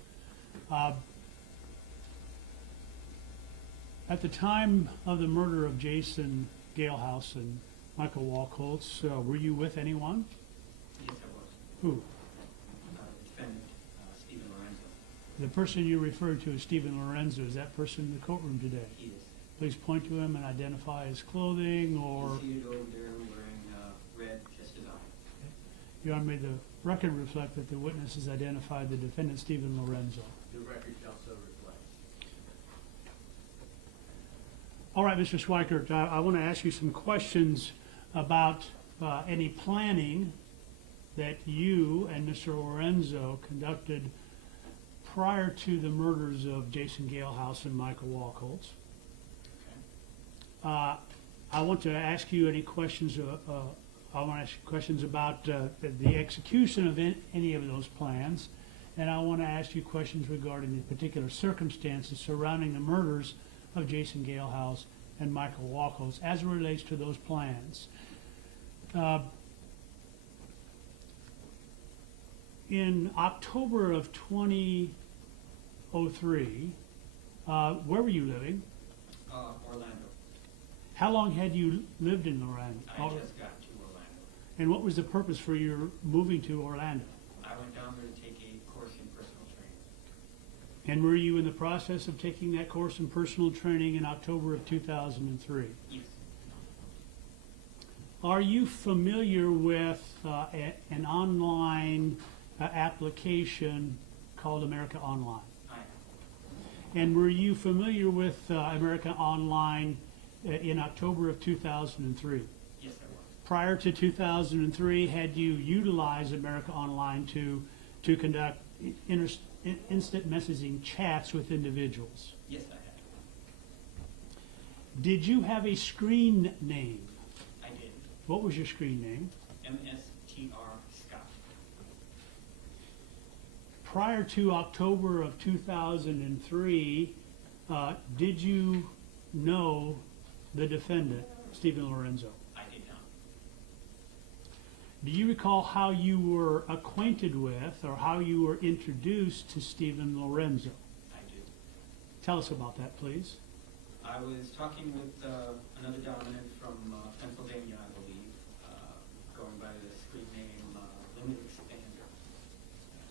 At the time of the murder of Jason Galehouse and Michael Wachholtz, were you with anyone? Yes, I was. Who? Defendant Stephen Lorenzo. The person you referred to as Stephen Lorenzo, is that person in the courtroom today? He is. Please point to him and identify his clothing or... He's seated over there wearing red, just as I. Your Honor, may the record reflect that the witness has identified the defendant, Stephen Lorenzo. The record shall so reflect. All right, Mr. Schweikert, I want to ask you some questions about any planning that you and Mr. Lorenzo conducted prior to the murders of Jason Galehouse and Michael Wachholtz. I want to ask you any questions. I want to ask you questions about the execution of any of those plans, and I want to ask you questions regarding the particular circumstances surrounding the murders of Jason Galehouse and Michael Wachholtz as it relates to those plans. In October of 2003, where were you living? Orlando. How long had you lived in Orlando? I just got to Orlando. And what was the purpose for your moving to Orlando? I went down there to take a course in personal training. And were you in the process of taking that course in personal training in October of 2003? Yes. Are you familiar with an online application called America Online? I am. And were you familiar with America Online in October of 2003? Yes, I was. Prior to 2003, had you utilized America Online to conduct instant messaging chats with individuals? Yes, I had. Did you have a screen name? I did. What was your screen name? MSTR Scott. Prior to October of 2003, did you know the defendant, Stephen Lorenzo? I did not. Do you recall how you were acquainted with or how you were introduced to Stephen Lorenzo? I do. Tell us about that, please. I was talking with another dominant from Pennsylvania, I believe, going by the street name Limit Expander.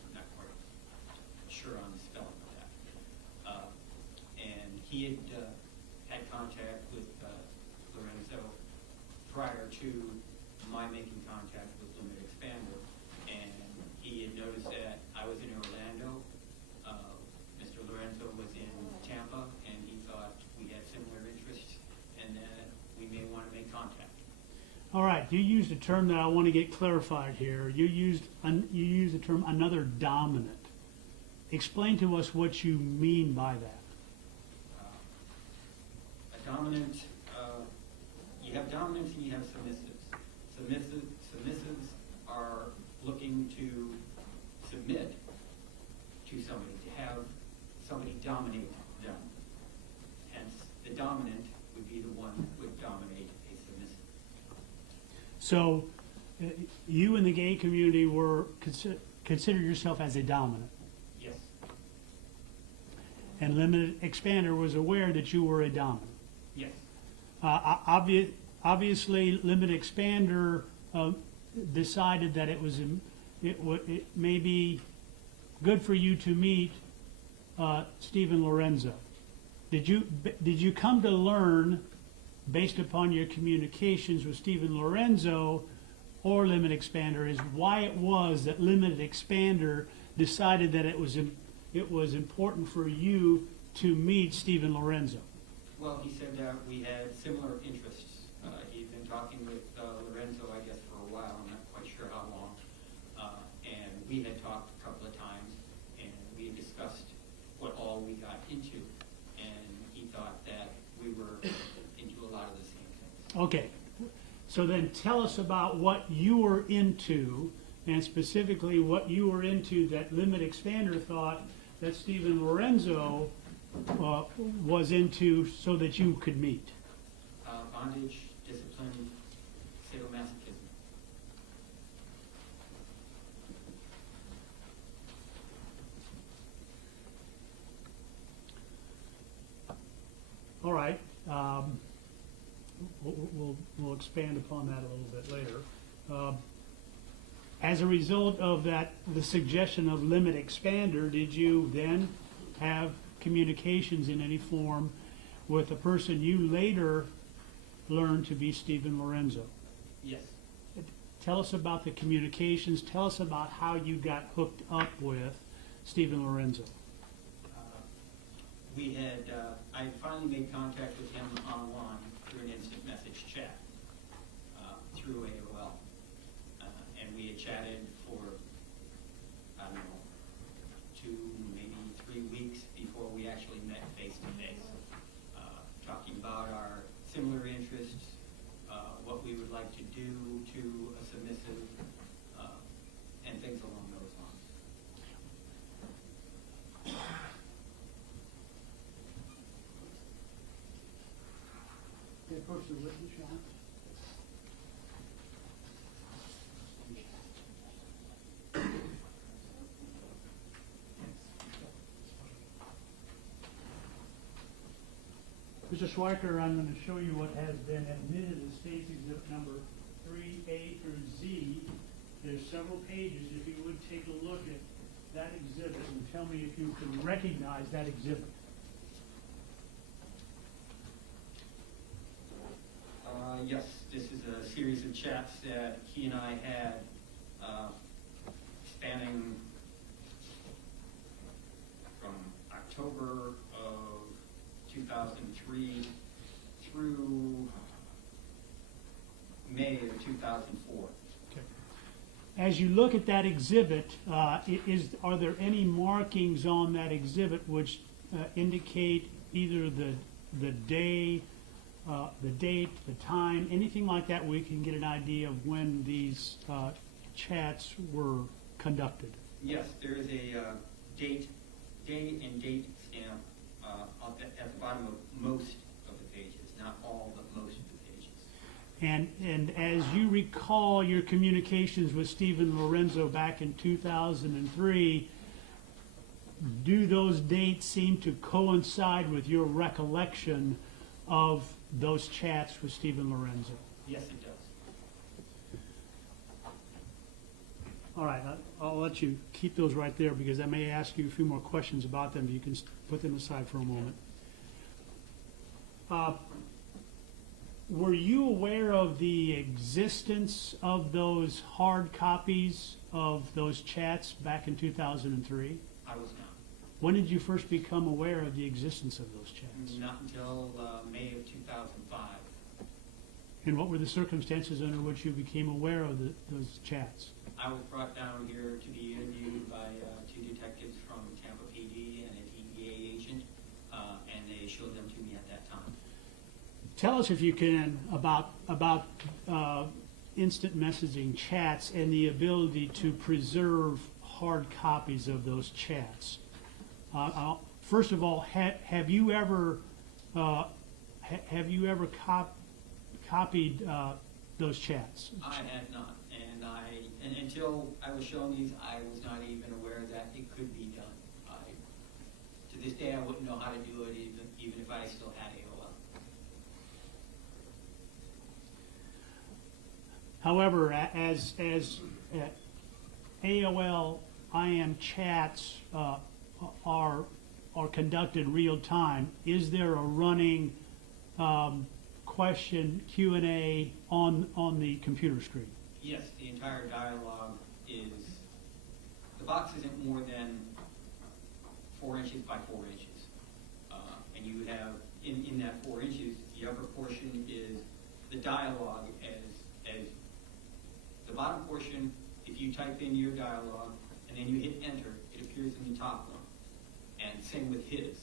I'm not quite sure on the spelling of that. to my making contact with Limit Expander, and he had noticed that I was in Orlando, Mr. Lorenzo was in Tampa, and he thought we had similar interests and that we may want to make contact. All right, you used a term that I want to get clarified here. You used the term another dominant. Explain to us what you mean by that. A dominant, you have dominants and you have submissives. Submissives are looking to submit to somebody, to have somebody dominate them. Hence, the dominant would be the one that would dominate a submissive. So, you in the gay community were considered yourself as a dominant, Yes, and Limited Expander was aware that you were a dominant. yes, Obviously, Limited Expander decided that it may be good for you to meet Stephen Lorenzo. Did you come to learn, based upon your communications with Stephen Lorenzo or Limited Expander, is why it was that Limited Expander decided that it was important for you to meet Stephen Lorenzo? well, he said that we had similar interests. He'd been talking with Lorenzo, I guess, for a while, I'm not quite sure how long. And we had talked a couple of times, and we had discussed what all we got into. And he thought that we were into a lot of the same things. Okay, so then tell us about what you were into, and specifically what you were into that Limit Expander thought that Stephen Lorenzo was into so that you could meet. Bondage, discipline, sadomasochism. All right. We'll expand upon that a little bit later. As a result of that, the suggestion of Limit Expander, did you then have communications in any form with the person you later learned to be Stephen Lorenzo? Yes. Tell us about the communications. Tell us about how you got hooked up with Stephen Lorenzo. I had finally made contact with him online through an instant message chat through AOL. And we had chatted for, I don't know, 2, maybe 3 weeks before we actually met face to face, talking about our similar interests, what we would like to do to a submissive, and things along those lines. Approach the witness, Sean. Mr. Schweikert, I'm going to show you what has been admitted as State's Exhibit number 3A through Z. There's several pages. If you would take a look at that exhibit and tell me if you can recognize that exhibit. Yes, this is a series of chats that he and I had spanning from October of 2003 through May of 2004. Okay. As you look at that exhibit, are there any markings on that exhibit which indicate either the day, the date, the time, anything like that, we can get an idea of when these chats were conducted? Yes, there is a day and date stamp at the bottom of most of the pages, not all, but most of the pages. And as you recall your communications with Stephen Lorenzo back in 2003, do those dates seem to coincide with your recollection of those chats with Stephen Lorenzo? Yes, it does. All right, I'll let you keep those right there because I may ask you a few more questions about them. You can put them aside for a moment. were you aware of the existence of those hard copies of those chats back in 2003? I was not. When did you first become aware of the existence of those chats? Not until May of 2005. And what were the circumstances under which you became aware of those chats? I was brought down here to be interviewed by two detectives from Tampa PD and a DEA agent, and they showed them to me at that time. Tell us, if you can, about instant messaging chats and the ability to preserve hard copies of those chats. First of all, have you ever copied those chats? I had not, and until I was shown these, I was not even aware that it could be done. To this day, I wouldn't know how to do it, even if I still had AOL. However, as AOL IM chats are conducted real time, is there a running question Q&A on the computer screen? Yes, the entire dialogue is, the box isn't more than 4 inches by 4 inches. And you have, in that 4 inches, the upper portion is the dialogue as the bottom portion, if you type in your dialogue and then you hit enter, it appears in the top one. And same with his.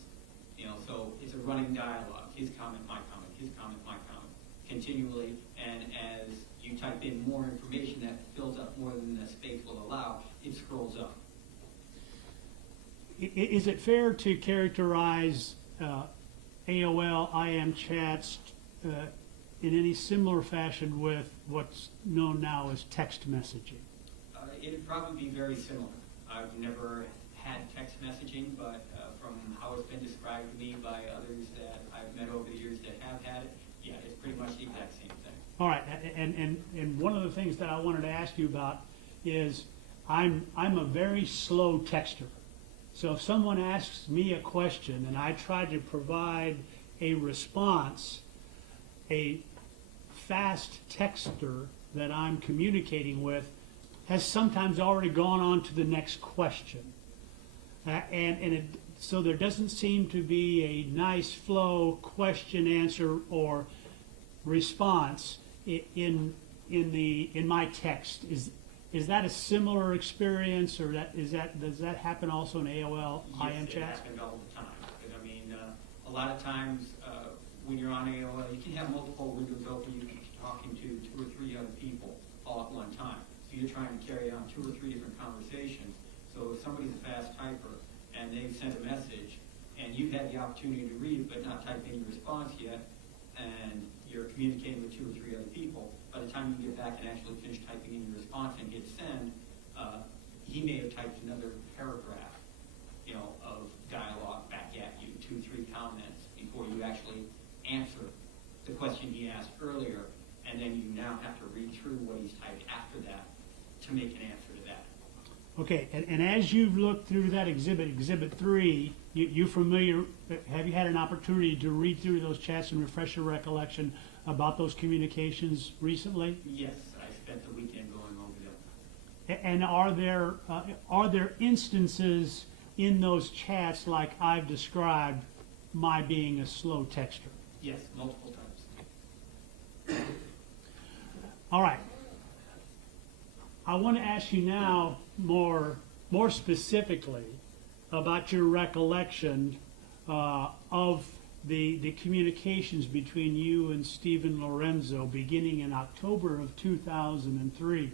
So it's a running dialogue. His comment, my comment, his comment, my comment, continually. And as you type in more information that fills up more than the space will allow, it scrolls up. Is it fair to characterize AOL IM chats in any similar fashion with what's known now as text messaging? It'd probably be very similar. I've never had text messaging, but from how it's been described to me by others that I've met over the years that have had it, yeah, it's pretty much the exact same thing. All right, and one of the things that I wanted to ask you about is I'm a very slow texter. So if someone asks me a question and I try to provide a response, a fast texter that I'm communicating with has sometimes already gone on to the next question. So there doesn't seem to be a nice flow question, answer, or response in my text. Is that a similar experience, or does that happen also in AOL IM chats? Yes, it happens all the time. Because I mean, a lot of times when you're on AOL, you can have multiple windows open. You can be talking to 2 or 3 other people all at one time. So you're trying to carry on 2 or 3 different conversations. So if somebody's a fast typer and they've sent a message and you've had the opportunity to read it but not type in your response yet, and you're communicating with 2 or 3 other people, by the time you get back and actually finish typing in your response and hit send, he may have typed another paragraph, of dialogue back at you, 2, 3 comments before you actually answer the question he asked earlier, and then you now have to read through what he's typed after that to make an answer to that. Okay, and as you've looked through that exhibit 3, you familiar? Have you had an opportunity to read through those chats and refresh your recollection about those communications recently? Yes, I spent the weekend going over them. And are there instances in those chats like I've described my being a slow texter? Yes, multiple times. All right. I want to ask you now more specifically about your recollection of the communications between you and Stephen Lorenzo beginning in October of 2003.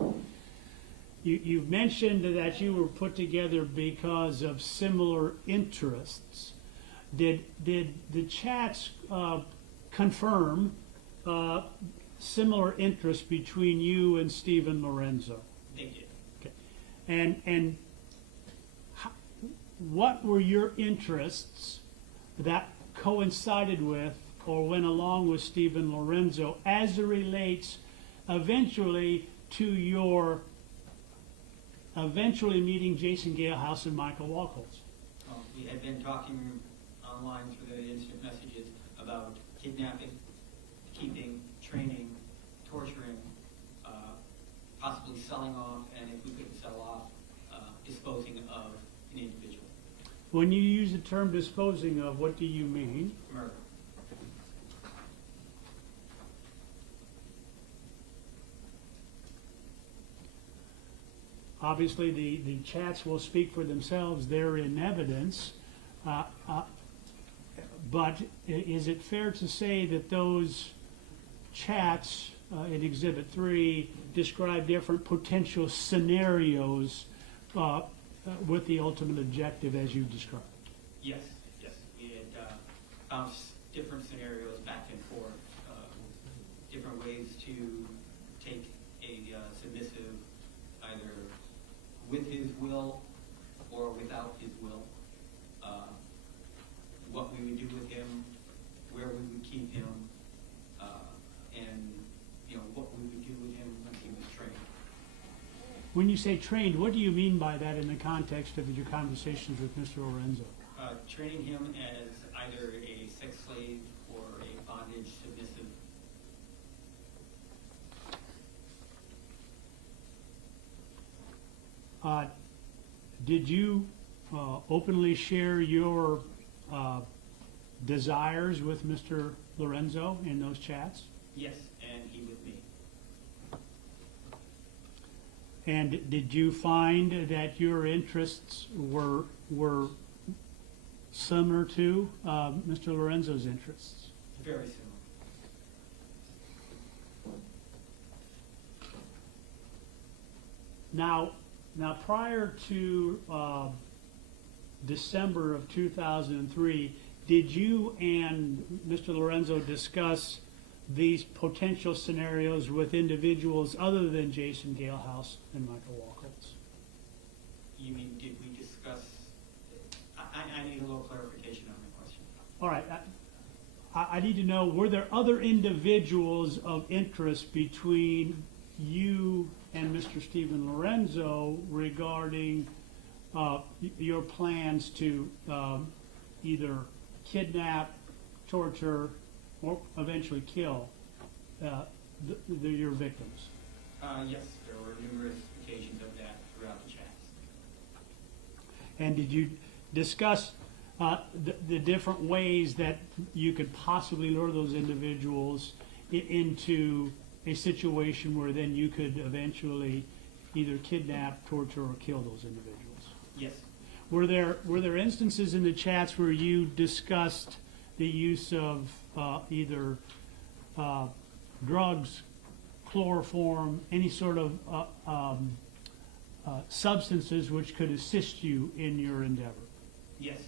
You've mentioned that you were put together because of similar interests. Did the chats confirm similar interests between you and Stephen Lorenzo? They did. Okay. And what were your interests that coincided with or went along with Stephen Lorenzo as it relates eventually to your eventually meeting Jason Galehouse and Michael Wachholtz? We had been talking online through the instant messages about kidnapping, keeping, training, torturing, possibly selling off, and if we couldn't sell off, disposing of an individual. When you use the term disposing of, what do you mean? Murder. Obviously, the chats will speak for themselves. They're in evidence. But is it fair to say that those chats in Exhibit 3 describe different potential scenarios with the ultimate objective as you described? Yes, yes. It bounced different scenarios back and forth, different ways to take a submissive either with his will or without his will, what we would do with him, where we would keep him, and what we would do with him when he was trained. When you say trained, what do you mean by that in the context of your conversations with Mr. Lorenzo? Training him as either a sex slave or a bondage submissive. Did you openly share your desires with Mr. Lorenzo in those chats? Yes, and he with me. And did you find that your interests were similar to Mr. Lorenzo's interests? Very similar. Now, prior to December of 2003, did you and Mr. Lorenzo discuss these potential scenarios with individuals other than Jason Galehouse and Michael Wachholtz? You mean, did we discuss? I need a little clarification on the question. All right. I need to know, were there other individuals of interest between you and Mr. Stephen Lorenzo regarding your plans to either kidnap, torture, or eventually kill your victims? Yes, there were numerous occasions of that throughout the chats. And did you discuss the different ways that you could possibly lure those individuals into a situation where then you could eventually either kidnap, torture, or kill those individuals? Yes. Were there instances in the chats where you discussed the use of either drugs, chloroform, any sort of substances which could assist you in your endeavor? Yes.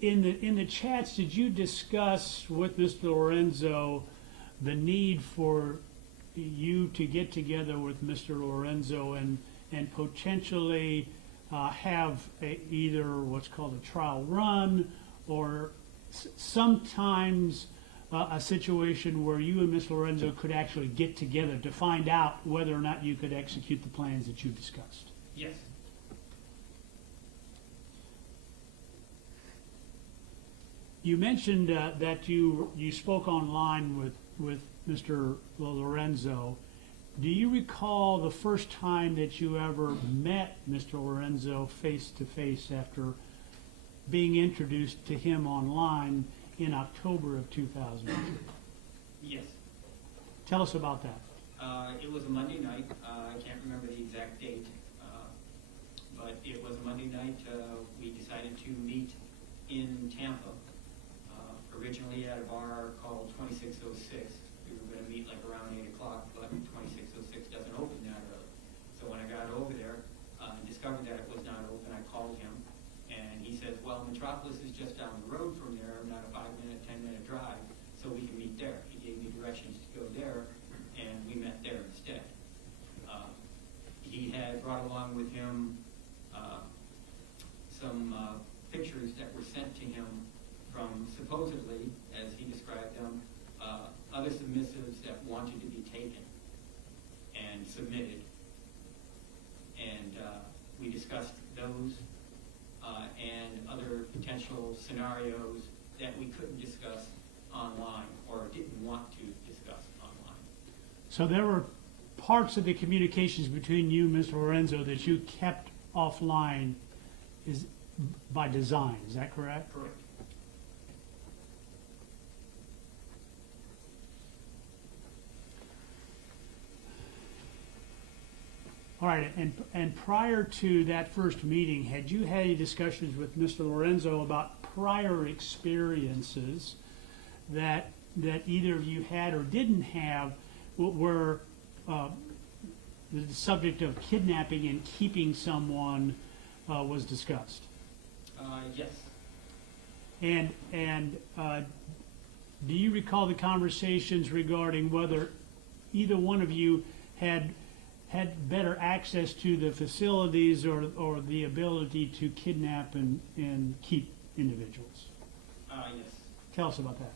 In the chats, did you discuss with Mr. Lorenzo the need for you to get together with Mr. Lorenzo and potentially have either what's called a trial run or sometimes a situation where you and Mr. Lorenzo could actually get together to find out whether or not you could execute the plans that you discussed? Yes. You mentioned that you spoke online with Mr. Lorenzo. Do you recall the first time that you ever met Mr. Lorenzo face to face after being introduced to him online in October of 2003? Yes. Tell us about that. It was a Monday night. I can't remember the exact date, but it was a Monday night. We decided to meet in Tampa, originally at a bar called 2606. We were going to meet like around 8 o'clock, but 2606 doesn't open that early. So when I got over there and discovered that it was not open, I called him, and he says, well, Metropolis is just down the road from there, not a 5-minute, 10-minute drive, so we can meet there. He gave me directions to go there, and we met there instead. He had brought along with him some pictures that were sent to him from supposedly, as he described them, other submissives that wanted to be taken and submitted. And we discussed those and other potential that we couldn't discuss online or didn't want to discuss online. So there were parts of the communications between you and Mr. Lorenzo that you kept offline is by design, is that correct? Correct. All right, and prior to that first meeting, had you had any discussions with Mr. Lorenzo about prior experiences that either of you had or didn't have where the subject of kidnapping and keeping someone was discussed? Yes. And do you recall the conversations regarding whether either one of you had better access to the facilities or the ability to kidnap and keep individuals? Yes. Tell us about that.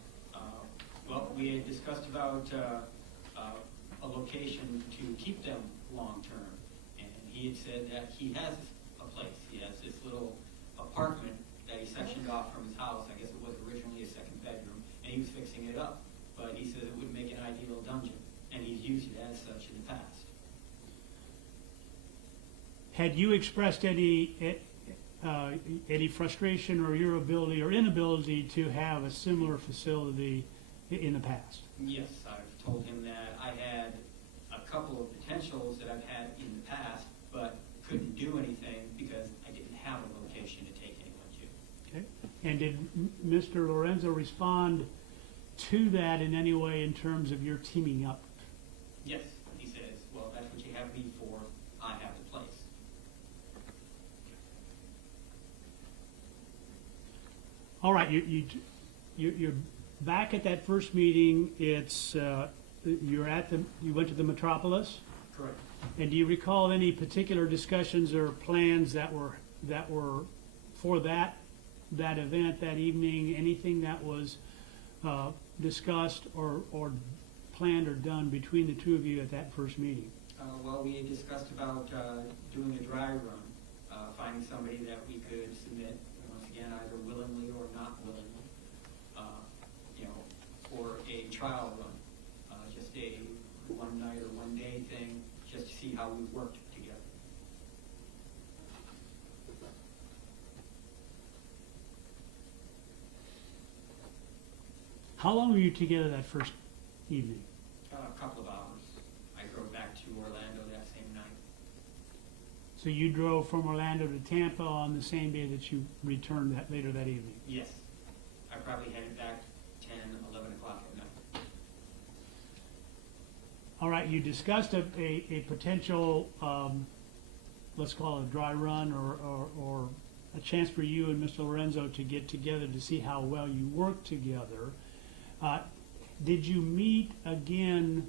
Well, we had discussed about a location to keep them long-term, and he had said that he has a place. He has this little apartment that he sectioned off from his house. I guess it was originally a second bedroom, and he was fixing it up. But he said it would make an ideal dungeon, and he's used it as such in the past. Had you expressed any frustration or your ability or inability to have a similar facility in the past? Yes, I've told him that I had a couple of potentials that I've had in the past, but couldn't do anything because I didn't have a location to take anyone to. Okay. And did Mr. Lorenzo respond to that in any way in terms of your teaming up? Yes, he says, well, that's what you have me for. I have the place. All right, you're back at that first meeting. It's you went to the Metropolis. Correct. And do you recall any particular discussions or plans that were for that event that evening? Anything that was discussed or planned or done between the two of you at that first meeting? Well, we had discussed about doing a dry run, finding somebody that we could submit, once again, either willingly or not willingly, for a trial run, just a one night or one day thing, just to see how we worked together. How long were you together that first evening? A couple of hours. I drove back to Orlando that same night. So you drove from Orlando to Tampa on the same day that you returned later that evening? Yes. I probably headed back 10, 11 o'clock at night. All right, you discussed a potential, let's call it a dry run or a chance for you and Mr. Lorenzo to get together to see how well you work together. Did you meet again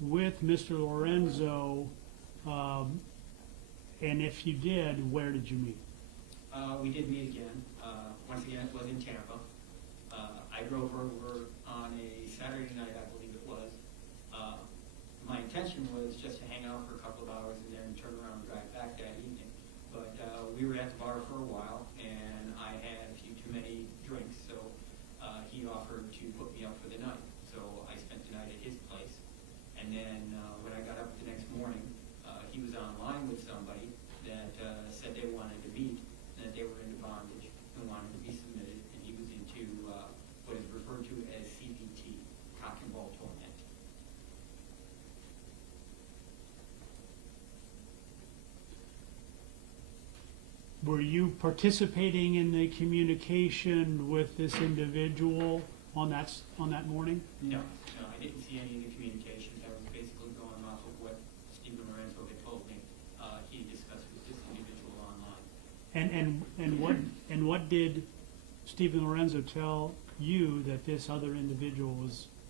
with Mr. Lorenzo? And if you did, where did you meet? We did meet again. Once again, it was in Tampa. I drove over on a Saturday night, I believe it was. My intention was just to hang out for a couple of hours and then turn around and drive back that evening. But we were at the bar for a while, and I had a few too many drinks, so he offered to put me up for the night. So I spent the night at his place. And then when I got up the next morning, he was online with somebody that said they wanted to meet, and that they were into bondage and wanted to be submitted, and he was into what is referred to as CPT, cock and ball torment. Were you participating in the communication with this individual on that morning? No, I didn't see any of the communications. I was basically going off of what Stephen Lorenzo had told me he discussed with this individual online. And what did Stephen Lorenzo tell you that this other individual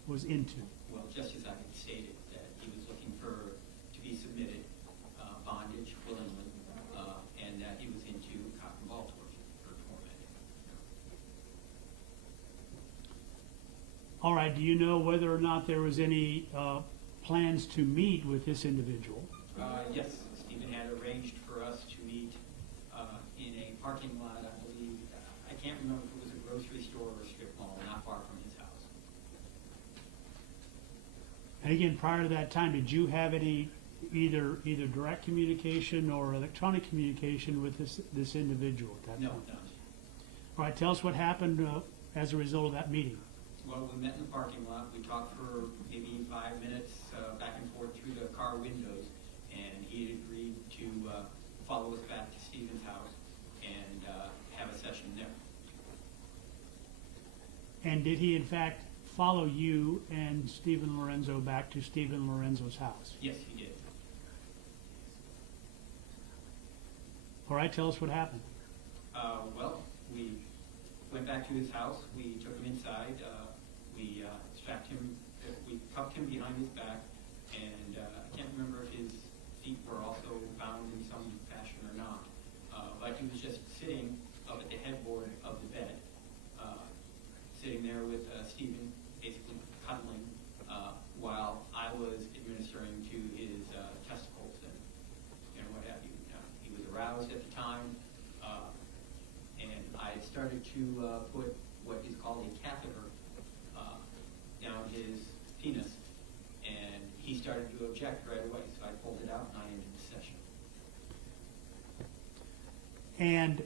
was into? Well, just as I had stated, that he was looking to be submitted bondage willingly, and that he was into cock and ball torture or tormenting. All right, do you know whether or not there was any plans to meet with this individual? Yes, Stephen had arranged for us to meet in a parking lot, I believe. I can't remember if it was a grocery store or a strip mall. And again, prior to that time, did you have any either direct communication or electronic communication with this individual at that No, time? none. All right, tell us what happened as a result of that meeting. Well, we met in the parking lot. We talked for maybe 5 minutes back and forth through the car windows, and he had agreed to follow us back to Stephen's house and have a session there. And did he in fact follow you and Stephen Lorenzo back to Stephen Lorenzo's house? Yes, he did. All right, tell us what happened. Well, we went back to his house. We took him inside. We strapped him. We cuffed him behind his back, and I can't remember if his feet were also bound in some fashion or not. But he was just sitting up at the headboard of the bed, sitting there with Stephen, basically cuddling, while I was administering to his testicles and what have you. He was aroused at the time, and I started to put what is called a catheter down his penis, and he started to object right away, so I pulled it out and I ended the session. And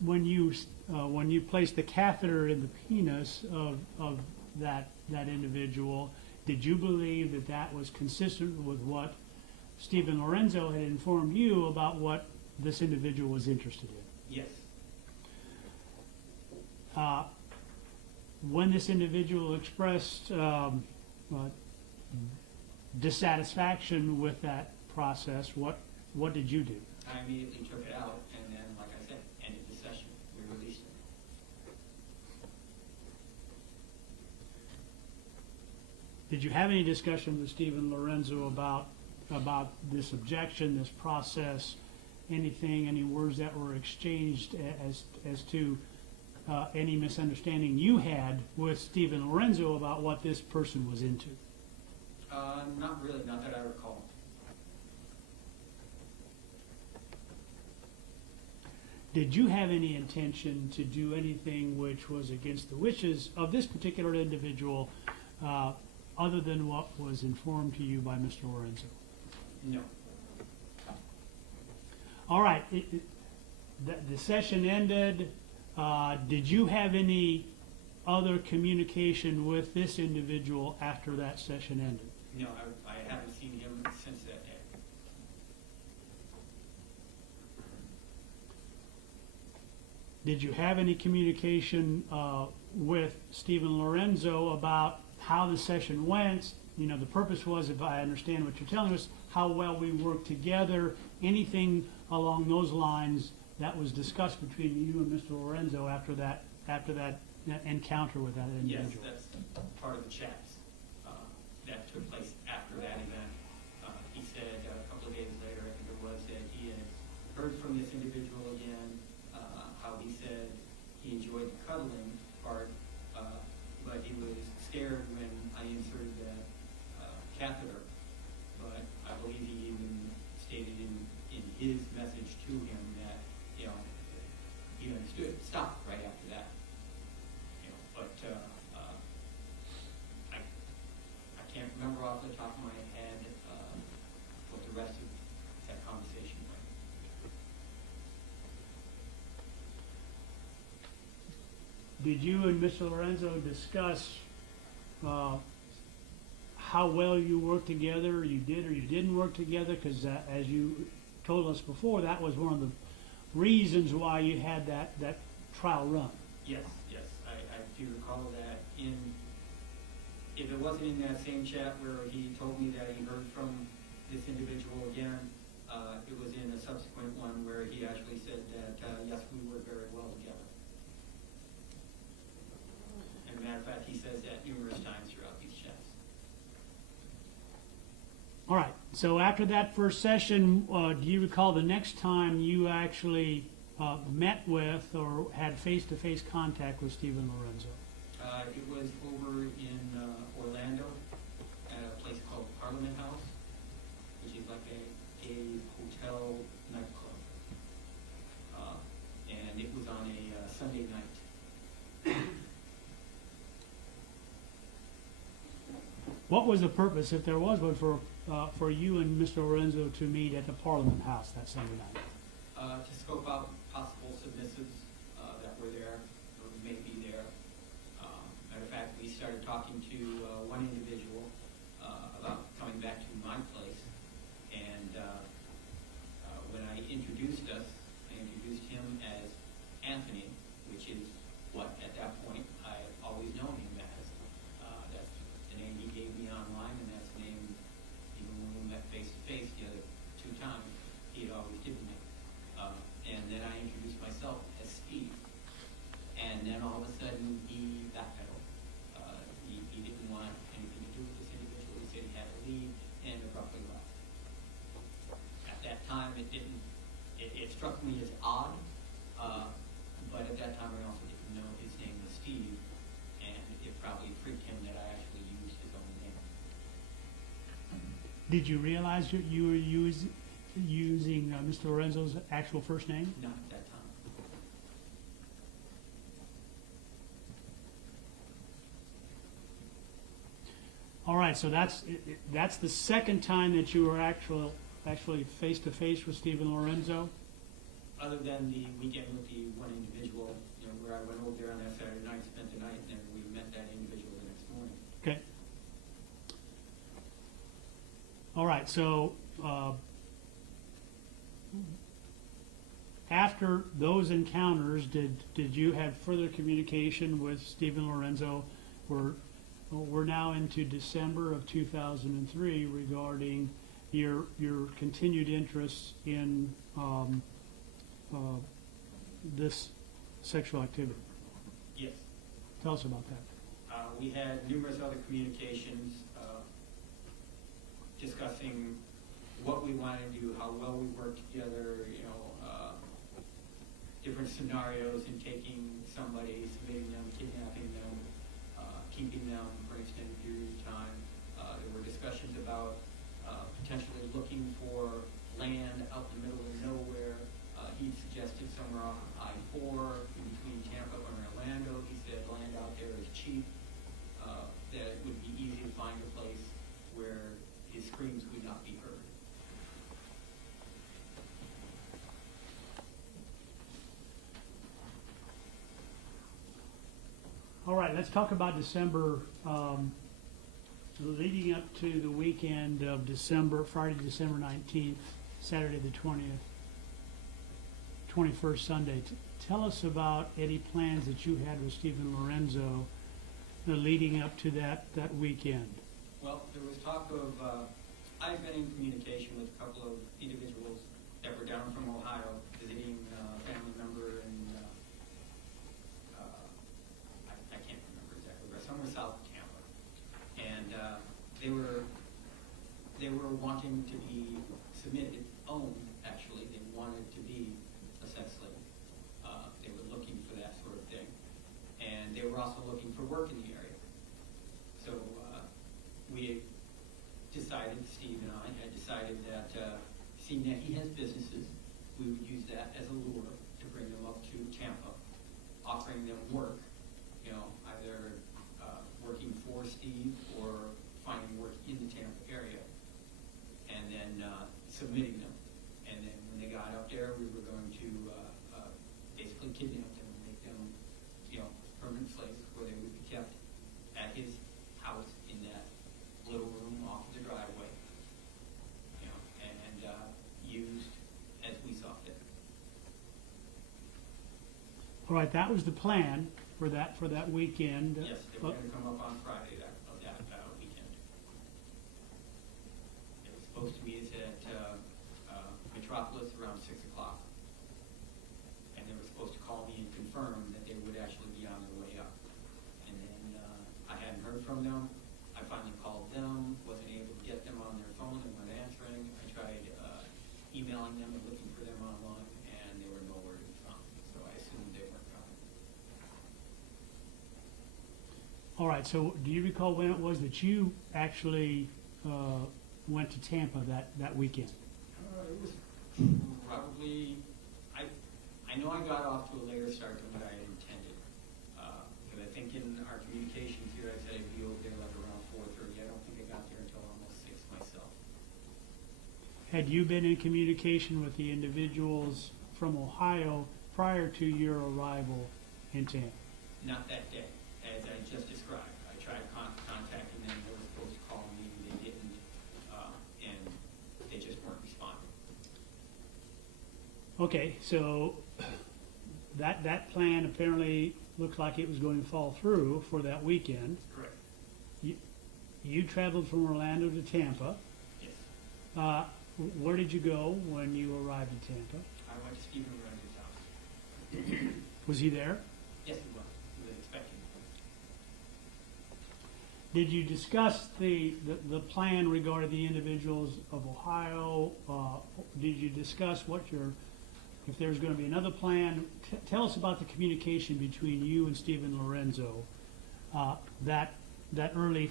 when you placed the catheter in the penis of that individual, did you believe that that was consistent with what Stephen Lorenzo had informed you about what this individual was interested in? Yes. When this individual expressed dissatisfaction with that process, what did you do? I immediately took it out, and then, like I said, ended the session. We released it. Did you have any discussion with Stephen Lorenzo about this objection, this process, anything, any words that were exchanged as to any misunderstanding you had with Stephen Lorenzo about what this person was into? Not really, not that I recall. Did you have any intention to do anything which was against the wishes of this particular individual other than what was informed to you by Mr. Lorenzo? No. All right. The session ended. Did you have any other communication with this individual after that session ended? No, I haven't seen him since that day. Did you have any communication with Stephen Lorenzo about how the session went? You know, the purpose was, if I understand what you're telling us, how well we worked together, anything along those lines that was discussed between you and Mr. Lorenzo after that encounter with that individual? Yes, that's part of the chats that took place after that event. He said a couple of days later, I think it was, that he had heard from this individual again, how he said he enjoyed the cuddling part, but he was scared when I inserted that catheter. But I believe he even stated in his message to him that, you know, he understood, stopped right after that. You know, but I can't remember off the top of my head what the rest of that conversation was. Did you and Mr. Lorenzo discuss how well you worked together, you did or you didn't work together? Because as you told us before, that was one of the reasons why you had that trial run. Yes, I do recall that. If it wasn't in that same chat where he told me that he heard from this individual again, it was in a subsequent one where he actually said that, yes, we work very well together. As a matter of fact, he says that numerous times throughout these chats. All right, so after that first session, do you recall the next time you actually met with or had face-to-face contact with Stephen Lorenzo? It was over in Orlando at a place called Parliament House, which is like a hotel nightclub. And it was on a Sunday night. What was the purpose, if there was one, for you and Mr. Lorenzo to meet at the Parliament House that Sunday night? To scope out possible submissives that were there or may be there. Matter of fact, we started talking to one individual about coming back to my place, and when I introduced us, I introduced him as Anthony, which is what at that point I had always known him as. That's the name he gave me online, and that's the name even when we met face to face the other 2 times he had always given me. And then I introduced myself as Steve. And then all of a sudden he backpedaled. He didn't want anything to do with this individual. He said he had to leave and abruptly left. At that time it struck me as odd, but at that time I also didn't know his name was Steve, and it probably freaked him that I actually used his own name. Did you realize you were using Mr. Lorenzo's actual first name? Not at that time. All right, so that's the second time that you were actually face to face with Stephen Lorenzo. Other than the weekend with the one individual, where I went over there on that Saturday night, spent the night, and then we met that individual the next morning. Okay. All right, so after those encounters, did you have further communication with Stephen Lorenzo? We're now into December of 2003 regarding your continued interest in this sexual activity. Yes. Tell us about that. We had numerous other communications discussing what we wanted to do, how well we worked together, different scenarios in taking somebody, submitting them, kidnapping them, keeping them for an extended period of time. There were discussions about potentially looking for land out in the middle of nowhere. He suggested somewhere off of I-4 in between Tampa and Orlando. He said land out there is cheap, that it would be easy to find a place where his screams would not be heard. All right, let's talk about December, leading up to the weekend of December, Friday, December 19th, Saturday the 20th, 21st Sunday. Tell us about any plans that you had with Stephen Lorenzo leading up to that weekend. Well, there was talk of, I've been in communication with a couple of individuals that were down from Ohio visiting a family member in, I can't remember exactly, but somewhere south of Tampa. And they were wanting to be submitted, owned actually, they wanted to be a sex slave. They were looking for that sort of thing. And they were also looking for work in the area. So we decided, Steve and I had decided that seeing that he has businesses, we would use that as a lure to bring them up to Tampa, offering them work, either working for Steve or finding work in the Tampa area, and then submitting them. And then when they got up there, we were going to basically kidnap them and make them, permanent slaves, where they would be kept at his house in that little room off of the driveway, and used as we saw fit. All right, that was the plan for that weekend. Yes, they were going to come up on Friday that weekend. It was supposed to be at Metropolis around 6 o'clock, and they were supposed to call me and confirm that they would actually be on their way up. And then I hadn't heard from them. I finally called them, wasn't able to get them on their phone, they weren't answering. I tried emailing them and looking for them online, and they were nowhere to be found. So I assumed they weren't coming. All right, so do you recall when it was that you actually went to Tampa that weekend? It was probably, I know I got off to a later start than what I had intended. Because I think in our communications here, I said I'd be over there like around 4:30. I don't think I Had you been in communication with the individuals from Ohio prior to your arrival in Tampa? Not that day, as I just described. I tried contacting them, they were supposed to call me, they didn't, and they just weren't responding. Okay, so that plan apparently looks like it was going to fall through for that weekend. Correct. You traveled from Orlando to Tampa. Yes. Where did you go when you arrived in Tampa? I went to Stephen Lorenzo's house. Was he there? Yes, he was. He was expecting me. Did you discuss the plan regarding the individuals of Ohio? Did you discuss if there's going to be another plan? Tell us about the communication between you and Stephen Lorenzo that early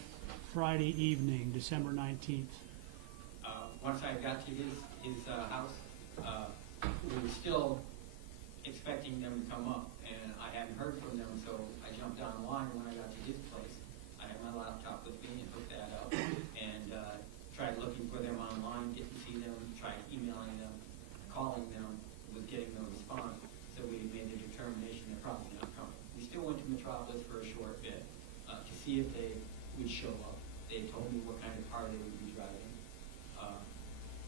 Friday evening, December 19th. Once I got to his house, we were still expecting them to come up, and I hadn't heard from them, so I jumped online when I got to his place. I had my laptop with me and hooked that up, and tried looking for them online, didn't see them, tried emailing them, calling them, was getting no response, so we made the determination they're probably not coming. We still went to Metropolis for a short bit to see if they would show up. They told me what kind of car they would be driving.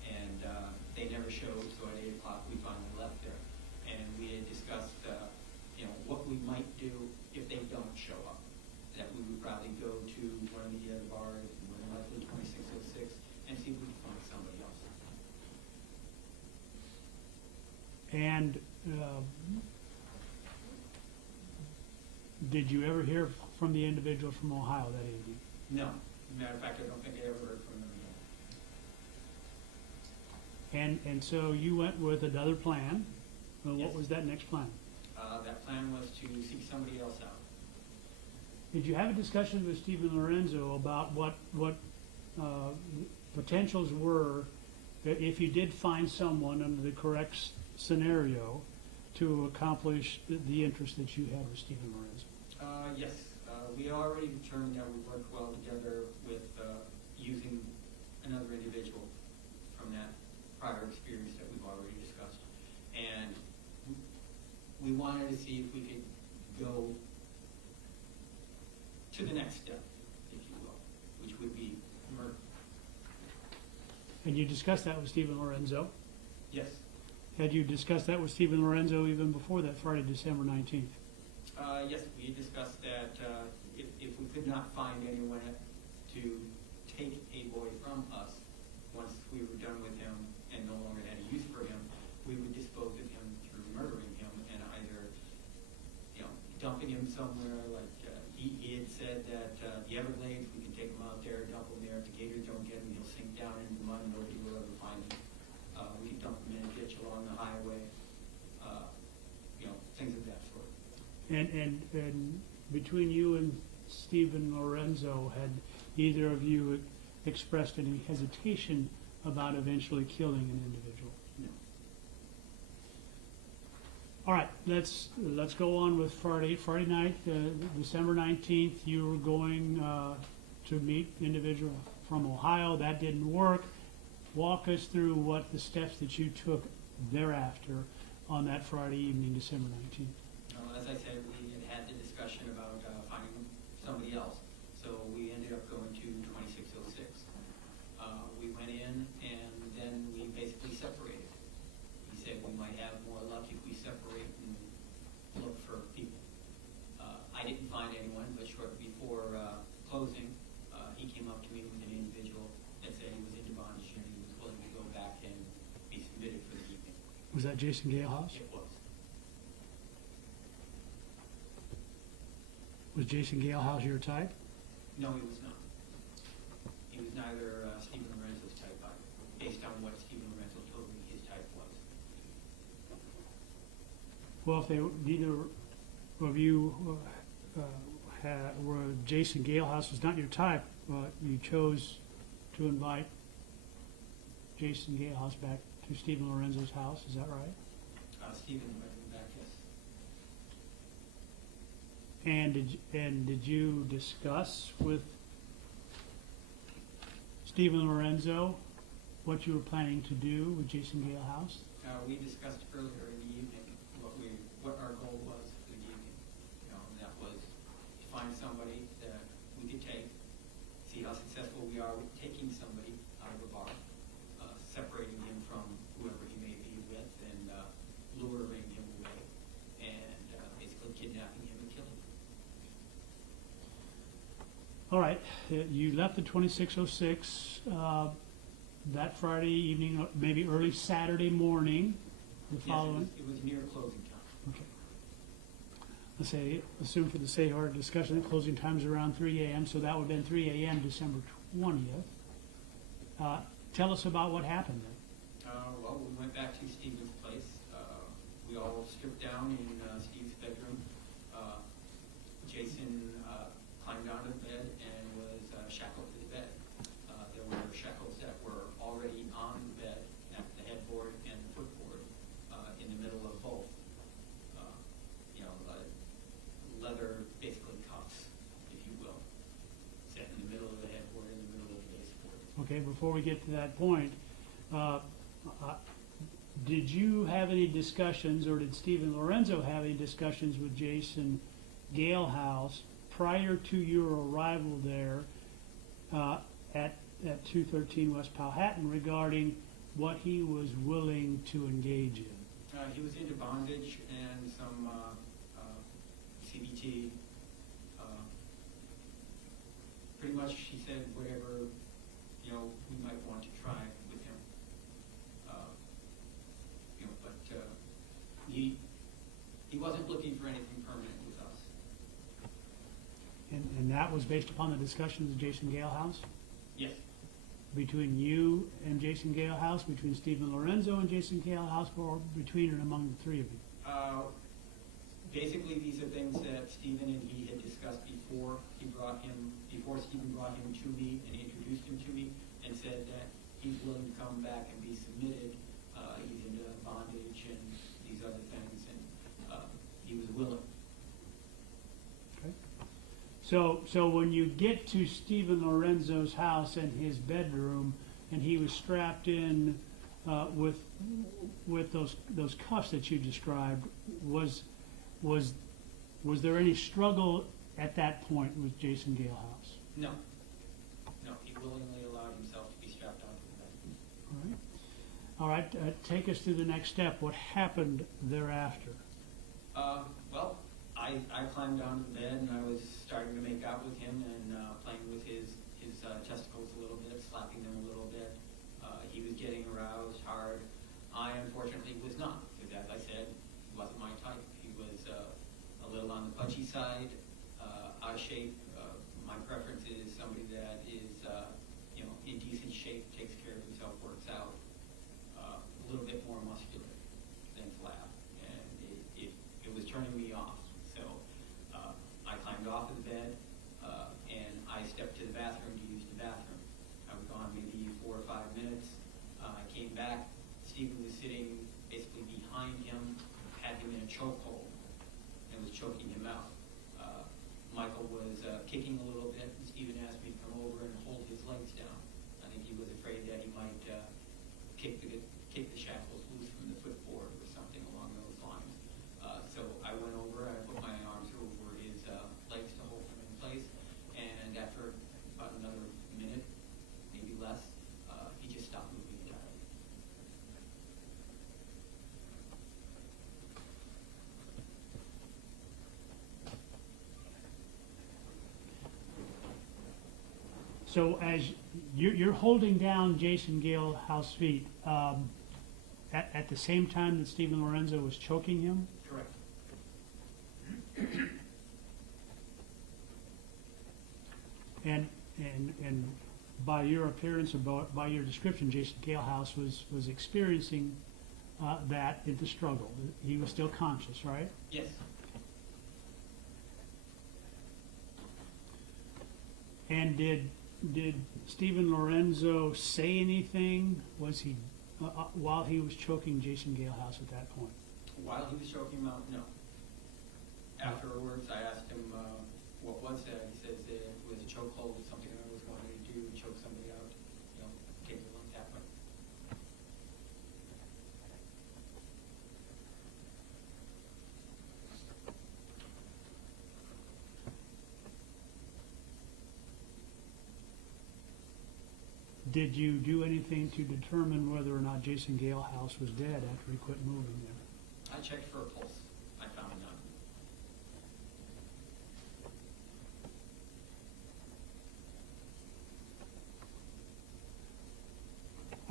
And they never showed, so at 8 o'clock we finally left there. And we had discussed, what we might do if they don't show up. That we would probably go to one of the bars, more than likely 2606, and see if we could find somebody else. And did you ever hear from the individual from Ohio that evening? No. Matter of fact, I don't think I ever heard from them again. And so you went with another plan. What Yes. was that next plan? That plan was to seek somebody else out. Did you have a discussion with Stephen Lorenzo about what potentials were if you did find someone under the correct scenario to accomplish the interest that you had with Stephen Lorenzo? Yes. We already determined that we worked well together with using another individual from that prior experience that we've already discussed. And we wanted to see if we could go to the next step, if you will, which would be murder. And you discussed that with Stephen Lorenzo? Yes. Had you discussed that with Stephen Lorenzo even before that Friday, December 19th? Yes, we discussed that if we could not find anyone to take a boy from us once we were done with him and no longer had a use for him, we would dispose of him through murdering him and either, dumping him somewhere. Like he had said that the Everglades, we can take him out there, dump him there. If the gators don't get him, he'll sink down into the mud and nobody will ever find him. We can dump him in a ditch along the highway, things of that sort. And between you and Stephen Lorenzo, had either of you expressed any hesitation about eventually killing an individual? No. All right, let's go on with Friday night, December 19th. You were going to meet individual from Ohio. That didn't work. Walk us through what the steps that you took thereafter on that Friday evening, December 19th. As I said, we had the discussion about finding somebody else, so we ended up going to 2606. We went in, and then we basically separated. He said we might have more luck if we separate and look for people. I didn't find anyone, but shortly before closing, he came up to me with an individual that said he was into bondage and he was willing to go back and be submitted for the evening. Was that Jason Galehouse? It was. Was Jason Galehouse your type? No, he was not. He was neither Stephen Lorenzo's type either, based on what Stephen Lorenzo told me his type was. Well, if they neither of you were Jason Galehouse was not your type, you chose to invite Jason Galehouse back to Stephen Lorenzo's house. Is that right? Stephen invited me back, yes. And did you discuss with Stephen Lorenzo what you were planning to do with Jason Galehouse? We discussed earlier in the evening what our goal was for the evening. You know, and that was to find somebody that we could take, see how successful we are with taking somebody out of a bar, separating him from whoever he may be with, and luring him away, and basically kidnapping him and killing him. All right, you left the 2606 that Friday evening, maybe early Saturday morning, the following. Yes, it was near closing time. Okay. Let's say, assume for the sake of our discussion, that closing time is around 3 a.m., so that would have been 3 a.m. December 20th. Tell us about what happened then. Well, we went back to Stephen's place. We all stripped down in Steve's bedroom. Jason climbed onto the bed and was shackled to the bed. There were shackles that were already on the bed at the headboard and the footboard in the middle of both. Leather, basically cuffs, if you will, set in the middle of the headboard, in the middle of the baseboard. Okay, before we get to that point, did you have any discussions, or did Stephen Lorenzo have any discussions with Jason Galehouse prior to your arrival there at 213 West Powhatan regarding what he was willing to engage in? He was into bondage and some CBT. Pretty much, he said whatever we might want to try with him. But he wasn't looking for anything permanent with us. And that was based upon the discussions with Jason Galehouse? Yes. Between you and Jason Galehouse, between Stephen Lorenzo and Jason Galehouse, or between and among the three of you? Basically, these are things that Stephen and he had discussed before Stephen brought him to me and introduced him to me and said that he's willing to come back and be submitted. He's into bondage and these other things, and he was willing. Okay. So when you get to Stephen Lorenzo's house and his bedroom, and he was strapped in with those cuffs that you described, was there any struggle at that point with Jason Galehouse? No. No, he willingly allowed himself to be strapped onto the bed. All right. Take us to the next step. What happened thereafter? Well, I climbed onto the bed and I was starting to make out with him and playing with his testicles a little bit, slapping them a little bit. He was getting aroused hard. I unfortunately was not, because as I said, he wasn't my type. He was a little on the pudgy side, out of shape. My preference is somebody that is in decent shape, takes care of himself, works out, a little bit more muscular than flab, and it was turning me off. So I climbed off of the bed and I stepped to the bathroom to use the bathroom. I was gone maybe 4 or 5 minutes. I came back. Stephen was sitting basically behind him, had him in a chokehold, and was choking him out. Michael was kicking a little bit, and Stephen asked me to come over and hold his legs down. I think he was afraid that he might kick the shackles loose from the footboard or something along those lines. So I went over, I put my arms over his legs to hold him in place, and after about another minute, maybe less, he just stopped moving entirely. So as you're holding down Jason Galehouse's feet at the same time that Stephen Lorenzo was choking him? Correct. And by your appearance or by your description, Jason Galehouse was experiencing that in the struggle. He was still conscious, right? Yes. And did Stephen Lorenzo say anything? Was he while he was choking Jason Galehouse at that point? While he was choking him out, no. Afterwards, I asked him what was that. He says that it was a chokehold. It's something I was wanting to do, choke somebody out, take it like that way. Did you do anything to determine whether or not Jason Galehouse was dead after he quit moving there? I checked for a pulse. I found none.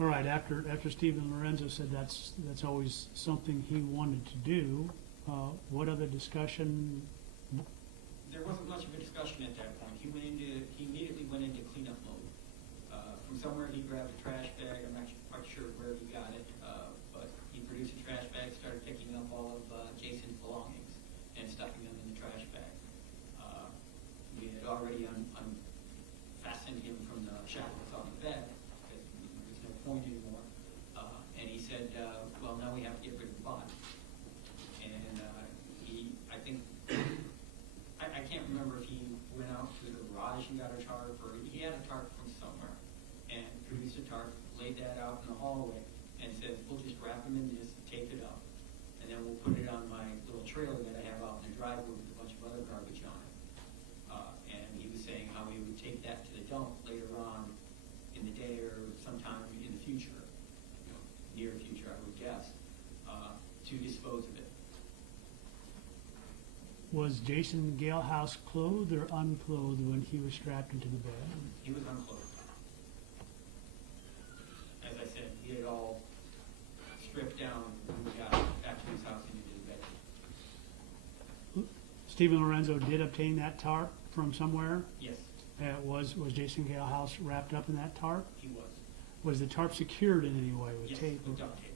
All right, after Stephen Lorenzo said that's always something he wanted to do, what other discussion? There wasn't much of a discussion at that point. He immediately went into cleanup mode. From somewhere he grabbed a trash bag. I'm not quite sure where he got it, but he produced a trash bag, started picking up all of Jason's belongings and stuffing them in the trash bag. We had already unfastened him from the shackles on the bed. There's no point anymore. And he said, well, now we have to get rid of the body. And I can't remember if he went out to the garage and got a tarp, or he had a tarp from somewhere and produced a tarp, laid that out in the hallway, and said, we'll just wrap him in this, tape it up, and then we'll put it on my little trailer that I have out in the driveway with a bunch of other garbage on it. And he was saying how he would take that to the dump later on in the day or sometime in the future, near future, I would guess, to dispose of it. Was Jason Galehouse clothed or unclothed when he was strapped into the bed? He was unclothed. As I said, he had all stripped down when we got back to his house and into the bed. Stephen Lorenzo did obtain that tarp from somewhere? Yes. Was Jason Galehouse wrapped up in that tarp? He was. Was the tarp secured in any way with Yes, tape? with duct tape.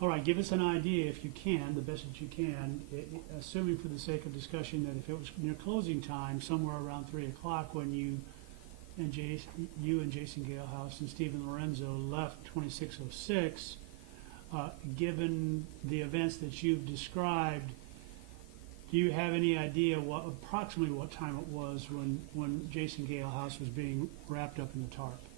All right, give us an idea, if you can, the best that you can, assuming for the sake of discussion that if it was near closing time, somewhere around 3 o'clock, when you and Jason Galehouse and Stephen Lorenzo left 2606, given the events that you've described, do you have any idea approximately what time it was when Jason Galehouse was being wrapped up in the tarp?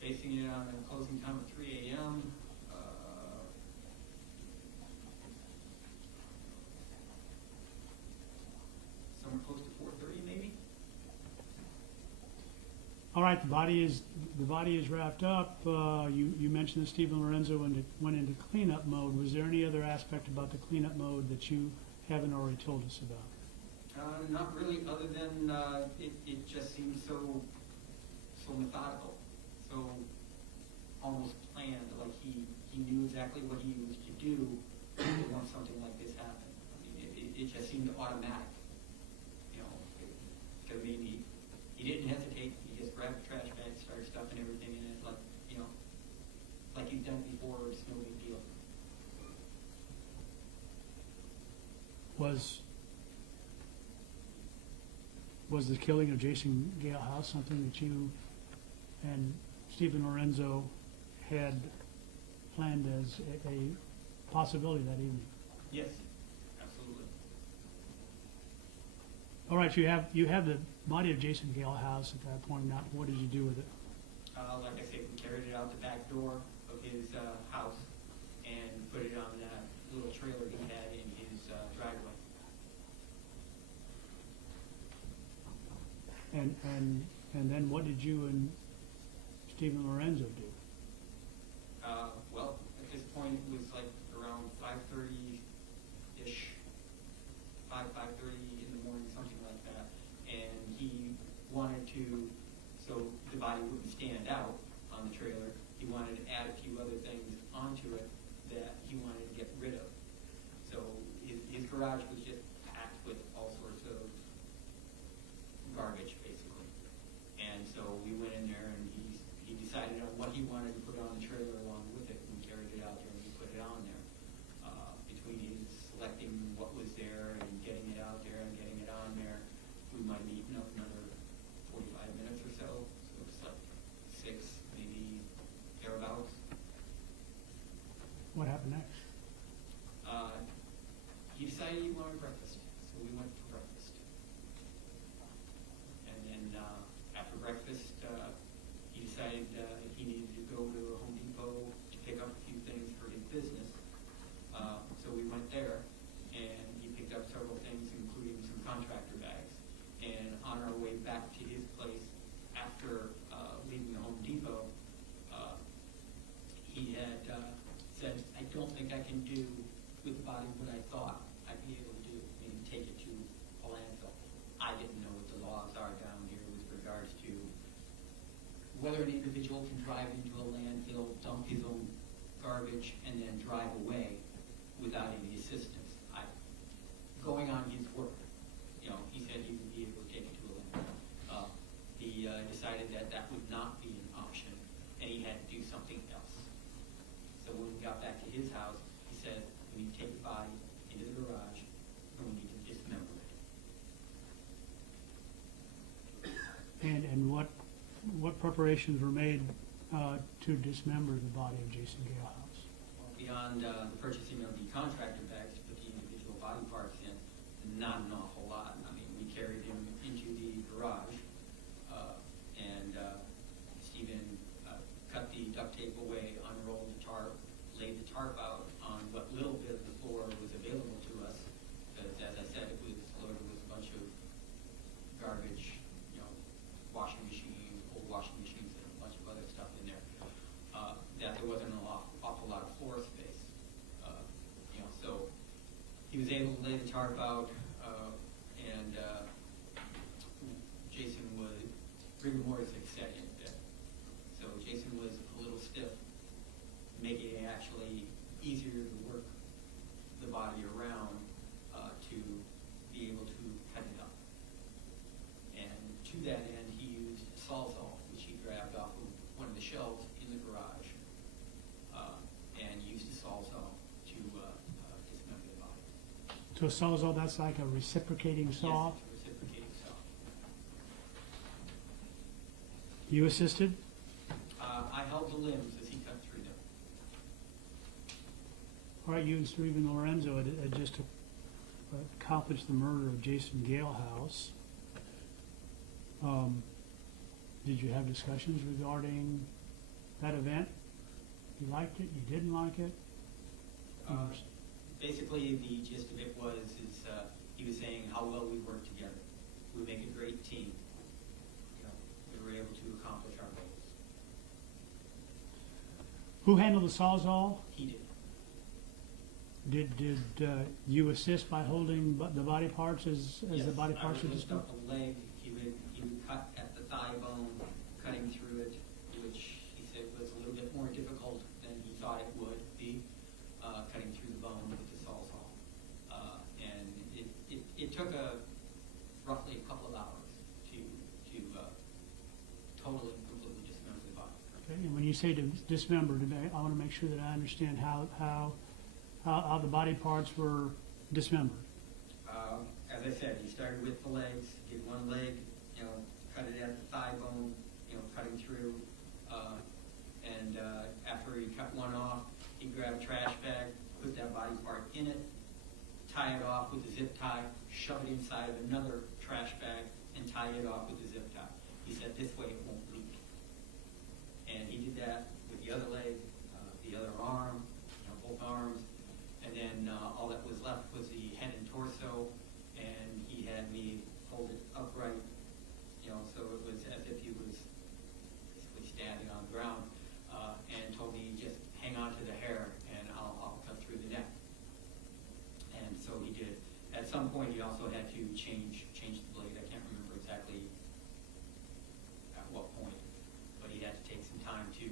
Basing it on a closing time of 3 a.m. Somewhere close to 4:30, maybe. All right, the body is wrapped up. You mentioned that Stephen Lorenzo went into cleanup mode. Was there any other aspect about the cleanup mode that you haven't already told us about? Not really, other than it just seemed so methodical, so almost planned, like he knew exactly what he was to do once something like this happened. I mean, it just seemed automatic. Because I mean, he didn't hesitate. He just grabbed the trash bag, started stuffing everything in it, like he's done before. It's no big deal. Was the killing of Jason Galehouse something that you and Stephen Lorenzo had planned as a possibility that evening? Yes, absolutely. All right, you have the body of Jason Galehouse at that point. Now, what did you do with it? Like I said, we carried it out the back door of his house and put it on that little trailer he had in his driveway. And then what did you and Stephen Lorenzo do? Well, at this point, it was like around 5:30-ish, 5:30 in the morning, something like that. And he wanted to, so the body wouldn't stand out on the trailer, he wanted to add a few other things onto it that he wanted to get rid of. So his garage was just packed with all sorts of garbage, basically. And so we went in there and he decided on what he wanted to put on the trailer along with it, and we carried it out there and we put it on there. Between his selecting what was there and getting it out there and getting it on there, we might have eaten up another 45 minutes or so. So it was like 6, maybe thereabouts. What happened next? He decided he wanted whether an individual can drive into a landfill, dump his own garbage, and then drive away without any assistance. Going on his work, he said he would be able to take it to a landfill. He decided that that would not be an option, and he had to do something else. So when we got back to his house, he said, we need to take the body into the garage, and we need to dismember it. And what preparations were made to dismember the body of Jason Galehouse? Beyond the purchasing of the contractor bags to put the individual body parts in, not an awful lot. I mean, we carried him into the garage, and Stephen cut the duct tape away, unrolled the tarp, laid the tarp out on what little bit of the floor was available to us, because as I said, it was loaded with a bunch of garbage, washing machines, old washing machines, and a bunch of other stuff in there, that there wasn't an awful lot of floor space. So he was able to lay the tarp out, and Jason was, rigor mortis had set in a bit. So Jason was a little stiff, making it actually easier to work the body around to be able to cut it up. And to that end, he used a sawzall, which he grabbed off of one of the shelves in the garage, and used a sawzall to dismember the body. So a sawzall, that's like a reciprocating saw? Yes, it's a reciprocating saw. You assisted? I held the limbs as he cut through them. All right, you and Stephen Lorenzo had just accomplished the murder of Jason Galehouse. Did you have discussions regarding that event? You liked it? You didn't like it? Basically, the gist of it was he was saying how well we work together. We make a great team. We were able to accomplish our goals. Who handled the sawzall? He did. Did you assist by holding the body parts as Yes, the body parts I were would lift disposed? up a leg. He would cut at the thigh bone, cutting through it, which he said was a little bit more difficult than he thought it would be, cutting through the bone with the sawzall. And it took roughly a couple of hours to totally and completely dismember the body. Okay, and when you say to dismember, I want to make sure that I understand how the body parts were dismembered. As I said, he started with the legs, did one leg, cut it at the thigh bone, cutting through, and after he cut one off, he grabbed a trash bag, put that body part in it, tie it off with a zip tie, shove it inside of another trash bag, and tie it off with a zip tie. He said, this way it won't leak. And he did that with the other leg, the other arm, both arms, and then all that was left was the head and torso, and he had me hold it upright, so it was as if he was basically standing on the ground, and told me just hang on to the hair and I'll cut through the neck. And so he did. At some point he also had to change the blade. I can't remember exactly at what point, but he had to take some time to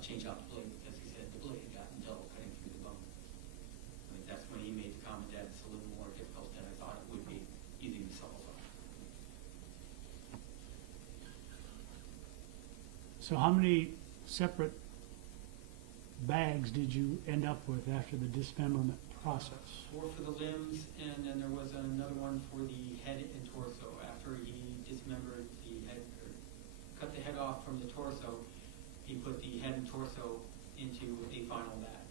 change out the blade because he said the blade had gotten dull cutting through the bone. I think that's when he made the comment that it's a little more difficult than I thought it would be using the sawzall. So how many separate bags did you end up with after the dismemberment process? 4 for the limbs, and then there was another one for the head and torso. After he dismembered the head, or cut the head off from the torso, he put the head and torso into a final bag.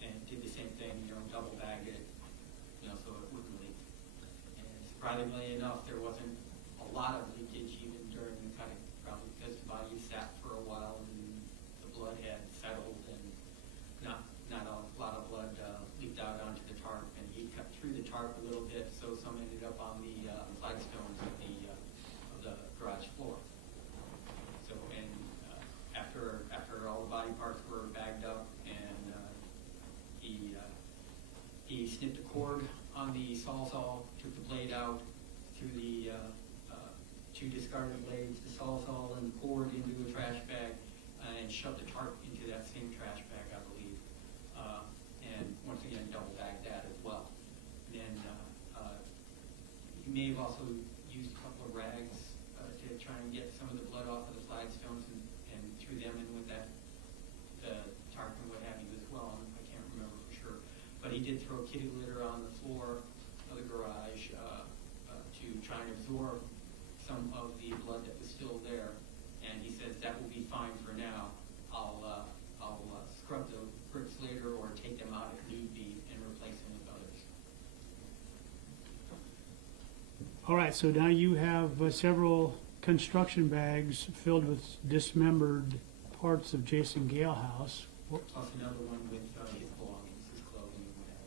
And did the same thing, double bagged it, so it wouldn't leak. And surprisingly enough, there wasn't a lot of leakage even during the cutting, probably because the body sat for a while and the blood had settled and not a lot of blood leaked out onto the tarp. And he cut through the tarp a little bit, so some ended up on the flagstones of the garage floor. So, and after all the body parts were bagged up, and he snipped a cord on the sawzall, took the blade out, threw the 2 discarded blades, the Sawzall, and poured into a trash bag, and shoved the tarp into that same trash bag, I believe. And once again, double bagged that as well. And he may have also used a couple of rags to try and get some of the blood off of the flagstones and threw them in with that tarp and what have you as well. I can't remember for sure. But he did throw kitty litter on the floor of the garage to try and absorb some of the blood that was still there. And he says that will be fine for now. I'll scrub the bricks later or take them out if need be and replace them with others. All right, so now you have several construction bags filled with dismembered parts of Jason Galehouse. Plus another one with his belongings, his clothing and what have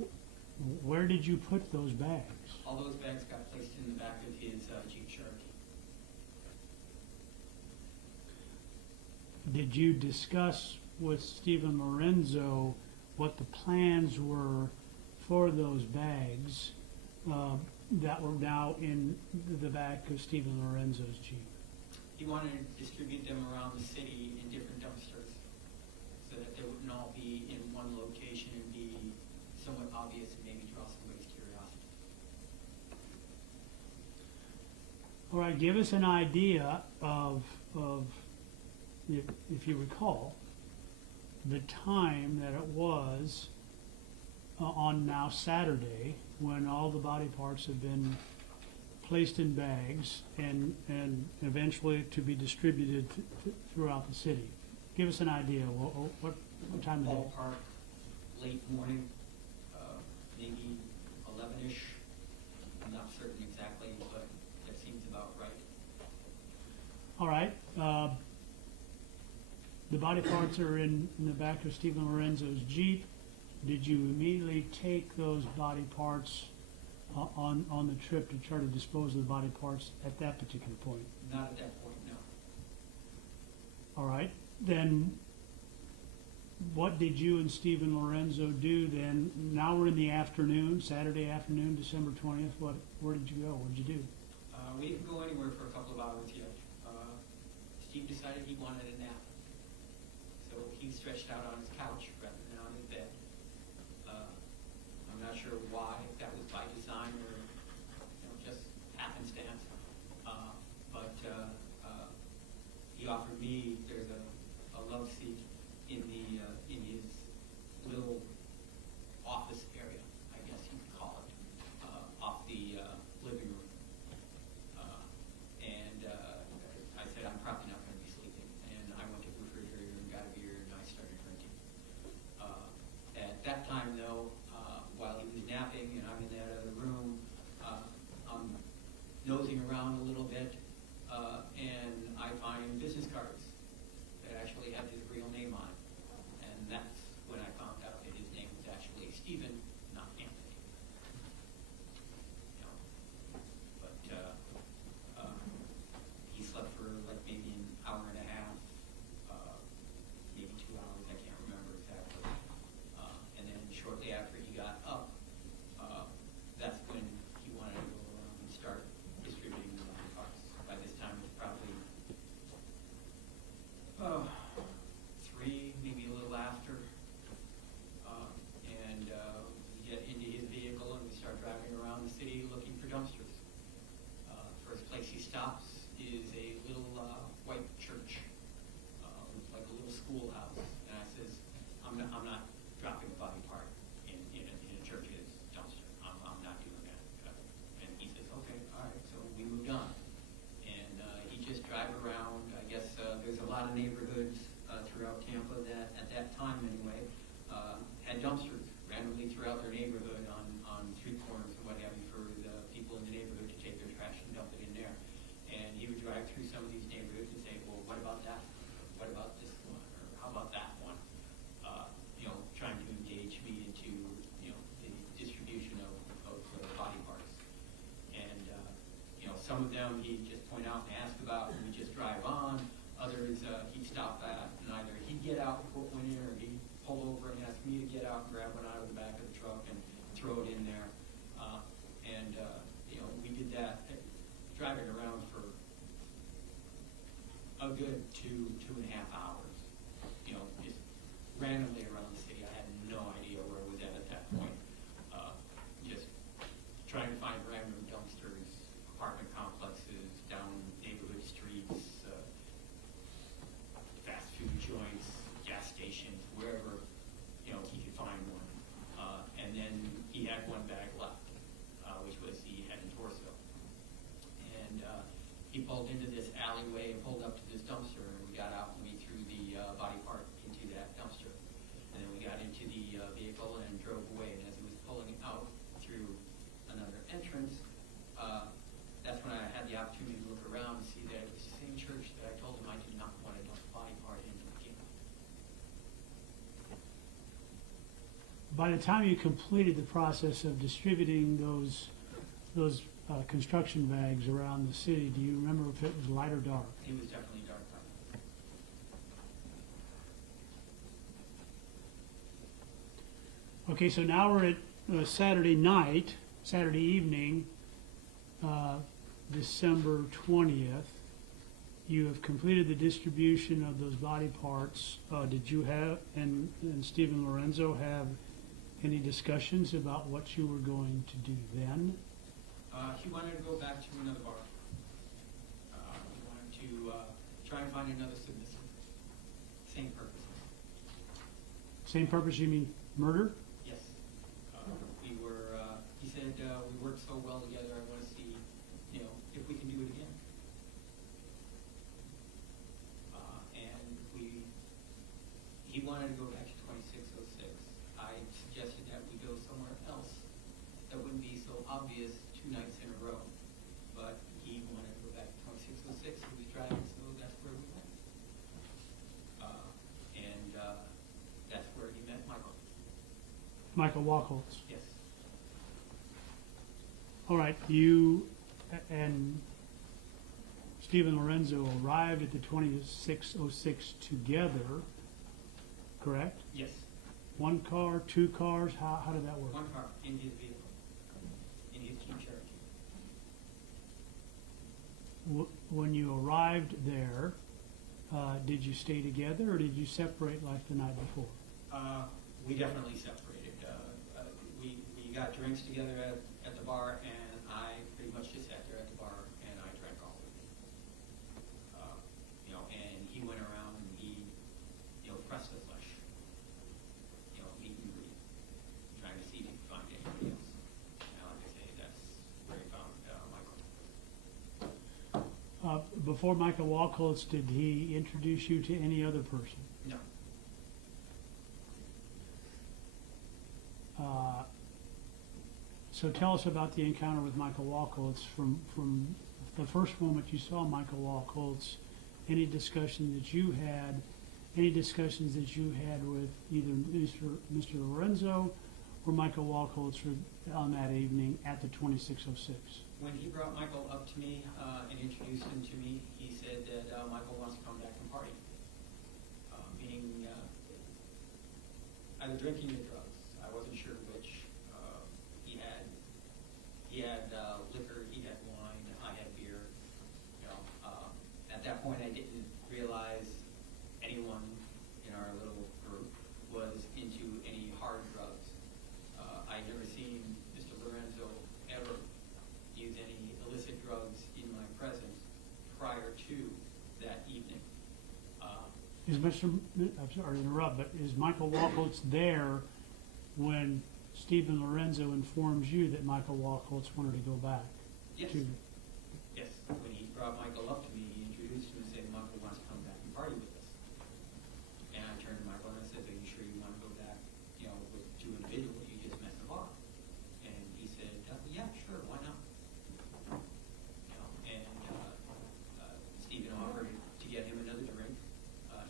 you. Where did you put those bags? All those bags got placed in the back of his Jeep Cherokee. Did you discuss with Stephen Lorenzo what the plans were for those bags that were now in the back of Stephen Lorenzo's Jeep? He wanted to distribute them around the city in different dumpsters so that they wouldn't all be in one location and be somewhat obvious and maybe draw somebody's curiosity. All right, give us an idea of if you recall, the time that it was on now Saturday when all the body parts have been placed in bags and eventually to be distributed throughout the city. Give us an idea. What time of day? Ballpark, late morning, maybe 11-ish. I'm not certain exactly, but that seems about right. All right. The body parts are in the back of Stephen Lorenzo's Jeep. Did you immediately take those body parts on the trip to try to dispose of the body parts at that particular point? Not at that point, no. All right. Then what did you and Stephen Lorenzo do then? Now we're in the afternoon, Saturday afternoon, December 20th. Where did you go? What did you do? We didn't go anywhere for a couple of hours yet. Steve decided he wanted a nap. So he stretched out on his couch rather than on his bed. I'm not sure why, if that was by design or just happenstance. But he offered me, there's a love seat in his little office area, I guess you could call it, off the living room. And I said, I'm probably not going to be sleeping. And I went to the refrigerator and got a beer and I started drinking. At that time, though, while he was napping and I'm in that other room, I'm nosing around a little bit, and I find business cards that actually have his real name on it. And that's when I found out that his name was actually Stephen, not Anthony. But he slept for like maybe an hour and a half, maybe 2 hours, I can't remember exactly. And then shortly after he got up, that's when he wanted to go around and start distributing the body parts. By this time it was probably 3, maybe a little after. And we get into his vehicle and we start driving around the city looking for dumpsters. First place he stops is a little white church, like a little schoolhouse. And I says, I'm not dropping a body part in a church's dumpster. I'm not doing that. And he says, okay, all right. So we moved on. And he just drive around. I guess there's a lot of neighborhoods throughout Tampa that, at that time anyway, had dumpsters randomly throughout their neighborhood on street corners and what have you for the people in the neighborhood to take their trash and dump it in there. And he would drive through some of these neighborhoods and say, well, what about that? What about this one? Or how about that one? Trying to engage me into, the distribution of body parts. And, some of them he'd just point out and ask about and we'd just drive on. Others he'd stop at and either he'd get out and put one in or he'd pull over and ask me to get out and grab one out of the back of the truck and a good 2.5 hours. You know, just randomly around the city. I had no idea where I was at that point. Just trying to find random dumpsters, apartment complexes, down neighborhood streets, fast food joints, gas stations, wherever, you know, he could find one. And then he had one bag left, which was the head and torso. And he pulled into this alleyway and pulled up to this dumpster, and we got out and we threw the body part into that dumpster. And then we got into the vehicle and drove away. And as he was pulling out through another entrance, that's when I had the opportunity to look around and see that it was the same church that I told him I did not want to dump body part into again. By the time you completed the process of distributing those construction bags around the city, do you remember if it was light or dark? It was definitely dark. Okay, so now we're at Saturday night, Saturday evening, December 20th. You have completed the distribution of those body parts. Did you have, and Stephen Lorenzo have any discussions about what you were going to do then? He wanted to go back to another bar. He wanted to try and find another submissive. Same purpose. Same purpose, you mean murder? Yes. We were, he said, we worked so well together, I want to see, you know, if we can do it again. And he wanted to go back to 2606. I suggested that we go somewhere else that wouldn't be so obvious 2 nights in a row. But he wanted to go back to 2606. He was driving, so that's where we went. And that's where he met Michael. Michael Wachholtz. Yes. All right, you and Stephen Lorenzo arrived at the 2606 together, correct? Yes. One car, 2 cars, how did that work? One car in his vehicle, in his Jeep Cherokee. When you arrived there, did you stay together or did you separate like the night before? We definitely separated. We got drinks together at the bar, and I pretty much just sat there at the bar and I drank all of it. You know, and he went around and he, you know, pressed the flesh. You know, meet and greet, trying to see if he could find anybody else. And like I say, that's where he found Michael. Before Michael Wachholtz, did he introduce you to any other person? No. So tell us about the encounter with Michael Wachholtz from the first moment you saw Michael Wachholtz. Any discussions that you had with either Mr. Lorenzo or Michael Wachholtz on that evening at the 2606? When he brought Michael up to me and introduced him to me, he said that Michael wants to come back and party. Meaning either drinking or drugs. I wasn't sure which. He had liquor, he had wine, I had beer. You know, at that point I didn't realize anyone in our little group was into any hard drugs. I'd never seen Mr. Lorenzo ever use any illicit drugs in my presence prior to that evening. I'm sorry to interrupt, but is Michael Wachholtz there when Stephen Lorenzo informs you that Michael Wachholtz wanted to go back? Yes. Yes. When he brought Michael up to me, he introduced him and said, Michael wants to come back and party with us. And I turned to Michael and I said, are you sure you want to go back, you know, with 2 individuals you just met in the bar? And he said, yeah, sure, why not? You know, and Stephen offered to get him another drink.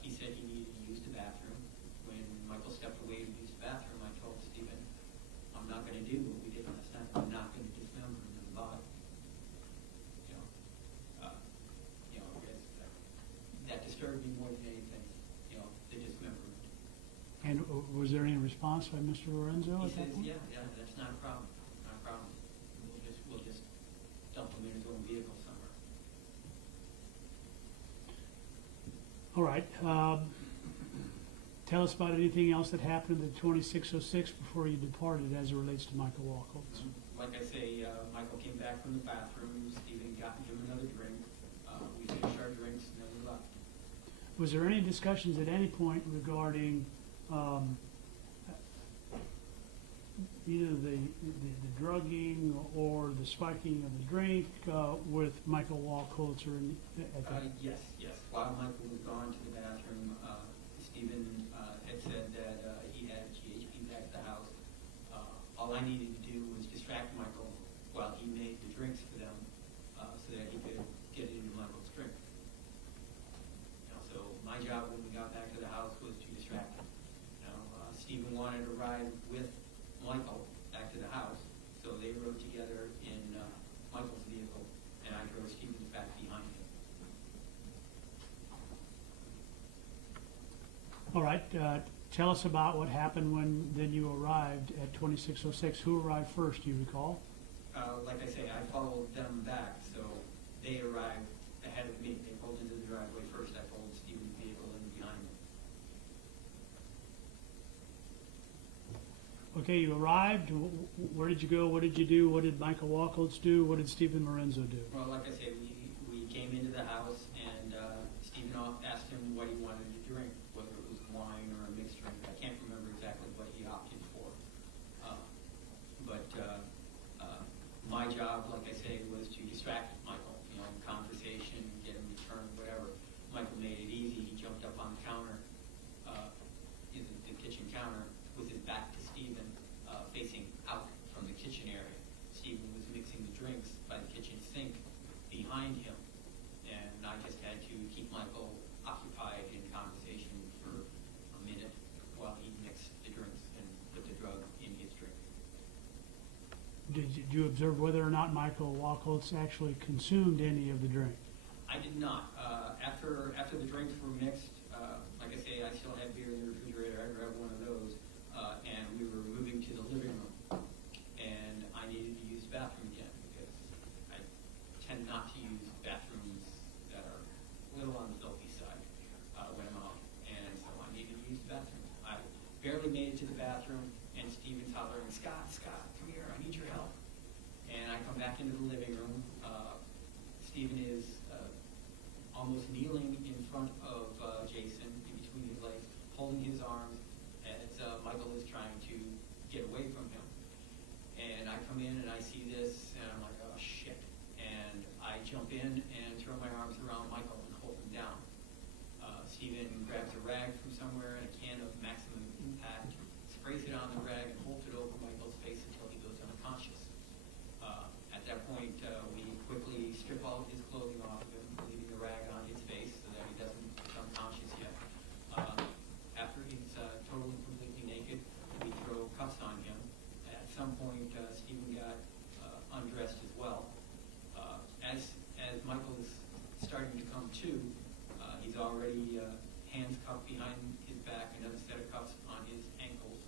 He said he needed to use the bathroom. When Michael stepped away to use the bathroom, I told Stephen, I'm not going to do what we did last night. I'm not going to dismember another body. That disturbed me more than anything. You know, the dismemberment. And was there any response by Mr. Lorenzo He at that says, point? yeah, that's not a problem. Not a problem. We'll just dump him in his own vehicle somewhere. All right, tell us about anything else that happened at 2606 before you departed as it relates to Michael Wachholtz. Like I say, Michael came back from the bathroom, Stephen got him another drink, we finished our drinks, and then we left. Was there any discussions at any point regarding either the drugging or the spiking of the drink with Michael Wachholtz or at that? Yes. While Michael was gone to the bathroom, Stephen had said that he had GHB back at the house. All I needed to do was distract Michael while he made the drinks for them so that he could get into Michael's drink. So my job when we got back to the house was to distract him. Stephen wanted to ride with Michael back to the house, so they rode together in Michael's vehicle, and I drove Stephen's back behind him. All right, tell us about what happened when then you arrived at 2606. Who arrived first, do you recall? Like I say, I followed them back, so they arrived ahead of me. They pulled into the driveway first. I pulled Stephen's vehicle in behind them. Okay, you arrived. Where did you go? What did you do? What did Michael Wachholtz do? What did Stephen Lorenzo do? Well, like I say, we came into the house, and Stephen asked him what he wanted to drink, whether it was wine or a mixed drink. I can't remember exactly what he opted for. But my job, like I say, was to distract Michael, conversation, get him to turn, whatever. Michael made it easy. He jumped up on the counter, the kitchen counter, with his back to Stephen, facing out from the kitchen area. Stephen was mixing the drinks by the kitchen sink behind him, and I just had to keep Michael occupied in conversation for a minute while he mixed the drinks and put the drug in his drink. Did you observe whether or not Michael Wachholtz actually consumed any of the drink? I did not. After the drinks were mixed, like I say, I still had beer in the refrigerator. I grabbed one of those, and we were moving to the living room, and I needed to use the bathroom again because I tend not to use bathrooms that are a little on the filthy side when I'm out, and so I needed to use the bathroom. I barely made it to the bathroom, and Stephen's hollering, Scott, come here, I need your help. And I come back into the living room. Stephen is almost kneeling in front of Jason, in between his legs, holding his arms as Michael is trying to get away from him. And I come in and I see this, and I'm like, oh shit. And I jump in and throw my arms around Michael and hold him down. Stephen grabs a rag from somewhere and a can of maximum impact, sprays it on the rag and holds it over Michael's face until he goes unconscious. At that point, we quickly strip all of his clothing off of him, leaving the rag on his face so that he doesn't become conscious yet. After he's totally and completely naked, we throw cuffs on him. At some point, Stephen got undressed as well. As Michael is starting to come to, he's already hands cuffed behind his back, another set of cuffs on his ankles,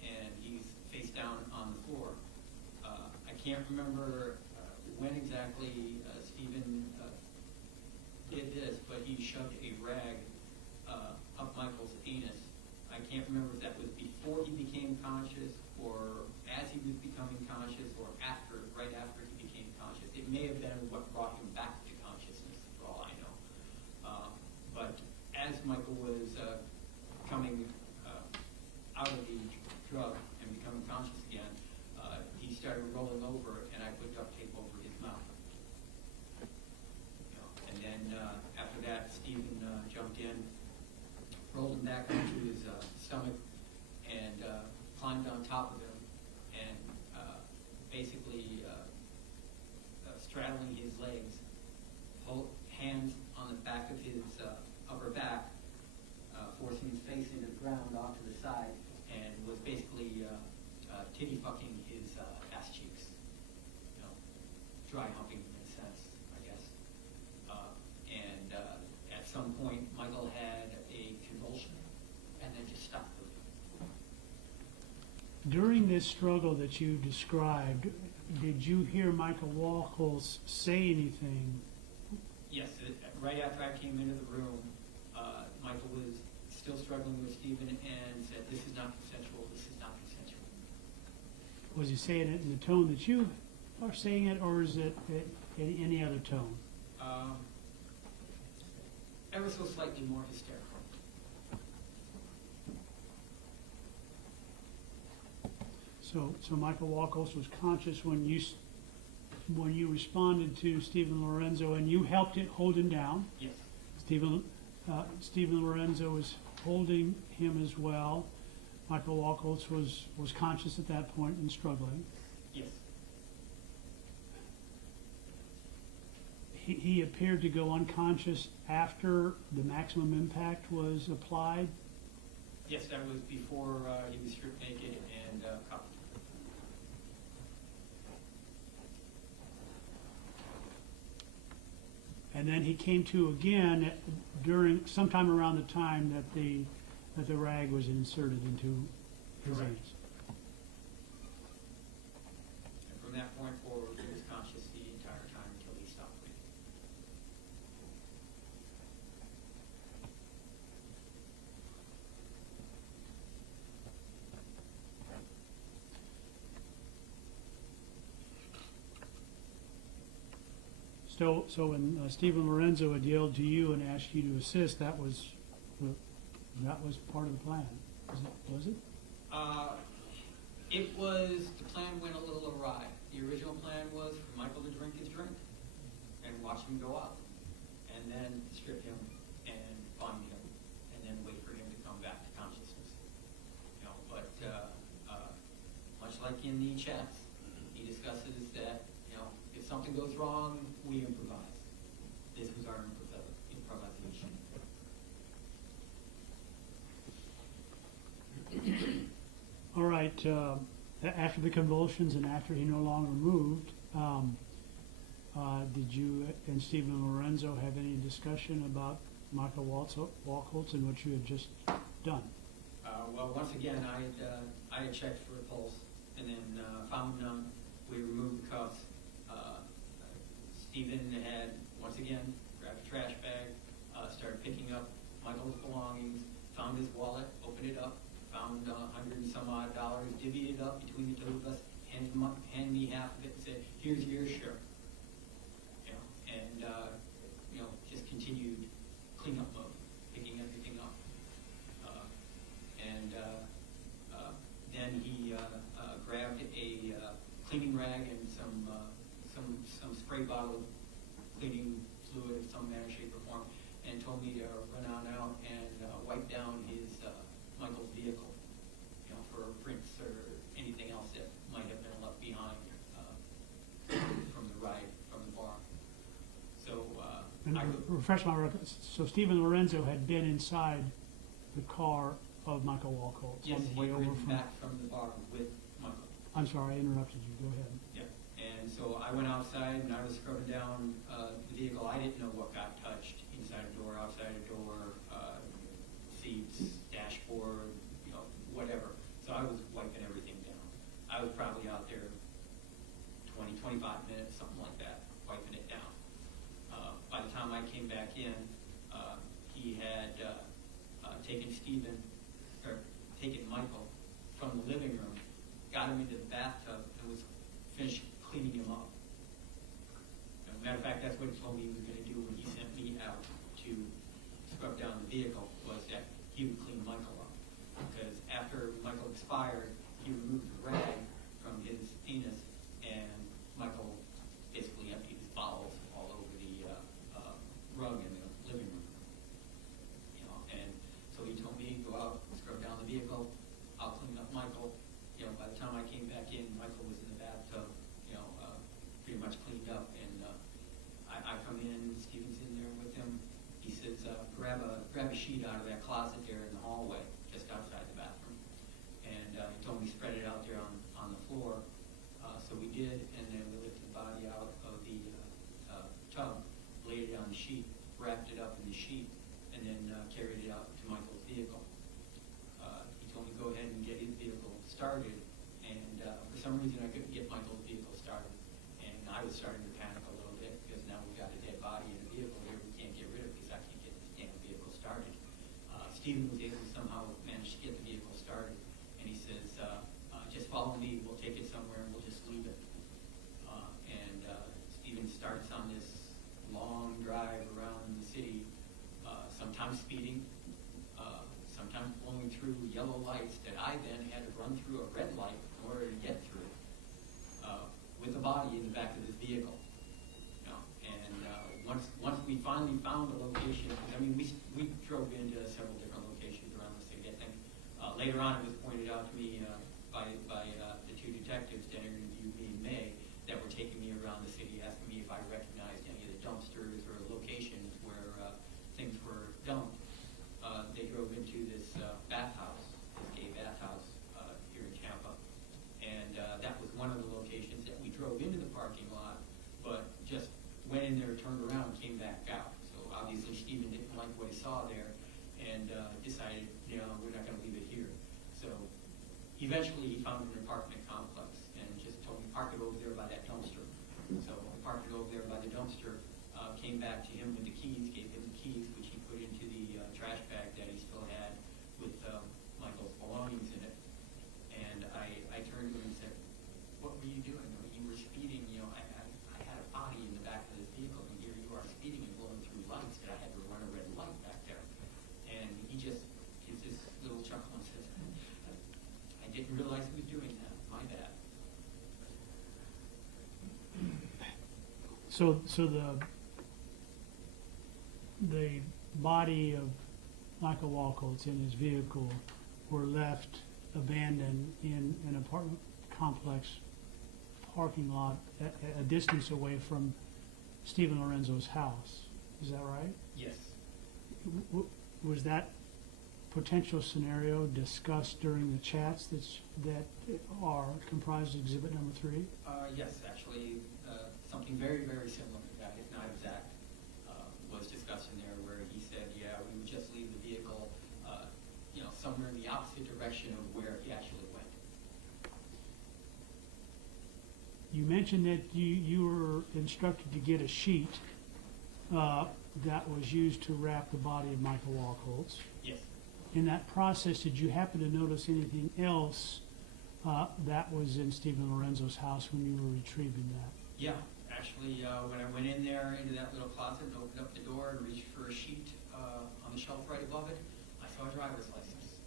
and he's face down on the floor. I can't remember when exactly Stephen did this, but he shoved a rag up Michael's anus. I can't remember if that was before he became conscious, or as he was becoming conscious, or right after he became conscious. It may have been what brought him back to consciousness, for all I know. But as Michael was coming out of the drug and becoming conscious again, he started rolling over, and I put duct tape over his mouth. And then after that, Stephen jumped in, rolled him back onto his stomach, and climbed on top of him, and basically straddling his legs, hands on the back of his upper back, forcing his face into the ground off to the side, and was basically titty fucking his ass cheeks, dry humping in a sense, I guess. And at some point, Michael had a convulsion, and then just stopped moving. During this struggle that you described, did you hear Michael Wachholtz say anything? Yes, right after I came into the room, Michael was still struggling with Stephen and said, "This is not consensual, this is not consensual." Was he saying it in the tone that you are saying it, or is it any other tone? Ever so slightly more hysterical. So Michael Wachholtz was conscious when you responded to Stephen Lorenzo and you helped hold him down. Yes. Stephen Lorenzo was holding him as well. Michael Wachholtz was conscious at that point and struggling. Yes. He appeared to go unconscious after the maximum impact was applied. Yes, that was before he was stripped naked and cuffed. And then he came to again sometime around the time that the rag was inserted into his Correct. anus. And from that point forward, he was conscious the entire time until he stopped breathing. So when Stephen Lorenzo had yelled to you and asked you to assist, that was part of the plan, was it? It was, the plan went a little awry. The original plan was for Michael to drink his drink and watch him go out, and then strip him and bind him, and then wait for him to come back to consciousness. You know, but much like in the chats, he discusses that, you know, if something goes wrong, we improvise. This was our improvisation. All right, after the convulsions and after he no longer moved, did you and Stephen Lorenzo have any discussion about Michael Wachholtz and what you had just done? Well, once again, I had checked for a pulse and then found none. We removed the cuffs. Stephen had, once again, grabbed a trash bag, started picking up Michael's belongings, found his wallet, opened it up, found $100 and some odd, divvied it up between the two of us, handed me half of it and said, "Here's your share." You know, and just continued cleanup mode, picking everything up. Then he grabbed a cleaning rag and some spray bottle cleaning fluid of some manner, shape, or form, and told me to run on out and wipe down Michael's vehicle, you know, for prints or anything else that might have been left behind from the ride from the bar. So refresh my record. So Stephen Lorenzo had been inside the car of Michael Wachholtz yes, on the he way over ridden from. back from the bar with Michael. I'm sorry, I interrupted you. Go ahead. Yeah, and so I went outside and I was scrubbing down the vehicle. I didn't know what got touched, inside a door, outside a door, seats, dashboard, you know, whatever. So I was wiping everything down. I was probably out there 20, 25 minutes, something like that, wiping it down. By the time I came back in, he had taken Michael from the living room, got him into the bathtub, and was finished cleaning him up. As a matter of fact, that's what he told me he was going to do when he sent me out to scrub down the vehicle, was that he would clean Michael up. Because after Michael expired, he removed the rag from his anus, and Michael basically emptied his bowels all over the rug in the living room. You know, and so he told me, go out, scrub down the vehicle, I'll clean up Michael. You know, by the time I came back in, Michael was in the bathtub, you know, pretty much cleaned up. And I come in, Stephen's in there with him. He says, grab a sheet out of that closet there in the hallway, just outside the bathroom. And he told me spread it out there on the floor. So we did, and then we lifted the body out of the tub, laid it on the sheet, wrapped it up in the sheet, and then carried it out to Michael's vehicle. He told me go ahead and get his vehicle started, and for some reason I couldn't get Michael's vehicle started, and I was starting to panic a little bit because now we got a dead body in a vehicle here we can't get rid Stephen was able to somehow manage to get the vehicle started, and he says, just follow me, we'll take it somewhere and we'll just leave it. Stephen starts on this long drive around the city, sometimes speeding, sometimes blowing through yellow lights that I then had to run through a red light in order to get through, with the body in the back of his vehicle. Once we finally found a location, I mean, we drove into several different locations around the city. I think later on it was pointed out to me by the two detectives that interviewed me in May that were taking me around the city, asking me if I recognized any of the dumpsters or locations where things were dumped. They drove into this bathhouse, this gay bathhouse here in Tampa, and that was one of the locations that we drove into the parking lot, but just went in there, turned around, and came back out. So obviously Stephen didn't like what he saw there, and decided, you know, we're not going to leave it here. So eventually he found an apartment complex and just told me, park it over there by that dumpster. So I parked it over there by the dumpster, came back to him with the keys, gave him the keys, which he put into the trash bag that he still had with Michael's belongings in it. And I turned to him and said, what were you doing? I mean, you were speeding, you know, I had a body in the back of this vehicle, and here you are speeding and blowing through lights, and I had to run a red light back there. And he just gives this little chuckle and says, I didn't realize he was doing that. My bad. So the body of Michael Wachholtz in his vehicle were left abandoned in an apartment complex parking lot a distance away from Stephen Lorenzo's house. Is that right? Yes. Was that potential scenario discussed during the chats that are comprised of exhibit number 3? Yes, actually, something very, very similar to that, if not exact, was discussed in there where he said, yeah, we would just leave the vehicle, you know, somewhere in the opposite direction of where he actually went. You mentioned that you were instructed to get a sheet that was used to wrap the body of Michael Wachholtz. Yes. In that process, did you happen to notice anything else that was in Stephen Lorenzo's house when you were retrieving that? Yeah, actually, when I went in there into that little closet and opened up the door and reached for a sheet on the shelf right above it, I saw a driver's license.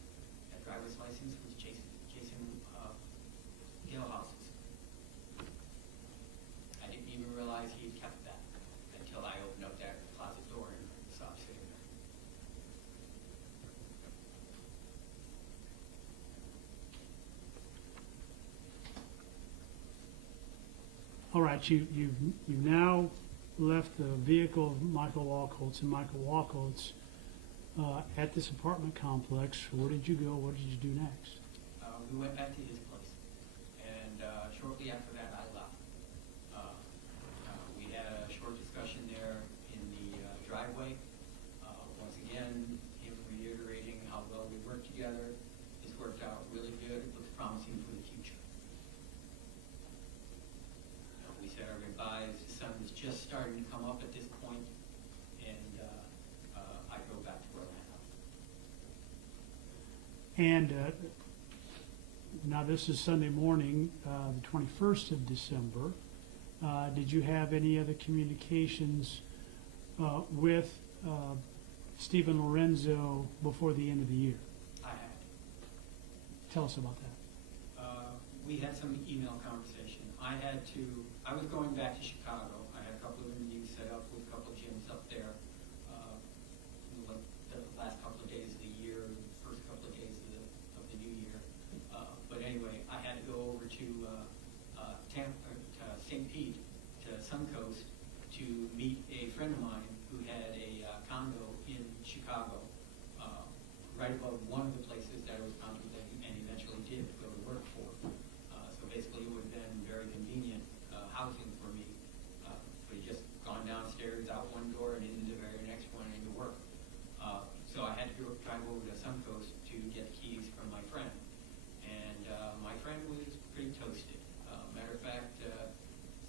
That driver's license was Jason Galehouse's. I didn't even realize he had kept that until I opened up that closet door and saw it sitting there. All right, you've now left the vehicle of Michael Wachholtz and Michael Wachholtz at this apartment complex. Where did you go? What did you do next? We went back to his place, and shortly after that, I left. We had a short discussion there in the driveway. Once again, him reiterating how well we worked together. It's worked out really good. It looks promising for the future. We said our goodbyes. The sun was just starting to come up at this point, and I go back to where I am. And now this is Sunday morning, the 21st of December. Did you have any other communications with Stephen Lorenzo before the end of the year? I had. Tell us about that. We had some email conversation. I was going back to Chicago. I had a couple of interviews set up with a couple of gyms up there. The last couple of days of the year, the first couple of days of the new year. But anyway, I had to go over to St. Pete, to Suncoast, to meet a friend of mine who had a condo in Chicago, right above one of the places that I was contemplating and eventually did go to work for. So basically it would have been very convenient housing for me. We just gone downstairs, out one door, and into the very next one into work. So I had to drive over to Suncoast to get keys from my friend. And my friend was pretty toasted. Matter of fact,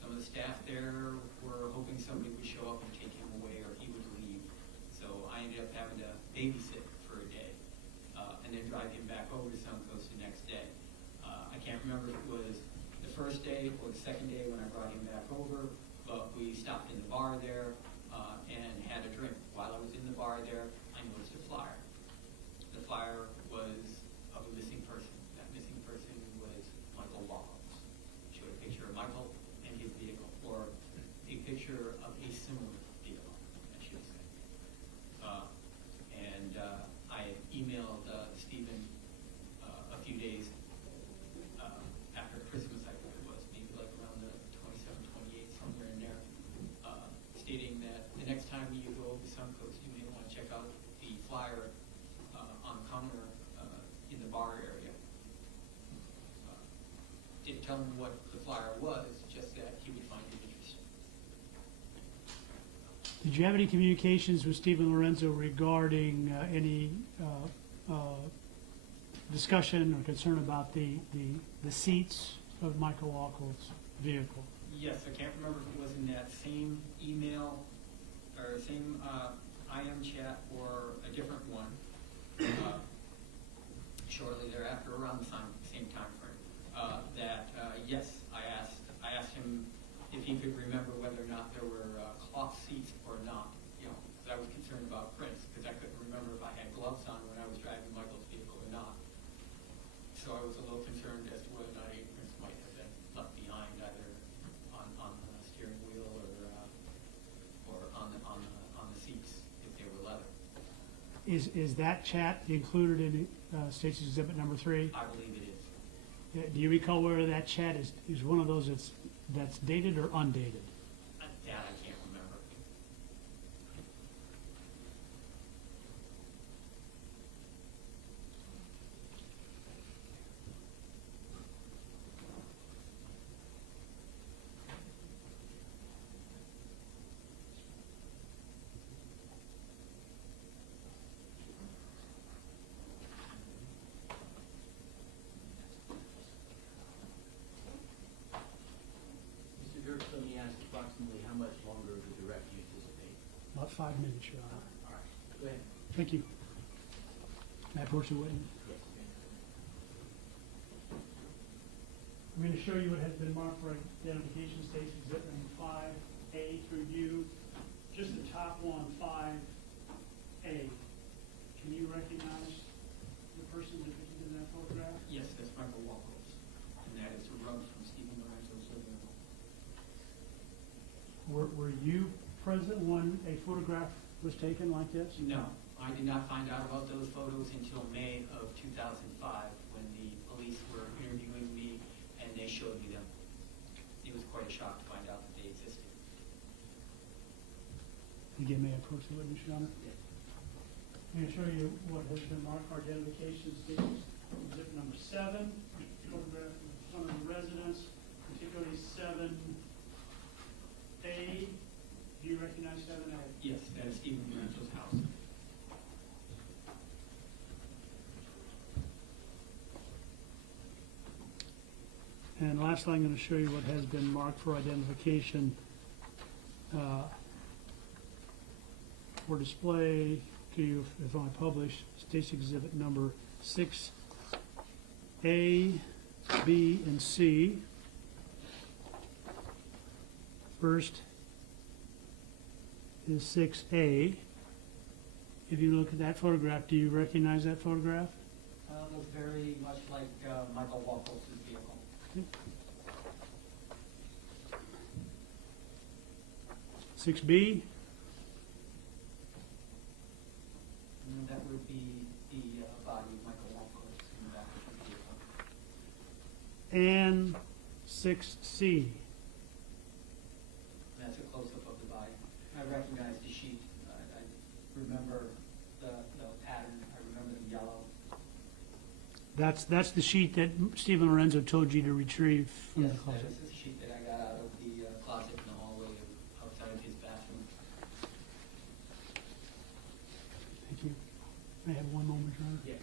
some of the staff there were hoping somebody would show up and take him away or he would leave. So I ended up having to babysit for a day. first day or the second day when I brought him back over, but we stopped in the bar there and had a drink. While I was in the bar there, I noticed a flyer. The flyer was of a missing person. That missing person was Michael Wachholtz. Showed a picture of Michael and his vehicle, or a picture of a similar vehicle, I should say. I had emailed Stephen a few days after Christmas, I think it was, maybe like around the 27th, 28th, somewhere in there, stating that the next time you go over Suncoast, you may want to check out the flyer on the counter in the bar area. Didn't tell him what the flyer was, just that he would find it interesting. Did you have any communications with Stephen Lorenzo regarding any discussion or concern about the seats of Michael Wachholtz's vehicle? Yes, I can't remember if it was in that same email or same IM chat or a different one. Shortly thereafter, around the same time frame, yes, I asked him if he could remember whether or not there were cloth seats or not. You know, because I was concerned about prints, because I couldn't remember if I had gloves on when I was driving Michael's vehicle or not. So I was a little concerned as to whether or not any prints might have been left behind, either on the steering wheel or on the seats if they were leather. Is that chat included in State's Exhibit number 3? I believe it is. Do you recall whether that chat is one of those that's dated or undated? That I can't remember. Mr. Dirks, let me ask approximately how much longer of the direct you anticipate? About 5 minutes, Your Honor. All right, go ahead. Thank you. May I approach the witness? Yes. I'm going to show you what has been marked for identification. State's Exhibit number 5A through U. Just the top one, 5A. Can you recognize the person depicted in that photograph? Yes, that's Michael Wachholtz, and that is a rug from Stephen Lorenzo's living room. Were you present when a photograph was taken like this? No, I did not find out about those photos until May of 2005 when the police were interviewing me and they showed me them. It was quite a shock to find out that they existed. Again, may I approach the witness, Your Honor? Yes. I'm going to show you what has been marked for identification. State's Exhibit number 7, photograph of the front of the residence, particularly 7A. Do you recognize 7A? Yes, that is Stephen Lorenzo's house. And lastly, I'm going to show you what has been marked for identification for display to you if I publish. State's Exhibit number 6A, B, and C. First is 6A. If you look at that photograph, do you recognize that photograph? Looks very much like Michael Wachholtz's vehicle. 6B, And that would be the body of Michael Wachholtz in the back of the vehicle. and 6C. That's a close-up of the body. I recognize the sheet. I remember the pattern. I remember the yellow. That's the sheet that Stephen Lorenzo told you to retrieve from Yes, the closet. that is the sheet that I got out of the closet in the hallway outside of his bathroom. Thank you. May I have one moment, Your Honor? Yeah.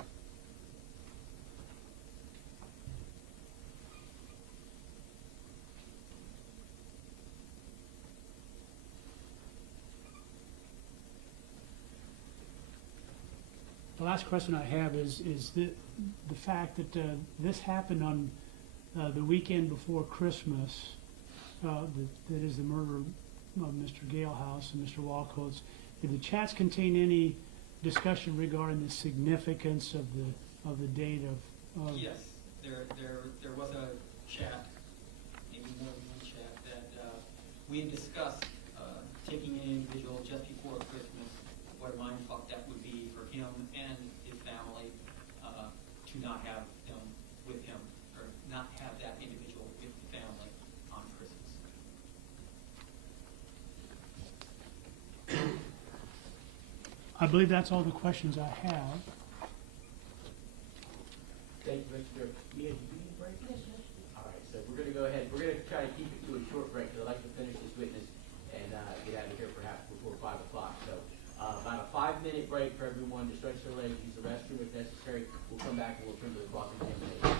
The last question I have is the fact that this happened on the weekend before Christmas, that is the murder of Mr. Galehouse and Mr. Wachholtz. Did the chats contain any discussion regarding the significance of the date of? Yes, there was a chat, maybe more than one chat, that we had discussed taking an individual just before Christmas, what a mind fuck that would be for him and his family to not have them with him, or not have that individual with the family on Christmas. I believe that's all the questions I have. Thank you, Mr. Mia, did you need a break? Yes, sir. All right, so we're gonna go ahead, we're gonna try to keep it to a short break, because I'd like to finish this witness and get out of here perhaps before 5 o'clock. So about a 5-minute break for everyone to stretch their legs, use the restroom if necessary. We'll come back and we'll turn to the cross-examination.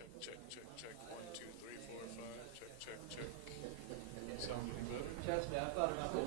Check. 1, 2, 3, 4, 5. Check. Sound any better? Trust me, I thought about this.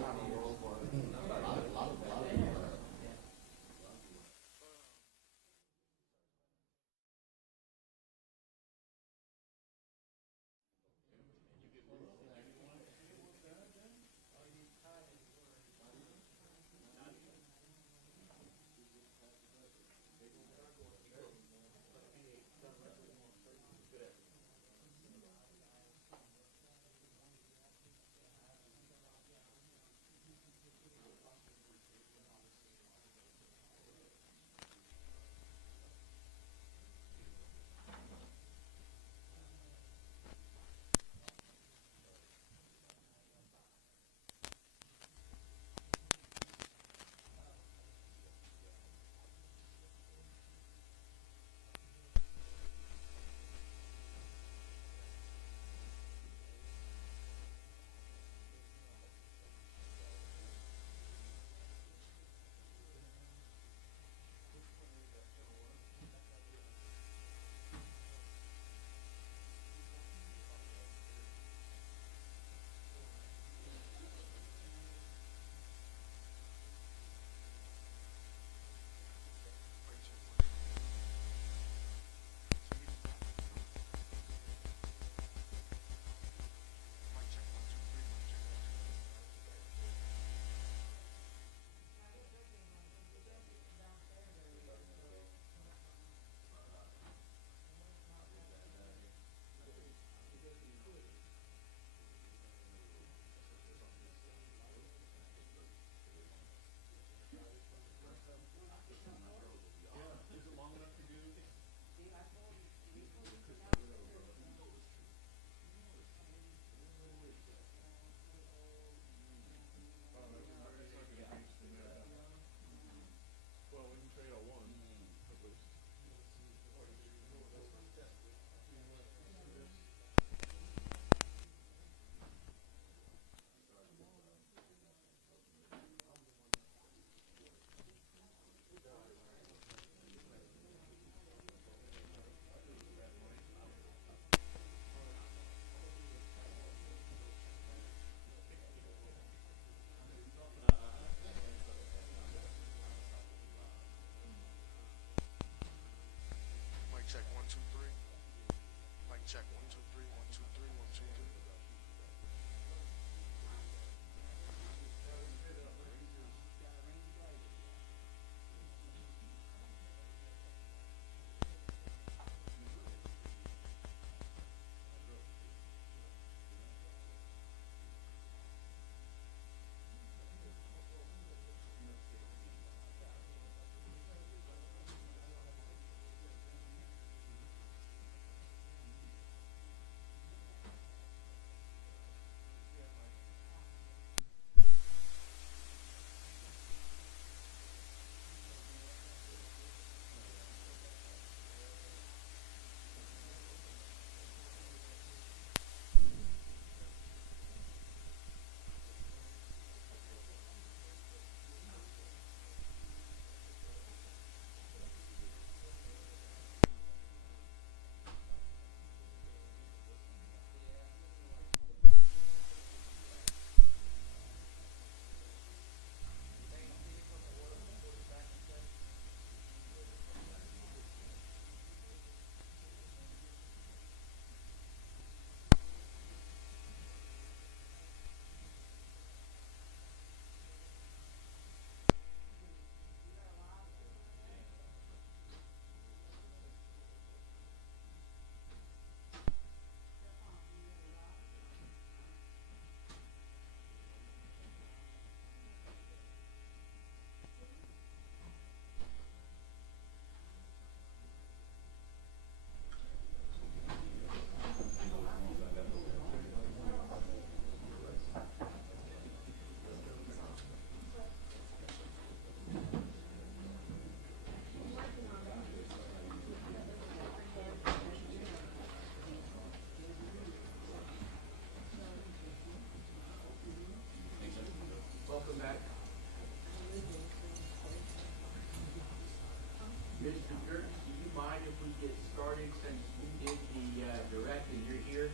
started since we did the direct and you're here.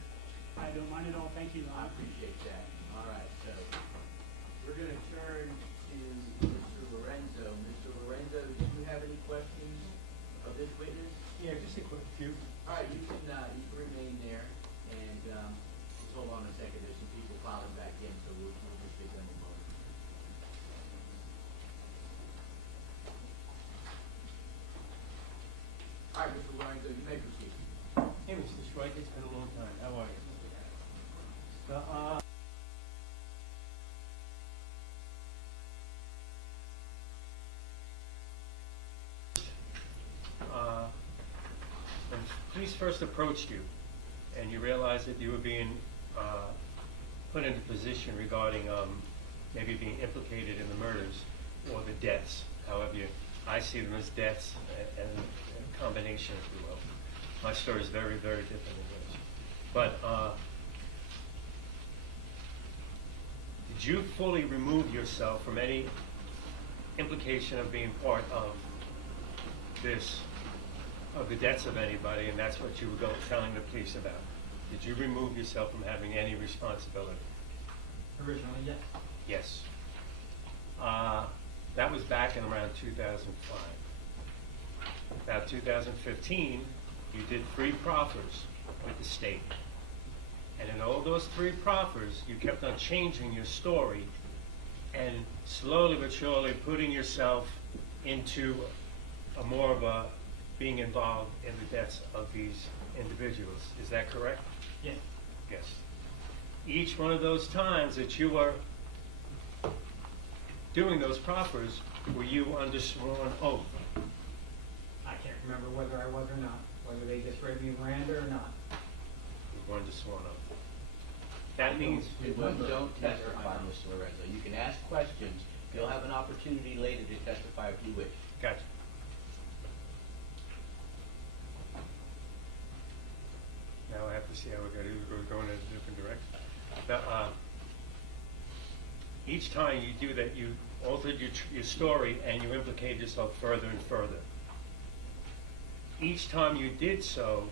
I don't mind at all, thank you, I Ron. appreciate that. All right, so we're gonna turn to Mr. Lorenzo. Mr. Lorenzo, do you have any questions of this witness? Yeah, just a quick few. All right, you can remain there, and just hold on a second. There's some people filing back in, so we'll just give them a moment. All right, Mr. Lorenzo, you may proceed. Hey, Mr. Schweikert, it's been a long time. How are you? So, when police first approached you and you realized that you were being put into position regarding maybe being implicated in the murders or the deaths, however I see them as deaths and a combination, if you will. My story is very, very different than yours. But did you fully remove yourself from any implication of being part of this, of the deaths of anybody, and that's what you were telling the police about? Did you remove yourself from having any responsibility? Originally, yes. Yes. That was back in around 2005. About 2015, you did 3 proffers with the state. And in all those 3 proffers, you kept on changing your story and slowly but surely putting yourself into a more of a being involved in the deaths of these individuals. Is that correct? Yes. Yes. Each one of those times that you were doing those proffers, were you under sworn oath? I can't remember whether I was or not, whether they just read me Miranda or not. You were under sworn oath. That means Don't testify, Mr. Lorenzo. You can ask questions. You'll have an opportunity later to testify if you wish. Gotcha. Now I have to see how we're going in a different direction. Now, each time you do that, you altered your story and you implicated yourself further and further. Each time you did so,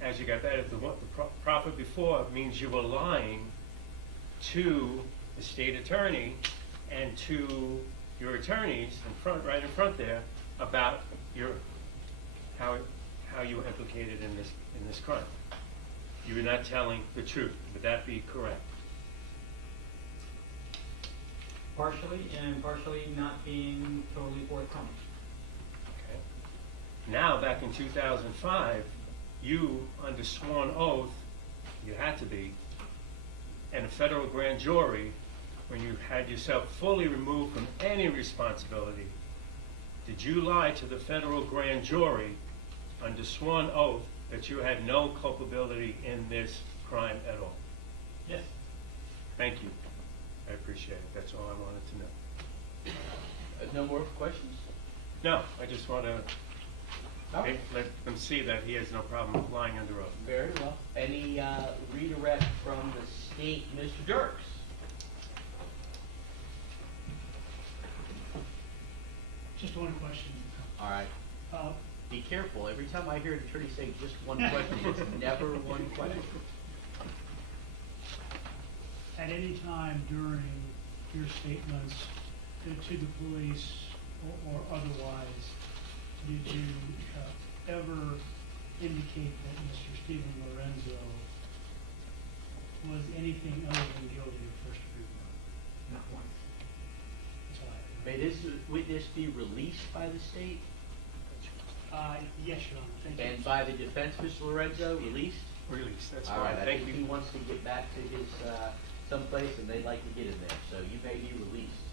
as you got better, the proffer before means you were lying to the state attorney and to your attorneys right in front there about how you were implicated in this crime. You were not telling the truth. Would that be correct? Partially, and partially not being totally forthcoming. Okay. Now, back in 2005, you, under sworn oath, you had to be, and a federal grand jury, when you had yourself fully removed from any responsibility, did you lie to the federal grand jury under sworn oath that you had no culpability in this crime at all? Yes. Thank you. I appreciate it. That's all I wanted to know. No more questions? No, I just want to let them see that he has no problem lying under oath. Very well. Any redirect from the state, Mr. Dirks? Just one question. All right. Be careful. Every time I hear an attorney say just one question, it's never one question. At any time during your statements to the police or otherwise, did you ever indicate that Mr. Stephen Lorenzo was anything other than guilty of first-degree murder? Not once. That's all I have. May this witness be released by the state? Yes, Your Honor. Thank you. And by the defense, Mr. Lorenzo, released? Released, that's All fine. right, I Thank think you. he wants to get back to his someplace, and they'd like to get him there, so you may be released.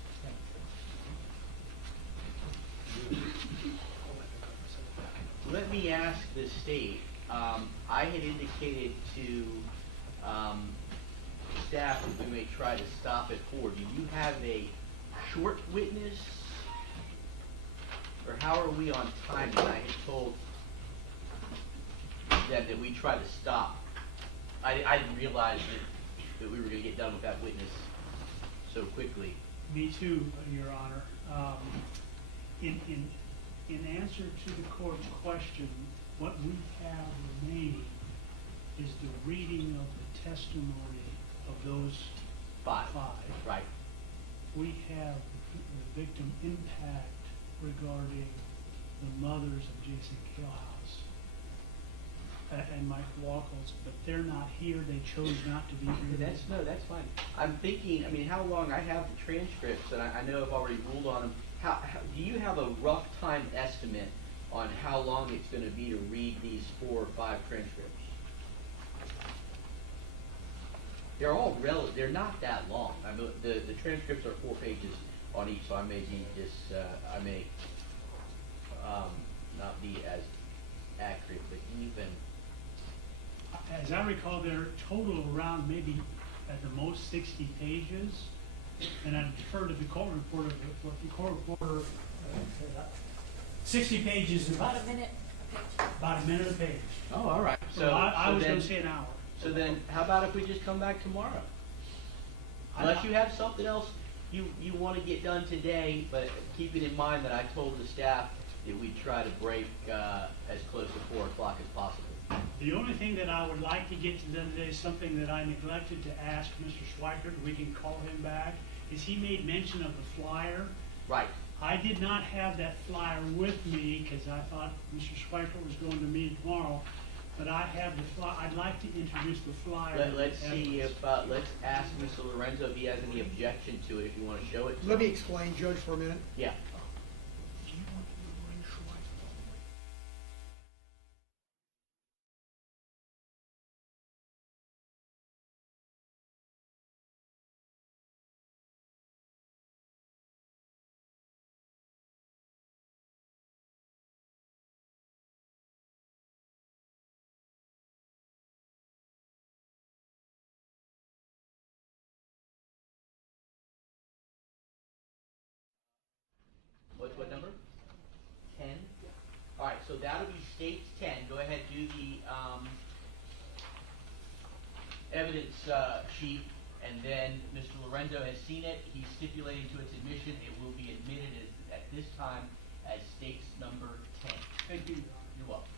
Let me ask the state, I had indicated to staff that we may try to stop at 4. Do you have a short witness? Or how are we on time? And I had told them that we try to stop. I didn't realize that we were going to get done with that witness so quickly. Me too, Your Honor. In answer to the court's question, what we have remaining is the reading of the testimony of those Five. Right. We have the victim impact regarding the mothers of Jason Galehouse and Michael Wachholtz, but they're not here. They chose not to be here. That's fine. I'm thinking, I mean, how long, I have the transcripts, and I know I've already ruled on them. How, do you have a rough time estimate on how long it's going to be to read these 4 or 5 transcripts? They're all they're not that long. I mean, the transcripts are 4 pages on each, so I may be I may not be as accurate, but even. As I recall, they're total around maybe at the most 60 pages, and I defer to the court reporter, what the court reporter 60 pages is about a minute a page. Oh, all right. So I was going to say an hour. So then, how about if we just come back tomorrow? Unless you have something else you want to get done today, but keeping in mind that I told the staff that we'd try to break as close to 4 o'clock as possible. The only thing that I would like to get to done today is something that I neglected to ask Mr. Schweikert, we can call him back, is he made mention of the flyer. Right. I did not have that flyer with me because I thought Mr. Schweikert was going to meet tomorrow, but I have the flyer. I'd like to introduce the flyer. Let's see if, let's ask Mr. Lorenzo if he has any objection to it, if you want to show it to Let me him. explain, Judge, for a minute. Yeah. What number? 10? All right, so that'll be states 10. Go ahead, do the evidence sheet, and then Mr. Lorenzo has seen it. He's stipulating to its admission. It will be admitted at this time as states number 10. Thank you. You're welcome.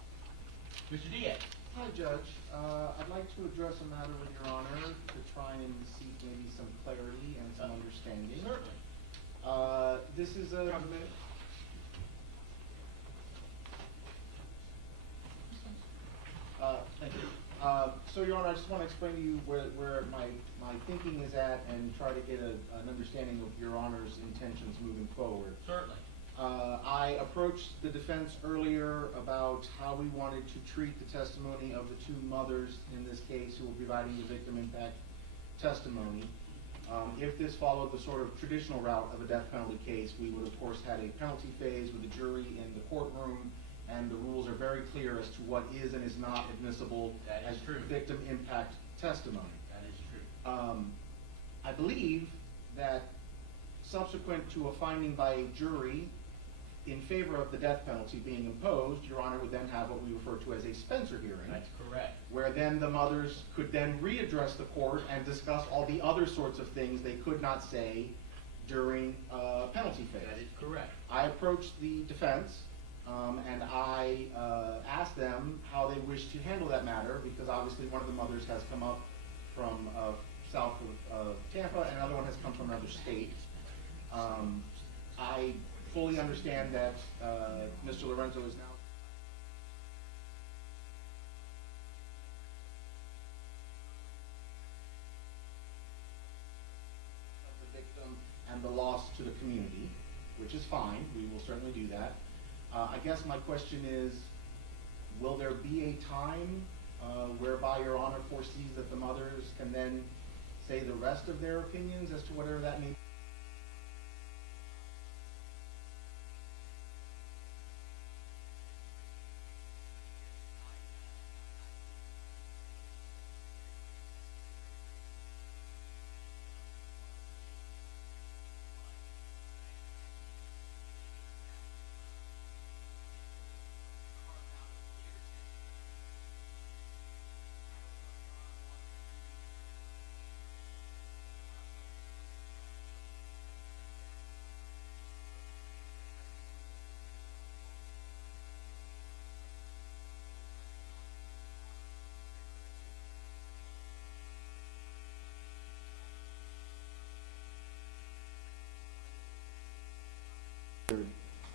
Mr. Diaz. Hi, Judge. I'd like to address a matter with Your Honor to try and seek maybe some clarity and some understanding. Certainly. This is a... Thank you. So, Your Honor, I just want to explain to you where my thinking is at and try to get an understanding of Your Honor's intentions moving forward. Certainly. I approached the defense earlier about how we wanted to treat the testimony of the 2 mothers in this case who were providing the victim impact testimony. If this followed the sort of traditional route of a death penalty case, we would of course had a penalty phase with the jury in the courtroom, and the rules are very clear as to what is and is not admissible as victim impact testimony. That is true. I believe that subsequent to a finding by a jury in favor of the death penalty being imposed, Your Honor would then have what we refer to as a Spencer hearing. That's correct. Where then the mothers could then readdress the court and discuss all the other sorts of things they could not say during penalty phase. That is correct. I approached the defense and I asked them how they wish to handle that matter, because obviously one of the mothers has come up from south of Tampa and another one has come from another state. I fully understand that Mr. Lorenzo is now of the victim and the loss to the community, which is fine. We will certainly do that. I guess my question is, will there be a time whereby Your Honor foresees that the mothers can then say the rest of their opinions as to whatever that may be?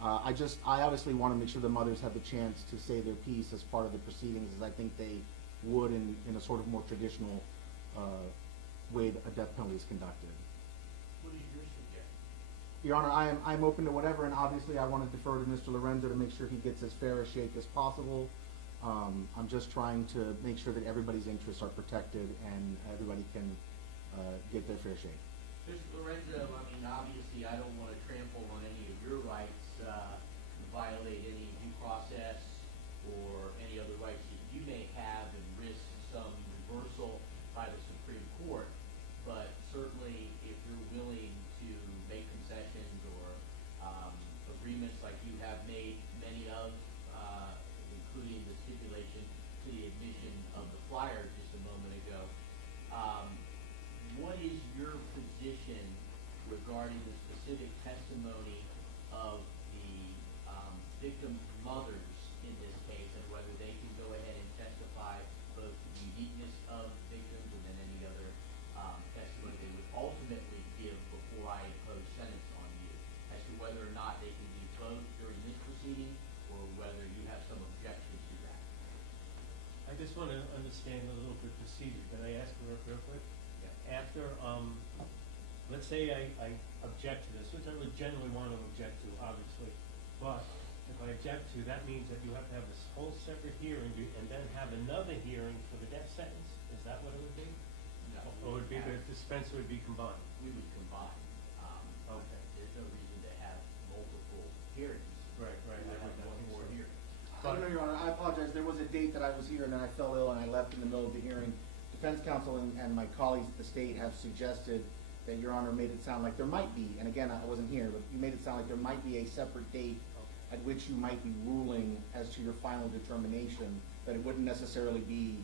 I obviously want to make sure the mothers have the chance to say their piece as part of the proceedings, as I think they would in a sort of more traditional way that a death penalty is conducted. What is your suggestion? Your Honor, I'm open to whatever, and obviously I want to defer to Mr. Lorenzo to make sure he gets as fair a shake as possible. I'm just trying to make sure that everybody's interests are protected and everybody can get their fair shake. Mr. Lorenzo, I mean, obviously, I don't want to trample on any of your rights, violate any due process or any other rights that you may have and risk some reversal by the Supreme Court. But certainly, if you're willing to make concessions or agreements like you have made many of, including the stipulation to the admission of the flyer just a moment ago, what is your position regarding the specific testimony of the victim's mothers in this case, and whether they can go ahead and testify both to the uniqueness of victims and then any other testimony they would ultimately give before I impose sentence on you, as to whether or not they can be both during this proceeding, or whether you have some objections to that? I just want to understand a little bit procedure. Can I ask real quick? Yeah. After, let's say I object to this, which I would generally want to object to, obviously, but if I object to, that means that you have to have this whole separate hearing and then have another hearing for the death sentence? Is that what it would be? No. Or would be the dispenser would be combined? We would combine. Okay. There's no reason to have multiple hearings. Right. We would have one more hearing. I don't know, Your Honor, I apologize. There was a date that I was here and then I fell ill and I left in the middle of the hearing. Defense counsel and my colleagues at the state have suggested that Your Honor made it sound like there might be, and again, I wasn't here, but you made it sound like there might be a separate date at which you might be ruling as to your final determination, that it wouldn't necessarily be,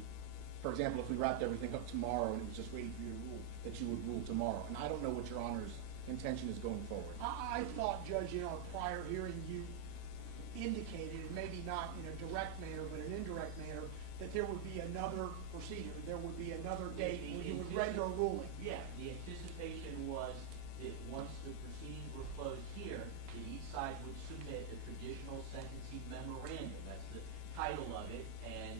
for example, if we wrapped everything up tomorrow and it was just waiting for you to rule, that you would rule tomorrow. And I don't know what Your Honor's intention is going forward. I thought, Judge, in our prior hearing, you indicated, maybe not in a direct manner, but an indirect manner, that there would be another procedure, there would be another date when you would render a ruling. Yeah, the anticipation was that once the proceedings were closed here, that each side would submit a traditional sentencing memorandum, that's the title of it, and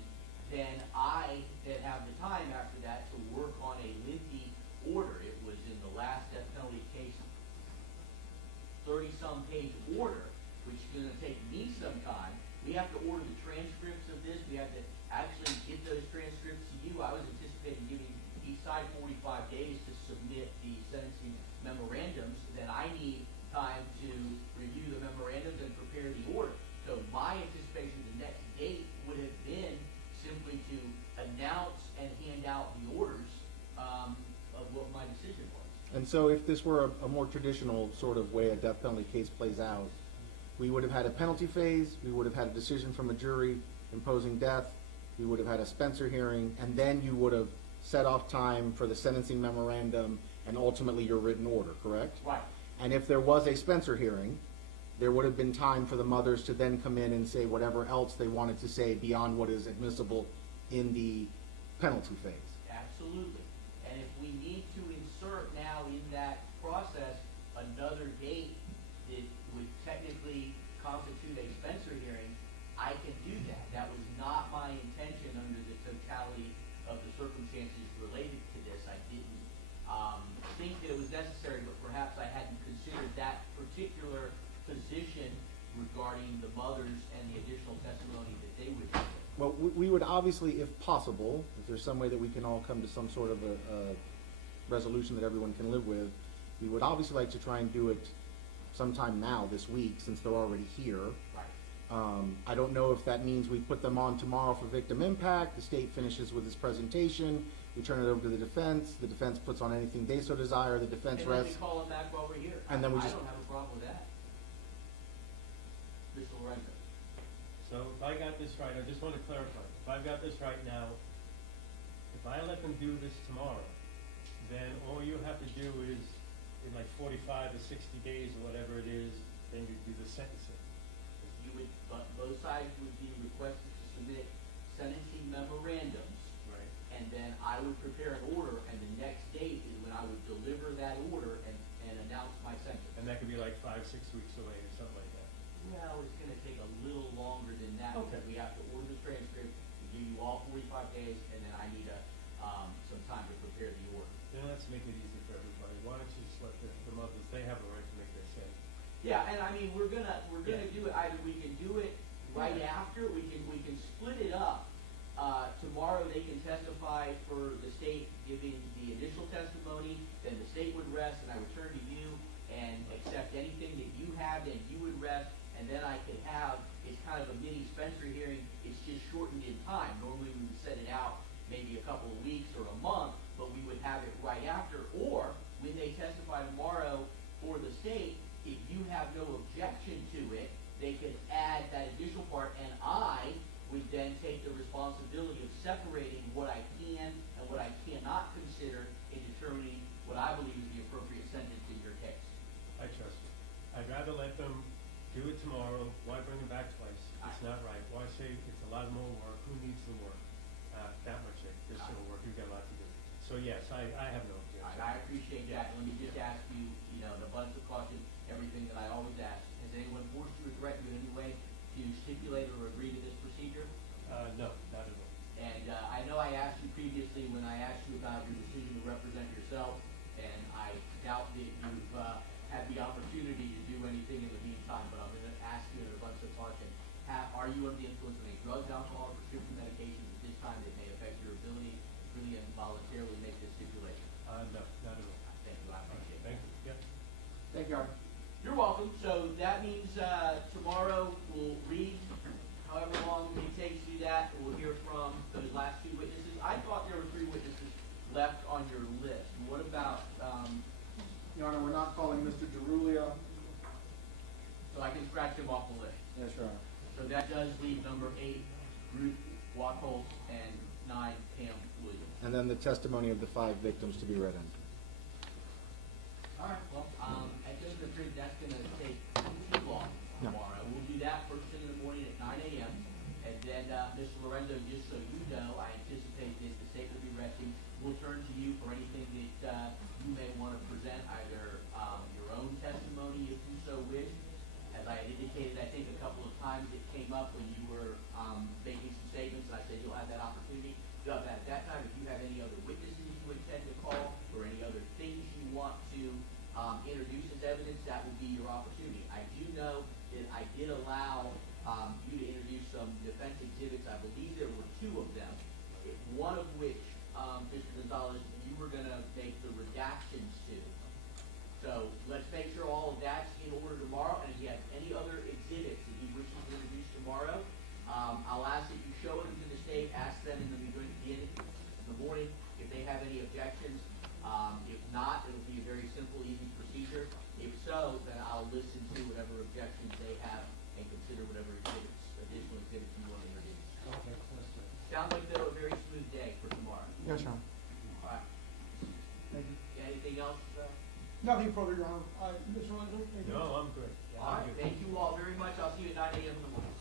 then I then have the time after that to work on a lengthy order. It was in the last death penalty case, 30-some page order, which is gonna take me some time. We have to order the transcripts of this, we have to actually get those transcripts to you. I was anticipating giving each side 45 days to submit the sentencing memorandums. Then I need time to review the memorandums and prepare the order. So my anticipation the next date would have been simply to announce and hand out the orders of what my decision was. And so if this were a more traditional sort of way a death penalty case plays out, we would have had a penalty phase, we would have had a decision from a jury imposing death, we would have had a Spencer hearing, and then you would have set off time for the sentencing memorandum and ultimately your written order, correct? Right. And if there was a Spencer hearing, there would have been time for the mothers to then come in and say whatever else they wanted to say beyond what is admissible in the penalty phase. Absolutely. And if we need to insert now in that process another date that would technically constitute a Spencer hearing, I can do that. That was not my intention under the totality of the circumstances related to this. I didn't think that it was necessary, but perhaps I hadn't considered that particular position regarding the mothers and the additional testimony that they would give. Well, we would obviously, if possible, if there's some way that we can all come to some sort of a resolution that everyone can live with, we would obviously like to try and do it sometime now, this week, since they're already here. Right. I don't know if that means we put them on tomorrow for victim impact, the state finishes with its presentation, we turn it over to the defense puts on anything they so desire, the defense And then rests. we call them back while we're here. And then we I just- don't have a problem with that. Mr. Lorenzo. So if I got this right, I just want to clarify, if I've got this right now, if I let them do this tomorrow, then all you have to do is, in like 45 to 60 days or whatever it is, then you do the sentencing. You would, but both sides would be requested to submit sentencing memorandums. Right. And then I would prepare an order, and the next date is when I would deliver that order and announce my sentence. And that could be like 5-6 weeks away or something like that. Well, it's gonna take a little longer than that, Okay. because we have to order the transcript, we give you all 45 days, and then I need some time to prepare the order. Then let's make it easy for everybody. Why don't you just let the mothers, they have a right to make their say. Yeah, and I mean, we're gonna do it, either we can do it right after, we can split it up. Tomorrow they can testify for the state giving the initial testimony, then the state would rest, and I would turn to you and accept anything that you have, then you would rest, and then I could have, it's kind of a mini Spencer hearing, it's just shortened in time. Normally we would set it out maybe a couple of weeks or a month, but we would have it right after, or when they testify tomorrow for the state, if you have no objection to it, they could add that additional part, and I would then take the responsibility of separating what I can and what I cannot consider in determining what I believe is the appropriate sentence in your case. I trust you. I'd rather let them do it tomorrow. Why bring them back twice? It's not right. Why say it's a lot more work? Who needs the work? That much additional work. You've got a lot to do. So yes, I have no objection. I appreciate that. Let me just ask you, in abundance of caution, everything that I always ask. Has anyone forced you or threatened you in any way to stipulate or agree to this procedure? No, not at all. And I know I asked you previously when I asked you about your decision to represent yourself, and I doubt that you've had the opportunity to do anything in the meantime, but I'm going to ask you in a bunch of caution. Are you under the influence of any drugs, alcohol, or prescription medications at this time that may affect your ability to freely and voluntarily make this stipulation? No, not at all. Thank you, I appreciate that. Thank you. Yep. Thank you, Your Honor. You're welcome. So that means tomorrow we'll read however long it takes to do that. We'll hear from those last two witnesses. I thought there were 3 witnesses left on your list. What about, Your Honor, we're not calling Mr. Derulia. so I can scratch him off the list. Yes, Your Honor. So that does leave number 8, Ruth Wachholtz, and 9, Pam Williams. And then the testimony of the 5 victims to be read in. All right, well, I think that's gonna take too long tomorrow. We'll do that first thing in the morning at 9 a.m. And then, Mr. Lorenzo, just so you know, I anticipate that the state will be resting. We'll turn to you for anything that you may want to present, either your own testimony if you so wish. As I had indicated, I think a couple of times it came up when you were making some statements, and I said you'll have that opportunity. You'll have that at that time. If you have any other witnesses you intend to call, or any other things you want to introduce as evidence, that will be your opportunity. I do know that I did allow you to introduce some defense exhibits. I believe there were 2 of them, one of which, Mr. Gonzalez, you were going to make the redactions to. So let's make sure all of that's in order tomorrow, and if you have any other exhibits that you wish to introduce tomorrow, I'll ask that you show them to the state, ask them in the morning if they have any objections. If not, it'll be a very simple, easy procedure. If so, then I'll listen to whatever objections they have and consider whatever additional exhibits you want to introduce. Okay, that's good. Sounds like though a very smooth day for tomorrow. Yes, Your Honor. All right. Thank you. Anything else? Nothing further, Your Honor. Mr. Lorenzo? anything else? No, I'm good. Yeah, All I'm right, good. thank you all very much. I'll see you at 9 a.m. in the morning.